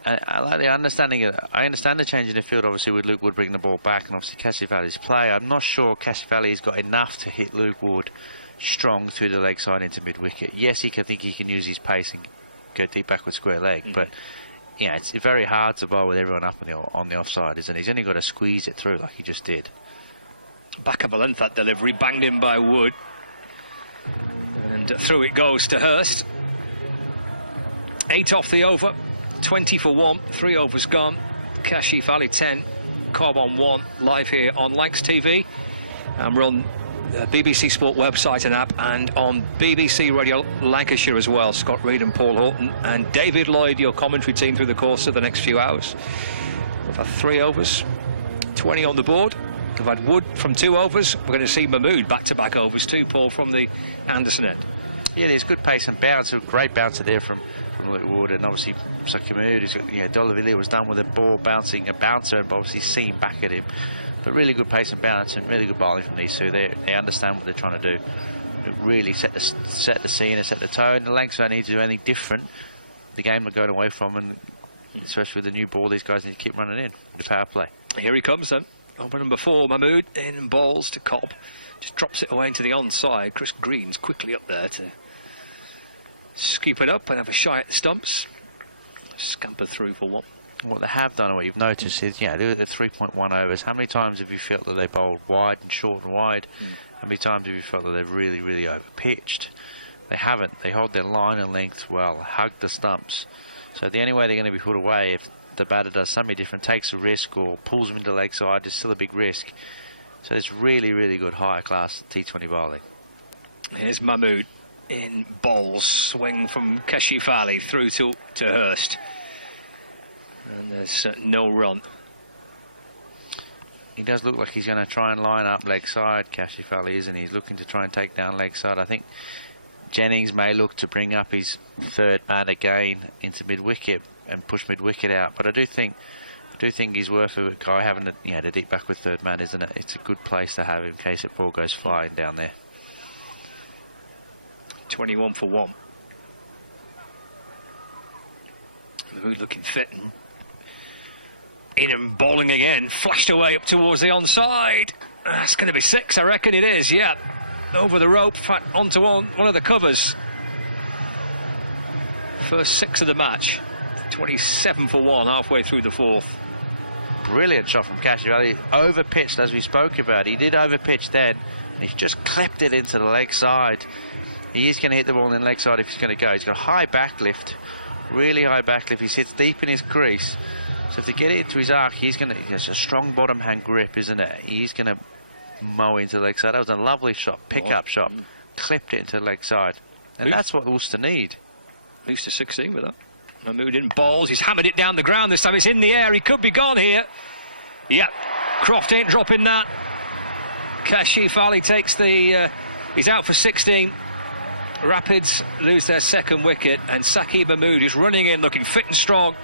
I like the understanding of I understand the change in the field, obviously, with Luke Wood bringing the ball back, and obviously Keshifali's play. I'm not sure Keshifali's got enough to hit Luke Wood strong through the leg side into mid wicket. Yes, he can use his pace and go deep backward square leg, but it's very hard to bowl with everyone up on the offside, isn't it? He's only got to squeeze it through like he just did. Back up a length, that delivery, banged in by Wood, and through it goes to Hurst. 8 off the over. 20 for 1, 3 overs gone. Keshifali 10, Cobb on 1, live here on Lancs TV. And we're on the BBC Sport website and app, and on BBC Radio Lancashire as well. Scott Reed and Paul Horton and David Lloyd, your commentary team through the course of the next few hours. We've had 3 overs, 20 on the board. We've had Wood from 2 overs. We're going to see Mahmood back-to-back overs too, Paul, from the Anderson end. Yeah, there's good pace and bounce. A great bouncer there from Luke Wood, and obviously Mahmood, Dolavili was done with a ball bouncing a bouncer, and obviously seen back at him. But really good pace and balance, and really good bowling from these 2. They understand what they're trying to do. It really set the scene and set the tone. The Lancs don't need to do anything different. The game they're going away from, and especially with the new ball, these guys need to keep running in the power play. Here he comes then. Over number 4, Mahmood in and balls to Cobb. Just drops it away into the onside. Chris Green's quickly up there to scoop it up and have a shy at the stumps. Scamper through for 1. What they have done, and what you've noticed is, they're the 3.1 overs. How many times have you felt that they bowled wide and short and wide? How many times have you felt that they've really, really over-pitched? They haven't. They hold their line and length well, hug the stumps. So the only way they're going to be put away, if the batter does something different, takes a risk or pulls them into the leg side, is still a big risk. So it's really, really good high-class T20 bowling. Here's Mahmood in bowls, swing from Keshifali through to Hurst, and there's no run. he does look like he's going to try and line up leg side. Scofield isn't he? He's looking to try and take down leg side. I think Jennings may look to bring up his third man again into mid-wicket and push mid-wicket out. But I do think he's worth it. Guy having the deep backward third man, isn't it? It's a good place to have in case the ball goes flying down there. 21 for 1. Mahmood looking fit. In and bowling again, flashed away up towards the onside. That's going to be 6, I reckon it is, yeah. Over the rope, onto one of the covers. First 6 of the match. 27 for 1, halfway through the 4th. Brilliant shot from Scofield. Over-pitched, as we spoke about. He did over-pitch then, and he's just clipped it into the leg side. He is going to hit the ball in the leg side if he's going to go. He's got a high backlift, really high backlift. He sits deep in his crease. So if they get it into his arc, he has a strong bottom hand grip, isn't it? He's going to mow into the leg side. That was a lovely shot, pick-up shot. Clipped it into the leg side. And that's what Worcester need. Least to 16 with that. Mahmood in balls. He's hammered it down the ground this time. It's in the air. He could be gone here. Yeah, Croft ain't dropping that. Scofield takes the... he's out for 16. Rapids lose their second wicket, and Saqib Mahmood is running in, looking fit and strong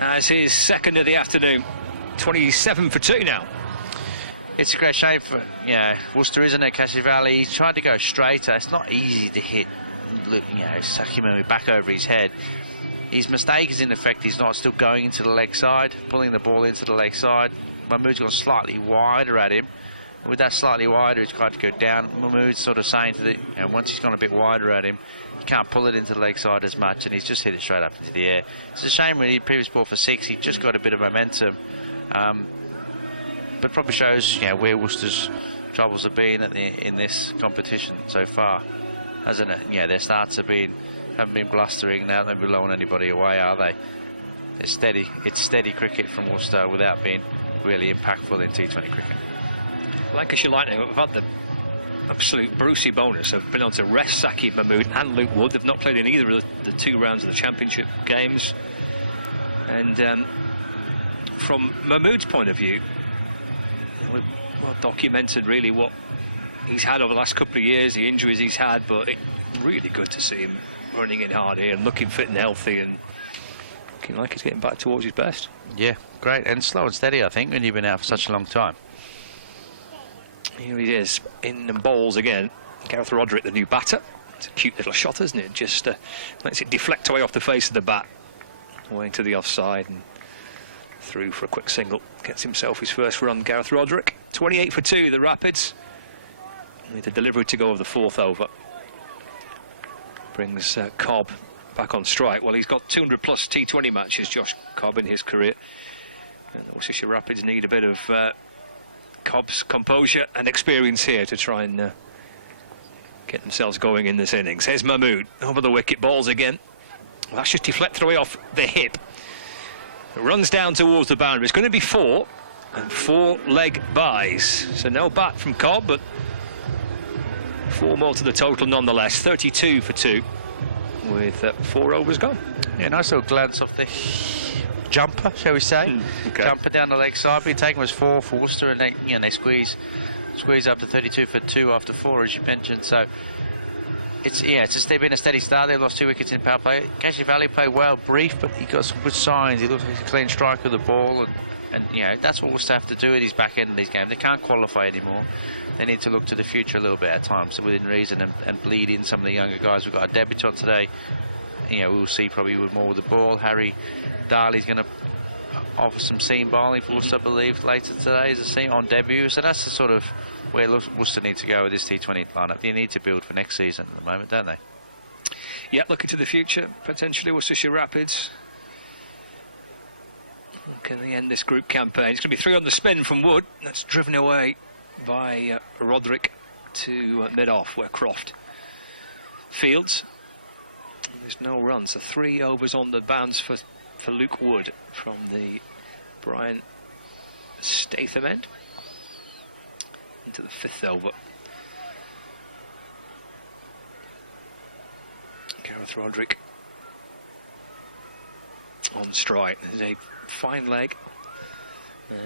as his second of the afternoon. 27 for 2 now. It's a great shame for Worcester, isn't it? Saqib, he's tried to go straighter. It's not easy to hit. Look, Saqib Mahmood back over his head. His mistake is in effect he's not still going into the leg side, pulling the ball into the leg side. Mahmood's gone slightly wider at him. With that slightly wider, he's tried to go down. Mahmood's sort of saying to the, once he's gone a bit wider at him, he can't pull it into the leg side as much, and he's just hit it straight up into the air. It's a shame really, previous ball for 6, he just got a bit of momentum. But probably shows where Worcester's troubles have been in this competition so far, hasn't it? Their starts haven't been blustering. Now they're blowing anybody away, are they? It's steady cricket from Worcester without being really impactful in T20 cricket. Lancashire Lightning have had the absolute Brucey bonus. Have been able to rest Saqib Mahmood and Luke Wood. They've not played in either of the 2 rounds of the championship games. And from Mahmood's point of view, we've documented really what he's had over the last couple of years, the injuries he's had, but it's really good to see him running in hard here and looking fit and healthy and looking like he's getting back towards his best. Yeah, great, and slow and steady, I think, when you've been out for such a long time. Here he is, in and bowls again. Gareth Roderick, the new batter. It's a cute little shot, isn't it? Just lets it deflect away off the face of the bat, away to the offside and through for a quick single. Gets himself his first run, Gareth Roderick. 28 for 2, the Rapids. With a delivery to go of the 4th over. Brings Cobb back on strike. Well, he's got 200 plus T20 matches, Josh Cobb, in his career. And the Worcestershire Rapids need a bit of Cobb's composure and experience here to try and get themselves going in this innings. Here's Mahmood over the wicket, balls again. Well, that's just deflected away off the hip. It runs down towards the boundary. It's going to be 4 and 4 leg byes. So no bat from Cobb, but 4 more to the total nonetheless. 32 for 2 with 4 overs gone. Yeah, nice little glance off the jumper, shall we say? Okay. Jumper down the leg side. Been taken was 4 for Worcester, and they squeeze up to 32 for 2 after 4, as you mentioned. So it's been a steady start. They've lost 2 wickets in power play. Scofield played well, brief, but he got some good signs. He looks like a clean strike of the ball, and that's what Worcester have to do at his back end of these games. They can't qualify anymore. They need to look to the future a little bit at times, within reason, and bleed in some of the younger guys. We've got a debutant today. We'll see probably more with the ball. Harry Darley's going to offer some seam bowling for Worcester, I believe, later today as a seam on debut. So that's the sort of where Worcester need to go with this T20 lineup. They need to build for next season at the moment, don't they? Yeah, looking to the future, potentially Worcestershire Rapids. Can they end this group campaign? It's going to be 3 on the spin from Wood. That's driven away by Roderick to mid-off, where Croft fields. There's no runs, so 3 overs on the bounce for Luke Wood from the Brian Statham end. Into the 5th over. Gareth Roderick on strike. There's a fine leg,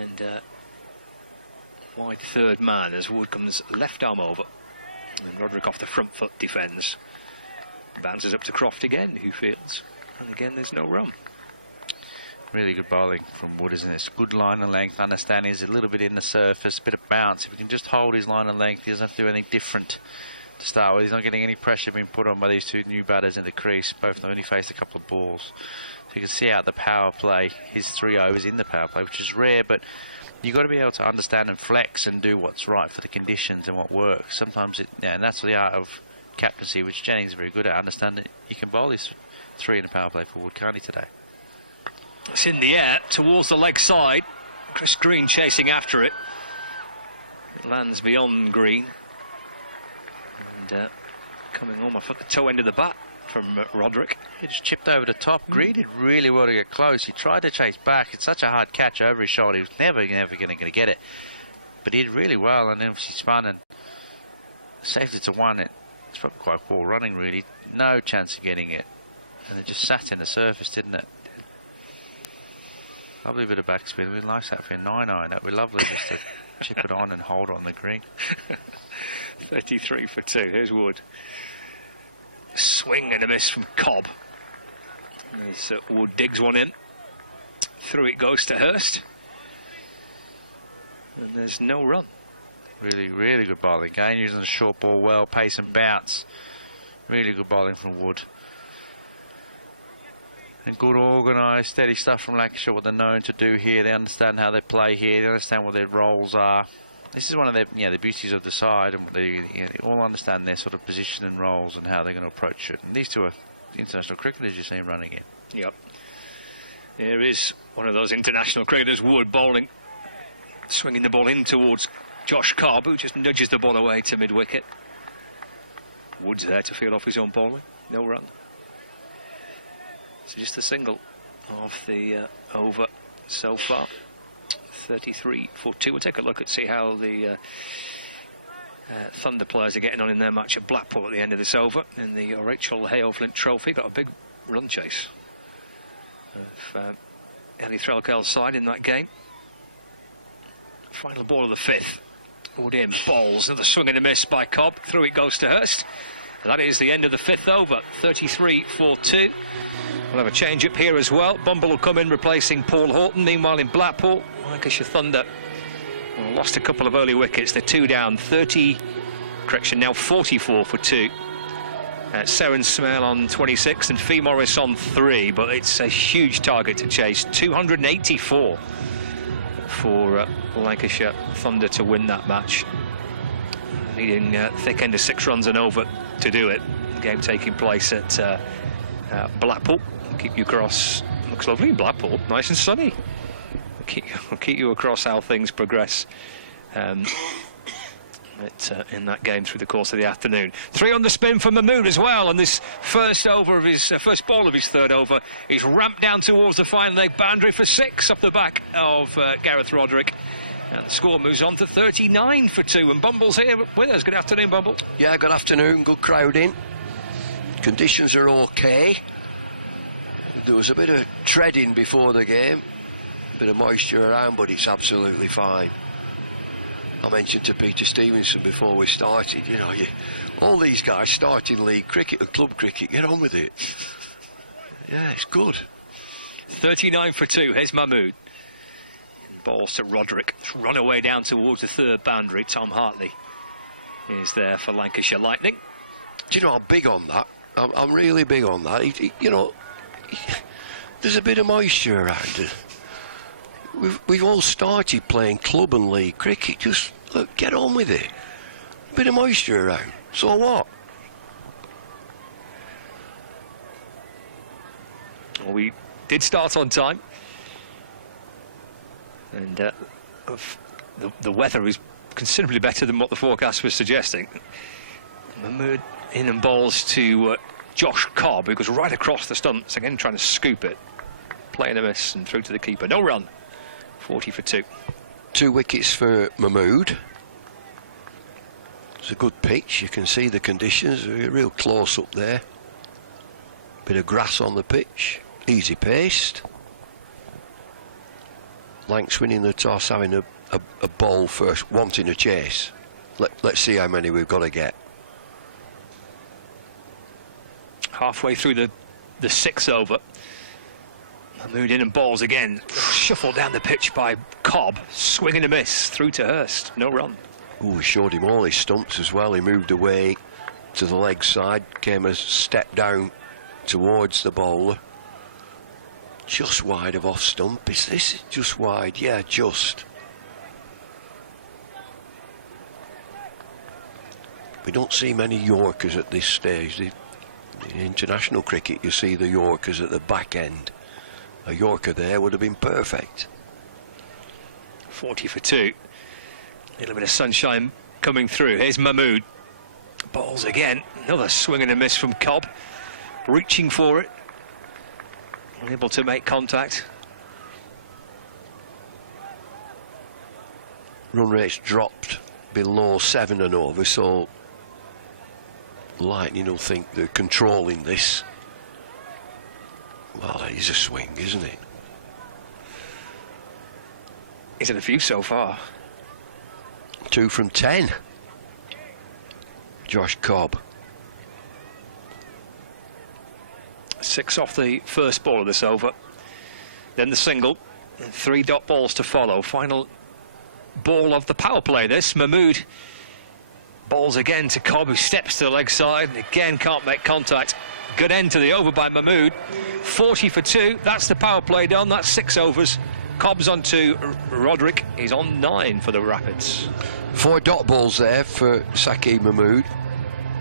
and wide third man as Wood comes left arm over. And Roderick off the front foot defends. Bounces up to Croft again, who fields. And again, there's no run. Really good bowling from Wood, isn't it? It's good line and length, understanding he's a little bit in the surface, a bit of bounce. If he can just hold his line and length, he doesn't have to do anything different to start with. He's not getting any pressure being put on by these two new batters in the crease. Both only faced a couple of balls. So you can see out the power play, his 3 overs in the power play, which is rare, but you've got to be able to understand and flex and do what's right for the conditions and what works. Sometimes, and that's the art of captaincy, which Jennings is very good at, understanding he can bowl his 3 in the power play for Wood, can't he, today? It's in the air towards the leg side. Chris Green chasing after it. It lands beyond Green. And coming almost at the toe end of the bat from Roderick. He just chipped over the top. Green did really well to get close. He tried to chase back. It's such a hard catch over his shoulder. He was never going to get it. But he did really well, and then obviously spun and saved it to 1. It's probably quite poor running, really. No chance of getting it. And it just sat in the surface, didn't it? Lovely bit of backspin. We'd like that for a 9-iron. That'd be lovely just to chip it on and hold it on the green. 33 for 2. Here's Wood. Swing and a miss from Cobb. As Wood digs one in. Through it goes to Hurst. And there's no run. Really, really good bowling. Again, using the short ball well, pace and bounce. Really good bowling from Wood. And good organised, steady stuff from Lancashire, what they're known to do here. They understand how they play here. They understand what their roles are. This is one of their, the beauties of the side, and they all understand their sort of position and roles and how they're going to approach it. And these two are international cricketers you see running in. Yep. Here is one of those international cricketers, Wood, bowling, swinging the ball in towards Josh Cobb, who just nudges the ball away to mid-wicket. Wood's there to field off his own bowling. No run. So just a single of the over so far. 33 for 2. We'll take a look and see how the Thunder players are getting on in their match at Blackpool at the end of this over in the Rachel Hale-Flint Trophy. Got a big run chase of Ellie Threlkel's side in that game. Final ball of the 5th. Wood in, bowls, another swing and a miss by Cobb. Through it goes to Hurst. And that is the end of the 5th over. 33 for 2. We'll have a change up here as well. Bumble will come in replacing Paul Horton. Meanwhile in Blackpool, Lancashire Thunder lost a couple of early wickets. They're 2 down, now 44 for 2. Seren Smell on 26 and Fee Morris on 3, but it's a huge target to chase. 284 for Lancashire Thunder to win that match. Needing thick end of 6 runs and over to do it. The game taking place at Blackpool. Keep you across. Looks lovely in Blackpool, nice and sunny. I'll keep you across how things progress in that game through the course of the afternoon. 3 on the spin for Mahmood as well, and this first over of his first ball of his 3rd over. He's ramped down towards the fine leg boundary for 6 off the back of Gareth Roderick. And the score moves on to 39 for 2. And Bumble's here with us. Good afternoon, Bumble. Yeah, good afternoon. Good crowd in. Conditions are okay. There was a bit of treading before the game. A bit of moisture around, but it's absolutely fine. I mentioned to Peter Stevenson before we started, all these guys start in league cricket and club cricket, get on with it. Yeah, it's good. 39 for 2. Here's Mahmood. Balls to Roderick. Run away down towards the 3rd boundary. Tom Hartley is there for Lancashire Lightning. Do you know I'm big on that? I'm really big on that. There's a bit of moisture around. We've all started playing club and league cricket. Just look, get on with it. A bit of moisture around. So what? Well, we did start on time. And the weather is considerably better than what the forecast was suggesting. Mahmood in and bowls to Josh Cobb, who goes right across the stumps, again trying to scoop it. Playing a miss and through to the keeper. No run. 40 for 2. 2 wickets for Mahmood. It's a good pitch. You can see the conditions. A real close up there. Bit of grass on the pitch. Easy paced. Lancs winning the toss, having a a ball first, wanting a chase. Let's see how many we've got to get. Halfway through the 6th over. Mahmood in and balls again. Shuffled down the pitch by Cobb. Swing and a miss through to Hurst. No run. Oh, he showed him all his stumps as well. He moved away to the leg side, came a step down towards the bowler. Just wide of off stump. Is this just wide? Yeah, just. We don't see many Yorkers at this stage. In international cricket, you see the Yorkers at the back end. A Yorker there would have been perfect. 40 for 2. A little bit of sunshine coming through. Here's Mahmood. Balls again. Another swing and a miss from Cobb. Reaching for it. Unable to make contact. Run rate's dropped below 7 and over, so Lightning will think they're controlling this. Well, that is a swing, isn't it? He's had a few so far. 2 from 10. Josh Cobb. 6 off the first ball of this over. Then the single. And 3 dot balls to follow. Final ball of the power play this. Mahmood balls again to Cobb, who steps to the leg side and again can't make contact. Good end to the over by Mahmood. 40 for 2. That's the power play done. That's 6 overs. Cobb's on 2. Roderick is on 9 for the Rapids. 4 dot balls there for Saqib Mahmood.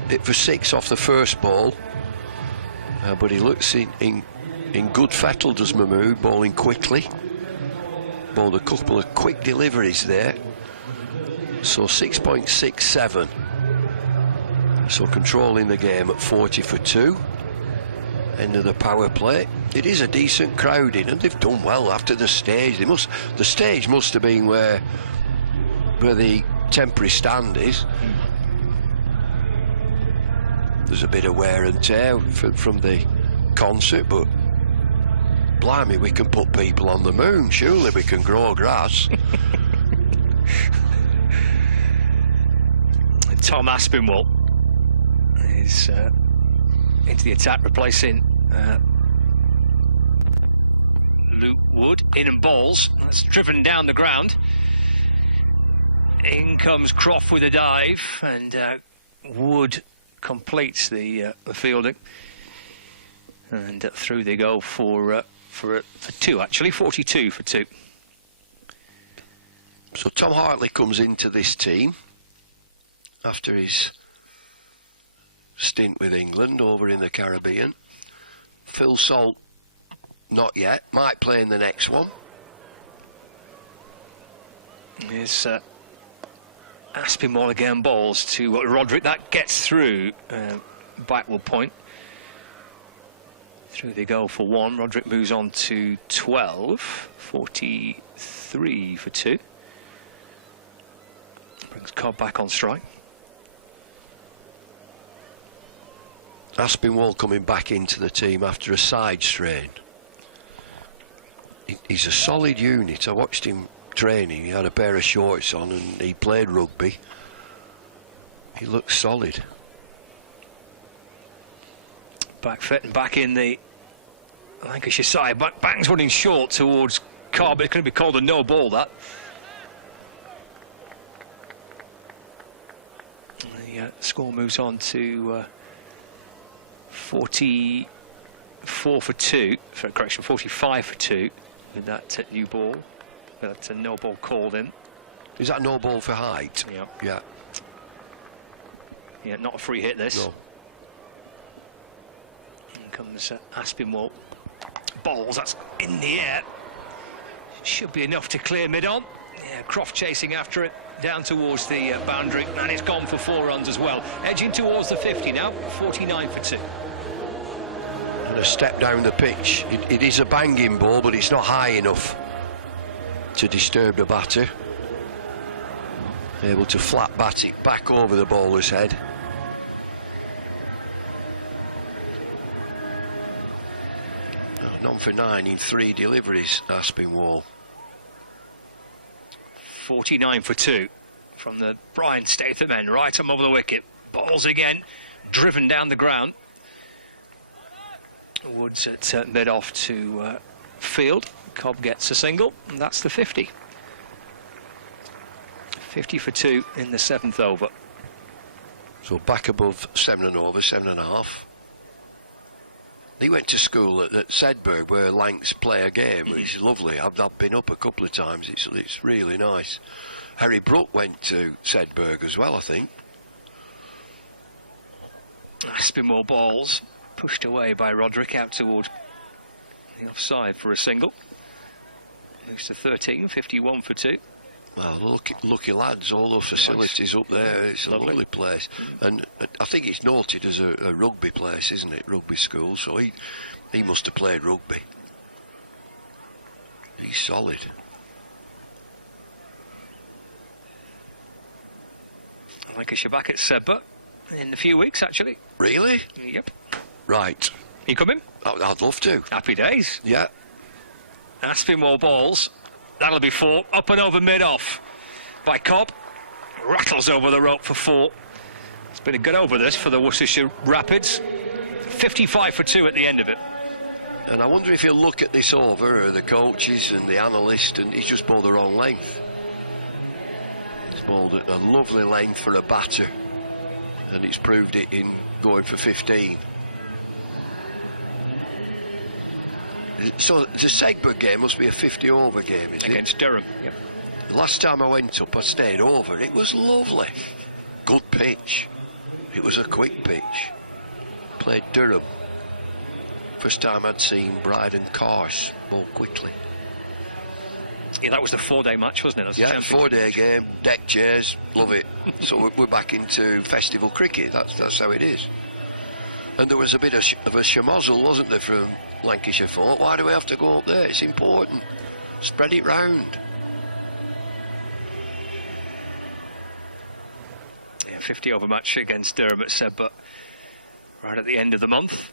Hit for 6 off the first ball. But he looks in good fettle, does Mahmood, bowling quickly. Bowled a couple of quick deliveries there. So 6.67. So controlling the game at 40 for 2. End of the power play. It is a decent crowding, and they've done well after the stage. The stage must have been where the temporary stand is. There's a bit of wear and tear from the concert, but blimey, we can put people on the moon. Surely we can grow grass. Tom Aspinwall is into the attack, replacing Luke Wood. In and balls. That's driven down the ground. In comes Croft with a dive, and Wood completes the fielding, and through they go for 2, actually. 42 for 2. So Tom Hartley comes into this team after his stint with England over in the Caribbean. Phil Salt, not yet, might play in the next one. Here's Aspinwall again, balls to Roderick. That gets through backward point. Through they go for 1. Roderick moves on to 12. 43 for 2. Brings Cobb back on strike. Aspinwall coming back into the team after a side strain. He's a solid unit. I watched him training. He had a pair of shorts on and he played rugby. He looks solid. Back fit and back in the Lancashire side. Bangs running short towards Cobb. It's going to be called a no ball, that. The score moves on to 44 for 2. For correction, 45 for 2 with that new ball. That's a no ball called in. Is that no ball for height? Yeah. Yeah. Yeah, not a free hit, this. No. In comes Aspinwall. Balls, that's in the air. Should be enough to clear mid-on. Yeah, Croft chasing after it down towards the boundary, and it's gone for 4 runs as well. Edging towards the 50 now, 49 for 2. And a step down the pitch. It is a banging ball, but it's not high enough to disturb the batter. Able to flat bat it back over the bowler's head. None for 9 in 3 deliveries, Aspinwall. 49 for 2 from the Brian Statham end, right arm over the wicket. Balls again, driven down the ground. Woods at mid-off to field. Cobb gets a single, and that's the 50. 50 for 2 in the 7th over. So back above 7 and over, 7.5. He went to school at Sedberg where Lancs play a game. It's lovely. I've been up a couple of times. It's really nice. Harry Brook went to Sedberg as well, I think. Spin more balls, pushed away by Roderick out toward the offside for a single. Moves to 13, 51 for 2. Well, lucky lads, all those facilities up there. It's a lovely place. And I think it's noted as a rugby place, isn't it? Rugby school. So he must have played rugby. He's solid. Lancashire back at Sebba in a few weeks, actually. Really? Yep. Right. You coming? I'd love to. Happy days. Yeah. Spin more balls. That'll be 4. Up and over mid-off by Cobb. Rattles over the rope for 4. It's been a good over this for the Worcestershire Rapids. 55 for 2 at the end of it. And I wonder if you'll look at this over, the coaches and the analyst, and he's just bowled the wrong length. He's bowled a lovely length for a batter, and it's proved it in going for 15. So the Sedberg game must be a 50-over game, is it? Against Durham, yep. Last time I went up, I stayed over. It was lovely. Good pitch. It was a quick pitch. Played Durham. First time I'd seen Bryden Carse bowl quickly. Yeah, that was the 4-day match, wasn't it? Yeah, 4-day game, deck chairs, love it. So we're back into festival cricket. That's how it is. And there was a bit of a schmozzle, wasn't there, from Lancashire folk? Why do we have to go up there? It's important. Spread it round. Yeah, 50-over match against Durham at Sebba right at the end of the month.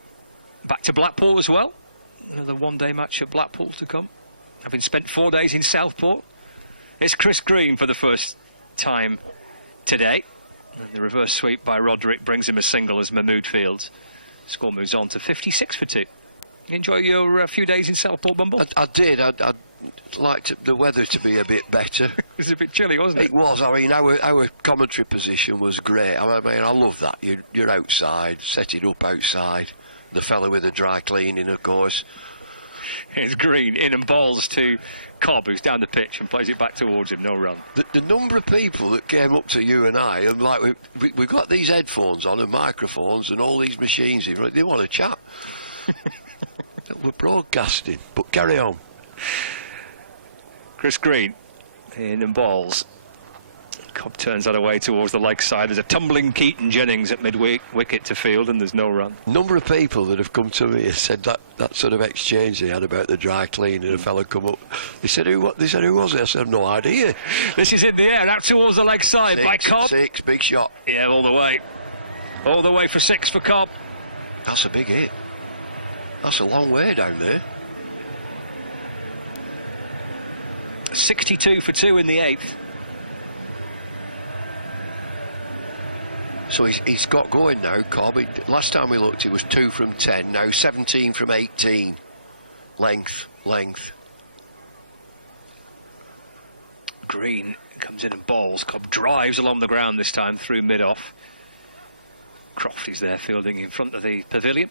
Back to Blackpool as well. Another 1-day match at Blackpool to come. Having spent 4 days in Southport. It's Chris Green for the first time today. And the reverse sweep by Roderick brings him a single as Mahmood fields. Score moves on to 56 for 2. You enjoy your few days in Southport, Bumble? I did. I'd like the weather to be a bit better. It was a bit chilly, wasn't it? It was. I mean, our commentary position was great. I mean, I love that. You're outside, set it up outside. The fella with the dry cleaning, of course. It's Green in and balls to Cobb, who's down the pitch and plays it back towards him. No run. The number of people that came up to you and I, and like we've got these headphones on and microphones and all these machines. They want to chat. We're broadcasting, but carry on. Chris Green in and balls. Cobb turns that away towards the leg side. There's a tumbling Keaton Jennings at mid-wicket to field, and there's no run. Number of people that have come to me and said that sort of exchange they had about the dry clean, and a fella come up. They said, who was it? I said, I've no idea. This is in the air, out towards the leg side by Cobb. 6, big shot. Yeah, all the way. All the way for 6 for Cobb. That's a big hit. That's a long way down there. 62 for 2 in the 8th. So he's got going now, Cobb. Last time we looked, he was 2 from 10. Now 17 from 18. Length. Green comes in and balls. Cobb drives along the ground this time through mid-off. Croft is there fielding in front of the pavilion.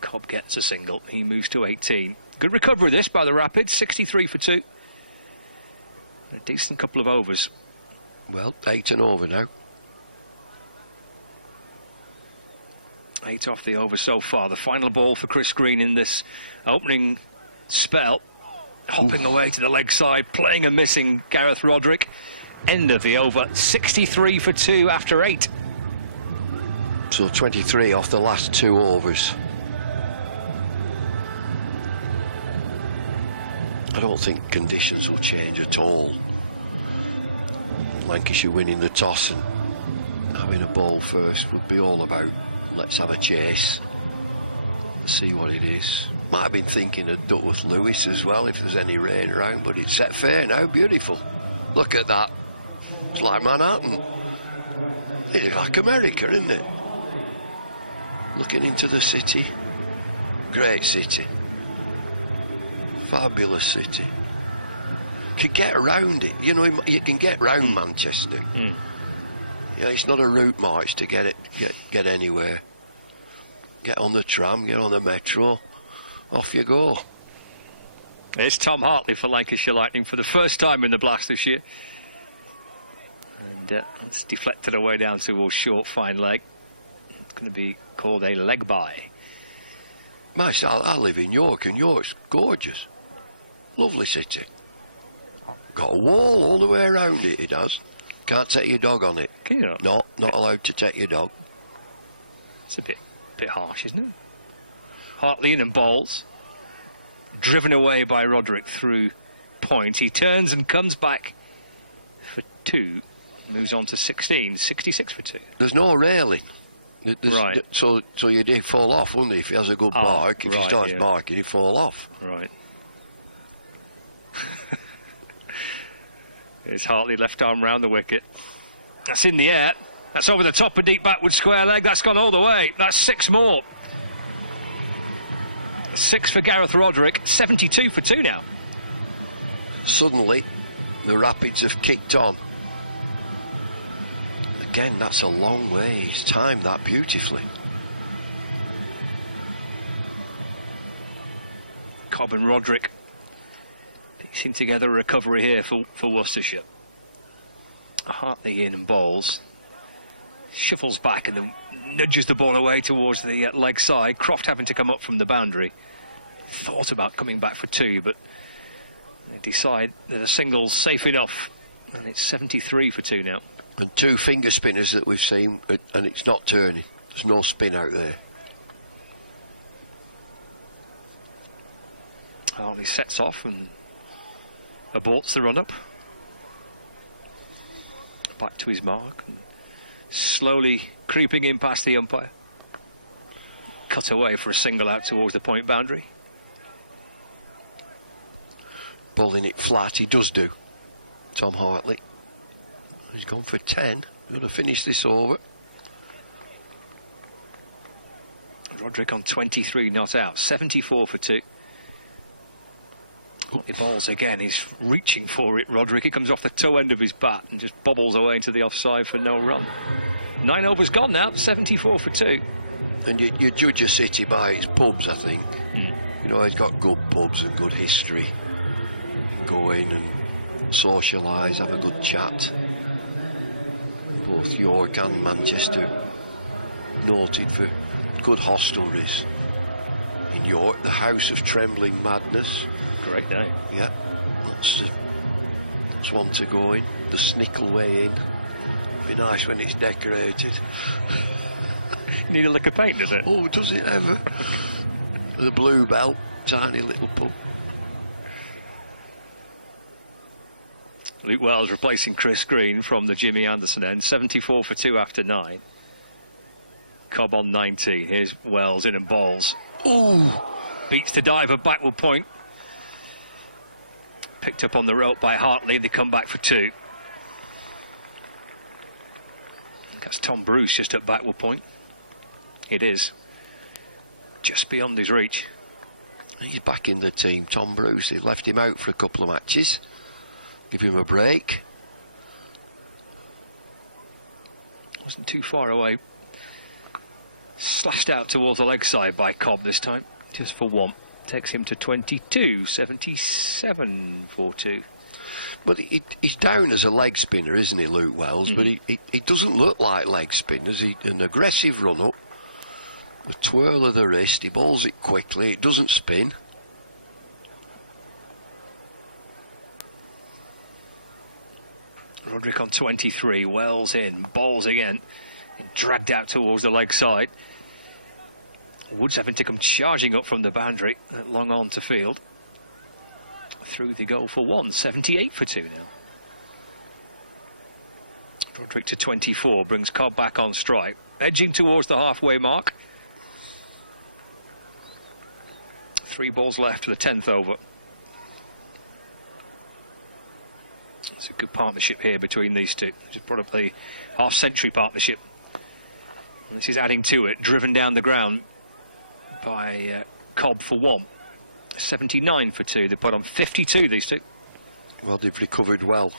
Cobb gets a single. He moves to 18. Good recovery this by the Rapids. 63 for 2. A decent couple of overs. Well, 8 and over now. 8 off the over so far. The final ball for Chris Green in this opening spell. Hopping away to the leg side, playing and missing Gareth Roderick. End of the over. 63 for 2 after 8. So 23 off the last 2 overs. I don't think conditions will change at all. Lancashire winning the toss and having a ball first would be all about let's have a chase, see what it is. Might have been thinking of Duckworth Lewis as well if there's any rain around, but it's set fair now, beautiful. Look at that. It's like Manhattan. It's like America, isn't it? Looking into the city. Great city. Fabulous city. Can get around it. You know, you can get round Manchester. Yeah, it's not a route march to get anywhere. Get on the tram, get on the metro, off you go. It's Tom Hartley for Lancashire Lightning for the first time in the Blast this year. And it's deflected away down towards short, fine leg. It's going to be called a leg bye. I live in York, and York's gorgeous. Lovely city. Got a wall all the way around it, it has. Can't take your dog on it. Can you not? No, not allowed to take your dog. It's a bit harsh, isn't it? Hartley in and bowls. Driven away by Roderick through point. He turns and comes back for 2. Moves on to 16. 66 for 2. There's no railing. Right. So you did fall off, wouldn't he? If he has a good bark, if he starts barking, he'd fall off. Right. It's Hartley left arm round the wicket. That's in the air. That's over the top, a deep backward square leg. That's gone all the way. That's 6 more. 6 for Gareth Roderick. 72 for 2 now. Suddenly, the Rapids have kicked on. Again, that's a long way. He's timed that beautifully. Cobb and Roderick piecing together a recovery here for Worcestershire. Hartley in and bowls. Shuffles back and then nudges the ball away towards the leg side. Croft having to come up from the boundary. Thought about coming back for 2, but they decide that a single's safe enough. And it's 73 for 2 now. And 2 finger spinners that we've seen, and it's not turning. There's no spin out there. Hartley sets off and aborts the run-up. Back to his mark. And slowly creeping in past the umpire. Cut away for a single out towards the point boundary. Bowling it flat, he does do. Tom Hartley. He's gone for 10. Going to finish this over. Roderick on 23 not out. 74 for 2. He bowls again. He's reaching for it, Roderick. He comes off the toe end of his bat and just bobbles away into the offside for no run. 9 overs gone now. 74 for 2. And you judge a city by its pubs, I think. You know, it's got good pubs and good history. Go in and socialise, have a good chat. Both York and Manchester noted for good hostelries. In York, the House of Trembling Madness. Great name. Yeah, that's one to go in. The Snickle Way Inn. Be nice when it's decorated. Need a lick of paint, does it? Oh, does it ever? The Bluebell, tiny little pub. Luke Wells replacing Chris Green from the Jimmy Anderson end. 74 for 2 after 9. Cobb on 19. Here's Wells in and bowls. Ooh! Beats the dive of backward point. Picked up on the rope by Hartley. They come back for 2. That's Tom Bruce just at backward point. It is. Just beyond his reach. He's back in the team, Tom Bruce. They've left him out for a couple of matches. Give him a break. Wasn't too far away. Slashed out towards the leg side by Cobb this time. Just for 1. Takes him to 22. 77 for 2. But he's down as a leg spinner, isn't he, Luke Wells? But he doesn't look like leg spinners. An aggressive run-up. A twirl of the wrist. He bowls it quickly. It doesn't spin. Roderick on 23, Wells in, bowls again, dragged out towards the leg side. Woods having to come charging up from the boundary, long on to field. Through the goal for 1, 78 for 2 now. Roderick to 24, brings Cobb back on strike, edging towards the halfway mark. 3 balls left for the 10th over. So good partnership here between these two. Just brought up the half-century partnership. And this is adding to it, driven down the ground by Cobb for 1. 79 for 2. They put on 52, these two. Well, they've recovered well.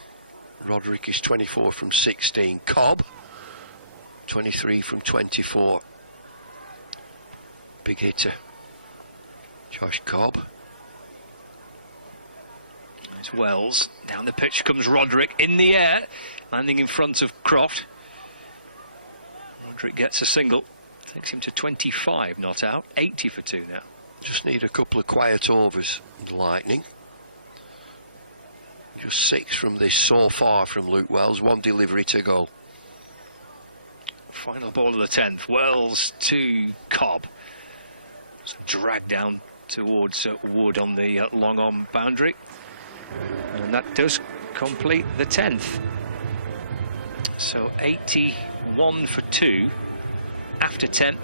Roderick is 24 from 16. Cobb, 23 from 24. Big hitter, Josh Cobb. It's Wells. Down the pitch comes Roderick in the air, landing in front of Croft. Roderick gets a single. Takes him to 25 not out. 80 for 2 now. Just need a couple of quiet overs, the Lightning. Just 6 from this so far from Luke Wells. 1 delivery to go. Final ball of the 10th. Wells to Cobb. It's dragged down towards Wood on the long on boundary. And that does complete the 10th. So 81 for 2 after 10.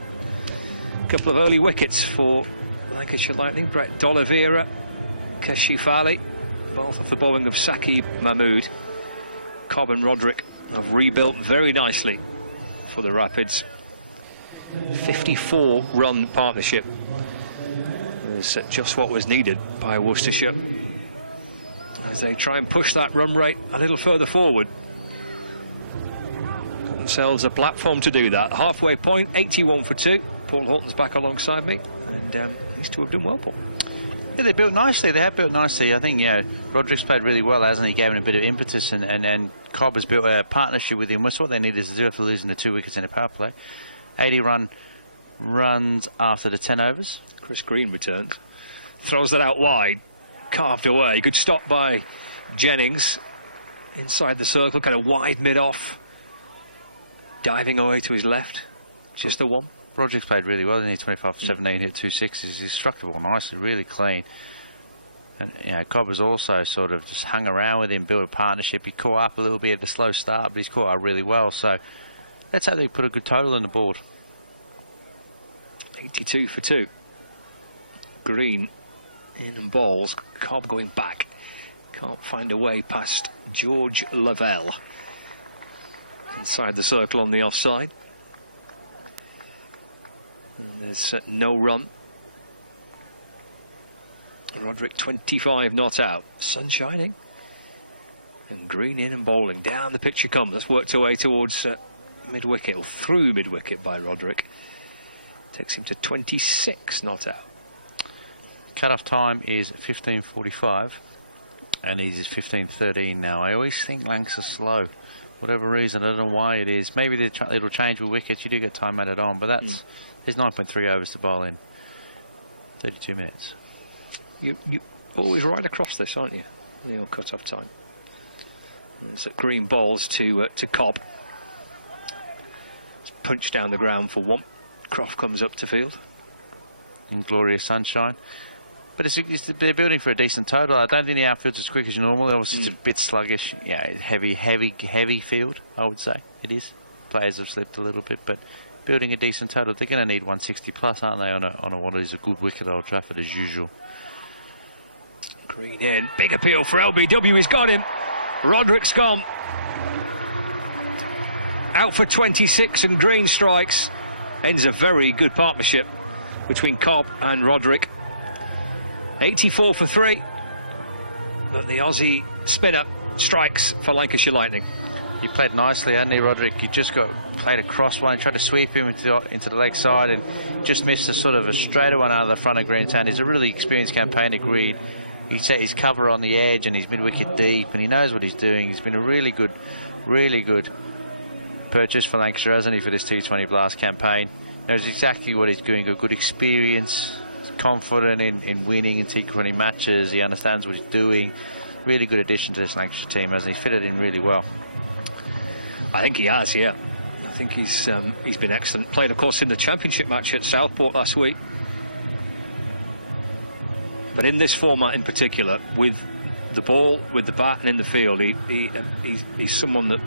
A couple of early wickets for Lancashire Lightning. Brett D'Oliveira, Kashifali, both off the bowling of Saqib Mahmood. Cobb and Roderick have rebuilt very nicely for the Rapids. 54-run partnership is just what was needed by Worcestershire as they try and push that run rate a little further forward. Got themselves a platform to do that. Halfway point, 81 for 2. Paul Horton's back alongside me, and these two have done well, Paul. Yeah, they built nicely. They have built nicely. I think, Roderick's played really well, hasn't he? Gave him a bit of impetus, and Cobb has built a partnership with him. That's what they needed to do after losing the 2 wickets in a power play. 80 runs after the 10 overs. Chris Green returns, throws that out wide, carved away. Good stop by Jennings inside the circle, kind of wide mid-off, diving away to his left. Just the 1. Roderick's played really well, didn't he? 25 for 17, hit 2 sixes. He's struck the ball nicely, really clean. And Cobb has also sort of just hung around with him, built a partnership. He caught up a little bit at the slow start, but he's caught up really well. So that's how they put a good total on the board. 82 for 2. Green in and balls. Cobb going back. Can't find a way past George Lavelle. Inside the circle on the offside. And there's no run. Roderick 25 not out. Sun shining. And Green in and bowling. Down the pitch he comes. That's worked away towards mid-wicket, or through mid-wicket by Roderick. Takes him to 26 not out. Cut-off time is 15:45, and he's 15:13 now. I always think Lancs are slow. Whatever reason, I don't know why it is. Maybe it'll change with wickets. You do get time added on, but there's 9.3 overs to bowl in. 32 minutes. You're always right across this, aren't you? Your cut-off time. There's Green balls to Cobb. It's punched down the ground for 1. Croft comes up to field. In glorious sunshine. But they're building for a decent total. I don't think the outfield's as quick as normal. Obviously, it's a bit sluggish. Yeah, heavy field, I would say. It is. Players have slipped a little bit, but building a decent total. They're going to need 160 plus, aren't they, on what is a good wicket at Old Trafford as usual. Green in. Big appeal for LBW. He's got him. Roderick's gone. Out for 26 and Green strikes. Ends a very good partnership between Cobb and Roderick. 84 for 3. But the Aussie spinner strikes for Lancashire Lightning. He played nicely, hadn't he, Roderick? He just played a cross one, tried to sweep him into the leg side, and just missed a sort of a straighter one out of the front of Green's hand. He's a really experienced campaigner, Green. He set his cover on the edge, and he's mid-wicket deep, and he knows what he's doing. He's been a really good purchase for Lancashire, hasn't he, for this T20 Blast campaign. He knows exactly what he's doing, got good experience, confident in winning in T20 matches. He understands what he's doing. Really good addition to this Lancashire team, hasn't he? Fitted in really well. I think he has, yeah. I think he's been excellent. Played, of course, in the championship match at Southport last week. But in this format in particular, with the ball, with the bat and in the field, he's someone that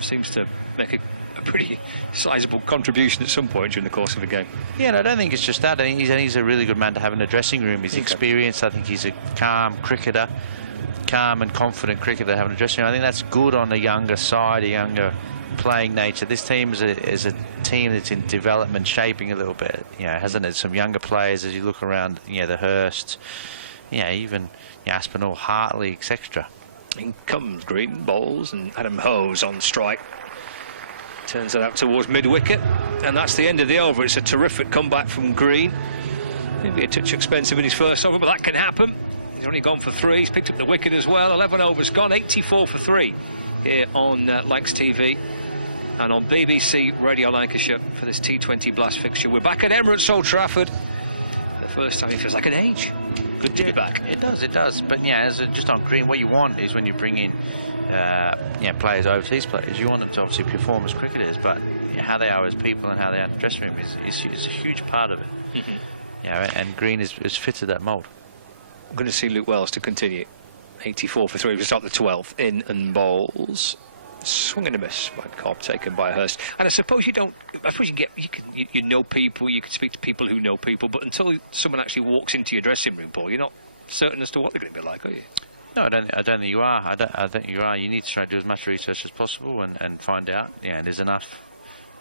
seems to make a pretty sizable contribution at some point during the course of a game. Yeah, and I don't think it's just that. I think he's a really good man to have in the dressing room. He's experienced. I think he's a calm cricketer. calm and confident cricket they have in the dressing room. I think that's good on the younger side, a younger playing nature. This team is a team that's in development, shaping a little bit. You know, hasn't it? Some younger players as you look around. You know, the Hurst, even Aspinall, Hartley, etc. In comes Green, bowls, and Adam Hose on strike. Turns it out towards mid-wicket, and that's the end of the over. It's a terrific comeback from Green. Maybe a touch expensive in his first over, but that can happen. He's only gone for 3. He's picked up the wicket as well. 11 overs gone, 84 for 3 here on Lancs TV and on BBC Radio Lancashire for this T20 Blast fixture. We're back at Emirates Old Trafford. The first time it feels like an age. Good to be back. It does. But just on Green, what you want is when you bring in players, overseas players, you want them to obviously perform as cricketers, but how they are as people and how they are in the dressing room is a huge part of it. And Green is fitted that mould. I'm going to see Luke Wells to continue. 84 for 3. We start the 12th. In and bowls. Swing and a miss by Cobb, taken by Hurst. And I suppose you know people, you can speak to people who know people, but until someone actually walks into your dressing room, Paul, you're not certain as to what they're going to be like, are you? No, I don't think you are. I think you are. You need to try to do as much research as possible and find out. And there's enough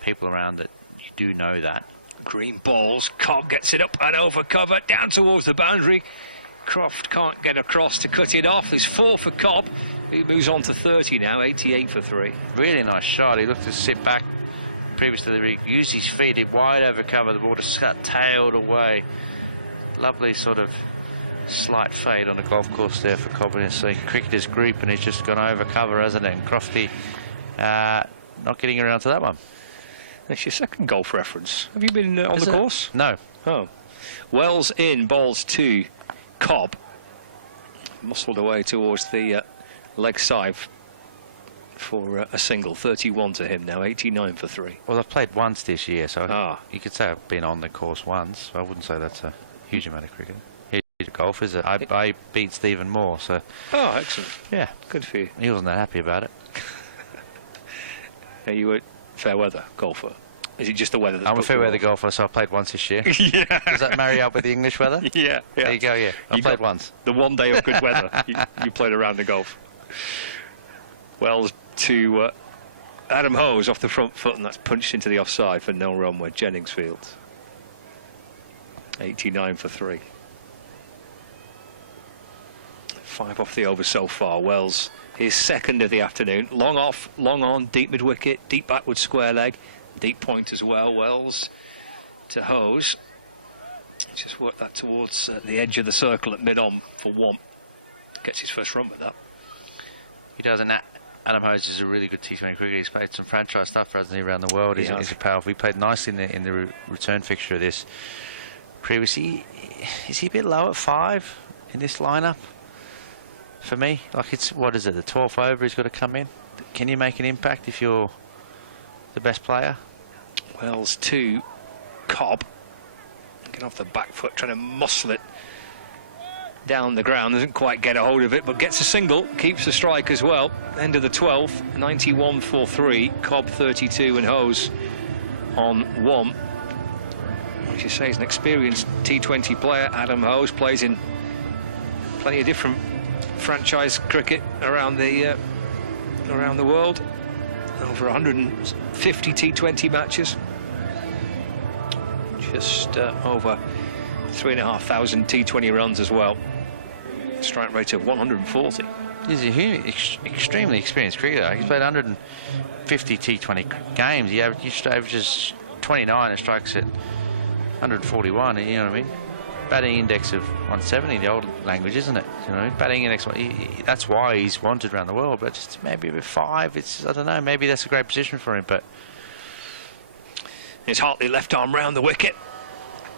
people around that you do know that. Green balls. Cobb gets it up and over cover, down towards the boundary. Croft can't get across to cut it off. There's 4 for Cobb. He moves on to 30 now, 88 for 3. Really nice shot. He looked to sit back previous to the use his feet. He wide over cover. The ball just got tailed away. Lovely sort of slight fade on the golf course there for Cobb. And so cricketer's group, and he's just gone over cover, hasn't it? And Crofty not getting around to that one. That's your second golf reference. Have you been on the course? No. Oh. Wells in, balls 2. Cobb muscled away towards the leg side for a single. 31 to him now, 89 for 3. Well, I've played once this year, so you could say I've been on the course once. I wouldn't say that's a huge amount of cricket. He's a golf, is it? I beat Stephen Moore, so... Oh, excellent. Yeah. Good for you. He wasn't that happy about it. Are you a fair weather golfer? Is it just the weather? I'm a fair weather golfer, so I played once this year. Yeah. Does that marry up with the English weather? Yeah. There you go, yeah. I played once. The one day of good weather, you played around the golf. Wells to Adam Hose off the front foot, and that's punched into the offside for no run where Jennings fields. 89 for 3. 5 off the over so far. Wells, his second of the afternoon. Long off, long on, deep mid-wicket, deep backward square leg. Deep point as well. Wells to Hose. Just work that towards the edge of the circle at mid-on for 1. Gets his first run with that. He does, and Adam Hose is a really good T20 cricketer. He's played some franchise stuff, hasn't he, around the world. He's a powerful. He played nicely in the return fixture of this. Previously, is he a bit low at 5 in this lineup? For me, like it's, what is it, the 12th over he's got to come in? Can you make an impact if you're the best player? Wells to Cobb. Get off the back foot, trying to muscle it down the ground. Doesn't quite get a hold of it, but gets a single. Keeps the strike as well. End of the 12th, 91 for 3. Cobb 32 and Hose on 1. As you say, he's an experienced T20 player. Adam Hose plays in plenty of different franchise cricket around the world. Over 150 T20 matches. Just over 3,500 T20 runs as well. Strike rate of 140. He's a extremely experienced cricketer. He's played 150 T20 games. He averages 29 and strikes at 141. You know what I mean? Batting index of 170, the old language, isn't it? You know, batting index. That's why he's wanted around the world. But just maybe with 5, it's, I don't know. Maybe that's a great position for him. But it's Hartley left arm round the wicket,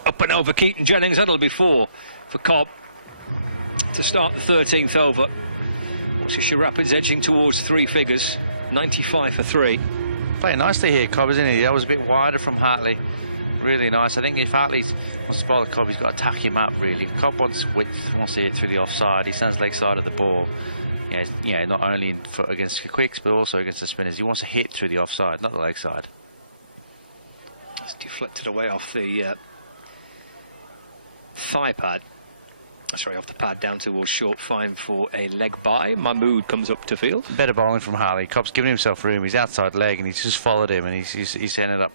up and over Keaton Jennings. That'll be 4 for Cobb to start the 13th over. Worcestershire Rapids edging towards 3 figures. 95 for 3. Playing nicely here, Cobb, isn't he? That was a bit wider from Hartley. Really nice. I think if Hartley wants to bowl the Cobb, he's got to tuck him up, really. If Cobb wants width, wants to hit through the offside. He stands leg side of the ball. Not only against the quicks, but also against the spinners. He wants to hit through the offside, not the leg side. It's deflected away off the thigh pad. Sorry, off the pad down towards short, fine for a leg by. Mahmood comes up to field. Better bowling from Harley. Cobb's giving himself room. He's outside leg and he's just followed him, and he's ended up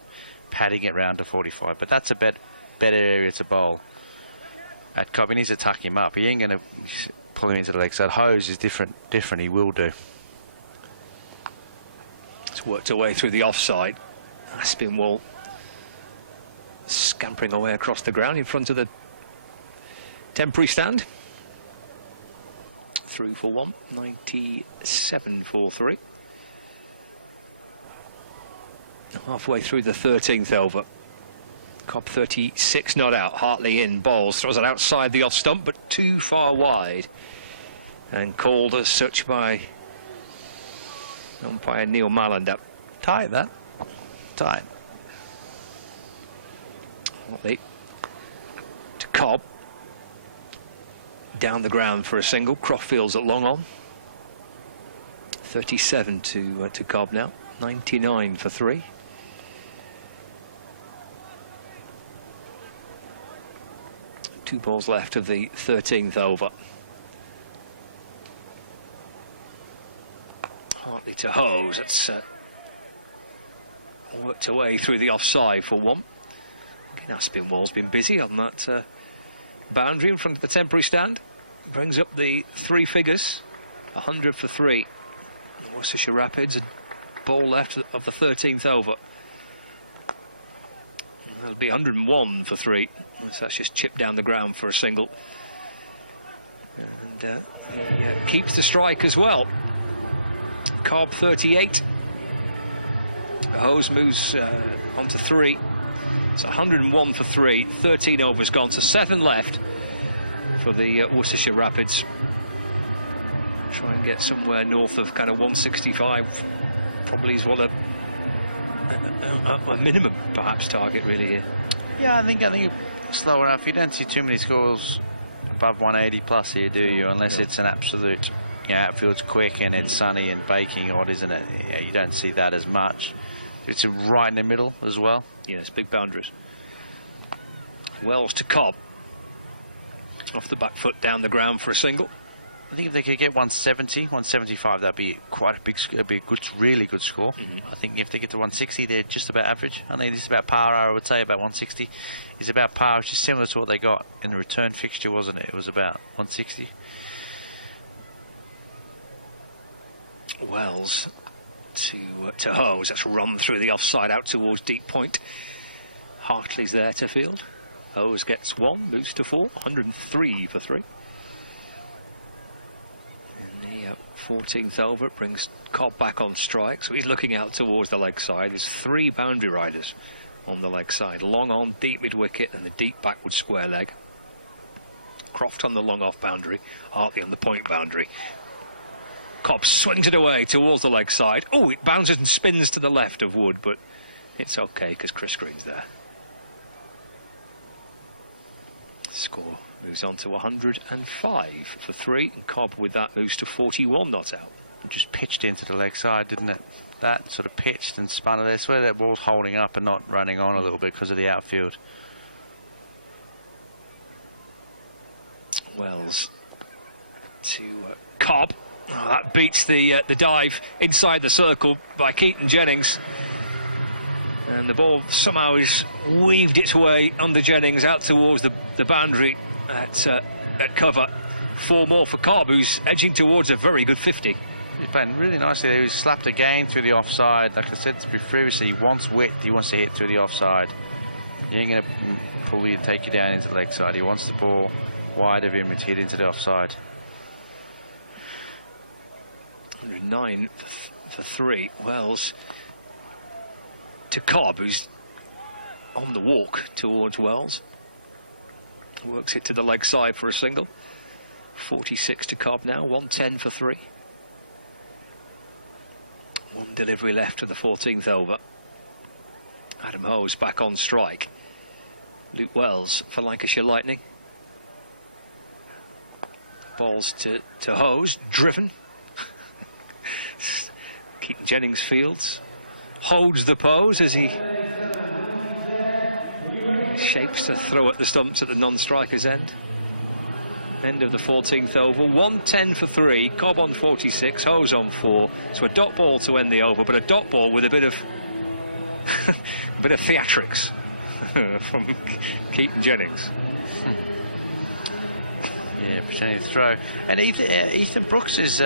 padding it round to 45. But that's a better area to bowl at Cobb. He needs to tuck him up. He ain't going to pull him into the leg side. Hose is different. He will do. It's worked away through the offside. Spin wall scampering away across the ground in front of the temporary stand. Through for 1, 97 for 3. Halfway through the 13th over. Cobb 36 not out. Hartley in, bowls, throws it outside the off stump, but too far wide. And called as such by umpire Neil Mallandap. Tight, that. Tight. Hartley to Cobb. Down the ground for a single. Croftfield's at long on. 37 to Cobb now. 99 for 3. Two balls left of the 13th over. Hartley to Hose. It's worked away through the offside for 1. Now spin wall's been busy on that boundary in front of the temporary stand. Brings up the 3 figures. 100 for 3. Worcestershire Rapids, a ball left of the 13th over. That'll be 101 for 3. So that's just chipped down the ground for a single. And he keeps the strike as well. Cobb 38. Hose moves on to 3. It's 101 for 3. 13 overs gone, so 7 left for the Worcestershire Rapids. Try and get somewhere north of kind of 165. Probably is what a minimum perhaps target really here. Yeah, I think slow enough. You don't see too many scores above 180 plus here, do you? Unless it's an absolute, outfield's quick and it's sunny and baking hot, isn't it? Yeah, you don't see that as much. It's right in the middle as well. Yes, big boundaries. Wells to Cobb. Off the back foot down the ground for a single. I think if they could get 170, 175, that'd be quite a big, really good score. I think if they get to 160, they're just about average. I think this is about par. I would say about 160 is about par, which is similar to what they got in the return fixture, wasn't it? It was about 160. Wells to Hose. That's run through the offside out towards deep point. Hartley's there to field. Hose gets 1, moves to 4, 103 for 3. 14th over, it brings Cobb back on strike, so he's looking out towards the leg side. There's 3 boundary riders on the leg side. Long on, deep mid wicket, and the deep backward square leg. Croft on the long off boundary, Hartley on the point boundary. Cobb swings it away towards the leg side. Oh, it bounces and spins to the left of Wood, but it's okay because Chris Green's there. Score moves on to 105 for 3, and Cobb with that moves to 41 not out. It just pitched into the leg side, didn't it? That sort of pitched and spun it. That's where that ball's holding up and not running on a little bit because of the outfield. Wells to Cobb. Oh, that beats the dive inside the circle by Keaton Jennings. And the ball somehow is weaved its way under Jennings out towards the boundary at cover. 4 more for Cobb, who's edging towards a very good 50. He's playing really nicely there. He slapped again through the offside. Like I said previously, he wants width, he wants to hit through the offside. He ain't going to pull you and take you down into the leg side. He wants the ball wide of him to hit into the offside. 109 for 3. Wells to Cobb, who's on the walk towards Wells. Works it to the leg side for a single. 46 to Cobb now, 110 for 3. 1 delivery left to the 14th over. Adam Hose back on strike. Luke Wells for Lancashire Lightning. Balls to Hose, driven. Keaton Jennings fields. Holds the pose as he shapes to throw at the stumps at the non-striker's end. End of the 14th over. 110 for 3. Cobb on 46. Hose on 4. So a dot ball to end the over, but a dot ball with a bit of a bit of theatrics from Keaton Jennings. Yeah, pretending to throw. And Ethan Brooks is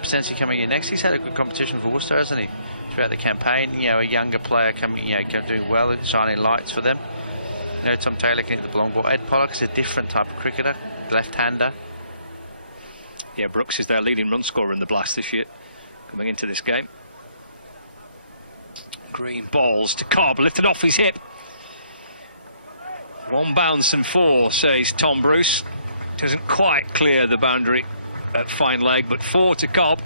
potentially coming in next. He's had a good competition for Worcester, hasn't he? Throughout the campaign, you know, a younger player coming, doing well and shining lights for them. You know, Tom Taylor can hit the long ball. Ed Pollock's a different type of cricketer, left-hander. Yeah, Brooks is their leading run scorer in the Blast this year, coming into this game. Green balls to Cobb, lifted off his hip. 1 bounce and 4, says Tom Bruce. Doesn't quite clear the boundary at fine leg, but 4 to Cobb.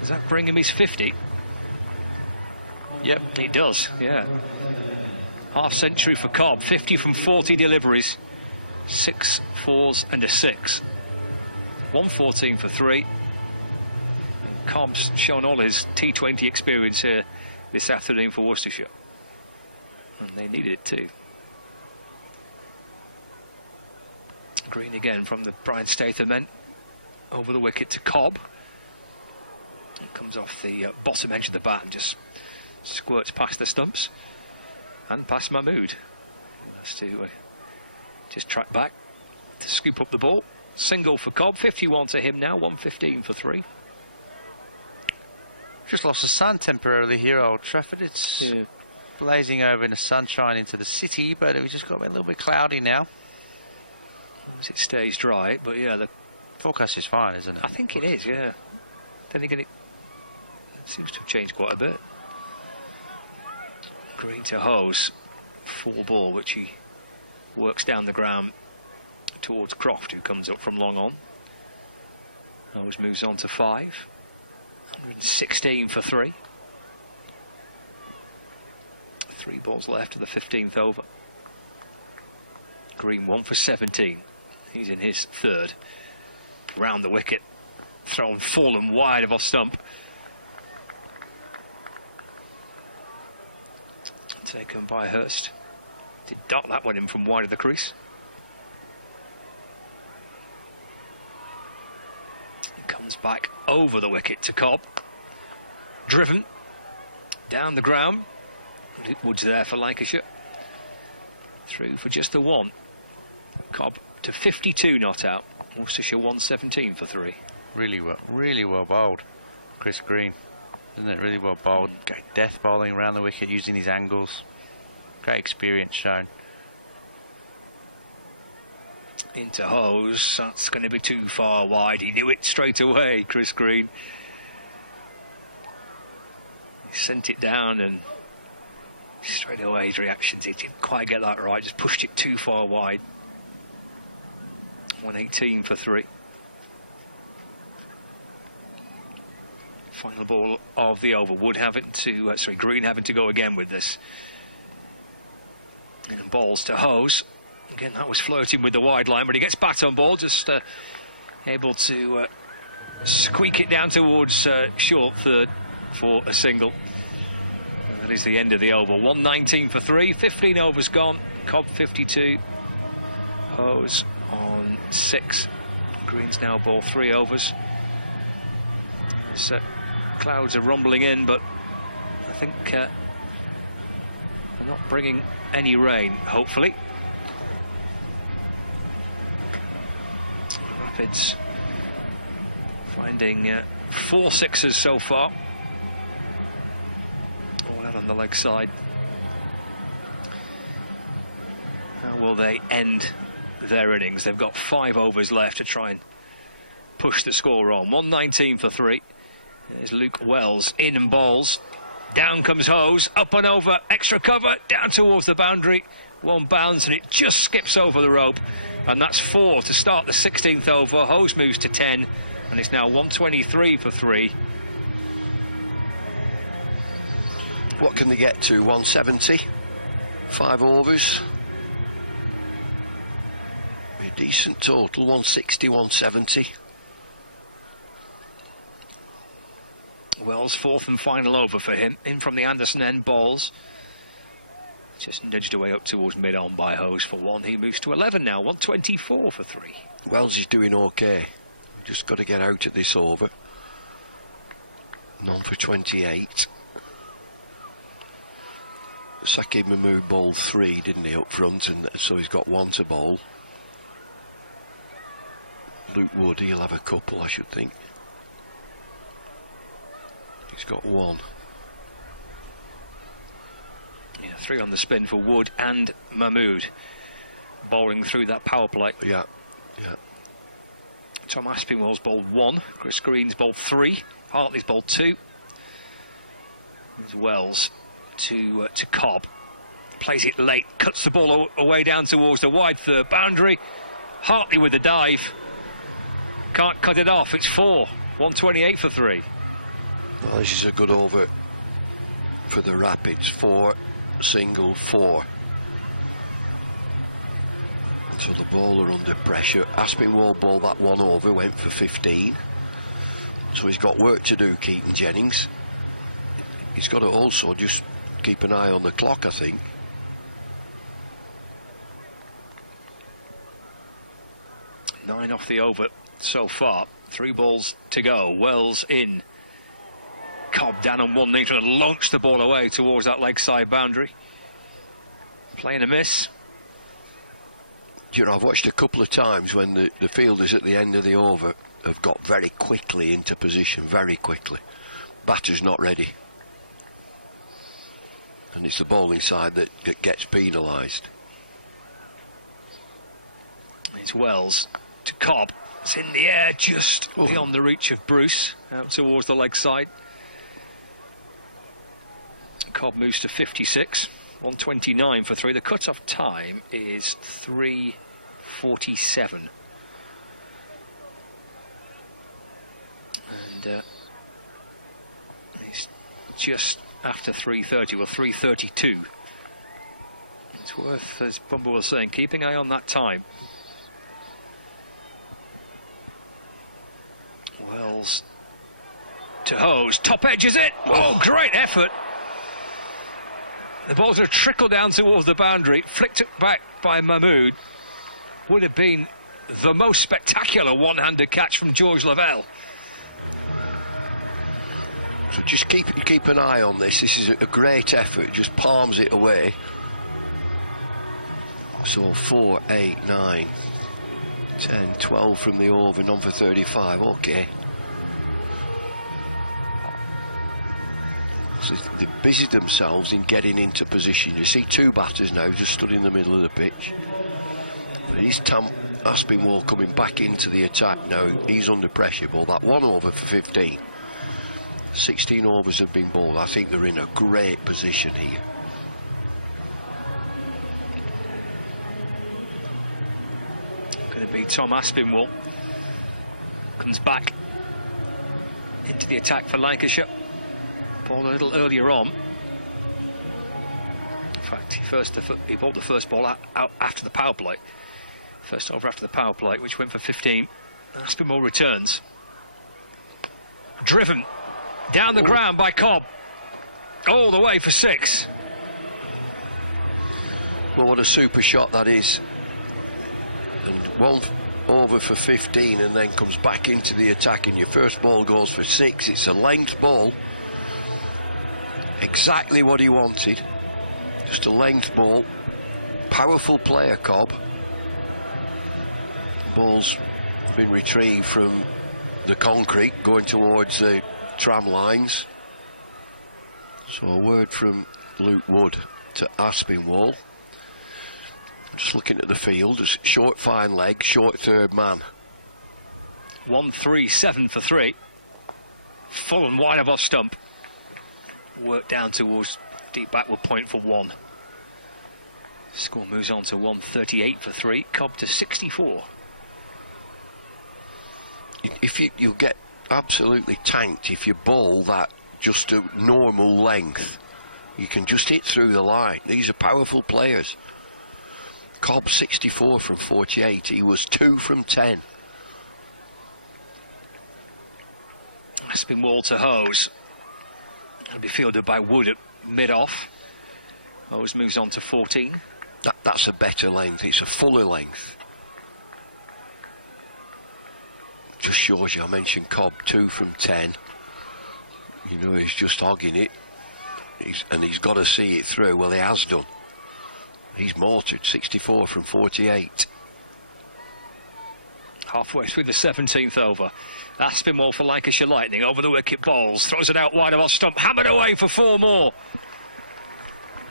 Does that bring him his 50? Yep. It does, yeah. Half century for Cobb, 50 from 40 deliveries. 6 fours and a 6. 114 for 3. Cobb's shown all his T20 experience here this afternoon for Worcestershire. And they needed it too. Green again from the Brian Statham men. Over the wicket to Cobb. Comes off the bottom edge of the bat and just squirts past the stumps and past Mahmood. Has to just track back to scoop up the ball. Single for Cobb, 51 to him now, 115 for 3. Just lost the sun temporarily here at Old Trafford. It's blazing over in the sunshine into the city, but it just got a little bit cloudy now. As it stays dry, but yeah, the forecast is fine, isn't it? I think it is, yeah. Then again, it seems to have changed quite a bit. Green to Hose, 4 ball, which he works down the ground towards Croft, who comes up from long on. Hose moves on to 5. 116 for 3. 3 balls left of the 15th over. Green 1 for 17. He's in his 3rd. Round the wicket. Thrown fallen wide of off stump. Taken by Hurst. Did dot that one in from wide of the crease. Comes back over the wicket to Cobb. Driven down the ground. Wood's there for Lancashire. Through for just the 1. Cobb to 52 not out. Worcestershire 117 for 3. Really well bowled, Chris Green. Isn't it really well bowled? Great death bowling around the wicket using his angles. Great experience shown. Into Hose, that's going to be too far wide. He knew it straight away, Chris Green. He sent it down and straight away his reactions, he didn't quite get that right, just pushed it too far wide. 118 for 3. Final ball of the over. Wood having to, Green having to go again with this. And balls to Hose. Again, that was flirting with the wide line, but he gets bat on ball, just able to squeak it down towards short 3rd for a single. And that is the end of the over. 119 for 3, 15 overs gone. Cobb 52. Hose on 6. Green's now ball 3 overs. So clouds are rumbling in, but I think they're not bringing any rain, hopefully. Rapids finding 4 sixes so far. All out on the leg side. How will they end their innings? They've got 5 overs left to try and push the score on. 119 for 3. There's Luke Wells in and bowls. Down comes Hose, up and over, extra cover, down towards the boundary. 1 bounce and it just skips over the rope. And that's 4 to start the 16th over. Hose moves to 10 and it's now 123 for 3. What can they get to? 170? 5 overs? A decent total, 160, 170. Wells' 4th and final over for him. In from the Anderson end, balls Just nudged away up towards mid-on by Hose for 1. He moves to 11 now, 124 for 3. Wells is doing okay. Just got to get out of this over. None for 28. Saki Mahmood bowled 3, didn't he, up front, and so he's got 1 to bowl. Luke Wood, he'll have a couple, I should think. He's got 1. Yeah, 3 on the spin for Wood and Mahmood, bowling through that power play. Yeah. Tom Aspinwall's bowled 1, Chris Green's bowled 3, Hartley's bowled 2. There's Wells to Cobb, plays it late, cuts the ball away down towards the wide third boundary. Hartley with the dive, can't cut it off. It's 4, 128 for 3. Well, this is a good over for the Rapids. 4, single, 4. So the bowler under pressure. Aspinwall bowled that 1 over, went for 15. So he's got work to do, Keaton Jennings. He's got to also just keep an eye on the clock, I think. Nine off the over so far. 3 balls to go. Wells in. Cobb down on 1 knee, trying to launch the ball away towards that leg side boundary. Playing a miss. You know, I've watched a couple of times when the fielders at the end of the over have got very quickly into position, very quickly. Batter's not ready. And it's the bowling side that gets penalised. It's Wells to Cobb. It's in the air, just beyond the reach of Bruce, out towards the leg side. Cobb moves to 56, 129 for 3. The cut-off time is 3:47. And it's just after 3:30, well, 3:32. It's worth, as Bumble was saying, keeping an eye on that time. Wells to Hose, top edges it. Oh, great effort. The ball's going to trickle down towards the boundary, flicked it back by Mahmood. Would have been the most spectacular one-handed catch from George Lavelle. So just keep an eye on this. This is a great effort. Just palms it away. So 4, 8, 9, 10, 12 from the over, none for 35. Okay. So they busied themselves in getting into position. You see 2 batters now just stood in the middle of the pitch. But he's Aspinwall coming back into the attack now. He's under pressure. Ball that 1 over for 15. 16 overs have been bowled. I think they're in a great position here. Going to be Tom Aspinwall. Comes back into the attack for Lancashire. Ball a little earlier on. In fact, he bowled the first ball out after the power play. First over after the power play, which went for 15. Aspinwall returns. Driven down the ground by Cobb. All the way for 6. Well, what a super shot that is. And 1 over for 15 and then comes back into the attack, and your first ball goes for 6. It's a length ball. Exactly what he wanted. Just a length ball. Powerful player, Cobb. Ball's been retrieved from the concrete going towards the tram lines. So a word from Luke Wood to Aspinwall. Just looking at the field, just short fine leg, short third man. 137 for 3. Full and wide of off stump. Work down towards deep backward point for 1. Score moves on to 138 for 3. Cobb to 64. If you'll get absolutely tanked if you bowl that just a normal length. You can just hit through the line. These are powerful players. Cobb 64 from 48. He was 2 from 10. Aspinwall to Hose. It'll be fielded by Wood at mid-off. Hose moves on to 14. That's a better length. It's a fuller length. Just shows you, I mentioned Cobb 2 from 10. You know, he's just hogging it. He's got to see it through. Well, he has done. He's mortared 64 from 48. Halfway through the 17th over. Aspinwall for Lancashire Lightning over the wicket, bowls, throws it out wide of off stump, hammered away for 4 more.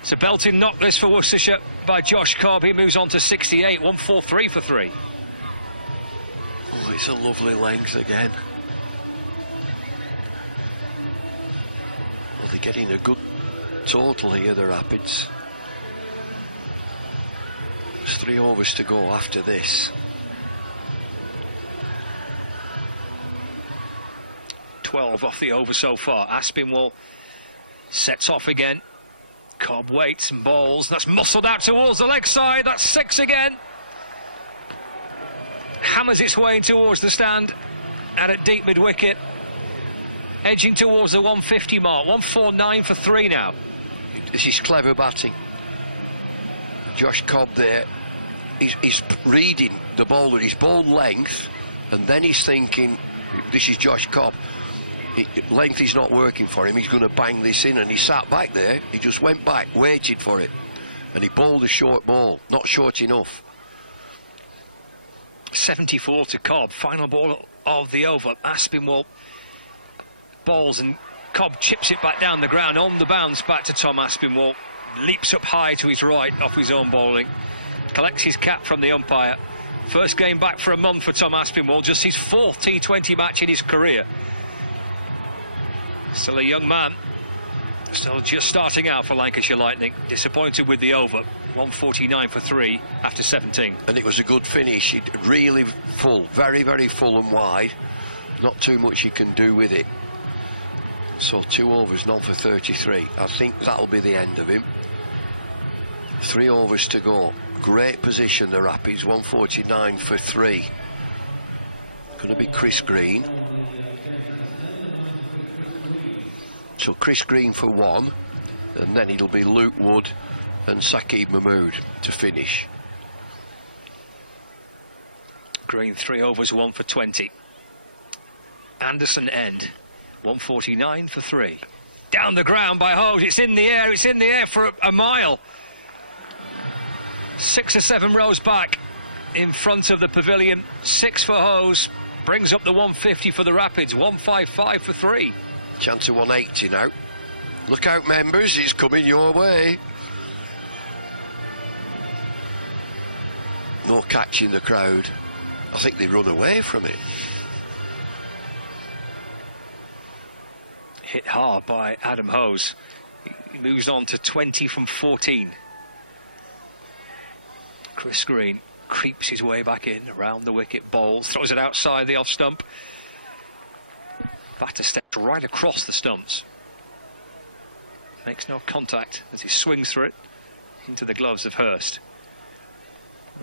It's a belting knock this for Worcestershire by Josh Cobb. He moves on to 68, 143 for 3. Oh, it's a lovely length again. Well, they're getting a good total here, the Rapids. There's 3 overs to go after this. 12 off the over so far. Aspinwall sets off again. Cobb waits and bowls. That's muscled out towards the leg side. That's 6 again. Hammers its way towards the stand and at deep mid-wicket. Edging towards the 150 mark. 149 for 3 now. This is clever batting. Josh Cobb there, he's reading the bowler, his ball length, and then he's thinking, this is Josh Cobb. Length is not working for him, he's going to bang this in, and he sat back there, he just went back, waited for it, and he bowled a short ball, not short enough. 74 to Cobb, final ball of the over. Aspinwall bowls and Cobb chips it back down the ground on the bounce back to Tom Aspinwall. Leaps up high to his right off his own bowling, collects his cap from the umpire. First game back for a month for Tom Aspinwall, just his 4th T20 match in his career. Still a young man, still just starting out for Lancashire Lightning. Disappointed with the over, 149 for 3 after 17. And it was a good finish, really full, very, very full and wide. Not too much you can do with it. So 2 overs, none for 33. I think that'll be the end of him. 3 overs to go. Great position, the Rapids, 149 for 3. Going to be Chris Green. So Chris Green for 1, and then it'll be Luke Wood and Saqib Mahmood to finish. Green 3 overs, 1 for 20. Anderson end, 149 for 3. Down the ground by Hose, it's in the air for a mile. 6 or 7 rows back in front of the pavilion. 6 for Hose, brings up the 150 for the Rapids, 155 for 3. Chance of 180 now. Look out, members, he's coming your way. No catching the crowd. I think they run away from it. Hit hard by Adam Hose. He moves on to 20 from 14. Chris Green creeps his way back in, around the wicket, bowls, throws it outside the off stump. Batter steps right across the stumps. Makes no contact as he swings through it into the gloves of Hurst.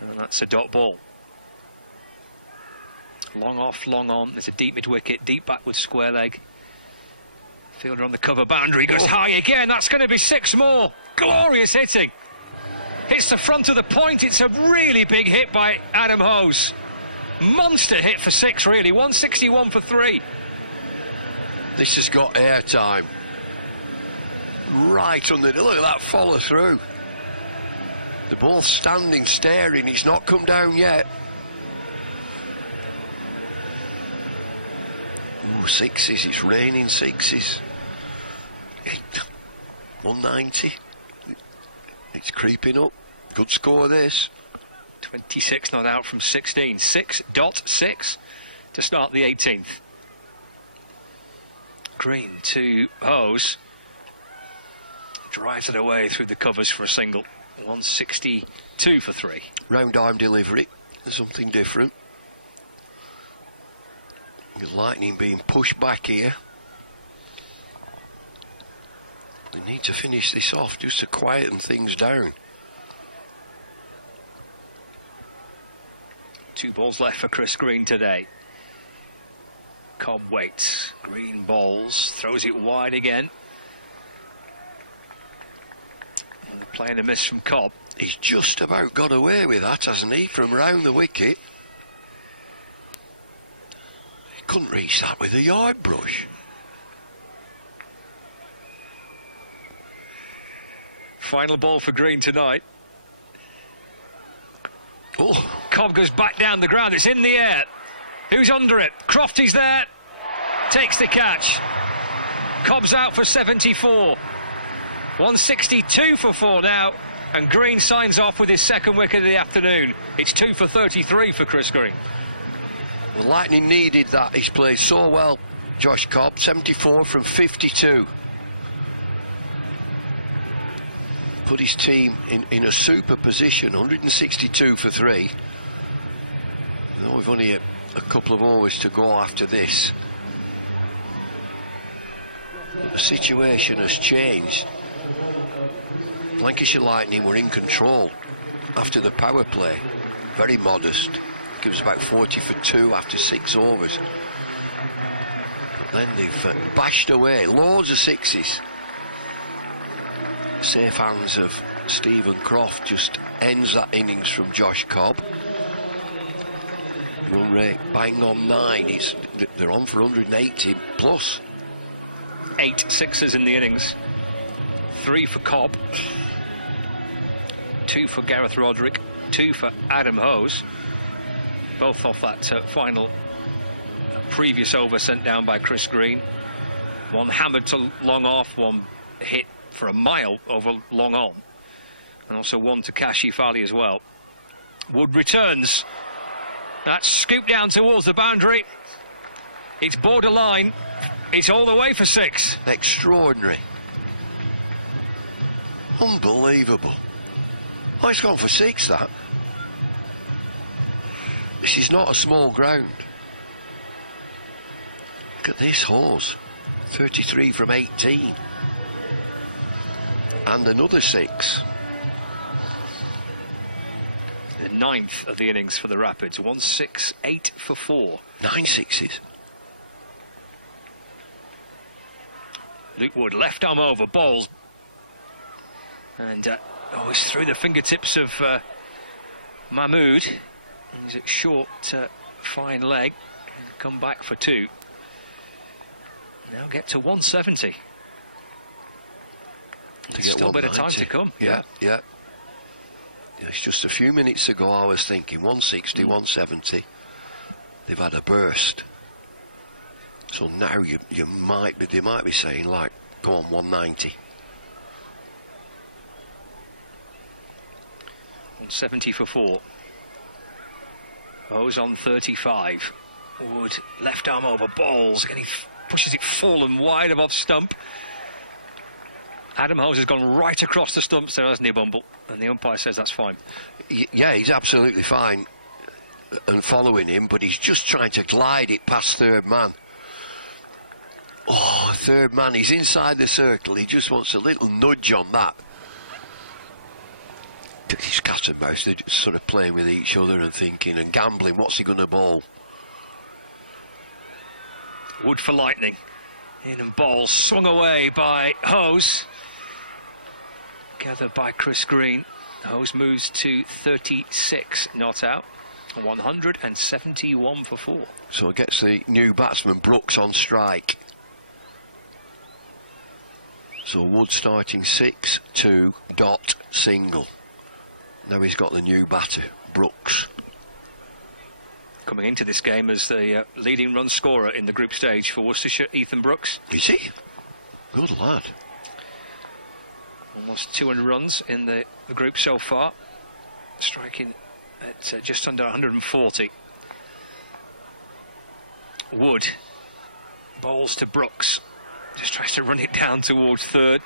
And that's a dot ball. Long off, long on. There's a deep mid-wicket, deep backward square leg. Fielder on the cover boundary, goes high again. That's going to be 6 more. Glorious hitting. Hits the front of the point. It's a really big hit by Adam Hose. Monster hit for 6, really. 161 for 3. This has got airtime. Right under, look at that follow through. They're both standing, staring, it's not come down yet. Ooh, 6s, it's raining 6s. 190. It's creeping up. Good score this. 26 not out from 16. 6.6 to start the 18th. Green to Hose. Drives it away through the covers for a single. 162 for 3. Round arm delivery. There's something different. The Lightning being pushed back here. They need to finish this off just to quieten things down. 2 balls left for Chris Green today. Cobb waits. Green bowls, throws it wide again. And Playing a miss from Cobb. He's just about got away with that, hasn't he, from round the wicket. He couldn't reach that with a yard brush. Final ball for Green tonight. Oh. Cobb goes back down the ground. It's in the air. Who's under it? Crofty's there. Takes the catch. Cobb's out for 74. 162 for 4 now. And Green signs off with his second wicket of the afternoon. It's 2 for 33 for Chris Green. Well, Lightning needed that. He's played so well, Josh Cobb. 74 from 52. Put his team in a super position. 162 for 3. You know, we've only a couple of overs to go after this. The situation has changed. Lancashire Lightning were in control after the power play. Very modest. Gives about 40 for 2 after 6 overs. Then they've bashed away loads of sixes. Safe hands of Stephen Croft just ends that innings from Josh Cobb. Run rate bang on 9. They're on for 180 plus. 8 sixes in the innings. 3 for Cobb. 2 for Gareth Roderick. 2 for Adam Hose. Both off that final previous over sent down by Chris Green. One hammered to long off, one hit for a mile over long on, and also one to Kashi Fali as well. Wood returns. That's scooped down towards the boundary. It's borderline. It's all the way for 6. Extraordinary. Unbelievable. Oh, it's gone for 6, that. This is not a small ground. Look at this Hose. 33 from 18. And another 6. The 9th of the innings for the Rapids. 168 for 4. 9 sixes. Luke Wood, left arm over, balls. And it's through the fingertips of Mahmood. He's at short, fine leg. Come back for 2. Now get to 170. There's still a bit of time to come. Yeah. It's just a few minutes ago I was thinking 160, 170. They've had a burst. So now they might be saying, like, go on 190. 170 for 4. Hose on 35. Wood, left arm over, balls, and he pushes it full and wide above stump. Adam Hose has gone right across the stumps there, hasn't he, Bumble? And the umpire says that's fine. Yeah, he's absolutely fine and following him, but he's just trying to glide it past third man. Oh, third man, he's inside the circle. He just wants a little nudge on that. These cat and mouse, they're just sort of playing with each other and thinking and gambling, what's he going to bowl? Wood for Lightning. In and ball swung away by Hose. Gathered by Chris Green. Hose moves to 36, not out. 171 for 4. So it gets the new batsman Brooks on strike. So Wood starting 6-2 dot single. Now he's got the new batter, Brooks. Coming into this game as the leading run scorer in the group stage for Worcestershire, Ethan Brooks. Is he? Good lad. Almost 200 runs in the group so far. Striking at just under 140. Wood bowls to Brooks. Just tries to run it down towards third.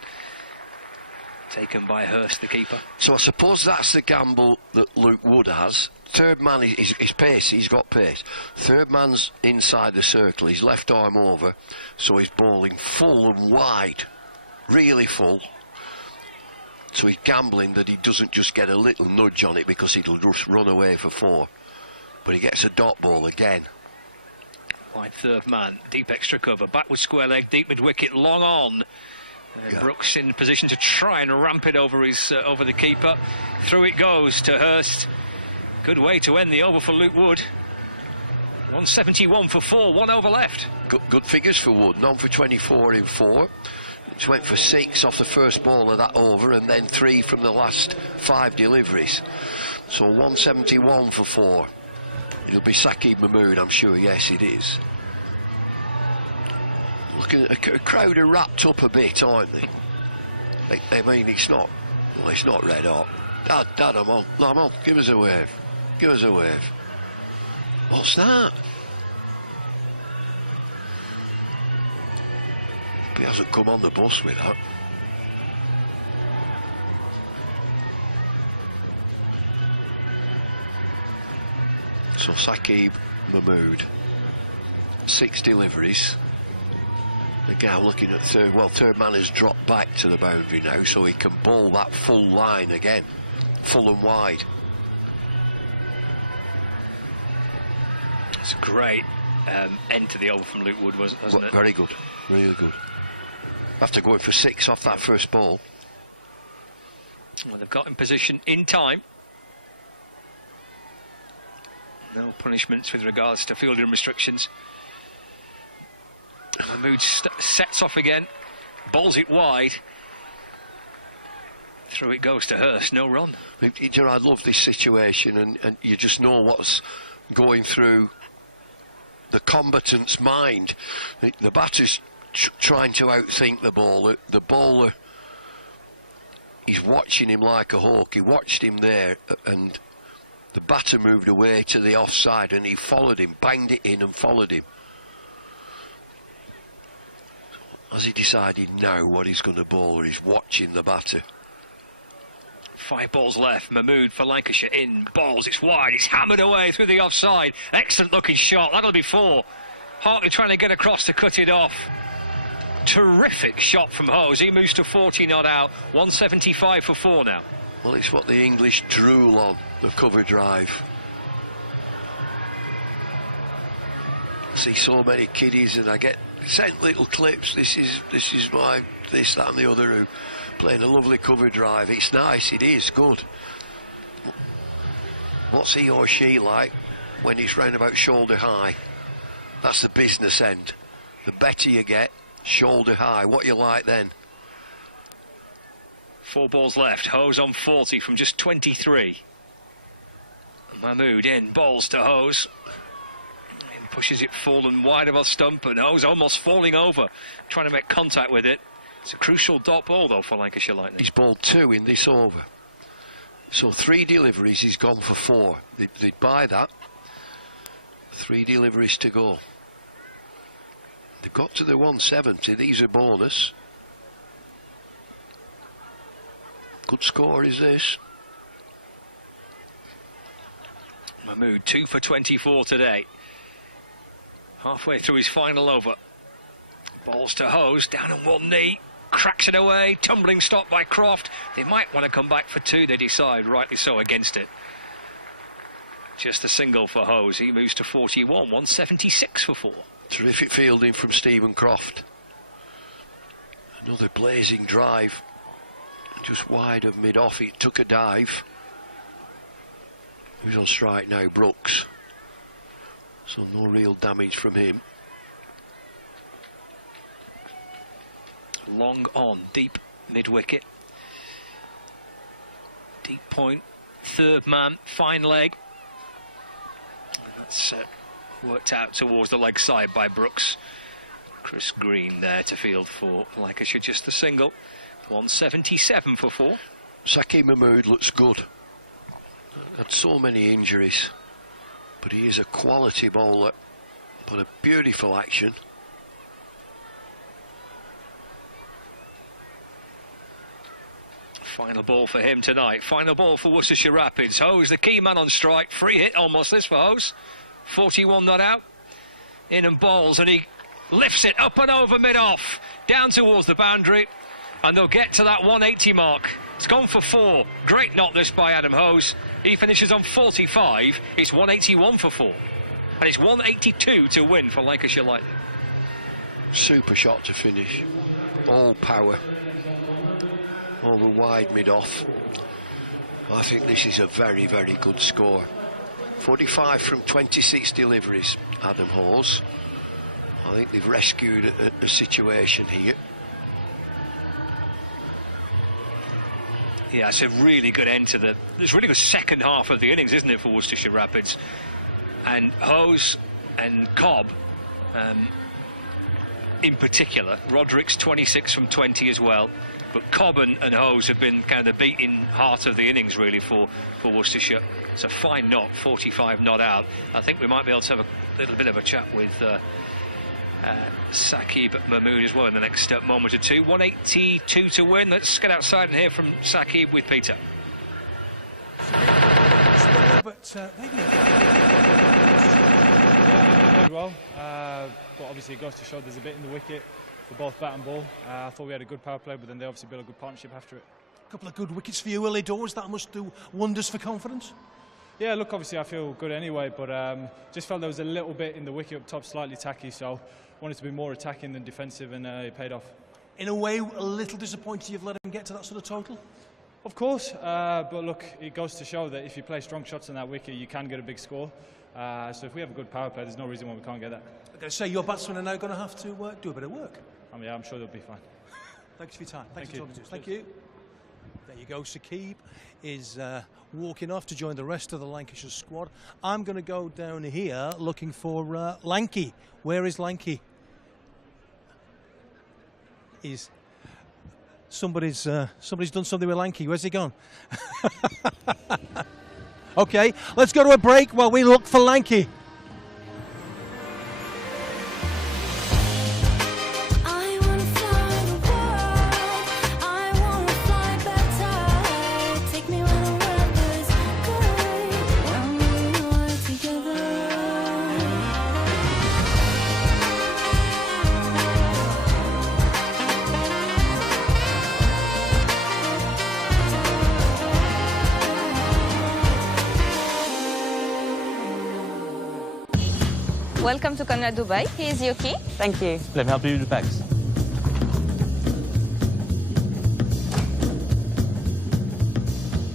Taken by Hurst, the keeper. So I suppose that's the gamble that Luke Wood has. Third man is pacey, he's got pace. Third man's inside the circle, he's left arm over, so he's bowling full and wide, really full. So he's gambling that he doesn't just get a little nudge on it because it'll just run away for 4. But he gets a dot ball again. Wide third man, deep extra cover, backward square leg, deep mid wicket, long on. Brooks in position to try and ramp it over over the keeper. Through it goes to Hurst. Good way to end the over for Luke Wood. 171 for 4, 1 over left. Good figures for Wood, none for 24 in 4. Just went for 6 off the first ball of that over, and then 3 from the last 5 deliveries. So 171 for 4. It'll be Saqib Mahmood, I'm sure. Yes, it is. Looking at a crowd are wrapped up a bit, aren't they? I mean, it's not red hot. Dad, I'm on. Give us a wave. Give us a wave. What's that? He hasn't come on the bus with that. So Saqib Mahmood, 6 deliveries. Again, I'm looking at third man has dropped back to the boundary now, so he can bowl that full line again, full and wide. It's a great end to the over from Luke Wood, wasn't it? Very good, really good. After going for 6 off that first ball. Well, they've got in position in time. No punishments with regards to fielding restrictions. Mahmood sets off again, bowls it wide. Through it goes to Hurst, no run. I love this situation, and you just know what's going through the combatant's mind. The batter's trying to outthink the bowler. The bowler, he's watching him like a hawk. He watched him there, and the batter moved away to the offside, and he followed him, banged it in and followed him. Has he decided now what he's going to bowl, or he's watching the batter? 5 balls left. Mahmood for Lancashire in, balls, it's wide, it's hammered away through the offside. Excellent looking shot, that'll be 4. Hartley trying to get across to cut it off. Terrific shot from Hose. He moves to 40 not out. 175 for 4 now. Well, it's what the English drool on, the cover drive. I see so many kiddies, and I get sent little clips. This is my this, that and the other who playing a lovely cover drive. It's nice, it is good. What's he or she like when he's round about shoulder high? That's the business end. The better you get, shoulder high. What you like then? 4 balls left. Hose on 40 from just 23. Mahmood in, balls to Hose. Pushes it full and wide of a stump, and Hose almost falling over, trying to make contact with it. It's a crucial dot ball though for Lancashire Lightning. He's bowled 2 in this over, so 3 deliveries, he's gone for 4. They'd buy that. 3 deliveries to go. They've got to the 170. These are bonus. Good score is this. Mahmood 2 for 24 today. Halfway through his final over. Balls to Hose, down on one knee, cracks it away, tumbling stop by Croft. They might want to come back for 2, they decide, rightly so, against it. Just a single for Hose, he moves to 41, 176 for 4. Terrific fielding from Stephen Croft. Another blazing drive, just wide of mid-off. He took a dive. Who's on strike now? Brooks. So no real damage from him. Long on, deep mid-wicket. Deep point, 3rd man, fine leg. And that's worked out towards the leg side by Brooks. Chris Green there to field for Lancashire, just a single. 177 for 4. Saqib Mahmood looks good. Had so many injuries, but he is a quality bowler. But a beautiful action. Final ball for him tonight. Final ball for Worcestershire Rapids. Hose, the key man on strike. Free hit almost this for Hose. 41 not out. In and bowls, and he lifts it up and over mid-off. Down towards the boundary. And they'll get to that 180 mark. It's gone for 4. Great knock this by Adam Hose. He finishes on 45. It's 181 for 4. And it's 182 to win for Lancashire Lightning. Super shot to finish. all power, all the wide mid-off. I think this is a very, very good score. 45 from 26 deliveries, Adam Halls. I think they've rescued a situation here. Yeah, it's a really good end to it's a really good second half of the innings, isn't it, for Worcestershire Rapids? And Hose and Cobb, in particular, Roderick's 26 from 20 as well. But Cobb and Hose have been kind of the beating heart of the innings, really, for Worcestershire. It's a fine knock, 45 not out. I think we might be able to have a little bit of a chat with Saqib Mahmood as well in the next moment or two. 182 to win. Let's get outside and hear from Saqib with Peter. Played well, but obviously it goes to show there's a bit in the wicket for both bat and ball. I thought we had a good power play, but then they obviously built a good partnership after it. A couple of good wickets for you early doors, that must do wonders for confidence. Yeah, look, obviously I feel good anyway, but just felt there was a little bit in the wicket up top, slightly tacky, so wanted to be more attacking than defensive, and it paid off. In a way, a little disappointed you've let him get to that sort of total? Of course, but look, it goes to show that if you play strong shots on that wicket, you can get a big score. So if we have a good power play, there's no reason why we can't get that. I'm going to say your batsmen are now going to have to do a bit of work. Yeah, I'm sure they'll be fine. Thanks for your time. Thank you. Thank you. There you go. Saqib is walking off to join the rest of the Lancashire squad. I'm going to go down here looking for Lanky. Where is Lanky? Somebody's done something with Lanky. Where's he gone? Okay, let's go to a break while we look for Lanky. Welcome to Conrad Dubai. Here's your key. Thank you. Let me help you with the bags.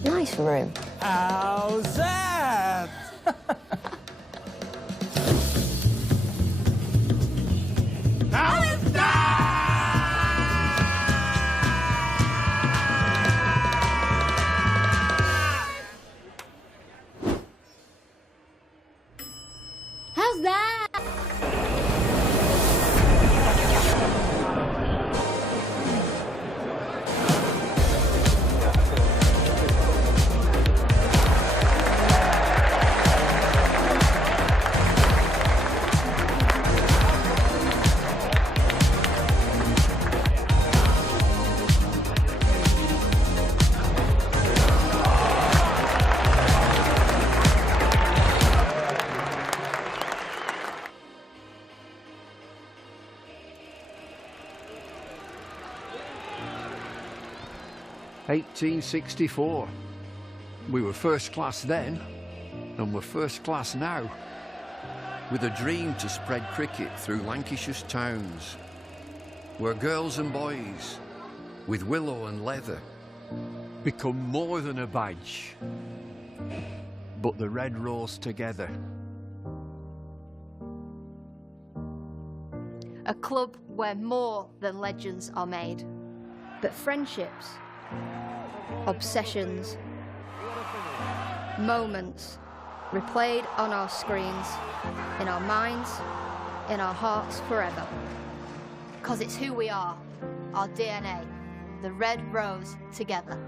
Nice room. How's that? How's that? "1864. We were first class then, and we're first class now. With a dream to spread cricket through Lancashire's towns, where girls and boys, with willow and leather, become more than a badge, but the red rose together." A club where more than legends are made, but friendships, obsessions, moments replayed on our screens, in our minds, in our hearts forever. Because it's who we are, our DNA, the red rose together.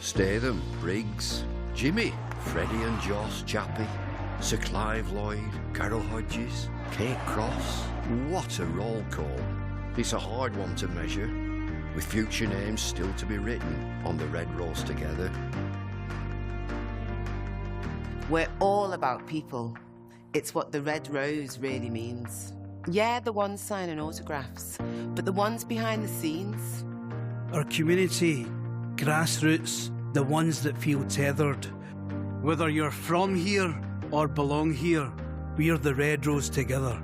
Statham, Briggs, Jimmy, Freddie and Joss, Chappie, Sir Clive Lloyd, Carol Hodges, Kate Cross. What a roll call. It's a hard one to measure, with future names still to be written on the red rose together. We're all about people. It's what the red rose really means. Yeah, the ones signing autographs, but the ones behind the scenes. Our community, grassroots, the ones that feel tethered. Whether you're from here or belong here, we're the red rose together.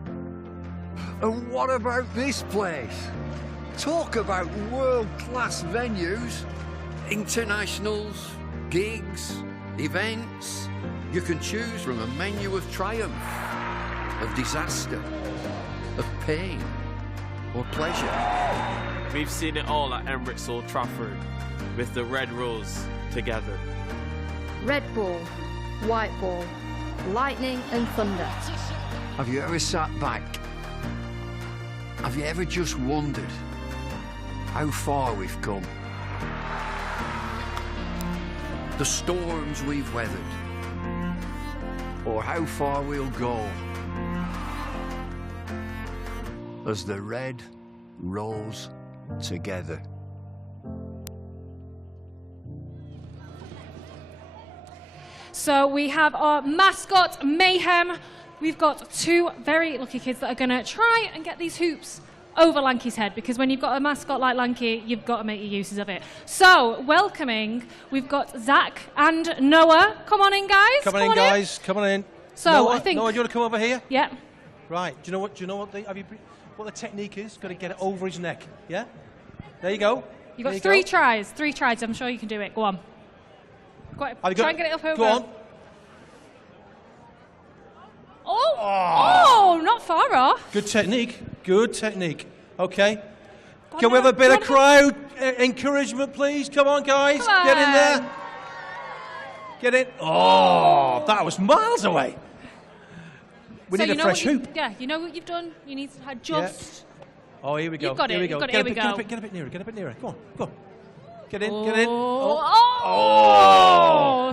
And what about this place? Talk about world-class venues, internationals, gigs, events. You can choose from a menu of triumph, of disaster, of pain, or pleasure. We've seen it all at Emirates Old Trafford with the Red Rose together. Red ball, white ball, lightning and thunder. Have you ever sat back? Have you ever just wondered how far we've come? The storms we've weathered, or how far we'll go as the Red rolls together. So we have our mascot, Mayhem. We've got two very lucky kids that are going to try and get these hoops over Lanky's head, because when you've got a mascot like Lanky, you've got to make your uses of it. So, welcoming, we've got Zach and Noah. Come on in, guys. Come on in, guys. Come on in. So, Noah, I think... Noah, do you want to come over here? Yeah. Right. Do you know what the technique is? Got to get it over his neck. Yeah? There you go. You've got three tries. I'm sure you can do it. Go on. Try and get it up over. Go on. Oh, not far off. Good technique. Good technique. Okay. Can we have a bit of crowd encouragement, please? Come on, guys. Get in there. Get in. Oh, that was miles away. We need a fresh hoop. Yeah, you know what you've done? You need to adjust. Yeah. Oh, here we go. You've got here it. we go. You've got it. Here we go. Get a bit nearer. Get a bit nearer. Go on. Go. Get in. Oh. Get in. Oh.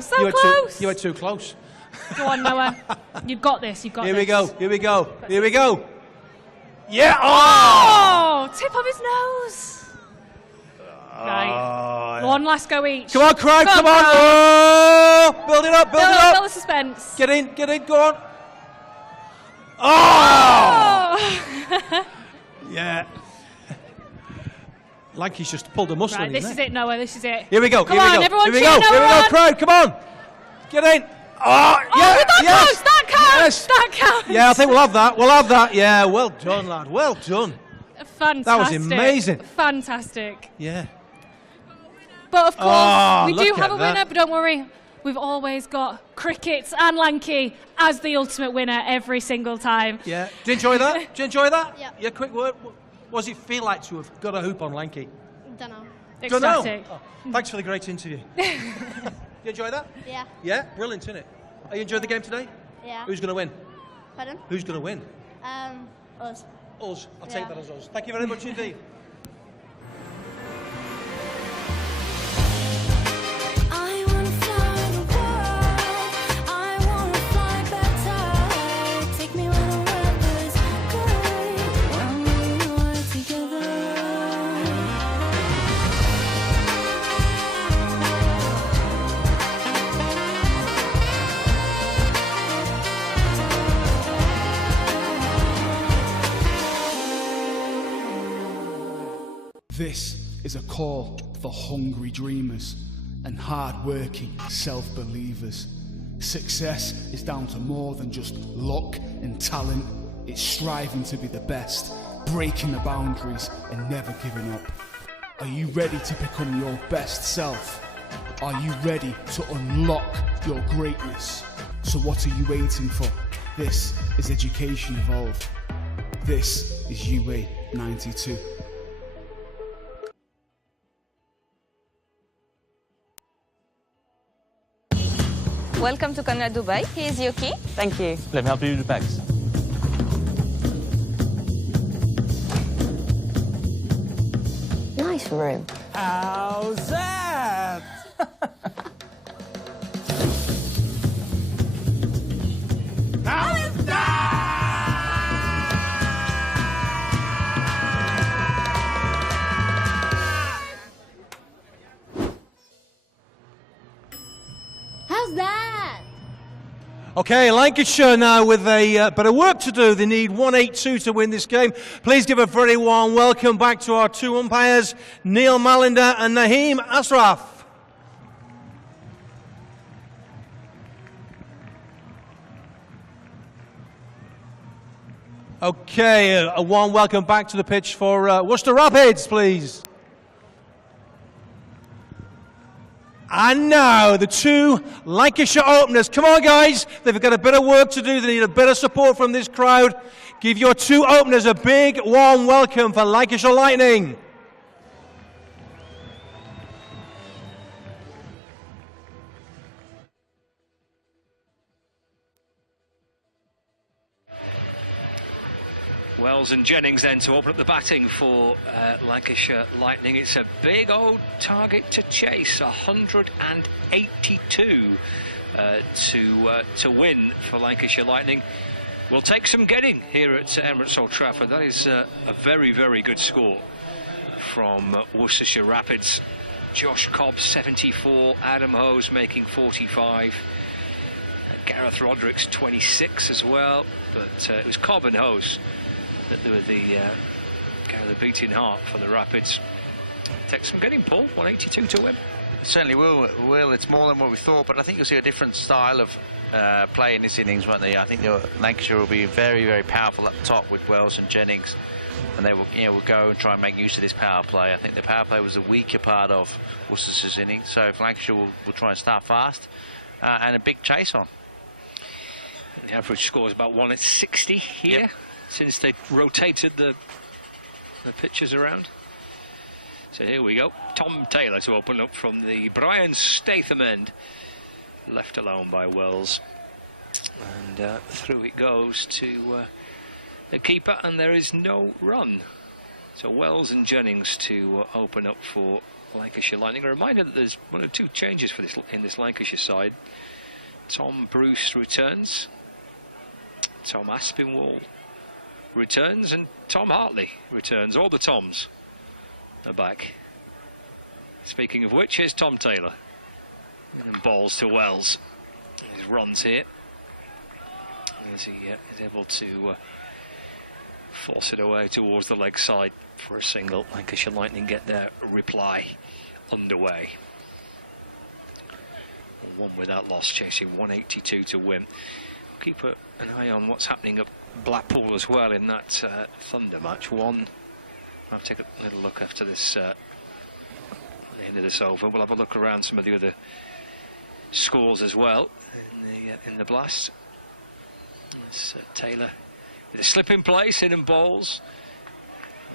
So close. You were too close. Go on, Noah. You've got this. You've got Here this. we go. Here we go. Here we go. Yeah. Oh! Tip of his nose. Right. One last go each. Come on, crowd. Come on. Oh! Build it up. Build it up. Build the suspense. Get in. Get in. Go on. Oh! Yeah. Lanky's just pulled a muscle Right, in this his is neck. it, Noah. This is it. Here we go. Come here on, we go. everyone. Here we cheer go. Noah Here we go. on. Crowd, come on. Get in. Oh, yeah. That Yes. counts. That counts. Yes. That counts. Yeah, I think we'll have that. We'll have that. Yeah, well done, lad. Well done. Fantastic. That was amazing. Fantastic. Yeah. But of course, we do look have at a winner, that. but don't worry. We've always got Cricket and Lanky as the ultimate winner every single time. Yeah. Do you enjoy that? Do you enjoy that? Yeah. Yeah, quick word. What does it feel like to have got a hoop on Lanky? Don't know. Ecstatic. Oh, thanks for the great interview. You enjoy that? Yeah. Yeah? Brilliant, isn't it? Are you enjoying the game today? Yeah. Who's going to win? Pardon? Who's going to win? Us. Us. I'll take Yeah. that as us. Thank you very much indeed. This is a call for hungry dreamers and hard-working self-believers. Success is down to more than just luck and talent. It's striving to be the best, breaking the boundaries and never giving up. Are you ready to become your best self? Are you ready to unlock your greatness? So what are you waiting for? This is Education Evolved. This is UA 92. Welcome to Canada Dubai. Here's your key. Thank you. Let me help you with the bags. Nice room. How's that? How's that? How's that? Okay, Lancashire now with a bit of work to do. They need 182 to win this game. Please give a very warm welcome back to our two umpires, Neil Malinder and Naheem Ashraf. Okay, a warm welcome back to the pitch for Worcester Rapids, please. And now the two Lancashire openers. Come on, guys. They've got a bit of work to do. They need a bit of support from this crowd. Give your two openers a big, warm welcome for Lancashire Lightning. Wells and Jennings then to open up the batting for Lancashire Lightning. It's a big old target to chase, 182 to win for Lancashire Lightning. Will take some getting here at Emirates Old Trafford. That is a very, very good score from Worcestershire Rapids. Josh Cobb 74, Adam Hose making 45. Gareth Roderick's 26 as well, but it was Cobb and Hose that were the beating heart for the Rapids. Take some getting, Paul. 182 to win. Certainly will. It's more than what we thought, but I think you'll see a different style of play in this innings, won't they? I think Lancashire will be very, very powerful up top with Wells and Jennings, and they will, will go and try and make use of this power play. I think the power play was the weaker part of Worcestershire's innings, so if Lancashire will try and start fast and a big chase on. The average score is about 1 at 60 here. Yep. Since they rotated the pitches around. So here we go. Tom Taylor to open up from the Brian Statham end. Left alone by Wells. And through it goes to the keeper, and there is no run. So Wells and Jennings to open up for Lancashire Lightning. A reminder that there's 1 or 2 changes for this in this Lancashire side. Tom Bruce returns. Tom Aspinwall returns, and Tom Hartley returns. All the Toms are back. Speaking of which, here's Tom Taylor. And balls to Wells. His runs here. As he is able to force it away towards the leg side for a single. Lancashire Lightning get their reply underway. 1 without loss, chasing 182 to win. Keep an eye on what's happening at Blackpool as well in that Thunder match. I'll take a little look after this at the end of this over. We'll have a look around some of the other scores as well in the blast. It's Taylor with a slip in place, in and balls.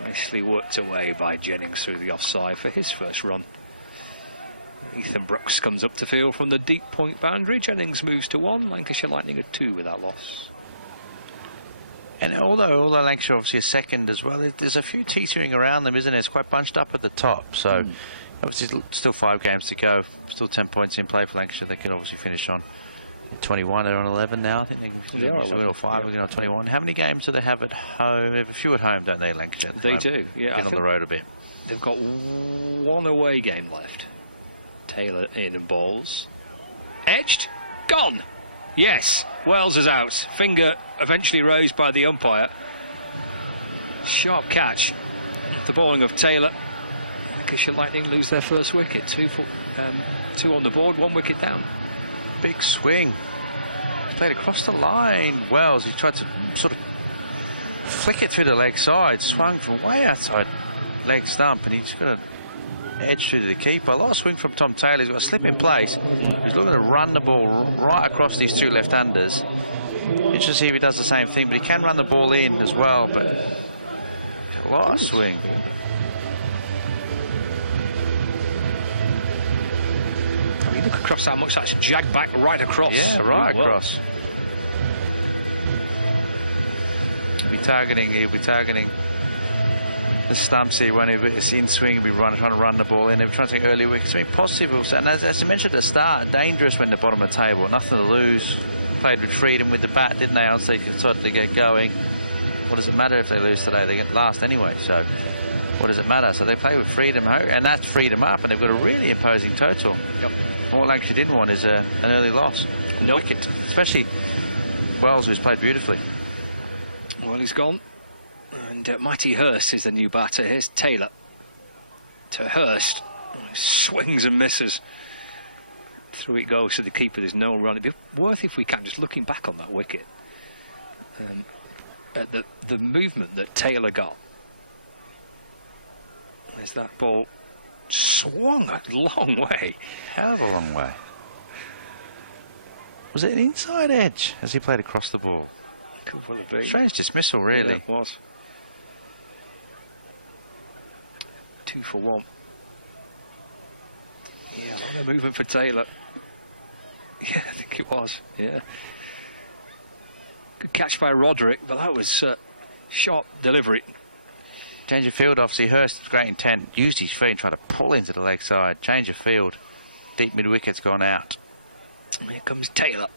Nicely worked away by Jennings through the offside for his first run. Ethan Brooks comes up to field from the deep point boundary. Jennings moves to 1. Lancashire Lightning at 2 without loss. And although Lancashire obviously is second as well, there's a few teetering around them, isn't it? It's quite bunched up at the top. So obviously still 5 games to go. Still 10 points in play for Lancashire. They can obviously finish on 21. They're on 11 now. I think they can win or 5. We're on 21. How many games do they have at home? They have a few at home, don't they, Lancashire? They do. Yeah. Get on the road a bit. They've got 1 away game left. Taylor in and balls. Edged. Gone. Yes. Wells is out. Finger eventually raised by the umpire. Sharp catch. The bowling of Taylor. Lancashire Lightning lose their first wicket. 2 on the board, 1 wicket down. Big swing. He's played across the line. Wells, he tried to sort of flick it through the leg side. Swung from way outside leg stump, and he's got a edge through to the keeper. A lot of swing from Tom Taylor. He's got a slip in place. He's looking to run the ball right across these 2 left-handers. Interesting to see if he does the same thing, but he can run the ball in as well. But a lot of swing. I mean, look across how much that's jagged back right across. Yeah, right across. He'll be targeting the stumps here. When it's in swing, he'll be trying to run the ball in. They're trying to take early wickets. I mean, positive. And as I mentioned at the start, dangerous when they're bottom of the table. Nothing to lose. Played with freedom with the bat, didn't they? Once they decided to get going. What does it matter if they lose today? They get last anyway. So what does it matter? So they play with freedom, and that's freedom up, and they've got a really imposing total. Yep. What Lancashire didn't want is an early loss. No wicket, especially Wells, who's played beautifully. Well, he's gone. And Matty Hurst is the new batter. Here's Taylor to Hurst. Swings and misses. Through it goes to the keeper. There's no run. It'd be worth, if we can, just looking back on that wicket. at the movement that Taylor got. As that ball swung a long way. Hell of a long way. Was it an inside edge as he played across the ball? Could well have been. Strange dismissal, really. Yeah, it was. 2 for 1. Yeah, a lot of movement for Taylor. Yeah, I think it was. Yeah. Good catch by Roderick, but that was sharp delivery. Change of field, obviously. Hurst, great intent. Used his feet and tried to pull into the leg side. Change of field. Deep mid wicket's gone out. And here comes Taylor.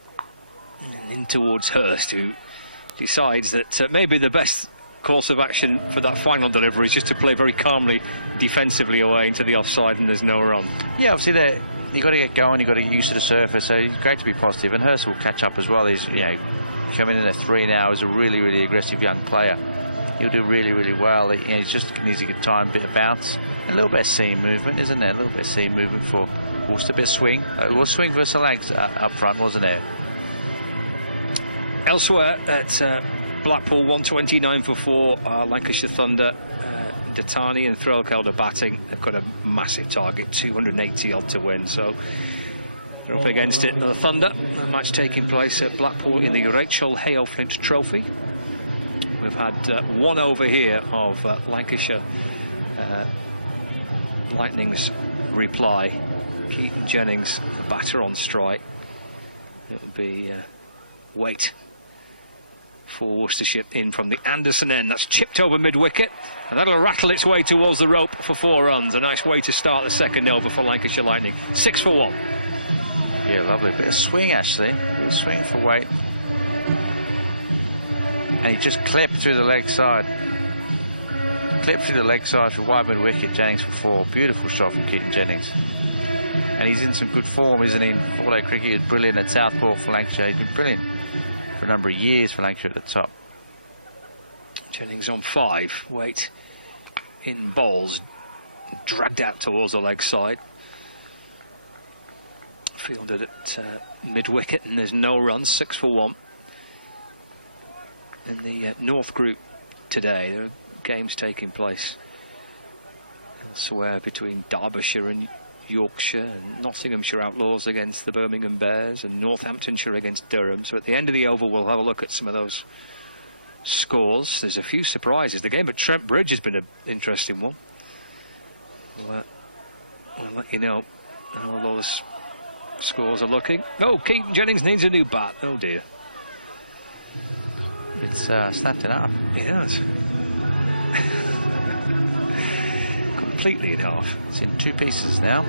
And in towards Hurst, who decides that maybe the best course of action for that final delivery is just to play very calmly defensively away into the offside, and there's no run. Yeah, obviously you've got to get going, you've got to get used to the surface, so it's great to be positive, and Hurst will catch up as well. He's, you know, coming in at 3 now as a really, really aggressive young player. He'll do really, really well. You know, he's just needs a good time, bit of bounce, a little bit of seam movement, isn't there? A little bit of seam movement for Worcester, a bit of swing. It was swing versus legs up front, wasn't it? Elsewhere at Blackpool, 129 for 4, Lancashire Thunder, Datani and Threlkelder batting. They've got a massive target, 280 odd to win, so they're up against it. The Thunder, a match taking place at Blackpool in the Rachel Hale-Flint Trophy. We've had 1 over here of Lancashire Lightning's reply. Keaton Jennings, batter on strike. It'll be Waite for Worcestershire in from the Anderson end. That's chipped over mid-wicket, and that'll rattle its way towards the rope for 4 runs. A nice way to start the second over for Lancashire Lightning. 6 for 1. Yeah, lovely bit of swing, actually. A bit of swing for Waite. And he just clipped through the leg side. Clipped through the leg side for wide mid-wicket. Jennings for 4. Beautiful shot from Keaton Jennings. And he's in some good form, isn't he? In 4-day cricket, he was brilliant at Southport for Lancashire. He's been brilliant for a number of years for Lancashire at the top. Jennings on 5. Waite in bowls, dragged out towards the leg side. Fielded at mid-wicket, and there's no runs. 6 for 1. In the North Group today, there are games taking place elsewhere between Derbyshire and Yorkshire, and Nottinghamshire Outlaws against the Birmingham Bears, and Northamptonshire against Durham. So at the end of the over, we'll have a look at some of those scores. There's a few surprises. The game at Trent Bridge has been an interesting one. We'll let you know how those scores are looking. Oh, Keaton Jennings needs a new bat. Oh dear. It's snapped in half. It has. Completely in half. It's in 2 pieces now.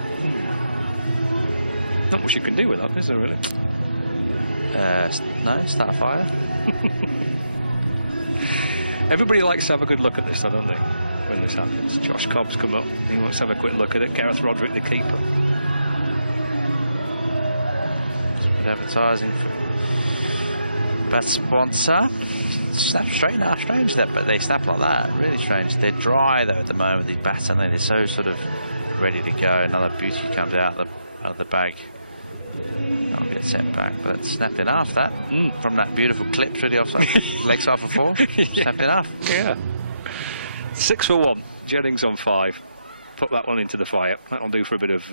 Not much you can do with that, is there really? No, start a fire. Everybody likes to have a good look at this, though, don't they? When this happens. Josh Cobb's come up. He wants to have a quick look at it. Gareth Roderick, the keeper. Advertising for bat sponsor. Snap straight now. Strange that, but they snap like that. Really strange. They're dry though at the moment. These bats, and they're so sort of ready to go. Another beauty comes out of the bag. I'll get set back, but it's snapped in half. That from that beautiful clip through the offside. Legs off for 4. Yeah. Snapped in half. Yeah. 6 for 1. Jennings on 5. Put that one into the fire. That'll do for a bit of.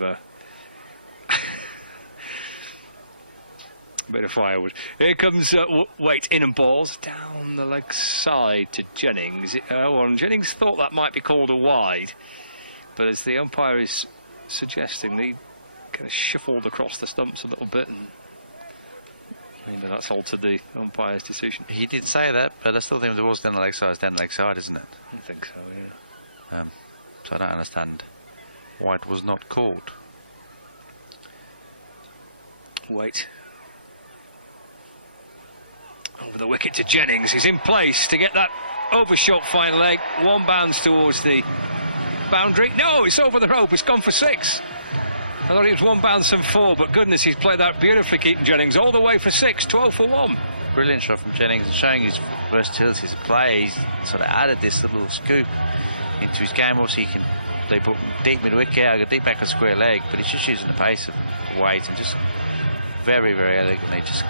Bit of firewood. Here comes Waite in and balls down the leg side to Jennings. And Jennings thought that might be called a wide, but as the umpire is suggesting, they kind of shuffled across the stumps a little bit, and maybe that's altered the umpire's decision. He did say that, but I still think the ball's down the leg side. It's down the leg side, isn't it? I think so, yeah. So I don't understand why it was not called. Waite. Over the wicket to Jennings. He's in place to get that overshot fine leg. 1 bounce towards the boundary. No, it's over the rope. It's gone for 6. I thought it was 1 bounce and 4, but goodness, he's played that beautifully, Keaton Jennings, all the way for 6. 12 for 1. Brilliant shot from Jennings, and showing his versatility as a player. He's sort of added this little scoop into his game. Also, they put deep mid-wicket out, deep back and square leg, but he's just using the pace of Waite and just very, very elegantly just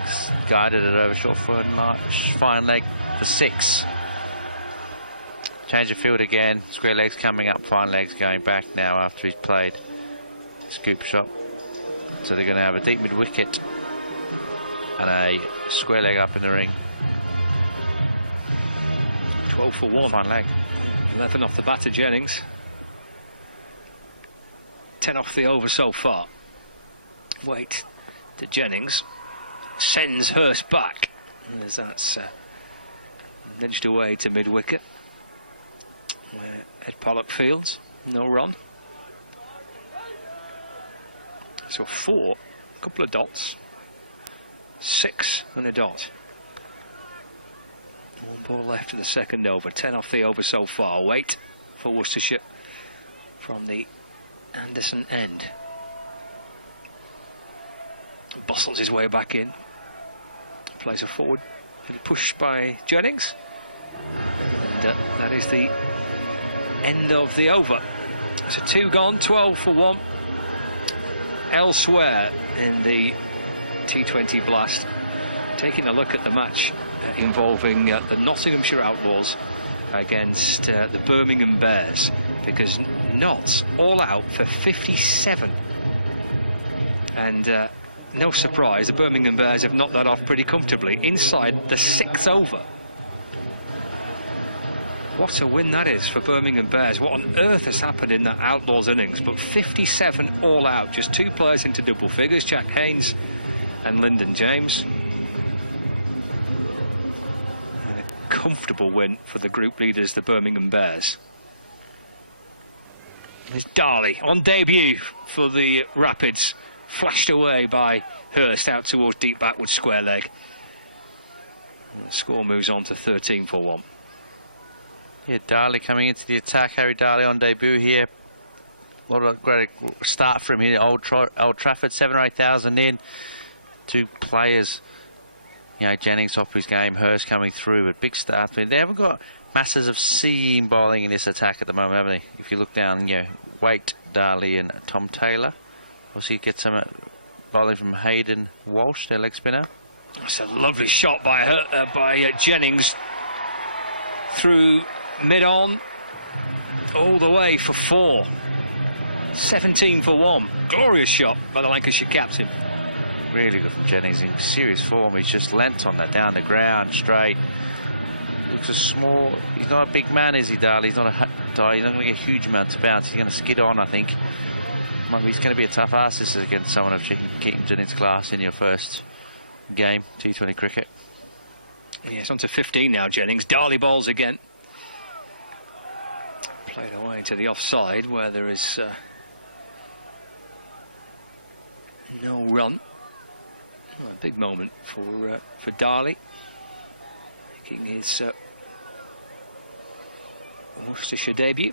guided it over short foot and fine leg for 6. Change of field again. Square legs coming up, fine legs going back now after he's played. Scoop shot. So they're going to have a deep mid-wicket and a square leg up in the ring. 12 for 1. Fine leg. 11 off the batter, Jennings. 10 off the over so far. Wait to Jennings. Sends Hurst back. As that's lynched away to mid-wicket. Where Ed Pollock fields. No run. So 4, a couple of dots. 6 and a dot. 1 ball left of the second over. 10 off the over so far. Wait for Worcestershire from the Anderson end. Bustles his way back in. Plays a forward. Pushed by Jennings. And that is the end of the over. So 2 gone, 12 for 1. Elsewhere in the T20 Blast, taking a look at the match involving the Nottinghamshire Outlaws against the Birmingham Bears, because Notts all out for 57. And no surprise, the Birmingham Bears have knocked that off pretty comfortably inside the 6th over. What a win that is for Birmingham Bears. What on earth has happened in that Outlaws innings? But 57 all out, just 2 players into double figures, Jack Haynes and Lyndon James. And a comfortable win for the group leaders, the Birmingham Bears. There's Darley on debut for the Rapids, flashed away by Hurst out towards deep backward square leg. And the score moves on to 13 for 1. Yeah, Darley coming into the attack. Harry Darley on debut here. A lot of great start from here. Old Trafford, 7,000 or 8,000 in. 2 players, you know, Jennings off his game, Hurst coming through, but big start. They haven't got masses of seam bowling in this attack at the moment, haven't they? If you look down, yeah, Waite, Darley and Tom Taylor. Also you get some bowling from Hayden Walsh, their leg spinner. That's a lovely shot by Jennings through mid-on, all the way for 4. 17 for 1. Glorious shot by the Lancashire captain. Really good from Jennings, in serious form. He's just leant on that down the ground, straight. Looks a small, he's not a big man, is he, Darley? He's not a guy, he's not going to get a huge amount to bounce. He's going to skid on, I think. He's going to be a tough ass. This is against someone of Keaton Jennings' class in your first game, T20 cricket. Yes, on to 15 now, Jennings. Darley bowls again. Played away to the offside where there is no run. A big moment for Darley, making his Worcestershire debut.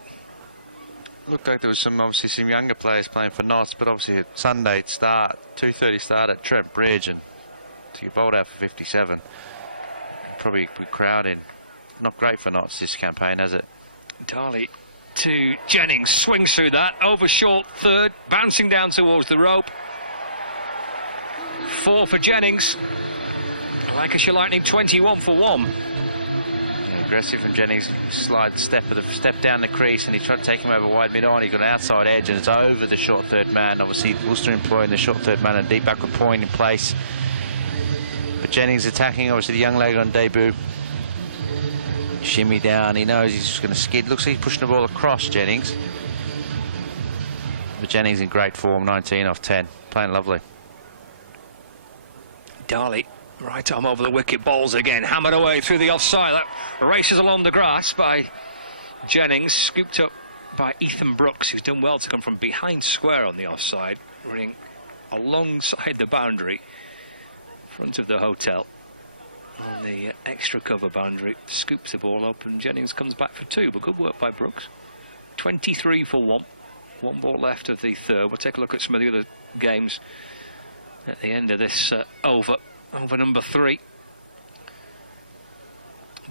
Looked like there was obviously some younger players playing for Notts, but obviously a Sunday start, 2:30 start at Trent Bridge, and to get bowled out for 57. Probably a good crowd in. Not great for Notts this campaign, has it? Darley to Jennings, swings through that, over short third, bouncing down towards the rope. 4 for Jennings. Lancashire Lightning 21 for 1. Yeah, aggressive from Jennings. Step down the crease, and he tried to take him over wide mid-on. He got an outside edge, and it's over the short third man. Obviously, Worcester employing the short third man and deep backward point in place. But Jennings attacking, obviously the young leg on debut. Shimmy down, he knows he's just going to skid. Looks like he's pushing the ball across, Jennings. But Jennings in great form, 19 off 10. Playing lovely. Darley, right arm over the wicket, bowls again, hammered away through the offside. That races along the grass by Jennings, scooped up by Ethan Brooks, who's done well to come from behind square on the offside, running alongside the boundary, front of the hotel. On the extra cover boundary, scoops the ball up, and Jennings comes back for 2, but good work by Brooks. 23 for 1. 1 ball left of the third. We'll take a look at some of the other games at the end of this over number 3.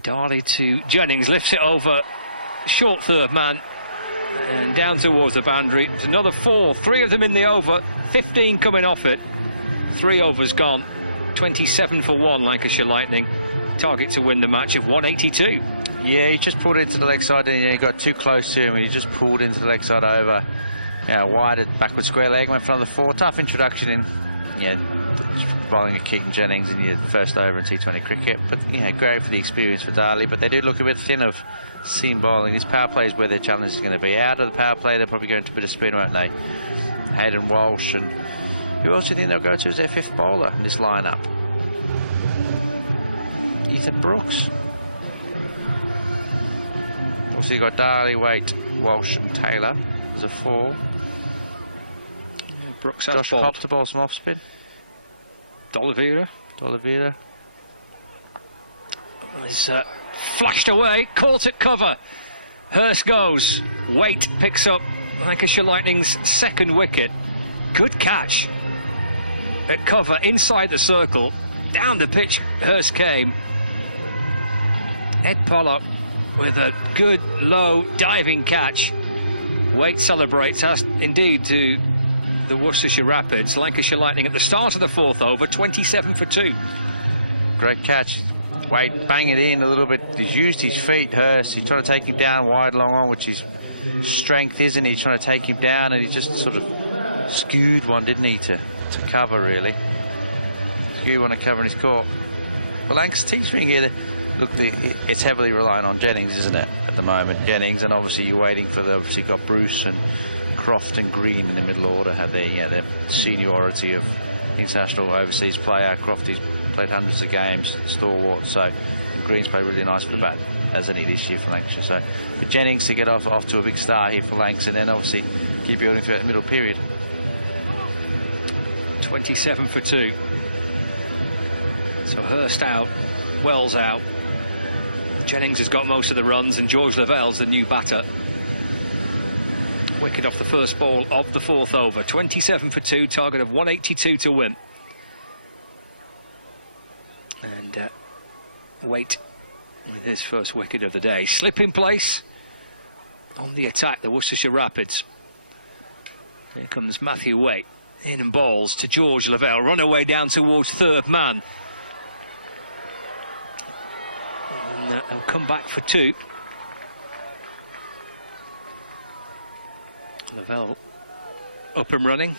Darley to Jennings, lifts it over, short third man, and down towards the boundary. It's another 4, 3 of them in the over, 15 coming off it, 3 overs gone. 27 for 1, Lancashire Lightning. Target to win the match of 182. Yeah, he just pulled into the leg side and he got too close to him and he just pulled into the leg side over. Yeah, wide at backward square leg, went for another 4. Tough introduction in, yeah, bowling a Keaton Jennings in your first over in T20 cricket. But, yeah, great for the experience for Darley. But they do look a bit thin of seam bowling. This power play is where their challenge is going to be. Out of the power play, they're probably going to a bit of spin, won't they? Hayden Walsh, and who else do you think they'll go to as their 5th bowler in this lineup? Ethan Brooks. Also, you've got Darley, Waite, Walsh, and Taylor as a 4. Brooks Josh Cobb to bowl some off spin. D'Oliveira. Is flashed away, caught at cover. Hurst goes. Waite picks up Lancashire Lightning's 2nd wicket. Good catch at cover inside the circle. Down the pitch, Hurst came. Ed Pollock with a good low diving catch. Waite celebrates, as indeed do the Worcestershire Rapids. Lancashire Lightning at the start of the 4th over, 27 for 2. Great catch. Waite bang it in a little bit. He's used his feet, Hurst. He's trying to take him down wide, long on, which is strength, isn't he? He's trying to take him down, and he just sort of skewed one, didn't he, to cover, really. Skewed one to cover in his court. Well, Lancaster T-string here, look, it's heavily relying on Jennings, isn't it, at the moment? Jennings, and obviously you're waiting for obviously got Bruce and Croft and Green in the middle order, have their seniority of international overseas player. Crofty's played hundreds of games, stalwart, so Green's played really nice for the bat, hasn't he, this year for Lancashire. So for Jennings to get off to a big start here for Lancs, and then obviously keep building throughout the middle period. 27 for 2. So Hurst out, Wells out. Jennings has got most of the runs, and George Lavelle's the new batter. Wicket off the first ball of the 4th over. 27 for 2, target of 182 to win. And Waite with his first wicket of the day. Slip in place on the attack, the Worcestershire Rapids. Here comes Matthew Waite. In and balls to George Lavelle. Run away down towards 3rd man. And they'll come back for 2. Lavelle up and running.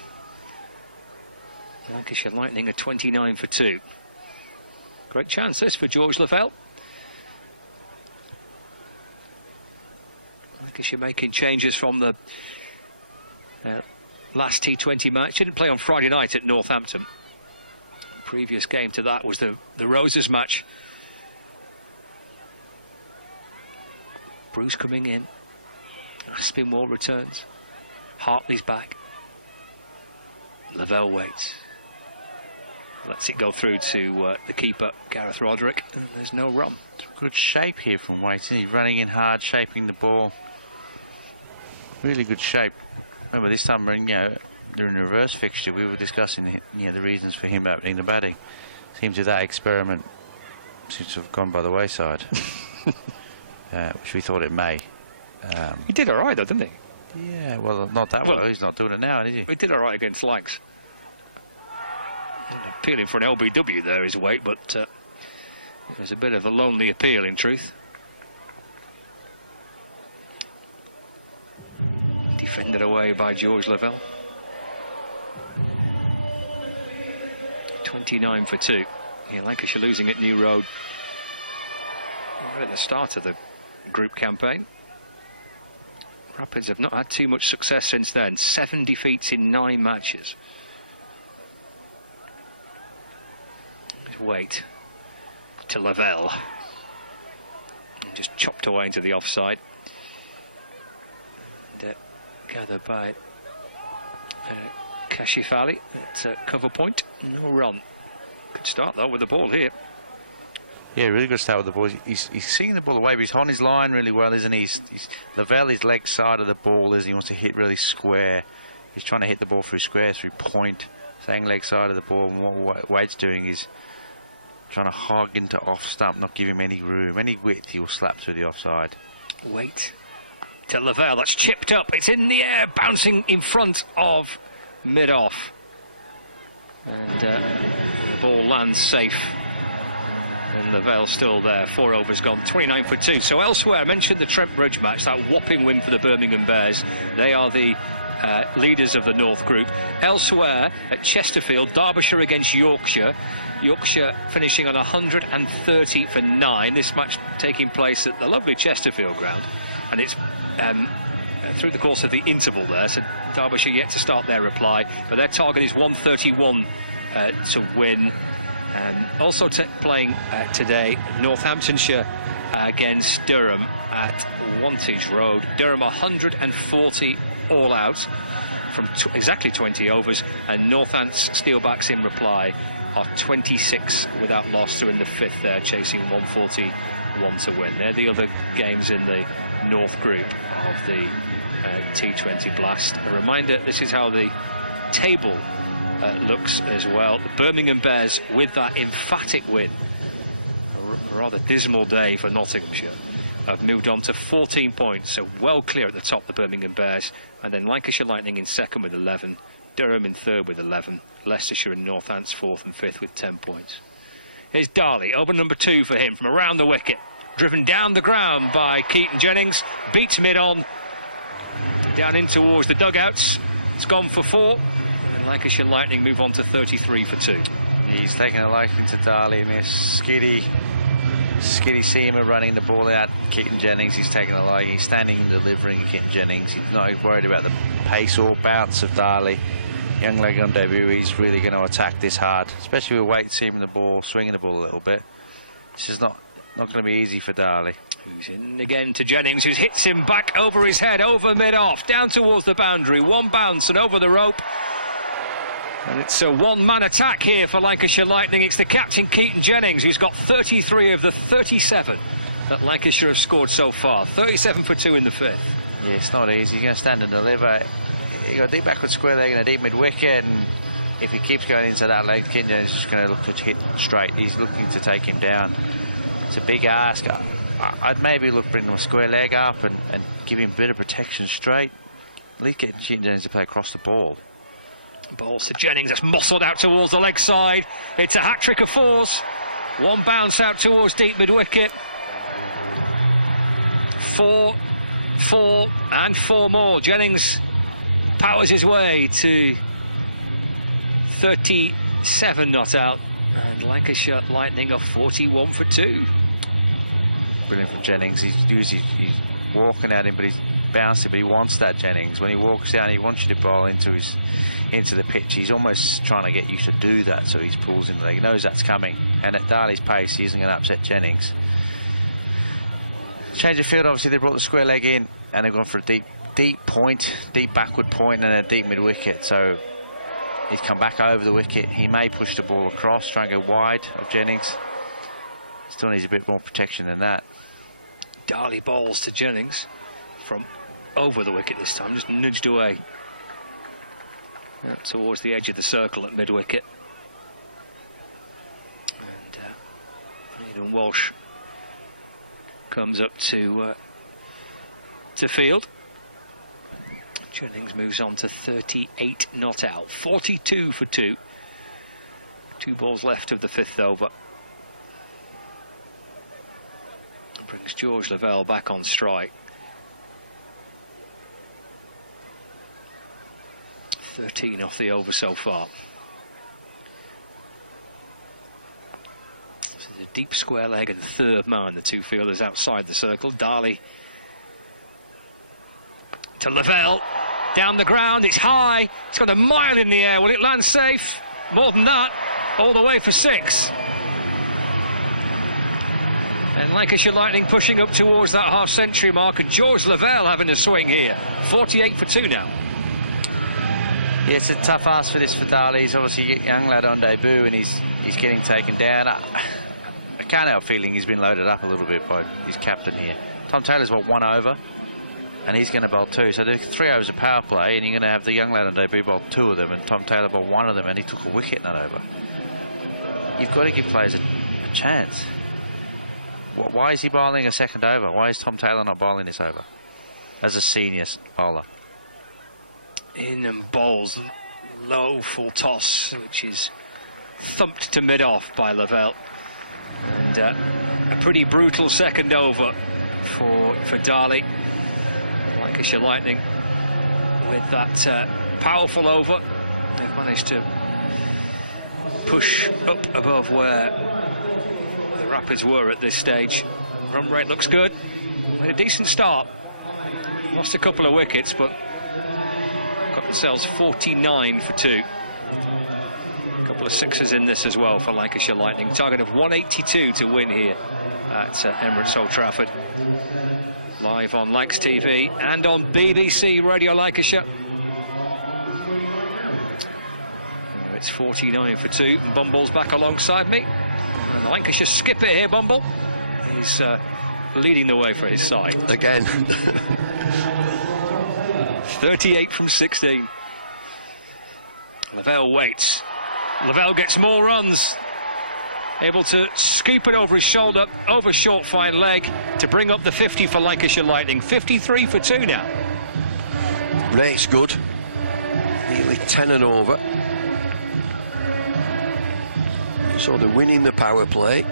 Lancashire Lightning are 29 for 2. Great chance this for George Lavelle. Lancashire making changes from the last T20 match. Didn't play on Friday night at Northampton. Previous game to that was the Roses match. Bruce coming in. Aspinwall returns. Hartley's back. Lavelle waits. Lets it go through to the keeper, Gareth Roderick, and there's no run. Good shape here from Waite, isn't he? Running in hard, shaping the ball. Really good shape. Remember this time, during the reverse fixture, we were discussing the reasons for him opening the batting. Seems that experiment seems to have gone by the wayside, which we thought it may. He did all right, though, didn't he? Yeah, well, not that well. He's not doing it now, is he? He did all right against Lancs. Appealing for an LBW there is Waite, but it was a bit of a lonely appeal in truth. Defended away by George Lavelle. 29 for 2. Yeah, Lancashire losing at New Road. We're at the start of the group campaign. Rapids have not had too much success since then. 7 defeats in 9 matches. Waite to Lavelle. And just chopped away into the offside. And, gathered by Kashifali at cover point. No run. Good start though with the ball here. Yeah, really good start with the ball. He's seeing the ball away, but he's on his line really well, isn't he? Lavelle, his leg side of the ball, he wants to hit really square. He's trying to hit the ball through square, through point, saying leg side of the ball. And what Waite's doing is trying to hog into off stump, not give him any room, any width. He will slap through the offside. Waite to Lavelle. That's chipped up. It's in the air, bouncing in front of mid-off. And the ball lands safe. And Lavelle still there, 4 overs gone, 29 for 2. So elsewhere, I mentioned the Trent Bridge match, that whopping win for the Birmingham Bears. They are the leaders of the North Group. Elsewhere at Chesterfield, Derbyshire against Yorkshire. Yorkshire finishing on 130 for 9. This match taking place at the lovely Chesterfield ground, and it's through the course of the interval there. So Derbyshire yet to start their reply, but their target is 131 to win. Also playing today, Northamptonshire against Durham at Wantage Road. Durham 140 all out from exactly 20 overs, and Northants Steelbacks in reply are 26 without loss. They're in the 5th there, chasing 141 to win. They're the other games in the North Group of the T20 Blast. A reminder, this is how the table looks as well. The Birmingham Bears, with that emphatic win, a rather dismal day for Nottinghamshire, have moved on to 14 points, so well clear at the top, the Birmingham Bears, and then Lancashire Lightning in 2nd with 11, Durham in 3rd with 11, Leicestershire and Northants 4th and 5th with 10 points. Here's Darley, over number 2 for him from around the wicket, driven down the ground by Keaton Jennings, beats mid-on, down in towards the dugouts. It's gone for 4, and Lancashire Lightning move on to 33 for 2. He's taken a liking to Darley in this skiddy seamer running the ball out. Keaton Jennings, he's taken a liking. He's standing and delivering Keaton Jennings. He's not worried about the pace or bounce of Darley. Young leg on debut, he's really going to attack this hard, especially with weight seaming the ball, swinging the ball a little bit. This is not going to be easy for Darley. Who's in again to Jennings, who hits him back over his head, over mid-off, down towards the boundary, one bounce and over the rope. And it's a one-man attack here for Lancashire Lightning. It's the captain, Keaton Jennings, who's got 33 of the 37 that Lancashire have scored so far. 37 for 2 in the 5th. Yeah, it's not easy. You're going to stand and deliver. You've got a deep backward square leg and a deep mid-wicket, and if he keeps going into that leg, Keaton Jennings is just going to look to hit straight. He's looking to take him down. It's a big ask. I'd maybe bring him a square leg up and give him a bit of protection straight. At least get Keaton Jennings to play across the ball. Balls to Jennings, that's muscled out towards the leg side. It's a hat-trick of 4s. One bounce out towards deep mid-wicket. 4, 4 and 4 more. Jennings powers his way to 37 not out. And Lancashire Lightning are 41 for 2. Brilliant from Jennings. He's walking at him, but he's bouncing, but he wants that, Jennings. When he walks down, he wants you to bowl into the pitch. He's almost trying to get you to do that, so he pulls in there. He knows that's coming, and at Darley's pace, he isn't going to upset Jennings. Change of field, obviously they brought the square leg in, and they've gone for a deep point, deep backward point, and a deep mid-wicket. So he's come back over the wicket. He may push the ball across, try and go wide of Jennings. Still needs a bit more protection than that. Darley balls to Jennings from over the wicket this time, just nudged away towards the edge of the circle at mid-wicket. And Aidan Walsh comes up to field. Jennings moves on to 38 not out, 42 for 2. 2 balls left of the 5th over. Brings George Lavelle back on strike. 13 off the over so far. So there's a deep square leg and 3rd man, the 2 fielders outside the circle. Darley to Lavelle, down the ground, it's high, it's got a mile in the air. Will it land safe? More than that, all the way for 6. And Lancashire Lightning pushing up towards that half-century mark, and George Lavelle having a swing here. 48 for 2 now. Yeah, it's a tough ask for this for Darley. He's obviously a young lad on debut, and he's getting taken down. I can't help feeling he's been loaded up a little bit by his captain here. Tom Taylor's got 1 over, and he's going to bowl 2. So there's 3 overs of power play, and you're going to have the young lad on debut bowl 2 of them, and Tom Taylor bowled 1 of them, and he took a wicket in that over. You've got to give players a chance. Why is he bowling a 2nd over? Why is Tom Taylor not bowling this over as a senior bowler? In and bowls low full toss, which is thumped to mid-off by Lavelle. And a pretty brutal second over for Darley. Lancashire Lightning with that powerful over. They've managed to push up above where the Rapids were at this stage. Run rate looks good. A decent start. Lost a couple of wickets, but got themselves 49 for 2. A couple of sixes in this as well for Lancashire Lightning. Target of 182 to win here at Emirates Old Trafford. Live on Lancs TV and on BBC Radio Lancashire. It's 49 for 2. Bumble's back alongside me. And the Lancashire skipper here, Bumble. He's leading the way for his side. Again. 38 from 16. Lavelle waits. Lavelle gets more runs. Able to scoop it over his shoulder, over short fine leg to bring up the 50 for Lancashire Lightning. 53 for 2 now. Rate's good. Nearly 10 and over. So they're winning the power play.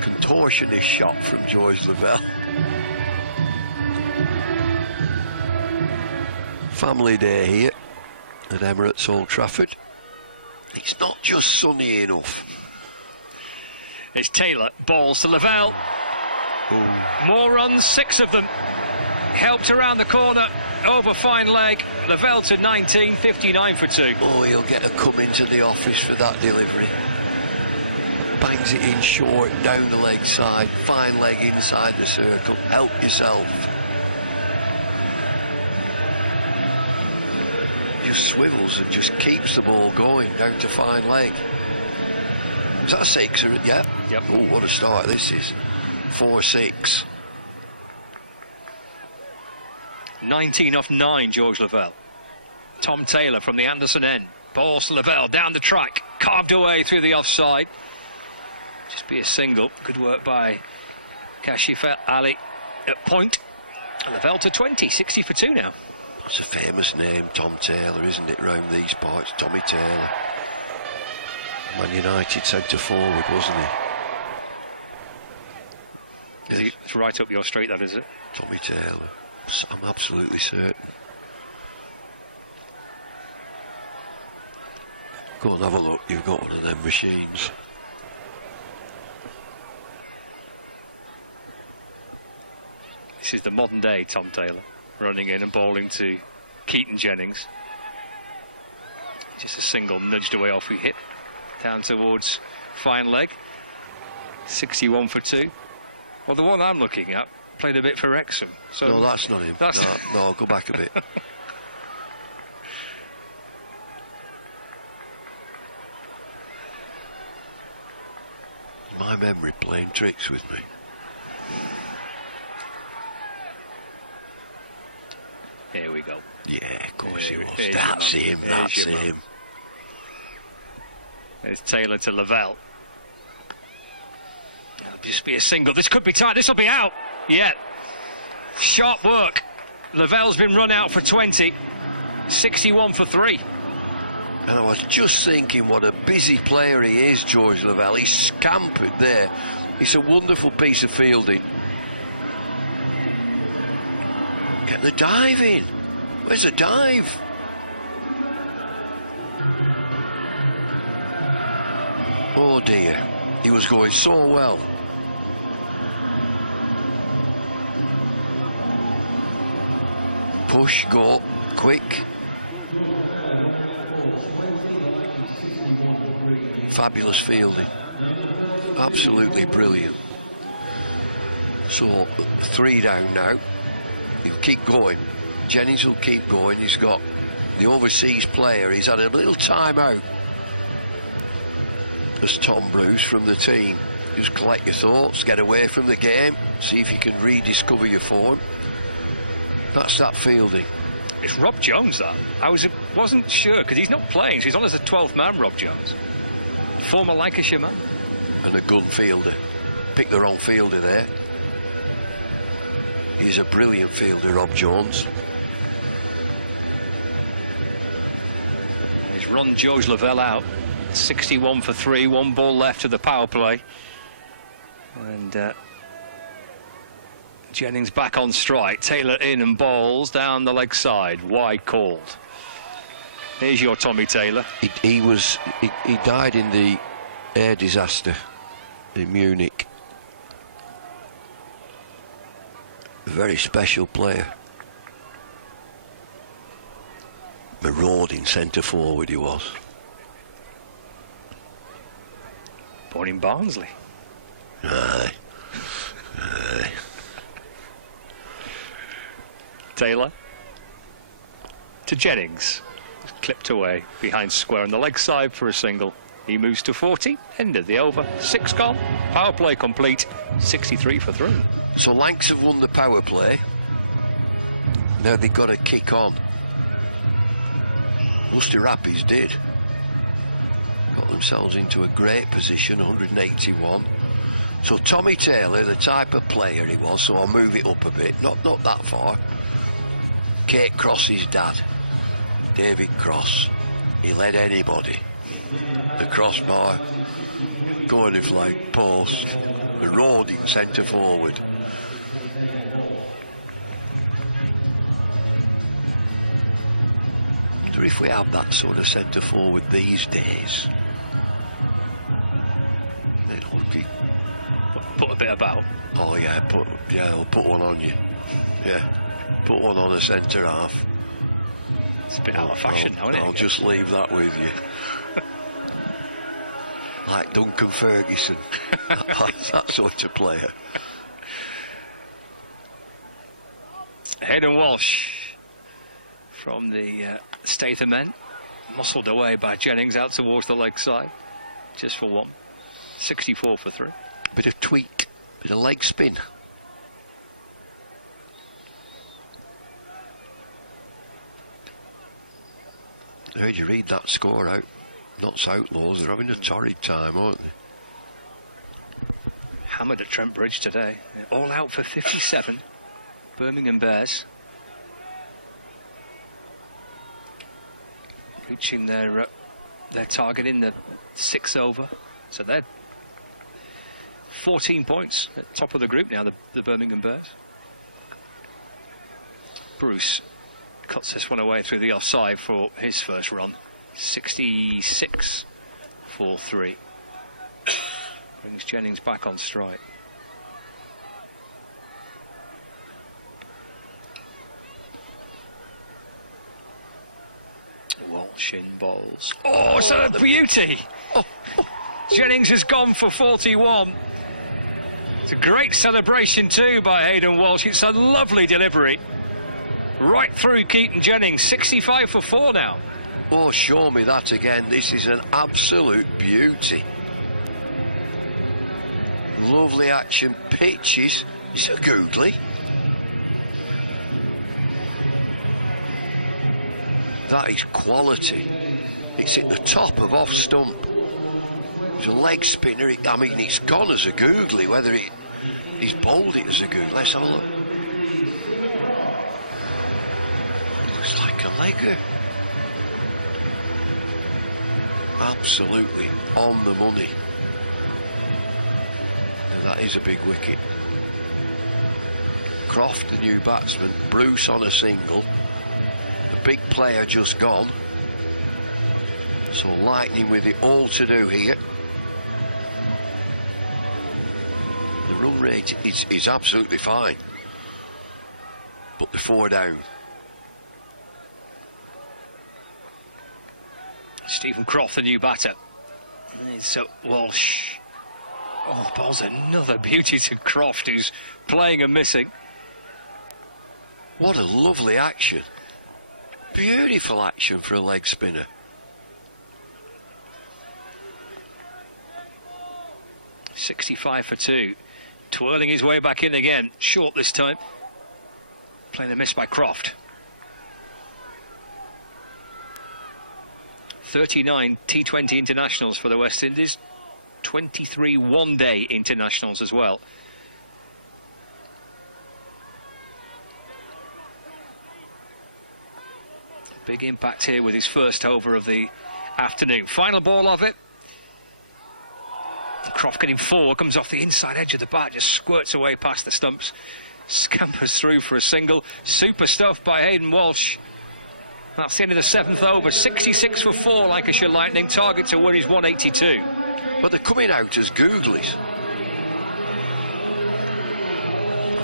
Contortionist shot from George Lavelle. Family day here at Emirates Old Trafford. It's not just sunny enough. It's Taylor, balls to Lavelle. More runs, 6 of them. Helped around the corner, over fine leg. Lavelle to 19, 59 for 2. Oh, he'll get a come into the office for that delivery. Bangs it in short, down the leg side, fine leg inside the circle. Help yourself. Just swivels and just keeps the ball going down to fine leg. Is that a 6? Yeah. Yep. Oh, what a start this is. 4-6. 19 off 9, George Lavelle. Tom Taylor from the Anderson end. Balls to Lavelle down the track, carved away through the offside. Just be a single. Good work by Kashif Ali at point. And Lavelle to 20, 60 for 2 now. That's a famous name, Tom Taylor, isn't it, round these parts? Tommy Taylor. Man United centre forward, wasn't he? It's right up your street, that is it? Tommy Taylor. I'm absolutely certain. Go and have a look, you've got one of them machines. This is the modern day Tom Taylor, running in and bowling to Keaton Jennings. Just a single nudged away off his hip, down towards fine leg. 61 for 2. Well, the one I'm looking at played a bit for Wrexham. So no, that's not him. That's no, go back a bit. My memory playing tricks with me. Here we go. Yeah, of course he was. That's him, that's him. There's Taylor to Lavelle. That'll just be a single. This could be tight. This will be out. Yeah. Sharp work. Lavelle's been run out for 20. 61 for 3. And I was just thinking what a busy player he is, George Lavelle. He's scampered there. It's a wonderful piece of fielding. Get the dive in. Where's the dive? Oh dear. He was going so well. Push, go, quick. Fabulous fielding. Absolutely brilliant. So 3 down now. He'll keep going. Jennings will keep going. He's got the overseas player. He's had a little time out. As Tom Bruce from the team. Just collect your thoughts, get away from the game, see if you can rediscover your form. That's that fielding. It's Rob Jones, that. I wasn't sure, because he's not playing, so he's on as a 12th man, Rob Jones. Former Lancashire man. And a gun fielder. Picked the wrong fielder there. He's a brilliant fielder, Rob Jones. He's He's run George Lavelle out. 61 for 3, 1 ball left of the power play. And Jennings back on strike. Taylor in and bowls down the leg side. Wide called. Here's your Tommy Taylor. He died in the air disaster in Munich. A very special player. Marauding centre forward he was. Born in Barnsley. Aye. Aye. Taylor to Jennings. Clipped away behind square on the leg side for a single. He moves to 40. End of the over. 6 gone. Power play complete. 63 for 3. So Lancs have won the power play. Now they've got to kick on. Worcester Rapids did. Got themselves into a great position, 181. So Tommy Taylor, the type of player he was, so I'll move it up a bit, not that far. Kate Cross's dad, David Cross, he led anybody. The crossbar, going to flag post, the road in centre forward. So if we have that sort of centre forward these days, then okay. Put a bit about. Oh yeah, I'll put one on you. Yeah, put one on a centre half. It's a bit out of fashion now, isn't it? I'll just leave that with you. Like Duncan Ferguson, that sort of player. Hayden Walsh from the Statham men, muscled away by Jennings out towards the leg side, just for 1. 64 for 3. Bit of tweak, bit of leg spin. I heard you read that score out. Notts Outlaws, they're having a torrid time, aren't they? Hammered at Trent Bridge today. All out for 57. Birmingham Bears reaching their target in the 6th over. So they're 14 points at top of the group now, the Birmingham Bears. Bruce cuts this one away through the offside for his first run. 66 for 3. Brings Jennings back on strike. Walsh in bowls. Oh, it's a beauty! Oh. Jennings has gone for 41. It's a great celebration too by Hayden Walsh. It's a lovely delivery. Right through Keaton Jennings. 65 for 4 now. Oh, show me that again. This is an absolute beauty. Lovely action. Pitches. It's a googly. That is quality. It's at the top of off stump. It's a leg spinner. I mean, it's gone as a googly. Whether he's bowled it as a googly. Let's have a look. It looks like a legger. Absolutely on the money. Now that is a big wicket. Croft, the new batsman. Bruce on a single. The big player just gone. So Lightning with it all to do here. The run rate is absolutely fine. But the 4 down. Stephen Croft, the new batter. So Walsh. Oh, bowls another beauty to Croft, who's playing and missing. What a lovely action. Beautiful action for a leg spinner. .65 for 2. Twirling his way back in again. Short this time. Playing a miss by Croft. 39 T20 internationals for the West Indies. 23 one-day internationals as well. Big impact here with his first over of the afternoon. Final ball of it. Croft getting forward, comes off the inside edge of the bat, just squirts away past the stumps, scampers through for a single. Super stuff by Hayden Walsh. That's the end of the 7th over. 66 for 4, Lancashire Lightning. Target to win is 182. But they're coming out as googlies.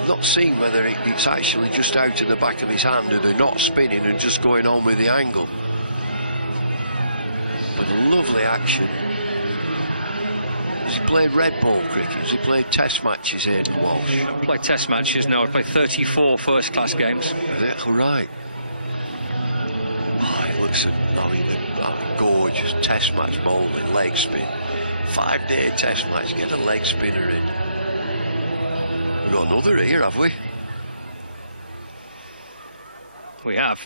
Not seeing whether it's actually just out in the back of his hand or they're not spinning and just going on with the angle. But a lovely action. Has he played red ball cricket? Has he played test matches, Hayden Walsh? I've played test matches, no. I've played 34 first-class games. That's all right. Oh, it looks a gorgeous test match bowling, leg spin. 5-day test match, get a leg spinner in. We've got another here, have we? We have.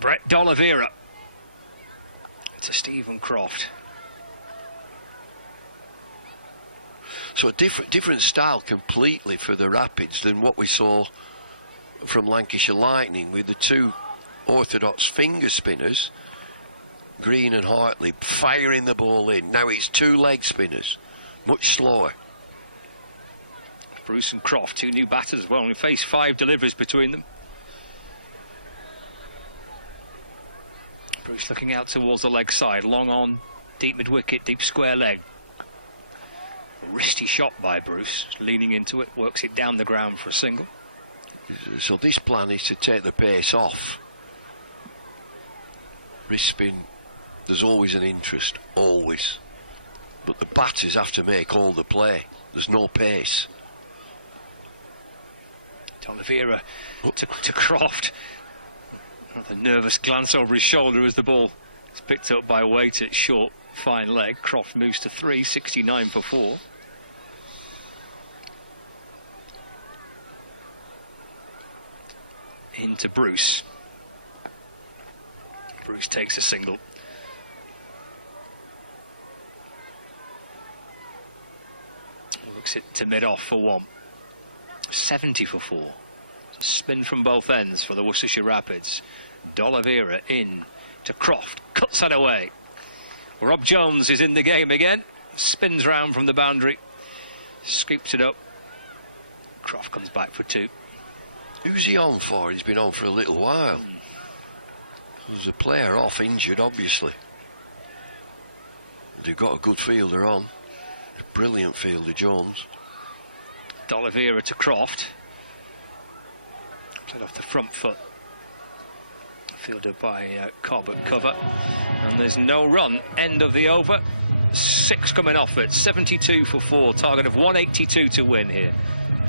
Brett D'Oliveira to Stephen Croft. So a different style completely for the Rapids than what we saw from Lancashire Lightning, with the two orthodox finger spinners, Green and Hartley, firing the ball in. Now it's two leg spinners, much slower. Bruce and Croft, two new batters as well, and we face 5 deliveries between them. Bruce looking out towards the leg side, long on, deep mid-wicket, deep square leg. Wristy shot by Bruce, leaning into it, works it down the ground for a single. So this plan is to take the pace off. Wrist spin, there's always an interest, always. But the batters have to make all the play. There's no pace. D'Oliveira to Croft. A nervous glance over his shoulder as the ball is picked up by Waite at short, fine leg. Croft moves to 3, 69 for 4. Into Bruce. Bruce takes a single. Looks it to mid-off for 1. 70 for 4. Spin from both ends for the Worcestershire Rapids. D'Oliveira in to Croft. Cuts that away. Rob Jones is in the game again. Spins round from the boundary. Scoops it up. Croft comes back for 2. Who's he on for? He's been on for a little while. There's a player off, injured, obviously. They've got a good fielder on. A brilliant fielder, Jones. D'Oliveira to Croft. Played off the front foot. Fielded by Cobb at cover. And there's no run. End of the over. 6 coming off it. 72 for 4. Target of 182 to win here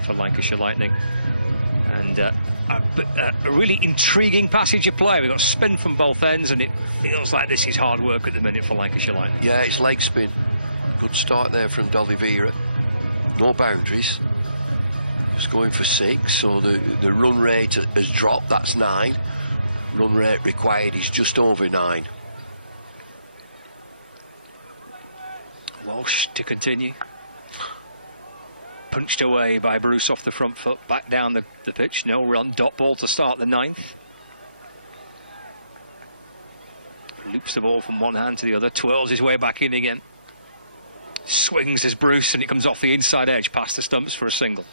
for Lancashire Lightning. And a really intriguing passage of play. We've got spin from both ends, and it feels like this is hard work at the minute for Lancashire Lightning. Yeah, it's leg spin. Good start there from D'Oliveira. No boundaries. Just going for 6, so the run rate has dropped. That's 9. Run rate required is just over 9. Walsh to continue. Punched away by Bruce off the front foot, back down the pitch, no run, dot ball to start the 9th. Loops the ball from one hand to the other, twirls his way back in again. Swings as Bruce, and it comes off the inside edge past the stumps for a single.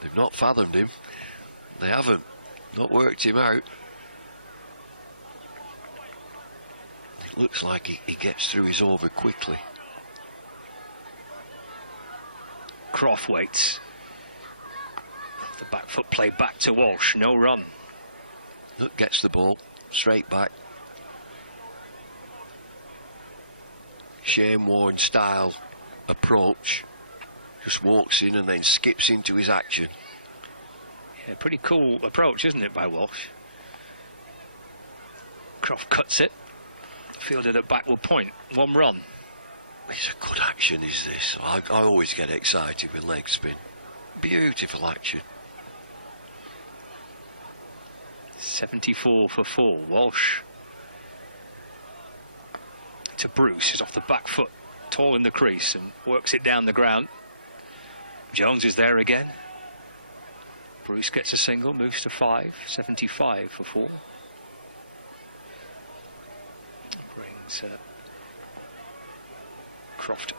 They've not fathomed him. They haven't. Not worked him out. It looks like he gets through his over quickly. Croft waits. The back foot play back to Walsh, no run. Look, gets the ball straight back. Shane Warne style approach. Just walks in and then skips into his action. Yeah, pretty cool approach, isn't it, by Walsh? Croft cuts it. Fielded at backward point. 1 run. It's a good action, is this? I always get excited with leg spin. Beautiful action. 74 for 4. Walsh to Bruce, is off the back foot, tall in the crease, and works it down the ground. Jones is there again. Bruce gets a single, moves to 5. 75 for 4. Brings Croft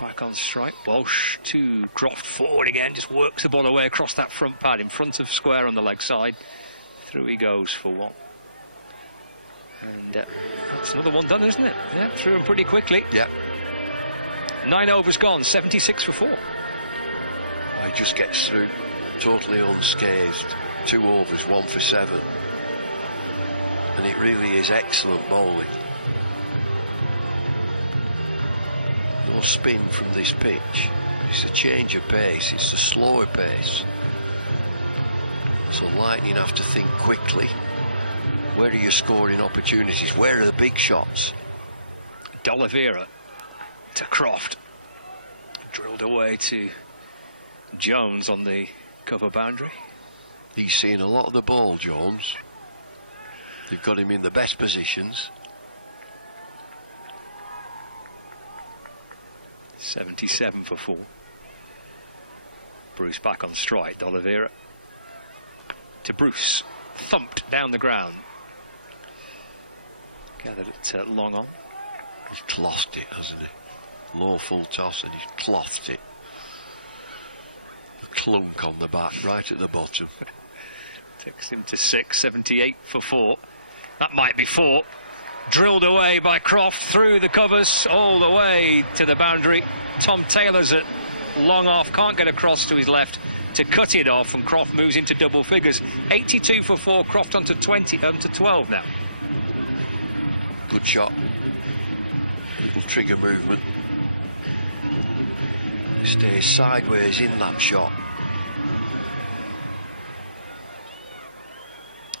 back on strike. Walsh to Croft, forward again, just works the ball away across that front pad in front of square on the leg side. Through he goes for one. And that's another one done, isn't it? Yeah, through him pretty quickly. Yeah. 9 overs gone, 76 for 4. He just gets through totally unscathed. 2 overs, 1 for 7. And it really is excellent bowling. No spin from this pitch. It's a change of pace, it's a slower pace. So Lightning have to think quickly. Where are your scoring opportunities? Where are the big shots? D'Oliveira to Croft. Drilled away to Jones on the cover boundary. He's seeing a lot of the ball, Jones. They've got him in the best positions. 77 for 4. Bruce back on strike. D'Oliveira to Bruce. Thumped down the ground. Gathered it long on. He's clothed it, hasn't he? Low full toss and he's clothed it. The clunk on the back, right at the bottom. Takes him to 6, 78 for 4. That might be 4. Drilled away by Croft through the covers all the way to the boundary. Tom Taylor's at long off, can't get across to his left to cut it off, and Croft moves into double figures. 82 for 4, Croft onto 12 now. Good shot. Little trigger movement. Stays sideways in that shot.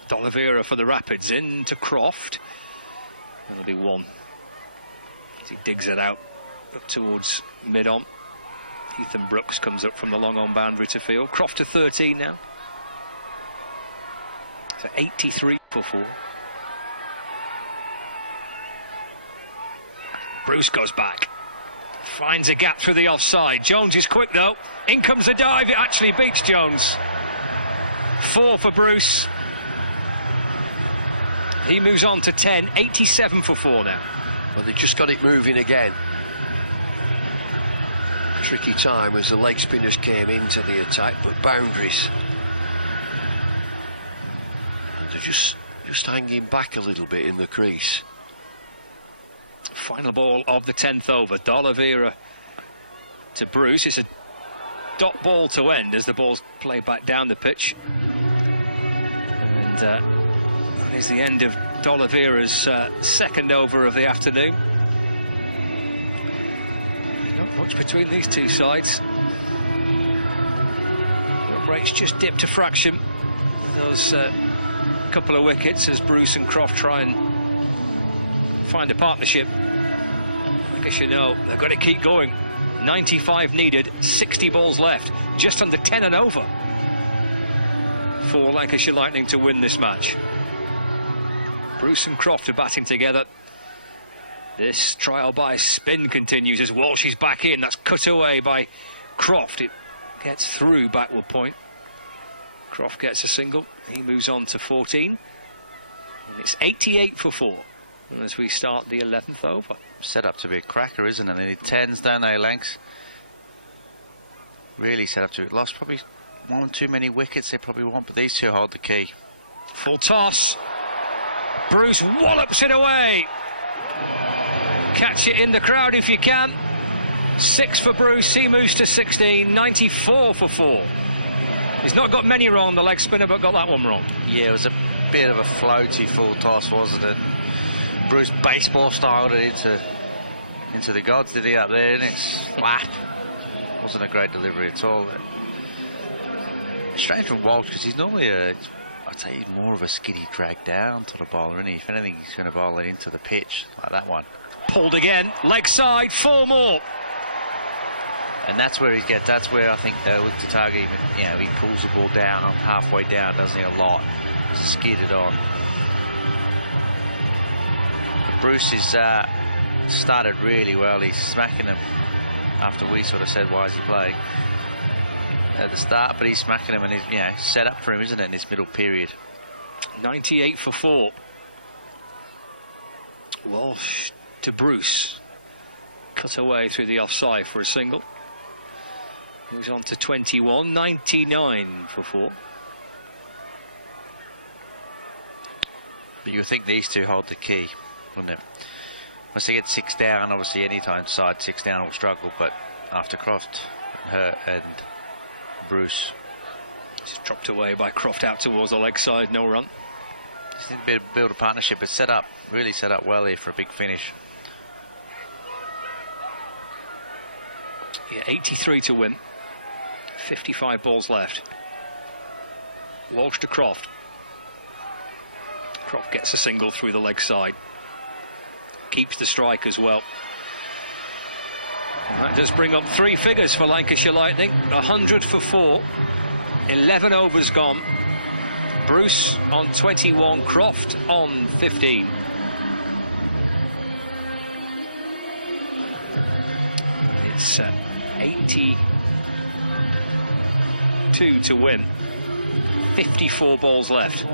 D'Oliveira for the Rapids into Croft. That'll be 1. As he digs it out up towards mid-on. Ethan Brooks comes up from the long-on boundary to field. Croft to 13 now. So 83 for 4. Bruce goes back. Finds a gap through the offside. Jones is quick though. In comes the dive. It actually beats Jones. 4 for Bruce. He moves on to 10, 87 for 4 now. Well, they just got it moving again. Tricky time as the leg spinners came into the attack, but boundaries. And they're just hanging back a little bit in the crease. Final ball of the 10th over. D'Oliveira to Bruce. It's a dot ball to end as the ball's played back down the pitch. And that is the end of D'Oliveira's second over of the afternoon. Not much between these two sides. The rates just dipped a fraction. Those couple of wickets as Bruce and Croft try and find a partnership. I guess you know they've got to keep going. 95 needed, 60 balls left, just under 10 and over for Lancashire Lightning to win this match. Bruce and Croft are batting together. This trial by spin continues as Walsh is back in. That's cut away by Croft. It gets through backward point. Croft gets a single. He moves on to 14. And it's 88 for 4 as we start the 11th over. Set up to be a cracker, isn't it? They need 10s, don't they, Lanks? Really set up to it. Lost probably one too many wickets they probably want, but these two hold the key. Full toss. Bruce wallops it away. Catch it in the crowd if you can. 6 for Bruce. He moves to 16. 94 for 4. He's not got many wrong, the leg spinner, but got that one wrong. Yeah, it was a bit of a floaty full toss, wasn't it? Bruce baseball styled it into the gods, did he, up there? And it's flat. Wasn't a great delivery at all. Strange from Walsh because he's normally I'd say he's more of a skiddy drag down to the bowler, isn't he? If anything, he's going to bowl it into the pitch like that one. Pulled again, leg side, 4 more. And that's where that's where I think they'll look to target him. You know, he pulls the ball down, halfway down, doesn't he, a lot. Skidded on. Bruce has started really well. He's smacking them after we sort of said, why is he playing at the start, but he's smacking them and he's, you know, set up for him, isn't it, in this middle period. 98 for 4. Walsh to Bruce. cut away through the offside for a single. Moves on to 21, 99 for 4. But you would think these two hold the key, wouldn't it? Once they get 6 down, obviously any time side 6 down will struggle, but after Croft, her and Bruce. It's dropped away by Croft out towards the leg side, no run. Just need to build a partnership. It's set up, really set up well here for a big finish. Yeah, 83 to win. 55 balls left. Walsh to Croft. Croft gets a single through the leg side. Keeps the strike as well. That does bring up 3 figures for Lancashire Lightning. 100 for 4. 11 overs gone. Bruce on 21, Croft on 15. It's 82 to win. 54 balls left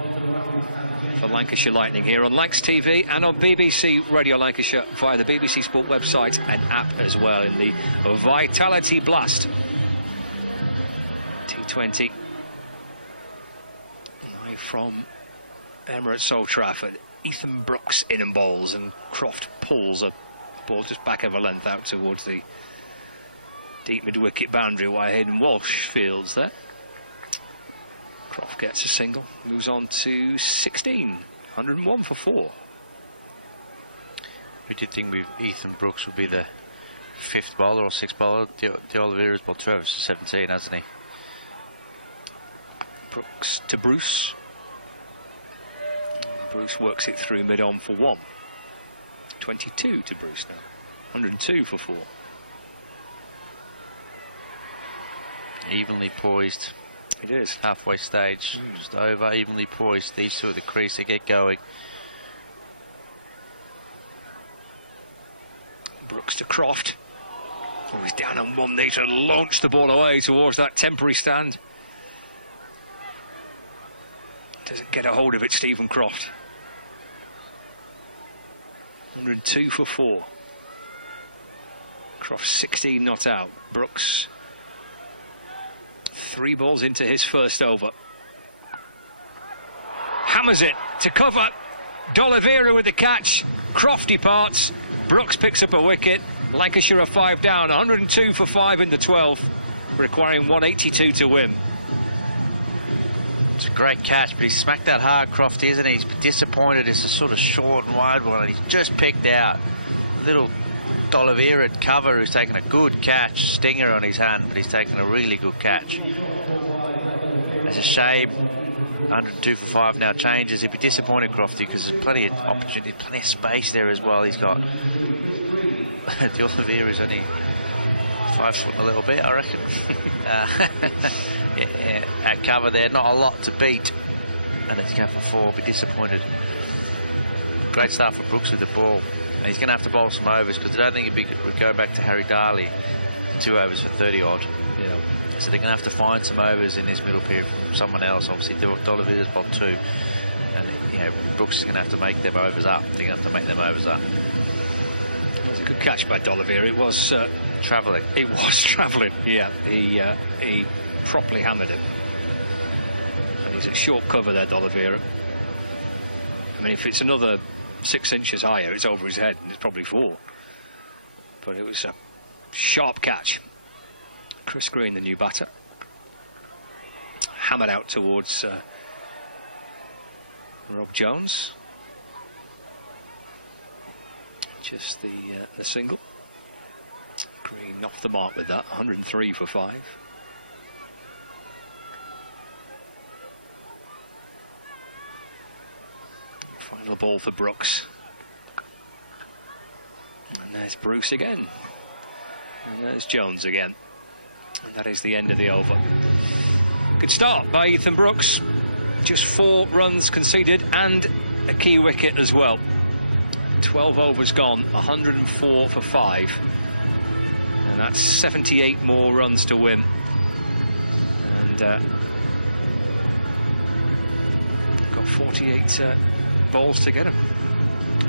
for Lancashire Lightning here on Lancs TV and on BBC Radio Lancashire via the BBC Sport website and app as well in the Vitality Blast T20. Live from Emirates Old Trafford. Ethan Brooks in and bowls, and Croft pulls a ball just back of a length out towards the deep mid-wicket boundary while Hayden Walsh fields there. Croft gets a single, moves on to 16, 101 for 4. We did think Ethan Brooks would be the 5th bowler or 6th bowler. De Oliveira's bowled 12, 17, hasn't he? Brooks to Bruce. Bruce works it through mid-on for 1. 22 to Bruce now, 102 for 4. Evenly poised. It is. Halfway stage, just over, evenly poised. These two at the crease, they get going. Brooks to Croft. Oh, he's down on one knee to launch the ball away towards that temporary stand. Doesn't get a hold of it, Stephen Croft. 102 for 4. Croft 16 not out. Brooks 3 balls into his first over. Hammers it to cover. D'Oliveira with the catch. Croft departs. Brooks picks up a wicket. Lancashire are 5 down. 102 for 5 in the 12th, requiring 182 to win. It's a great catch, but he smacked that hard, Croft, isn't he? He's disappointed. It's a sort of short and wide one, and he's just picked out little D'Oliveira at cover, who's taken a good catch, stinger on his hand, but he's taken a really good catch. It's a shame. 102 for 5 now changes. He'd be disappointed, Crofty, because there's plenty of opportunity, plenty of space there as well. He's got D'Oliveira's only 5 foot and a little bit, I reckon. At cover there, not a lot to beat, and it's going for 4. Be disappointed. Great start for Brooks with the ball, and he's going to have to bowl some overs, because I don't think he'd go back to Harry Darley, 2 overs for 30 odd. Yeah. So they're going to have to find some overs in this middle period from someone else. Obviously D'Oliveira's bowled 2, and Brooks is going to have to make them overs up. They're going to have to make them overs up. It was a good catch by D'Oliveira. It was travelling. It was travelling. Yeah, he properly hammered it. And he's at short cover there, D'Oliveira. I mean, if it's another 6 inches higher, it's over his head, and it's probably 4. But it was a sharp catch. Chris Green, the new batter, hammered out towards Rob Jones. Just the single. Green off the mark with that, 103 for 5. Final ball for Brooks. And there's Bruce again. And there's Jones again. And that is the end of the over. Good start by Ethan Brooks. Just 4 runs conceded and a key wicket as well. 12 overs gone, 104 for 5. And that's 78 more runs to win. And got 48 balls to get him.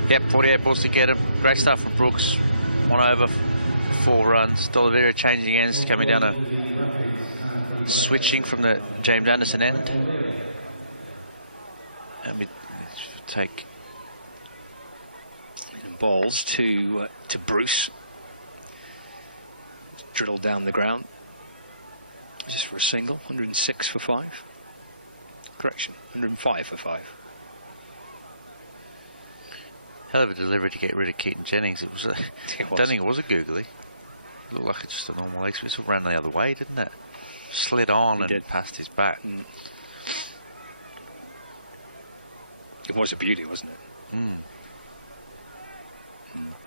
Yep, 48 balls to get him. Great stuff from Brooks. 1 over, 4 runs. D'Oliveira changing ends, coming down switching from the James Anderson end. And we take balls to Bruce. Drilled down the ground. Just for a single, 106 for 5. Correction, 105 for 5. Hell of a delivery to get rid of Keaton Jennings. It was. I don't think it was a googly. It looked like just a normal leg sweep. It ran the other way, didn't it? Slid on and past his back. It was a beauty, wasn't it?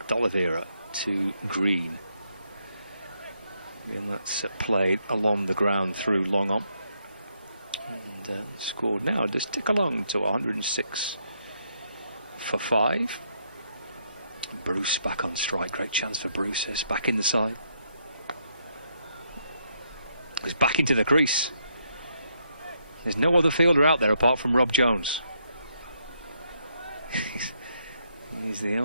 D'Oliveira to Green. And that's played along the ground through long on. And scored now. Just tick along to 106 for 5. Bruce back on strike. Great chance for Bruce. It's back in the side. He's back into the crease. There's no other fielder out there apart from Rob Jones. He's the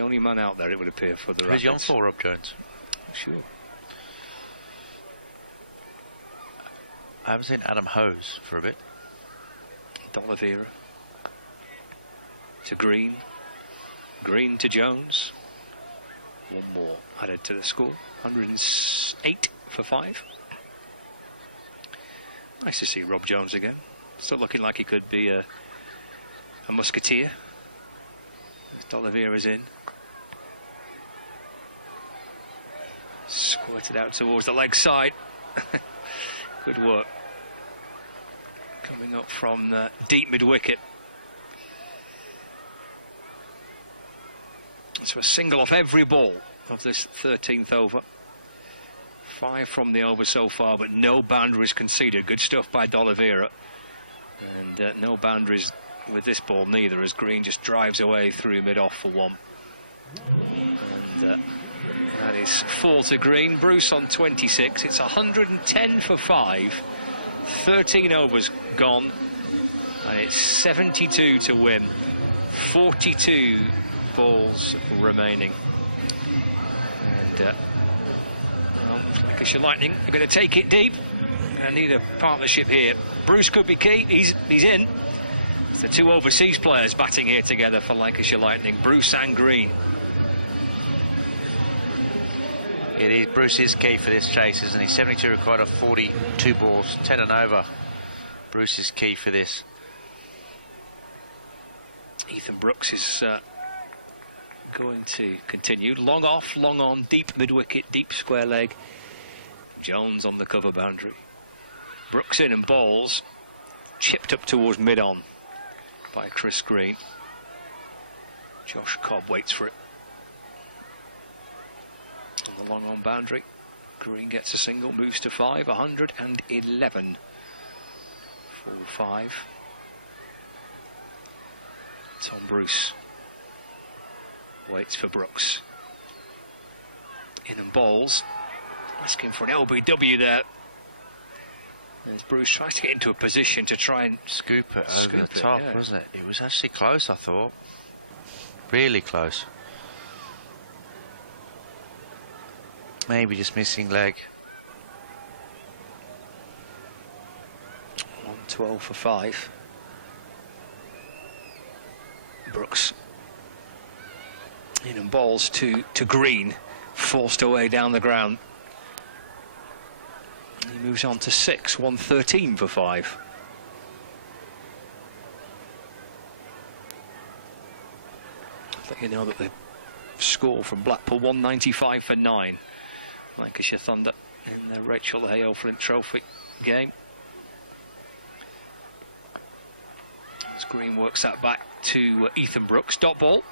only man out there, it would appear, for the Rapids. Who's he on for, Rob Jones? Sure. I haven't seen Adam Hose for a bit. D'Oliveira to Green. Green to Jones. One more added to the score. 108 for 5. Nice to see Rob Jones again. Still looking like he could be a musketeer. D'Oliveira's in. Squirted out towards the leg side. Good work. Coming up from deep mid-wicket. So a single off every ball of this 13th over. 5 from the over so far, but no boundaries conceded. Good stuff by D'Oliveira. And no boundaries with this ball neither, as Green just drives away through mid-off for 1. And that is 4 to Green. Bruce on 26. It's 110 for 5. 13 overs gone. And it's 72 to win. 42 balls remaining. And Lancashire Lightning are going to take it deep and need a partnership here. Bruce could be key. He's in. It's the 2 overseas players batting here together for Lancashire Lightning, Bruce and Green. It is. Bruce is key for this chase, isn't he? 72 required of 42 balls, 10 and over. Bruce is key for this. Ethan Brooks is going to continue. Long off, long on, deep mid-wicket, deep square leg. Jones on the cover boundary. Brooks in and balls. Chipped up towards mid-on by Chris Green. Josh Cobb waits for it. On the long on boundary. Green gets a single, moves to 5, 111 for 5. Tom Bruce waits for Brooks. In and balls. Asking for an LBW there. As Bruce tries to get into a position to try and scoop it over the top, wasn't it? It was actually close, I thought. Really close. Maybe just missing leg. 112 for 5. Brooks in and balls to Green, forced away down the ground. He moves on to 6, 113 for 5. I think you know that the score from Blackpool, 195 for 9. Lancashire Thunder in the Rachel Hale Flint Trophy game. As Green works that back to Ethan Brooks. Dot ball.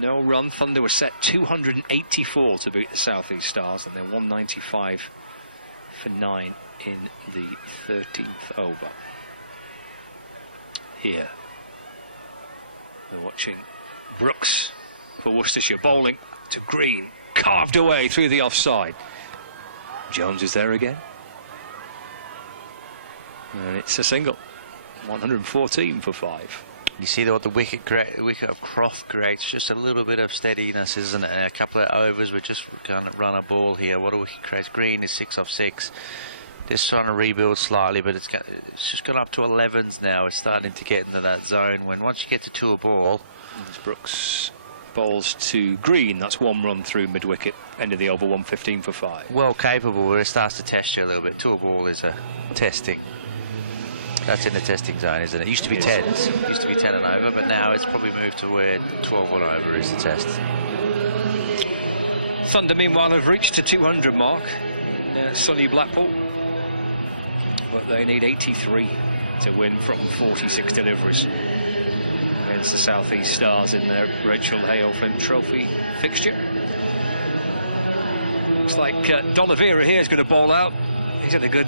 No run. Thunder were set 284 to beat the South East Stars, and they're 195 for 9 in the 13th over. Here we're watching Brooks for Worcestershire bowling to Green, carved away through the offside. Jones is there again, and it's a single. 114 for 5. You see what the wicket of Croft creates, just a little bit of steadiness, isn't it? And a couple of overs, we're just going to run a ball here. What a wicket creates. Green is 6 off 6. Just trying to rebuild slightly, but it's just gone up to 11s now. It's starting to get into that zone when once you get to 2 a ball. Brooks bowls to Green. That's 1 run through mid-wicket. End of the over, 115 for 5. Well capable where it starts to test you a little bit. 2 a ball is a testing. That's in the testing zone, isn't it? It used to be 10s. It used to be 10 and over, but now it's probably moved to where 12 and over is the test. Thunder, meanwhile, have reached the 200 mark in sunny Blackpool. But they need 83 to win from 46 deliveries against the South East Stars in their Rachel Hale Flint Trophy fixture. Looks like D'Oliveira here is going to bowl out. He's had a good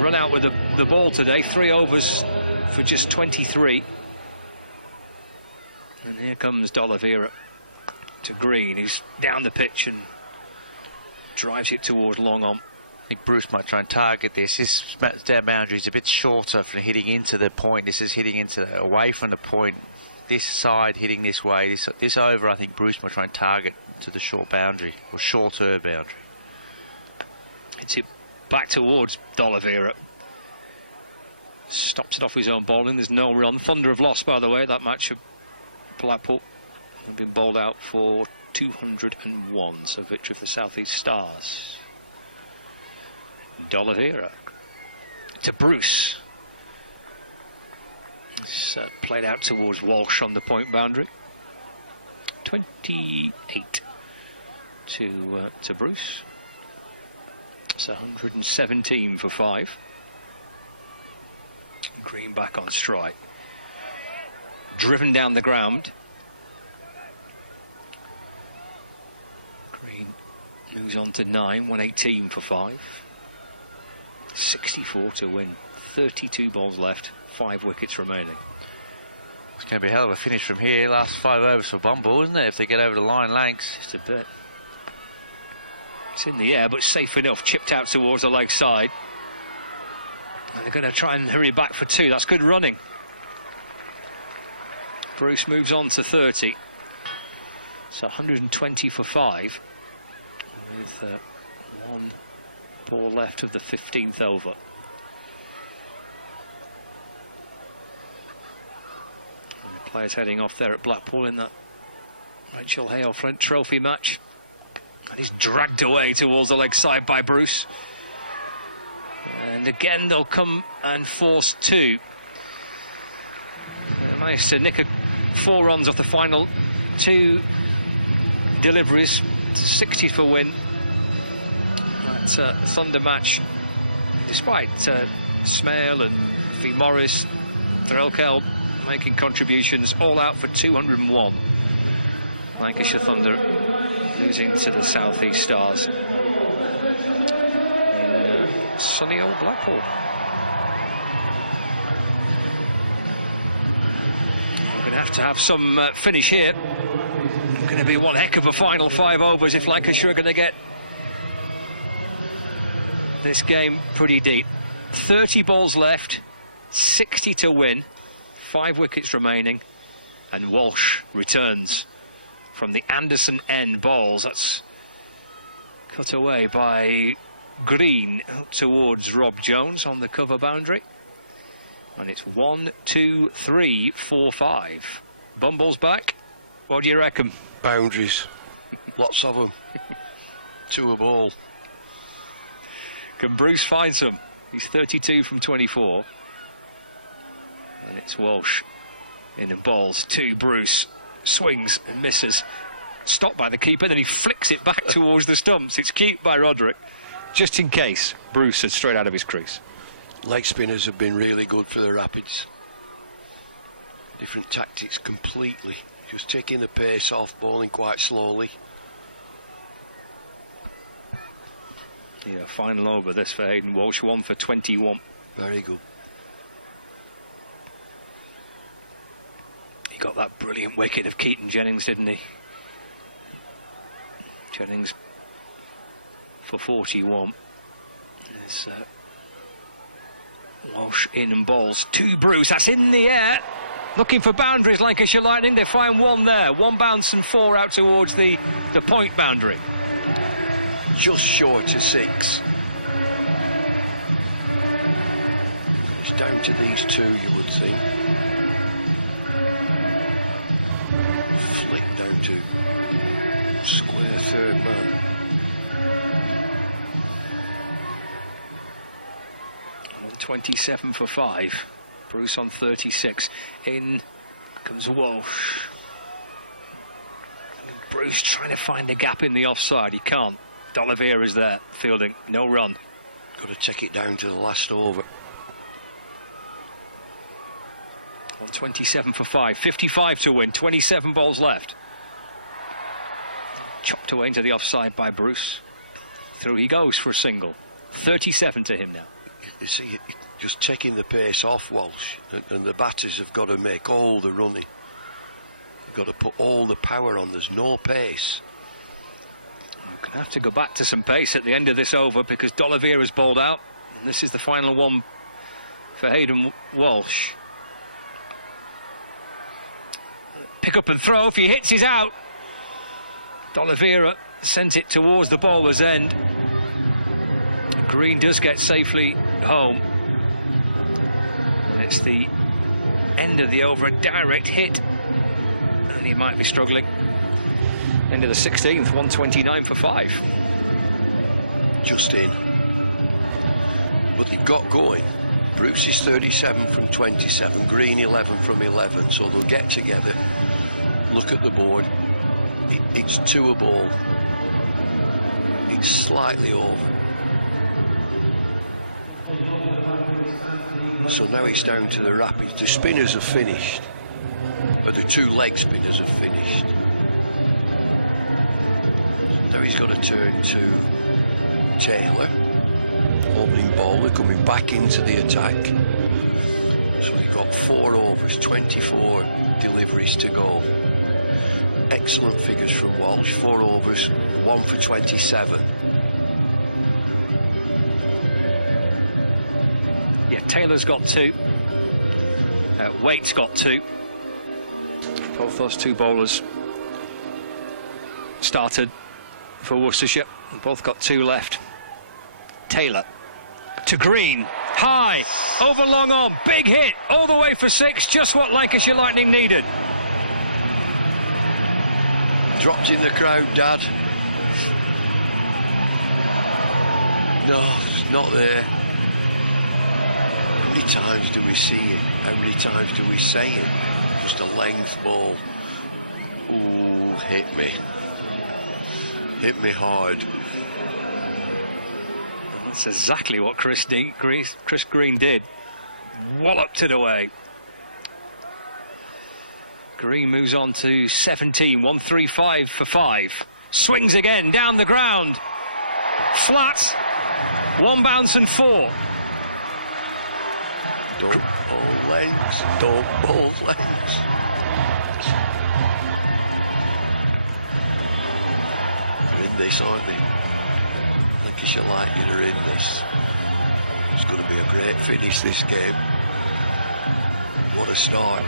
run out with the ball today. 3 overs for just 23. And here comes D'Oliveira to Green, who's down the pitch and drives it towards long on. I think Bruce might try and target this. His down boundary is a bit shorter from hitting into the point. This is hitting away from the point. This side hitting this way. This over, I think Bruce might try and target to the short boundary or shorter boundary. It's it back towards D'Oliveira. Stops it off his own bowling. There's no run. Thunder have lost, by the way, that match at Blackpool. They've been bowled out for 201. So victory for the South East Stars. D'Oliveira to Bruce. It's played out towards Walsh on the point boundary. 28 to Bruce. It's 117 for 5. Green back on strike. Driven down the ground. Green moves on to 9, 118 for 5. 64 to win. 32 balls left, 5 wickets remaining. It's going to be a hell of a finish from here. Last 5 overs for Bumble, isn't it? If they get over the line, Lanks. Just a bit. It's in the air, but safe enough. Chipped out towards the leg side. And they're going to try and hurry back for 2. That's good running. Bruce moves on to 30. It's 120 for 5. With 1 ball left of the 15th over. And the players heading off there at Blackpool in that Rachel Hale Flint Trophy match. And he's dragged away towards the leg side by Bruce. And again they'll come and force 2. They managed to nick 4 runs off the final 2 deliveries. 60 for win. That's a Thunder match, despite Smale and Fee Morris, Threlkel making contributions, all out for 201. Lancashire Thunder losing to the South East Stars. Sunny old Blackpool. We're going to have some finish here. Going to be one heck of a final 5 overs if Lancashire are going to get this game pretty deep. 30 balls left, 60 to win, 5 wickets remaining, and Walsh returns from the Anderson end balls. That's cut away by Green towards Rob Jones on the cover boundary. And it's 1, 2, 3, 4, 5. Bumble's back. What do you reckon? Boundaries. Lots of them. 2 a ball. Can Bruce find some? He's 32 from 24. And it's Walsh in and balls to Bruce. Swings and misses. Stopped by the keeper, then he flicks it back towards the stumps. It's kept by Roderick. Just in case Bruce had straight out of his crease. Leg spinners have been really good for the Rapids. Different tactics completely. Just taking the pace off, bowling quite slowly. Yeah, final over this for Hayden Walsh, 1 for 21. Very good. He got that brilliant wicket of Keaton Jennings, didn't he? Jennings for 41. There's Walsh in and balls to Bruce. That's in the air. Looking for boundaries, Lancashire Lightning. They find one there. 1 bounce and 4 out towards the point boundary. Just short of 6. It's down to these 2, you would think. Flick down to square third man. On 27 for 5. Bruce on 36. In comes Walsh. Bruce trying to find a gap in the offside. He can't. D'Oliveira is there, fielding. No run. Got to take it down to the last over. On 27 for 5. 55 to win. 27 balls left. Chopped away into the offside by Bruce. Through he goes for a single. 37 to him now. You see, just taking the pace off Walsh, and the batters have got to make all the running. They've got to put all the power on. There's no pace. We're going to have to go back to some pace at the end of this over because D'Oliveira's balled out. And this is the final one for Hayden Walsh. Pick up and throw. If he hits, he's out. D'Oliveira sent it towards the bowler's end. Green does get safely home. It's the end of the over, a direct hit, and he might be struggling. End of the 16th, 129 for 5. Just in. But they've got going. Bruce is 37 from 27, Green 11 from 11, so they'll get together, look at the board. It's 2 a ball. It's slightly over. So now it's down to the rapids. The spinners have finished, but the 2 leg spinners have finished. Now he's got to turn to Taylor, opening bowler, coming back into the attack. So we've got 4 overs, 24 deliveries to go. Excellent figures from Walsh, 4 overs, 1 for 27. Yeah, Taylor's got 2. Waite's got 2. Both those 2 bowlers started for Worcestershire. Both got 2 left. Taylor to Green. High. Over long on. Big hit. All the way for 6. Just what Lancashire Lightning needed. Dropped in the crowd, Dad. No, it's not there. How many times do we see it? How many times do we say it? Just a length ball. Ooh, hit me. Hit me hard. That's exactly what Chris Green did. Walloped it away. Green moves on to 17, 135 for 5. Swings again, down the ground. Flat. 1 bounce and 4. Don't bowl lengths. Don't bowl lengths. They're in this, aren't they? Lancashire Lightning are in this. It's going to be a great finish, this game. What a start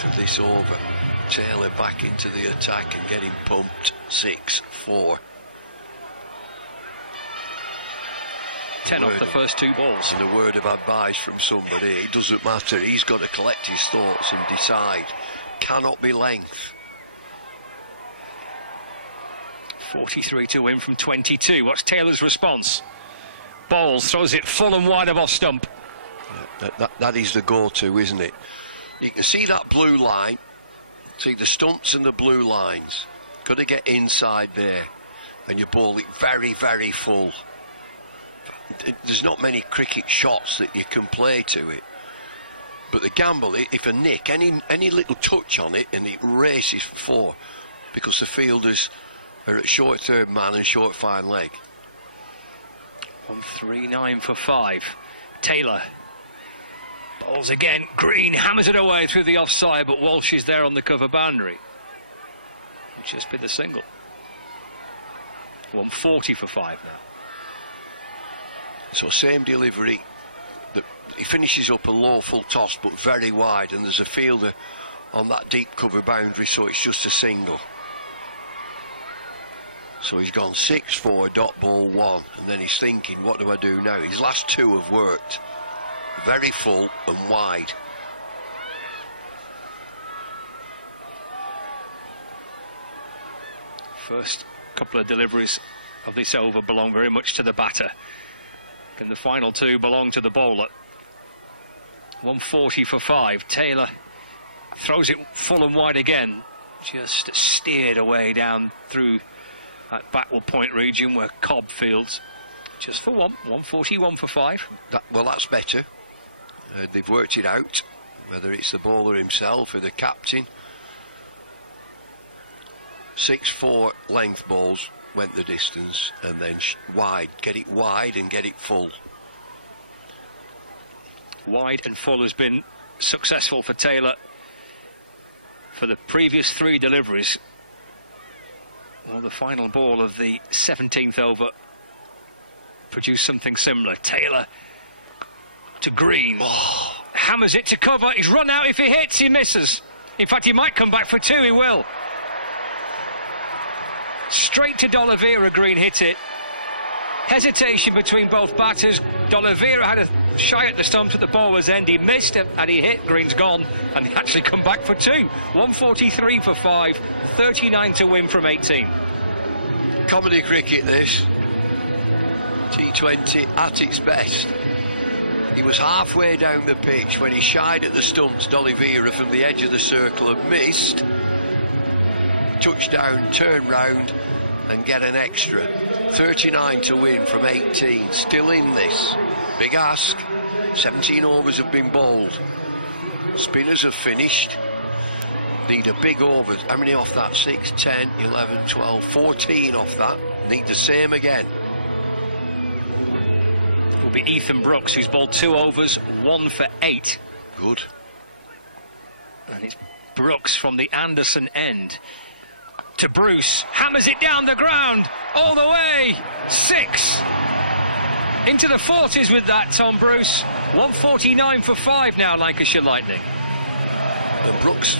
to this over. Taylor back into the attack and getting pumped. 6-4. 10 off the first 2 balls. And a word of advice from somebody, it doesn't matter, he's got to collect his thoughts and decide. Cannot be length. 43 to win from 22. What's Taylor's response? Bowles throws it full and wide of off stump. Yeah, that is the go-to, isn't it? You can see that blue line, see the stumps and the blue lines. Got to get inside there, and you bowl it very, very full. There's not many cricket shots that you can play to it, but the gamble, if a nick, any little touch on it, and it races for 4, because the fielders are at short third man and short fine leg. 139 for 5. Taylor bowls again. Green hammers it away through the offside, but Walsh is there on the cover boundary. Just been the single. 140 for 5 now. So same delivery, the he finishes up a low full toss but very wide, and there's a fielder on that deep cover boundary, so it's just a single. So he's gone 6-4, dot ball 1, and then he's thinking, what do I do now? His last 2 have worked. Very full and wide. First couple of deliveries of this over belong very much to the batter, and the final 2 belong to the bowler. 140 for 5. Taylor throws it full and wide again, just steered away down through that backward point region where Cobb fields. Just for 141 for 5. Well, that's better. They've worked it out, whether it's the bowler himself or the captain. 6-4 length balls went the distance, and then wide. Get it wide and get it full. Wide and full has been successful for Taylor for the previous 3 deliveries. Well, the final ball of the 17th over produced something similar. Taylor to Green. Oh, hammers it to cover. He's run out. If he hits, he misses. In fact, he might come back for 2. He will. Straight to D'Oliveira. Green hit it. Hesitation between both batters. D'Oliveira had a shy at the stumps at the bowler's end. He missed it and he hit. Green's gone, and he actually come back for 2. 143 for 5. 39 to win from 18. Comedy cricket, this. T20 at its best. He was halfway down the pitch when he shied at the stumps. D'Oliveira from the edge of the circle and missed. Touchdown, turn round and get an extra. 39 to win from 18. Still in this. Big ask. 17 overs have been bowled. Spinners have finished. Need a big over. How many off that? 6, 10, 11, 12, 14 off that. Need the same again. It will be Ethan Brooks, who's bowled 2 overs, 1 for 8. Good. And it's Brooks from the Anderson end to Bruce. Hammers it down the ground, all the way. 6. Into the 40s with that, Tom Bruce. 149 for 5 now, Lancashire Lightning. And Brooks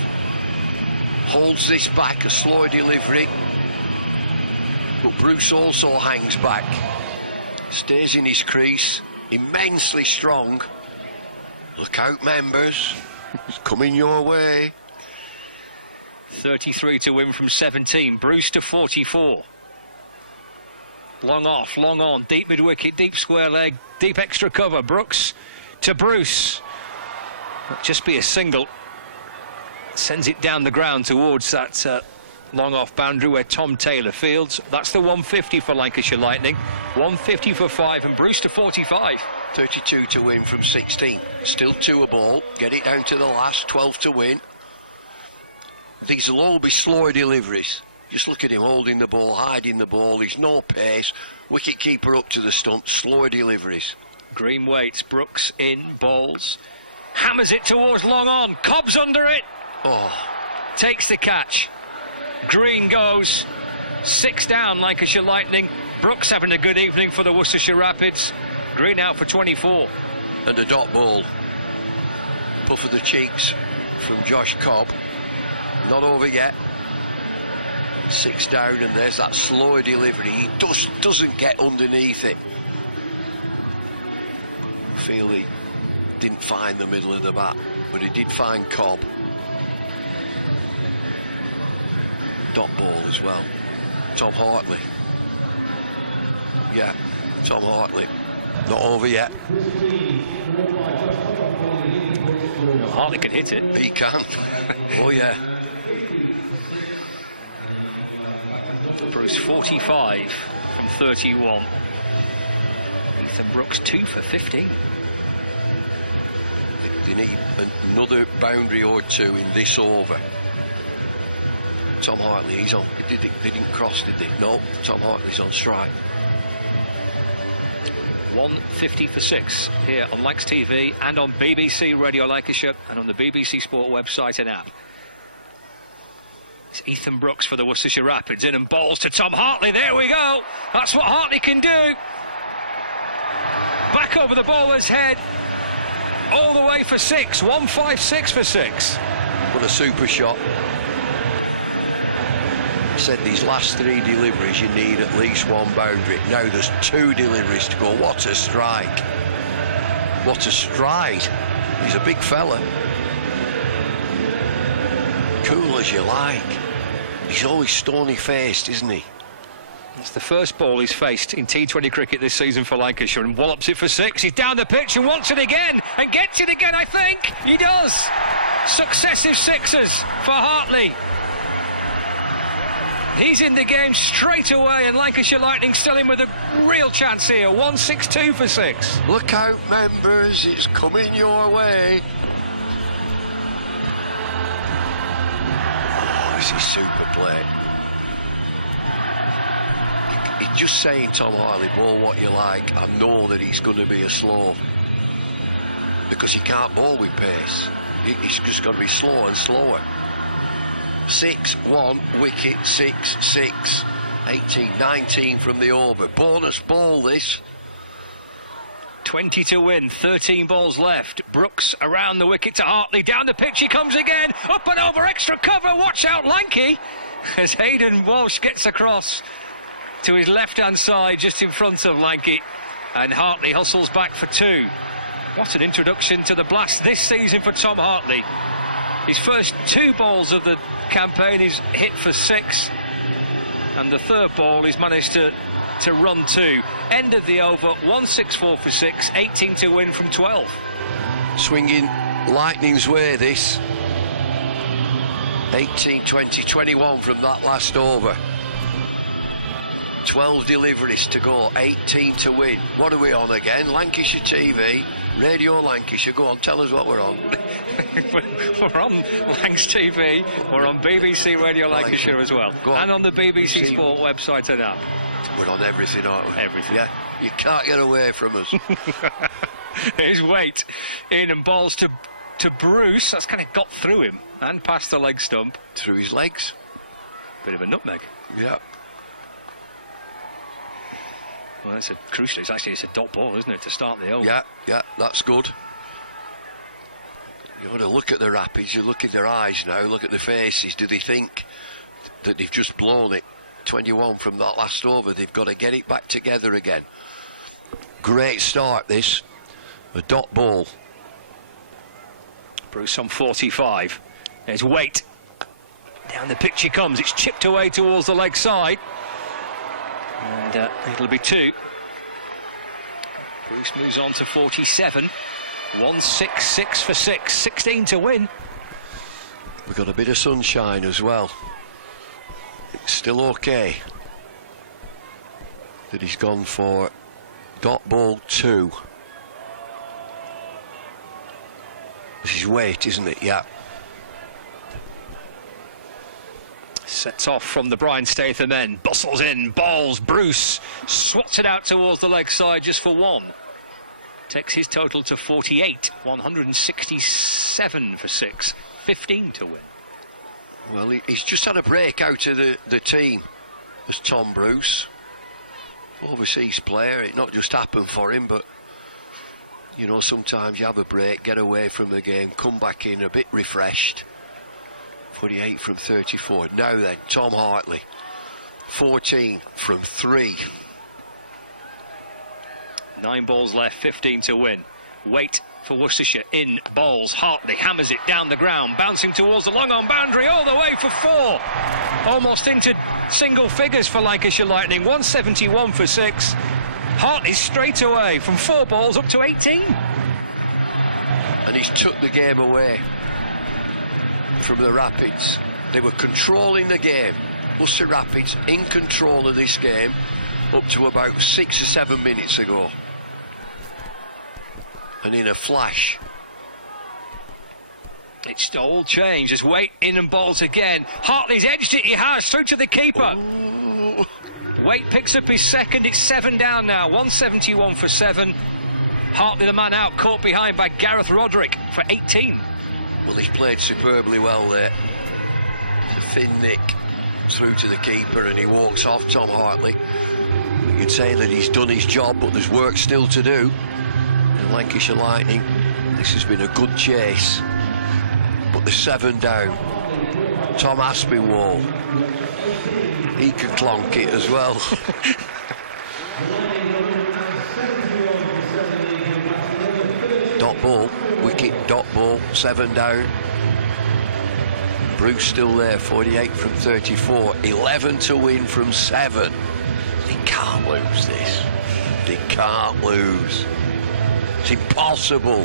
holds this back, a slow delivery, but Bruce also hangs back, stays in his crease, immensely strong. Look out, members, it's coming your way. 33 to win from 17. Bruce to 44. Long off, long on, deep mid-wicket, deep square leg, deep extra cover. Brooks to Bruce. Might just be a single. Sends it down the ground towards that long off boundary where Tom Taylor fields. That's the 150 for Lancashire Lightning. 150 for 5 and Bruce to 45. 32 to win from 16. Still 2 a ball. Get it down to the last. 12 to win. These will all be slower deliveries. Just look at him holding the ball, hiding the ball. He's no pace. Wicket keeper up to the stump. Slower deliveries. Green waits. Brooks in, balls. Hammers it towards long on. Cobb's under it. Oh. Takes the catch. Green goes. 6 down, Lancashire Lightning. Brooks having a good evening for the Worcestershire Rapids. Green out for 24. And a dot ball. Puff of the cheeks from Josh Cobb. Not over yet. 6 down, and there's that slower delivery. He doesn't get underneath it. I feel he didn't find the middle of the bat, but he did find Cobb. Dot ball as well. Tom Hartley. Yeah, Tom Hartley. Not over yet. Hartley can hit it. He can. Oh yeah. Bruce 45 from 31. Ethan Brooks 2 for 15. They need another boundary or 2 in this over. Tom Hartley, he's on. They didn't cross, did they? No, Tom Hartley's on strike. 150 for 6 here on Lancs TV and on BBC Radio Lancashire and on the BBC Sport website and app. It's Ethan Brooks for the Worcestershire Rapids, in and balls to Tom Hartley. There we go. That's what Hartley can do. Back over the bowler's head. all the way for 6. 156 for 6. What a super shot. Said these last 3 deliveries you need at least 1 boundary. Now there's 2 deliveries to go. What a strike. What a stride. He's a big fella. Cool as you like. He's always stony faced, isn't he? It's the first ball he's faced in T20 cricket this season for Lancashire, and wallops it for 6. He's down the pitch and wants it again, and gets it again, I think. He does. Successive 6s for Hartley. He's in the game straight away, and Lancashire Lightning still in with a real chance here. 162 for 6. Look out, members, it's coming your way. Oh, this is super play. He's just saying, Tom Hartley, bowl what you like. I know that he's going to be a slow, because he can't bowl with pace. He's just got to be slow and slower. 6-1, wicket, 6-6. 18-19 from the over. Bonus ball, this. 20 to win, 13 balls left. Brooks around the wicket to Hartley. Down the pitch he comes again. Up and over, extra cover. Watch out, Lanky. As Hayden Walsh gets across to his left-hand side, just in front of Lanky. And Hartley hustles back for 2. What an introduction to the blast this season for Tom Hartley. His first 2 balls of the campaign is hit for 6, and the third ball he's managed to run 2. End of the over, 164 for 6, 18 to win from 12. Swinging Lightning's way, this. 18, 20, 21 from that last over. 12 deliveries to go, 18 to win. What are we on again? Lancashire TV, Radio Lancashire. Go on, tell us what we're on. We're on Lancs TV, we're on BBC Radio Lancashire as well, and on the BBC Sport website and app. We're on everything, aren't we? Everything. Yeah, you can't get away from us. Here's Waite in, and balls to Bruce. That's kind of got through him and past the leg stump. Through his legs. Bit of a nutmeg. Yeah. Well, that's crucially, it's a dot ball, isn't it, to start the over? Yeah, that's good. You want to look at the Rapids, you look at their eyes now, look at the faces. Do they think that they've just blown it? 21 from that last over, they've got to get it back together again. Great start, this. A dot ball. Bruce on 45. There's Waite. Down the pitch he comes, it's chipped away towards the leg side. And it'll be 2. Bruce moves on to 47. 166 for 6, 16 to win. We've got a bit of sunshine as well. It's still okay that he's gone for dot ball 2. This is Waite, isn't it? Yeah. Sets off from the Brian Statham end, bustles in, balls, Bruce swats it out towards the leg side just for 1. Takes his total to 48, 167 for 6, 15 to win. Well, he's just had a break out of the team as Tom Bruce. Overseas player, it not just happened for him, but you know, sometimes you have a break, get away from the game, come back in a bit refreshed. 48 from 34. Now then, Tom Hartley, 14 from 3. 9 balls left, 15 to win. Waite for Worcestershire, in, balls, Hartley hammers it down the ground, bouncing towards the long on boundary, all the way for 4. Almost into single figures for Lancashire Lightning, 171 for 6. Hartley straight away from 4 balls up to 18. And he's took the game away from the Rapids. They were controlling the game. Worcester Rapids in control of this game up to about 6 or 7 minutes ago. And in a flash, it's all changed as Waite in and balls again. Hartley's edged it, he has, through to the keeper. Ooh. Waite picks up his second, it's 7 down now, 171 for 7. Hartley the man out, caught behind by Gareth Roderick for 18. Well, he's played superbly well there. It's a thin nick through to the keeper and he walks off, Tom Hartley. You could say that he's done his job, but there's work still to do. And Lancashire Lightning This has been a good chase, but the 7 down. Tom Aspinwall, he can clonk it as well. Dot ball, Wicket, dot ball, 7 down. Bruce still there, 48 from 34, 11 to win from 7. They can't lose this. They can't lose. It's impossible.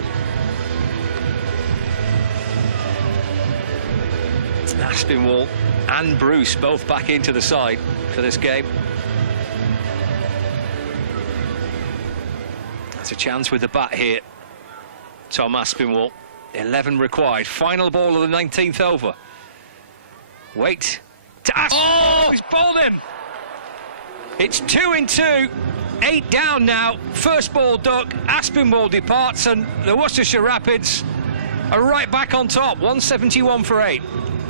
Aspinwall and Bruce both back into the side for this game. That's a chance with the bat here. Tom Aspinwall, 11 required. Final ball of the 19th over. Wait to oh, he's bowled him. It's 2 in 2, 8 down now. First ball duck, Aspinwall departs, and the Worcestershire Rapids are right back on top. 171 for 8.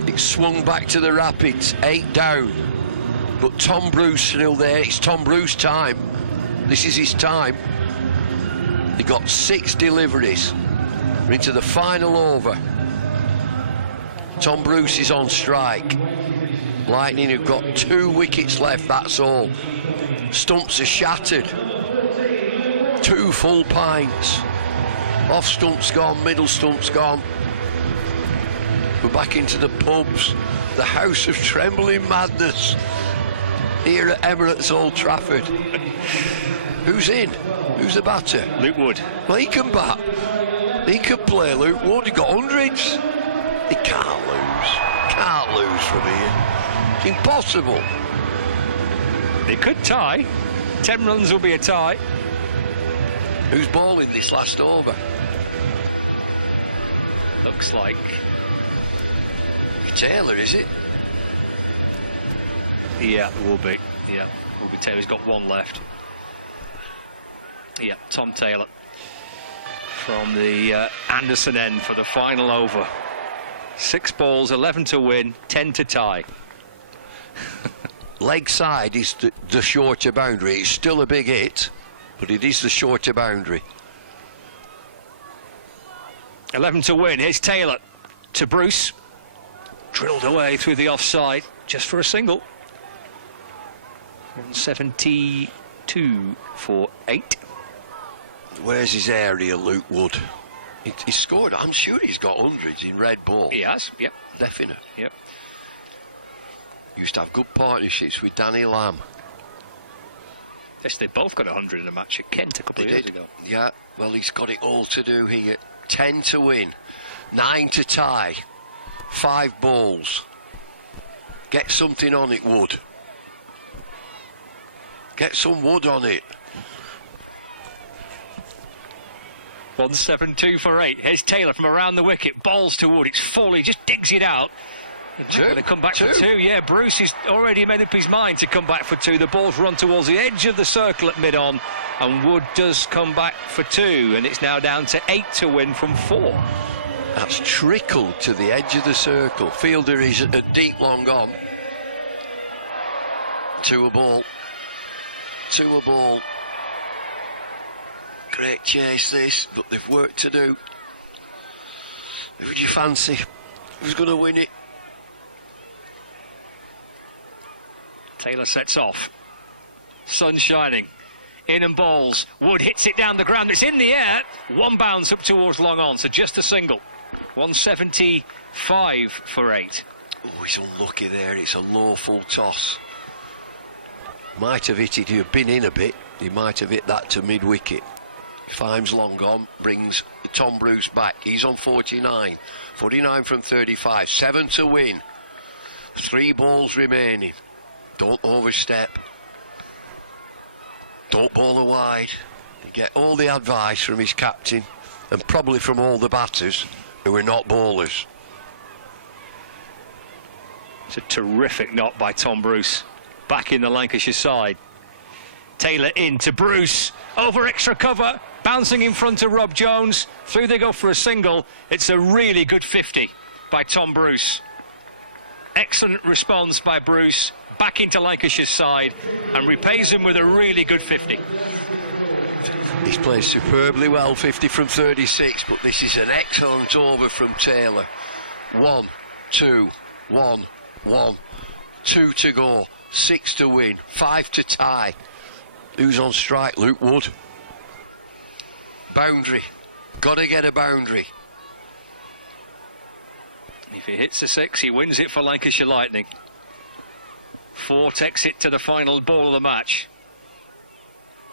It swung back to the Rapids, 8 down. But Tom Bruce still there. It's Tom Bruce time. This is his time. He got 6 deliveries. We're into the final over. Tom Bruce is on strike. Lightning have got 2 wickets left, that's all. Stumps are shattered. 2 full pints. Off stump's gone, middle stump's gone. We're back into the pubs. The house of trembling madness here at Emirates Old Trafford. Who's in? Who's the batter? Luke Wood. Well, he can bat. He can play, Luke Wood. He got hundreds. He can't lose. Can't lose from here. It's impossible. They could tie. 10 runs will be a tie. Who's bowling this last over? Looks like Taylor, is it? Yeah, it will be. Yeah, will be Taylor's got 1 left. Yeah, Tom Taylor from the Anderson end for the final over. 6 balls, 11 to win, 10 to tie. Leg side is the shorter boundary. It's still a big hit, but it is the shorter boundary. 11 to win. Here's Taylor to Bruce. Drilled away through the offside just for a single. 172 for 8. Where's his area, Luke Wood? He scored. I'm sure he's got hundreds in red ball. He has, yep. Definite. Yep. Used to have good partnerships with Danny Lamb. Yes, they both got 100 in a match at Kent a couple of years ago. Yeah, well, he's got it all to do here. 10 to win, 9 to tie, 5 balls. Get something on it, Wood. Get some wood on it. 172 for 8. Here's Taylor from around the wicket. Bowls to Wood. It's full. He just digs it out. He's going to come back for 2. Yeah, Bruce has already made up his mind to come back for 2. The ball's run towards the edge of the circle at mid-on, and Wood does come back for 2, and it's now down to 8 to win from 4. That's trickled to the edge of the circle. Fielder is at deep long on. 2 a ball. 2 a ball. Great chase this, but they've work to do. Who would you fancy? Who's going to win it? Taylor sets off. Sun shining. In and bowls. Wood hits it down the ground. It's in the air. 1 bounce up towards long on, so just a single. 175 for 8. Oh, he's unlucky there. It's a low full toss. Might have hit it. He'd have been in a bit. He might have hit that to mid-wicket. Fimes long on, brings Tom Bruce back. He's on 49. 49 from 35. 7 to win. 3 balls remaining. Don't overstep. Don't bowl a wide. You get all the advice from his captain and probably from all the batters who are not bowlers. It's a terrific knock by Tom Bruce. Back in the Lancashire side. Taylor in to Bruce. Over extra cover. Bouncing in front of Rob Jones. Through they go for a single. It's a really good 50 by Tom Bruce. Excellent response by Bruce. Back into Lancashire's side and repays him with a really good 50. He's played superbly well, 50 from 36, but this is an excellent over from Taylor. 1, 2, 1, 1, 2 to go, 6 to win, 5 to tie. Who's on strike? Luke Wood. Boundary. Got to get a boundary. If he hits a 6, he wins it for Lancashire Lightning. 4 takes it to the final ball of the match.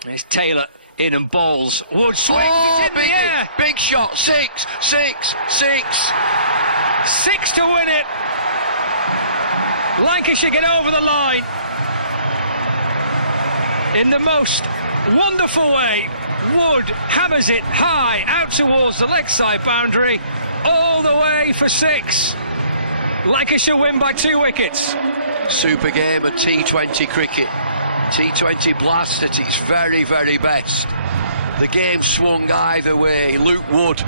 There's Taylor in and bowls. Wood swings, it's in the air. Big shot, 6, 6, 6. 6 to win it. Lancashire get over the line in the most wonderful way. Wood hammers it high out towards the leg side boundary, all the way for 6. Lancashire win by 2 wickets. Super game of T20 cricket. T20 blast at its very, very best. The game swung either way. Luke Wood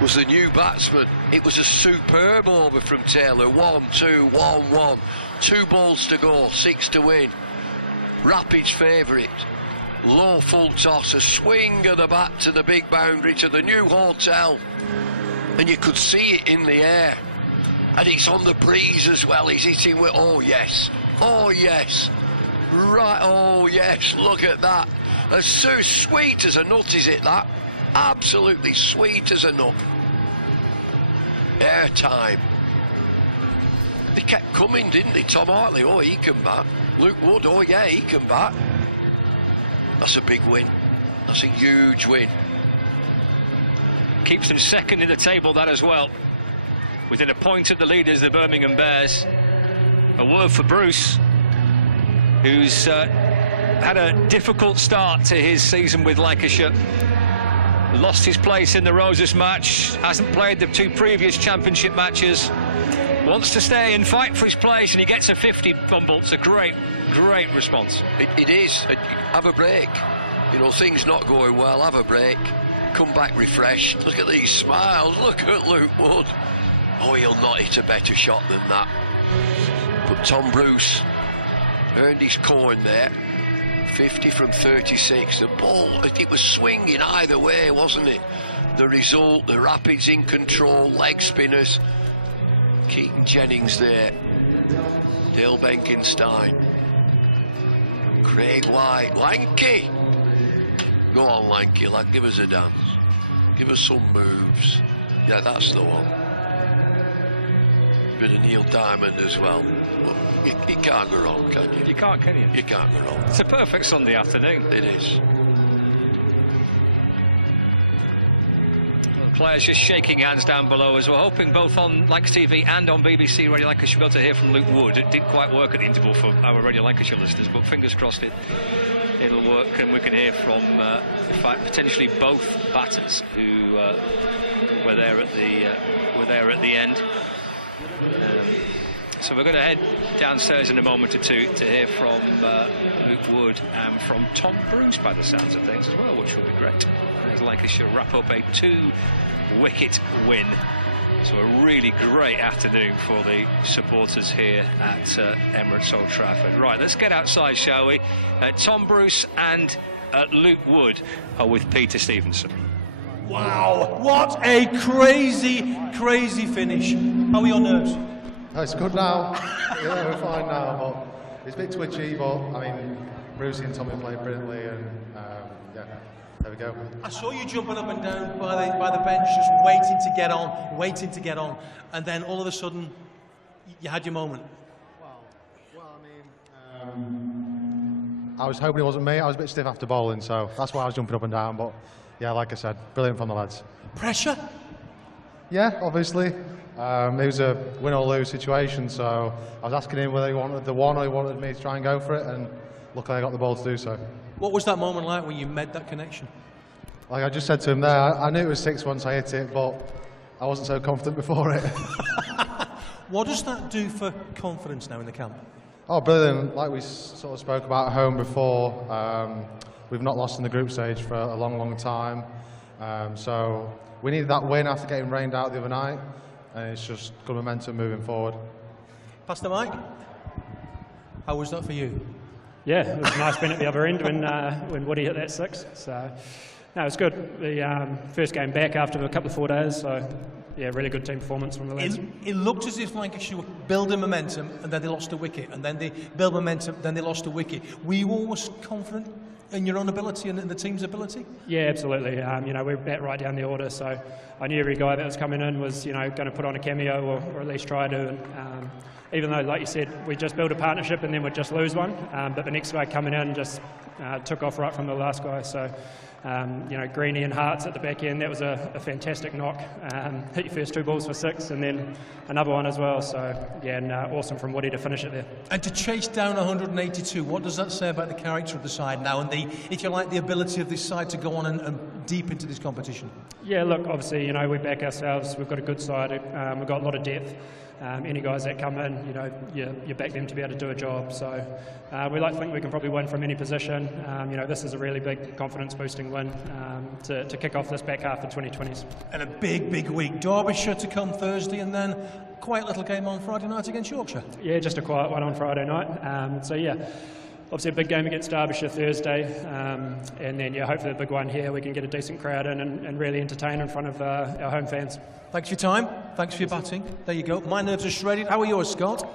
was the new batsman. It was a superb over from Taylor. 1, 2, 1, 1. 2 balls to go, 6 to win. Rapid's favourite. Low full toss, a swing of the bat to the big boundary to the new hotel. And you could see it in the air. And it's on the breeze as well. He's hitting with, oh yes, oh yes. Right, oh yes, look at that. As so sweet as a nut, is it that? Absolutely sweet as a nut. Air time. They kept coming, didn't they? Tom Hartley, oh he can bat. Luke Wood, oh yeah, he can bat. That's a big win. That's a huge win. Keeps them second in the table, that as well. Within a point of the leaders, the Birmingham Bears. A word for Bruce, who's had a difficult start to his season with Lancashire. Lost his place in the Roses match, hasn't played the 2 previous championship matches. Wants to stay and fight for his place, and he gets a 50 fumble. It's a great, great response. It is. Have a break. You know, things not going well, have a break. Come back refreshed. Look at these smiles. Look at Luke Wood. Oh, he'll not hit a better shot than that. But Tom Bruce earned his coin there. 50 from 36. The ball, it was swinging either way, wasn't it? The result, the Rapids in control, leg spinners. Keaton Jennings there. Dale Benkenstein. Craig White. Lanky! Go on, Lanky, lad, give us a dance. Give us some moves. Yeah, that's the one. Bit of Neil Diamond as well. You can't go wrong, can you? You can't, can you? You can't go wrong. It's a perfect Sunday afternoon. It is. Players just shaking hands down below as we're hoping both on Lancashire TV and on BBC Radio Lancashire we'll be able to hear from Luke Wood. It didn't quite work at the interval for our Radio Lancashire listeners, but fingers crossed it'll work and we can hear from in fact potentially both batters who were there at the end. So we're going to head downstairs in a moment or two to hear from Luke Wood and from Tom Bruce by the sounds of things as well, which will be great. As Lancashire wrap up a 2-wicket win. So a really great afternoon for the supporters here at Emirates Old Trafford. Right, let's get outside, shall we? Tom Bruce and Luke Wood are with Peter Stevenson. Wow, what a crazy, crazy finish. How are your nerves? Oh, it's good now. Yeah, we're fine now, but it's a bit twitchy, but I mean, Brucey and Tommy played brilliantly, and yeah, there we go. I saw you jumping up and down by the bench, just waiting to get on, and then all of a sudden, you had your moment. Well, I mean, I was hoping it wasn't me. I was a bit stiff after bowling, so that's why I was jumping up and down. But yeah, like I said, brilliant from the lads. Pressure? Yeah, obviously. It was a win or lose situation, so I was asking him whether he wanted the one or he wanted me to try and go for it, and luckily I got the ball to do so. What was that moment like when you made that connection? Like I just said to him there, I knew it was 6 once I hit it, but I wasn't so confident before it. What does that do for confidence now in the camp? Oh, brilliant. Like we sort of spoke about at home before, we've not lost in the group stage for a long, long time. So we needed that win after getting rained out the other night, and it's just good momentum moving forward. Pastor Mike, how was that for you? Yeah, it was a nice win at the other end when Woody hit that 6. So No, it's good. The first game back after a couple of 4 days, so yeah, really good team performance from the lads. It looked as if Lancashire were building momentum, and then they lost a wicket, and then they built momentum, then they lost a wicket. Were you always confident in your own ability and in the team's ability? Yeah, absolutely. You know, we bat right down the order, so I knew every guy that was coming in was, you know, going to put on a cameo or at least try to. And, even though, like you said, we just build a partnership and then we'd just lose one, but the next guy coming in just took off right from the last guy. So, you know, Greenie and Harts at the back end, that was a fantastic knock. Hit your first 2 balls for 6 and then another one as well. So, yeah, and awesome from Woody to finish it there. And to chase down 182, what does that say about the character of the side now and the, if you like, the ability of this side to go on and deep into this competition? Yeah, look, obviously, you know, we back ourselves. We've got a good side. We've got a lot of depth. Any guys that come in, you know, you back them to be able to do a job. So we like to think we can probably win from any position. You know, this is a really big confidence-boosting win to kick off this back half of 2020s. And a big week. Derbyshire to come Thursday, and then a quiet little game on Friday night against Yorkshire. Yeah, just a quiet one on Friday night. So yeah, obviously a big game against Derbyshire Thursday, and then yeah, hopefully a big one here. We can get a decent crowd in and really entertain in front of our home fans. Thanks for your time. Thanks for your batting. There you go. My nerves are shredded. How are yours, Scott?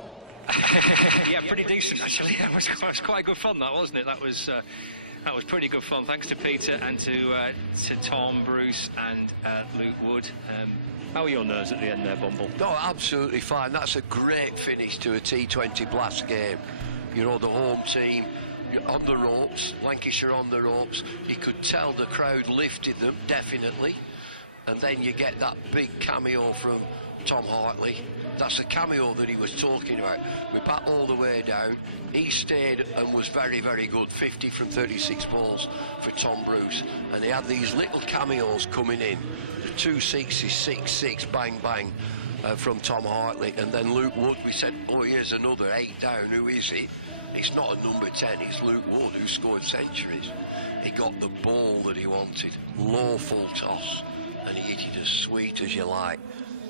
Yeah, pretty decent actually. That was quite good fun, that wasn't it? That was pretty good fun. Thanks to Peter and to Tom, Bruce, and Luke Wood. How are your nerves at the end there, Bumble? No, absolutely fine. That's a great finish to a T20 Blast game. You know, the home team on the ropes, Lancashire on the ropes. You could tell the crowd lifted them, definitely. And then you get that big cameo from Tom Hartley. That's a cameo that he was talking about. We bat all the way down. He stayed and was very, very good. 50 from 36 balls for Tom Bruce. And he had these little cameos coming in. 2 sixes, 6-6, bang, bang from Tom Hartley. And then Luke Wood, we said, oh, here's another 8 down. Who is it? It's not a number 10, it's Luke Wood who scored centuries. He got the ball that he wanted. Low full toss. And he hit it as sweet as you like,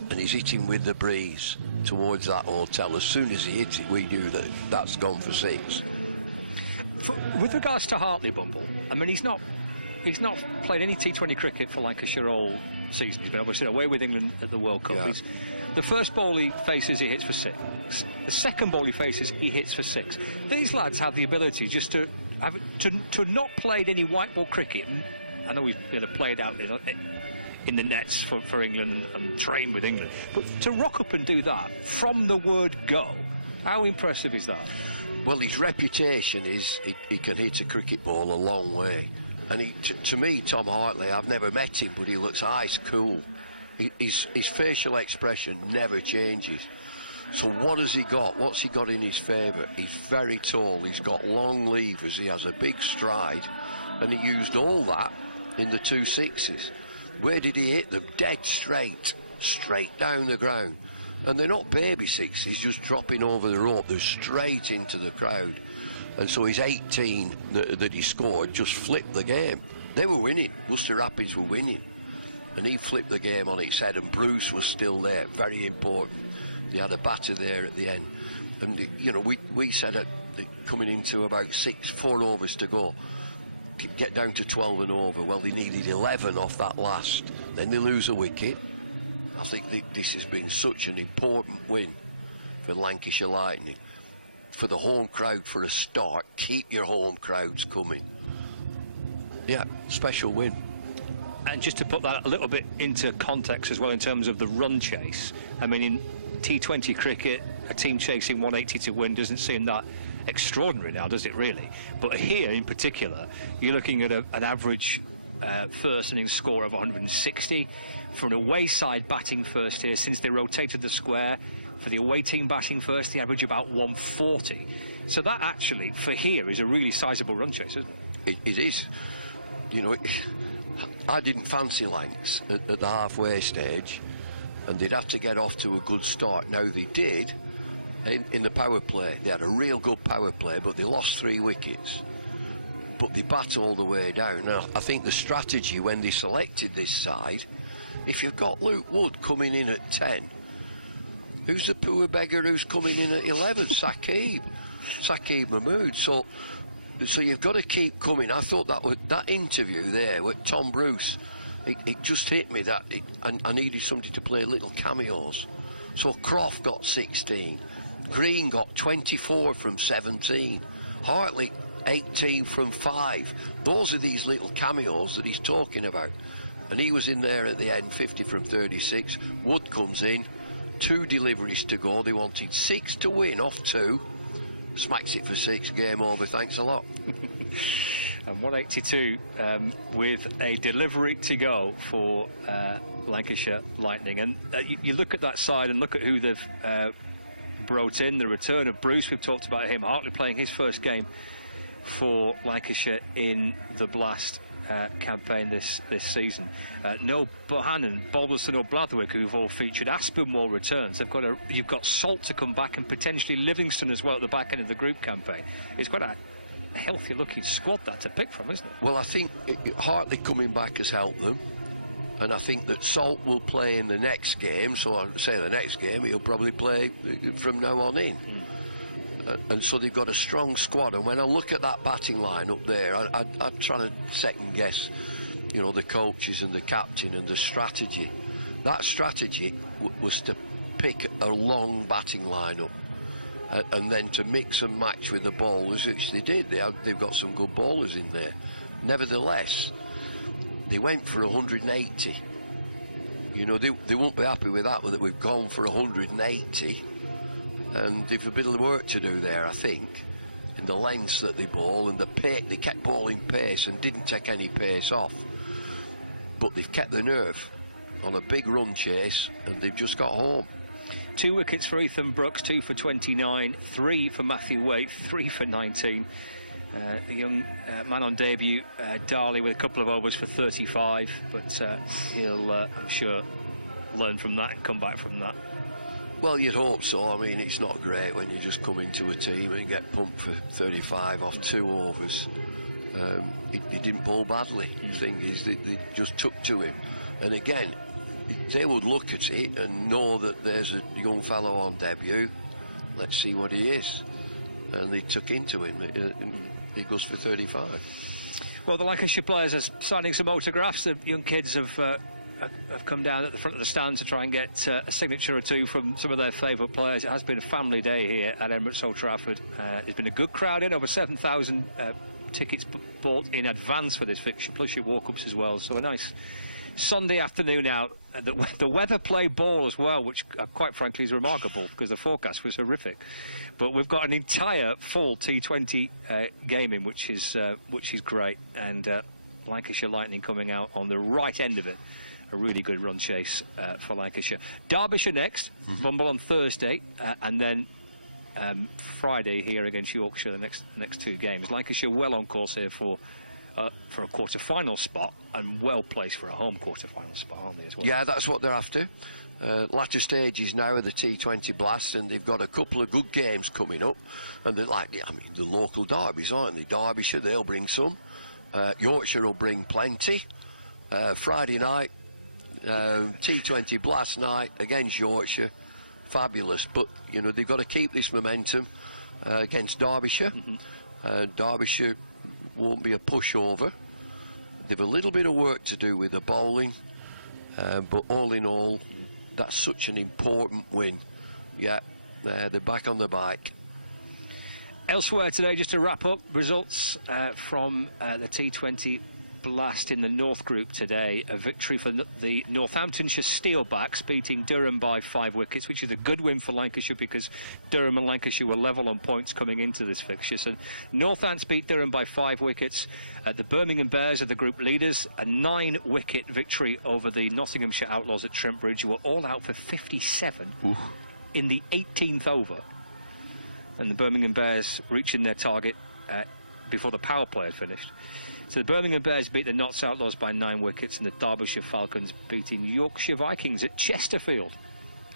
and he's hitting with the breeze towards that hotel. As soon as he hits it, we knew that that's gone for 6. With regards to Hartley, Bumble, I mean, he's not played any T20 cricket for Lancashire all season. He's been obviously away with England at the World Cup. Yeah. The first ball he faces, he hits for 6. The second ball he faces, he hits for 6. These lads have the ability just to not played any white ball cricket. I know he's played out in the nets for England and train with England, but to rock up and do that from the word go, how impressive is that? Well, his reputation is he can hit a cricket ball a long way, and to me, Tom Hartley, I've never met him, but he looks ice cool. His facial expression never changes. So what has he got? What's he got in his favour? He's very tall, he's got long levers, he has a big stride, and he used all that in the 2 sixes. Where did he hit them? Dead straight down the ground. And they're not baby 6s, just dropping over the rope, they're straight into the crowd. And so his 18 that he scored just flipped the game. They were winning, Worcester Rapids were winning. And he flipped the game on its head, and Bruce was still there, very important. They had a batter there at the end. And, you know, we said coming into about 4 overs to go, get down to 12 and over. Well, they needed 11 off that last. Then they lose a wicket. I think this has been such an important win for Lancashire Lightning. For the home crowd for a start, keep your home crowds coming. Yeah, special win. And just to put that a little bit into context as well in terms of the run chase, I mean, in T20 cricket, a team chasing 180 to win doesn't seem that extraordinary now, does it really? But here in particular, you're looking at an average first innings score of 160. For an away side batting first here, since they rotated the square, for the away team batting first, they average about 140. So that actually, for here, is a really sizable run chase, isn't it? It is. You know, I didn't fancy Lancs at the halfway stage, and they'd have to get off to a good start. Now they did in the power play. They had a real good power play, but they lost 3 wickets. But they bat all the way down. Now, I think the strategy when they selected this side, if you've got Luke Wood coming in at 10, who's the poor beggar who's coming in at 11? Saqib Mahmood. So So you've got to keep coming. I thought that interview there with Tom Bruce, it just hit me that I needed somebody to play little cameos. So Croft got 16, Green got 24 from 17, Hartley 18 from 5. Those are these little cameos that he's talking about. And he was in there at the end, 50 from 36. Wood comes in, 2 deliveries to go. They wanted 6 to win off 2. Smacks it for 6, game over, thanks a lot. And 182 with a delivery to go for Lancashire Lightning. And you look at that side and look at who they've brought in. The return of Bruce, we've talked about him. Hartley playing his first game for Lancashire in the Blast campaign this season. No Bohannon, Balderson or Blathwick, who've all featured. Aspinwall returns. You've got Salt to come back, and potentially Livingston as well at the back end of the group campaign. It's quite a healthy looking squad that to pick from, isn't it? Well, I think Hartley coming back has helped them, and I think that Salt will play in the next game. So I'd say the next game he'll probably play from now on in. And so they've got a strong squad, and when I look at that batting line up there, I'm trying to second guess, you know, the coaches and the captain and the strategy. That strategy was to pick a long batting lineup, and then to mix and match with the bowlers, which they did. They've got some good bowlers in there. Nevertheless, they went for 180. You know, they won't be happy with that we've gone for 180. And they've a bit of work to do there, I think, in the lengths that they bowl and the pace. They kept bowling pace and didn't take any pace off, but they've kept the nerve on a big run chase, and they've just got home. 2 wickets for Ethan Brooks, 2 for 29, 3 for Matthew Waite, 3 for 19. A young man on debut, Darley, with a couple of overs for 35, but he'll, I'm sure, learn from that and come back from that. Well, you'd hope so. I mean, it's not great when you just come into a team and get pumped for 35 off 2 overs. He didn't bowl badly. The thing is, they just took to him. And again, they would look at it and know that there's a young fellow on debut. Let's see what he is. And they took into him. He goes for 35. Well, the Lancashire players are signing some autographs. The young kids have come down at the front of the stand to try and get a signature or 2 from some of their favourite players. It has been a family day here at Emirates Old Trafford. There's been a good crowd in, over 7,000 tickets bought in advance for this fixture, plus your walk-ups as well. So a nice Sunday afternoon out. The weather played ball as well, which quite frankly is remarkable because the forecast was horrific. But we've got an entire full T20 game in, which is great. And Lancashire Lightning coming out on the right end of it. A really good run chase for Lancashire. Derbyshire next, Bumble on Thursday, and then Friday here against Yorkshire, the next 2 games. Lancashire well on course here for a quarter-final spot, and well placed for a home quarter-final spot, aren't they, as well? Yeah, that's what they're after. Latter stages now of the T20 Blast, and they've got a couple of good games coming up. And they're like, I mean, the local derbies, aren't they? Derbyshire, they'll bring some. Yorkshire will bring plenty. Friday night, T20 Blast night against Yorkshire, fabulous. But you know, they've got to keep this momentum against Derbyshire. Derbyshire won't be a pushover. They've a little bit of work to do with the bowling, but all in all, that's such an important win. Yeah, they're back on the bike. Elsewhere today, just to wrap up, results from the T20 Blast in the North Group today. A victory for the Northamptonshire Steelbacks, beating Durham by 5 wickets, which is a good win for Lancashire because Durham and Lancashire were level on points coming into this fixture. So Northants beat Durham by 5 wickets. The Birmingham Bears are the group leaders. A 9-wicket victory over the Nottinghamshire Outlaws at Trent Bridge, who were all out for 57 in the 18th over. And the Birmingham Bears reaching their target before the power play had finished. So the Birmingham Bears beat the Notts Outlaws by 9 wickets, and the Derbyshire Falcons beating Yorkshire Vikings at Chesterfield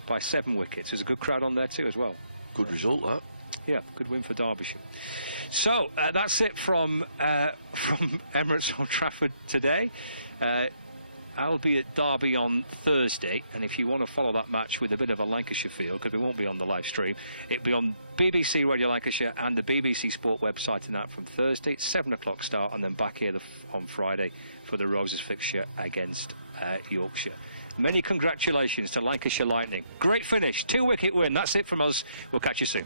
by 7 wickets. There's a good crowd on there too as well. Good result, that. Yeah, good win for Derbyshire. So that's it from Emirates Old Trafford today. I'll be at Derby on Thursday, and if you want to follow that match with a bit of a Lancashire feel, because we won't be on the live stream, it'll be on BBC Radio Lancashire and the BBC Sport website and that from Thursday. It's 7 o'clock start, and then back here on Friday for the Roses fixture against Yorkshire. Many congratulations to Lancashire Lightning. Great finish, 2-wicket win. That's it from us. We'll catch you soon.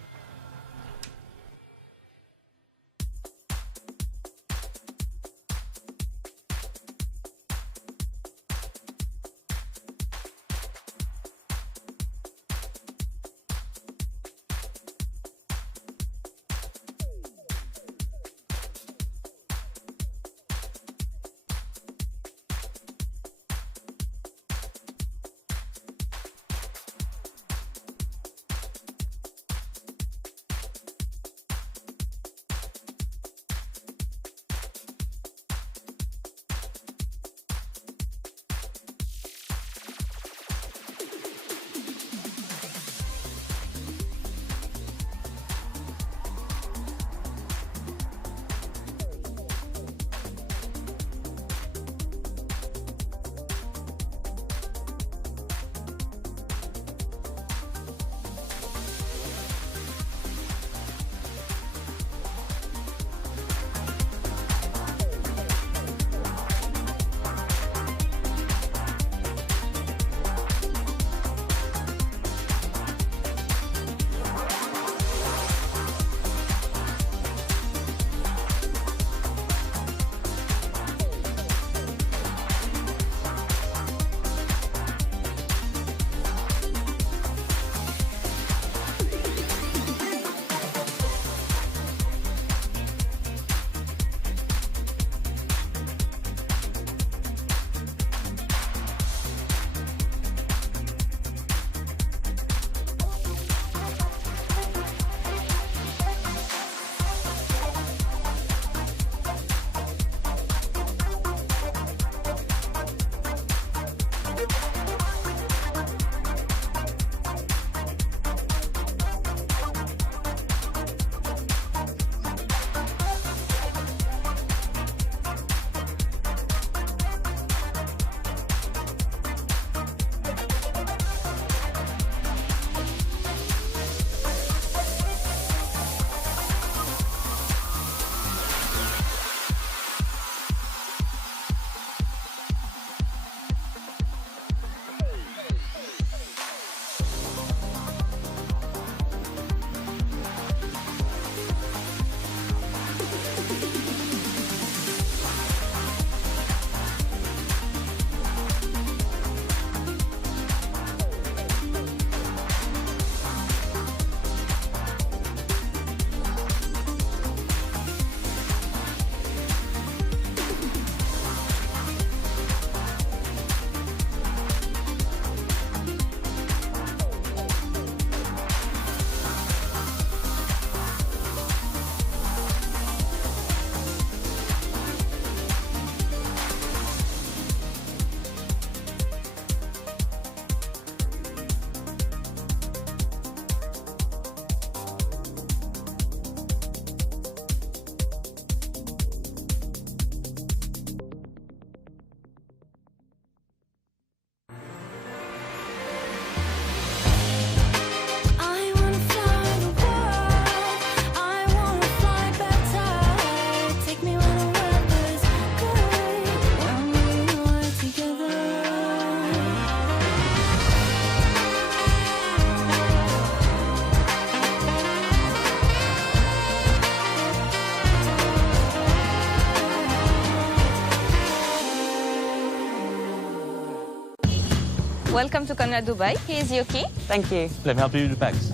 Welcome to Canada Dubai. Here's your key. Thank you. Let me help you with the bags.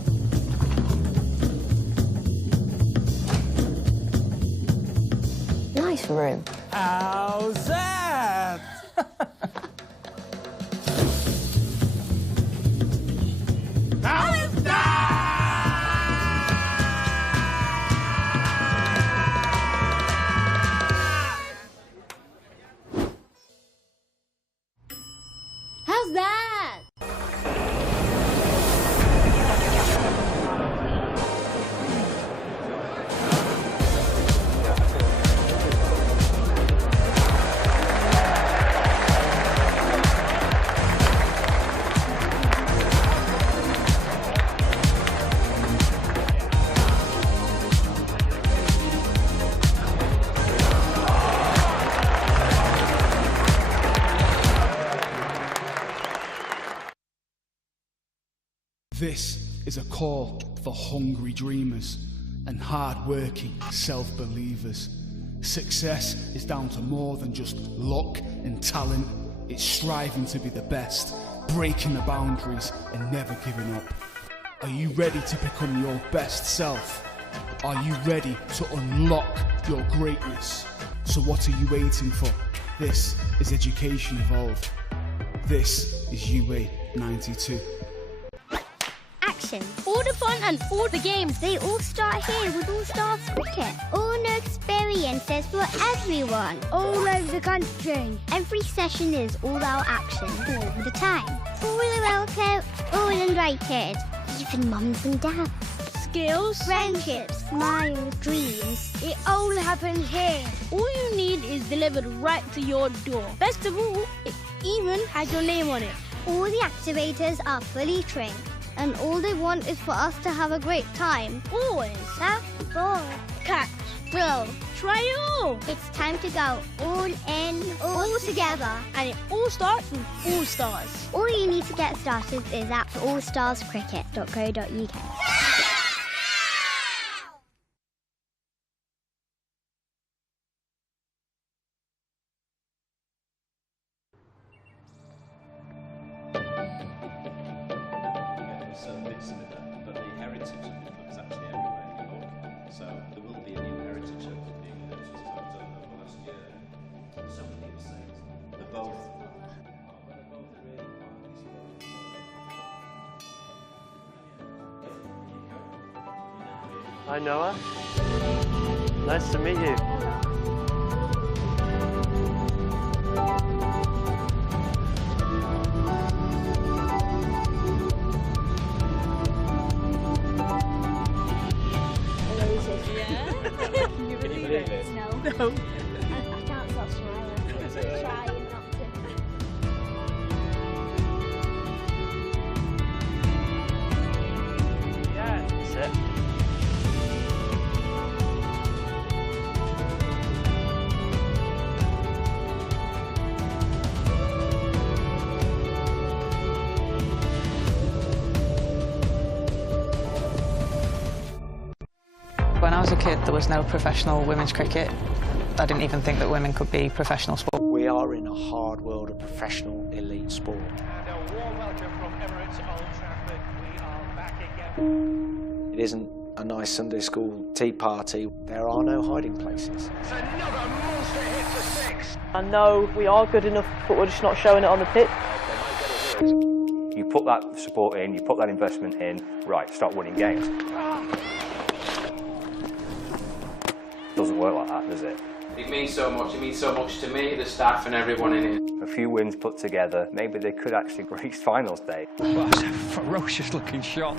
Nice room. How's that? How's that? How's that? call for hungry dreamers and hard-working self-believers. Success is down to more than just luck and talent. It's striving to be the best, breaking the boundaries and never giving up. Are you ready to become your best self? Are you ready to unlock your greatness? So what are you waiting for? This is Education Evolved. This is UA 92. Action. All the fun and all the games, they all start here with All Stars Cricket. All new experiences for everyone. All over the country. Every session is all-out action all the time. All welcome, all invited. Even mums and dads. Skills, friendships, smiles, dreams. It all happens here. All you need is delivered right to your door. Best of all, it even has your name on it. All the activators are fully trained. And all they want is for us to have a great time. Always. That, ball, catch, throw, try it all. It's time to go all in, all together. And it all starts with All Stars. All you need to get started is at allstarscricket.co.uk. Certain bits of it, but the heritage of the club is actually everywhere you look. So there will be a new heritage of it being over last year. So many people say they're both. Hi Noah. Nice to meet you. Can you believe it? No. I can't stop smiling. I'm trying not to. Yeah, that's it. When I was a kid, there was no professional women's cricket. I didn't even think that women could be professional sport. We are in a hard world of professional elite sport. And a warm welcome from Emirates Old Trafford. We are back again. It isn't a nice Sunday school tea party. There are no hiding places. It's another monster hit for six. I know we are good enough, but we're just not showing it on the pitch. You put that support in, you put that investment in, right, start winning games. Doesn't work like that, does it? It means so much. It means so much to me, the staff and everyone in it. A few wins put together, maybe they could actually reach finals day. Well, that's a ferocious looking shot.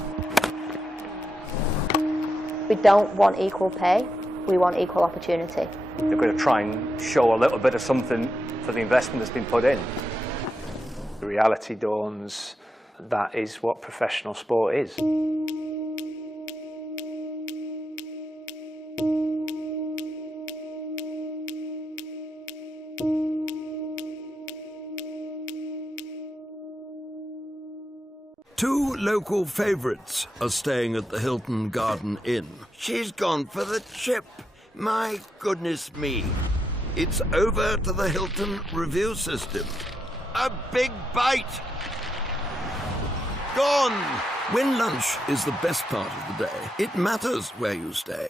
We don't want equal pay, we want equal opportunity. They're going to try and show a little bit of something for the investment that's been put in. The reality dawns, that is what professional sport is. Two local favourites are staying at the Hilton Garden Inn. She's gone for the chip. My goodness me. It's over to the Hilton review system. A big bite. Gone. When lunch is the best part of the day, it matters where you stay.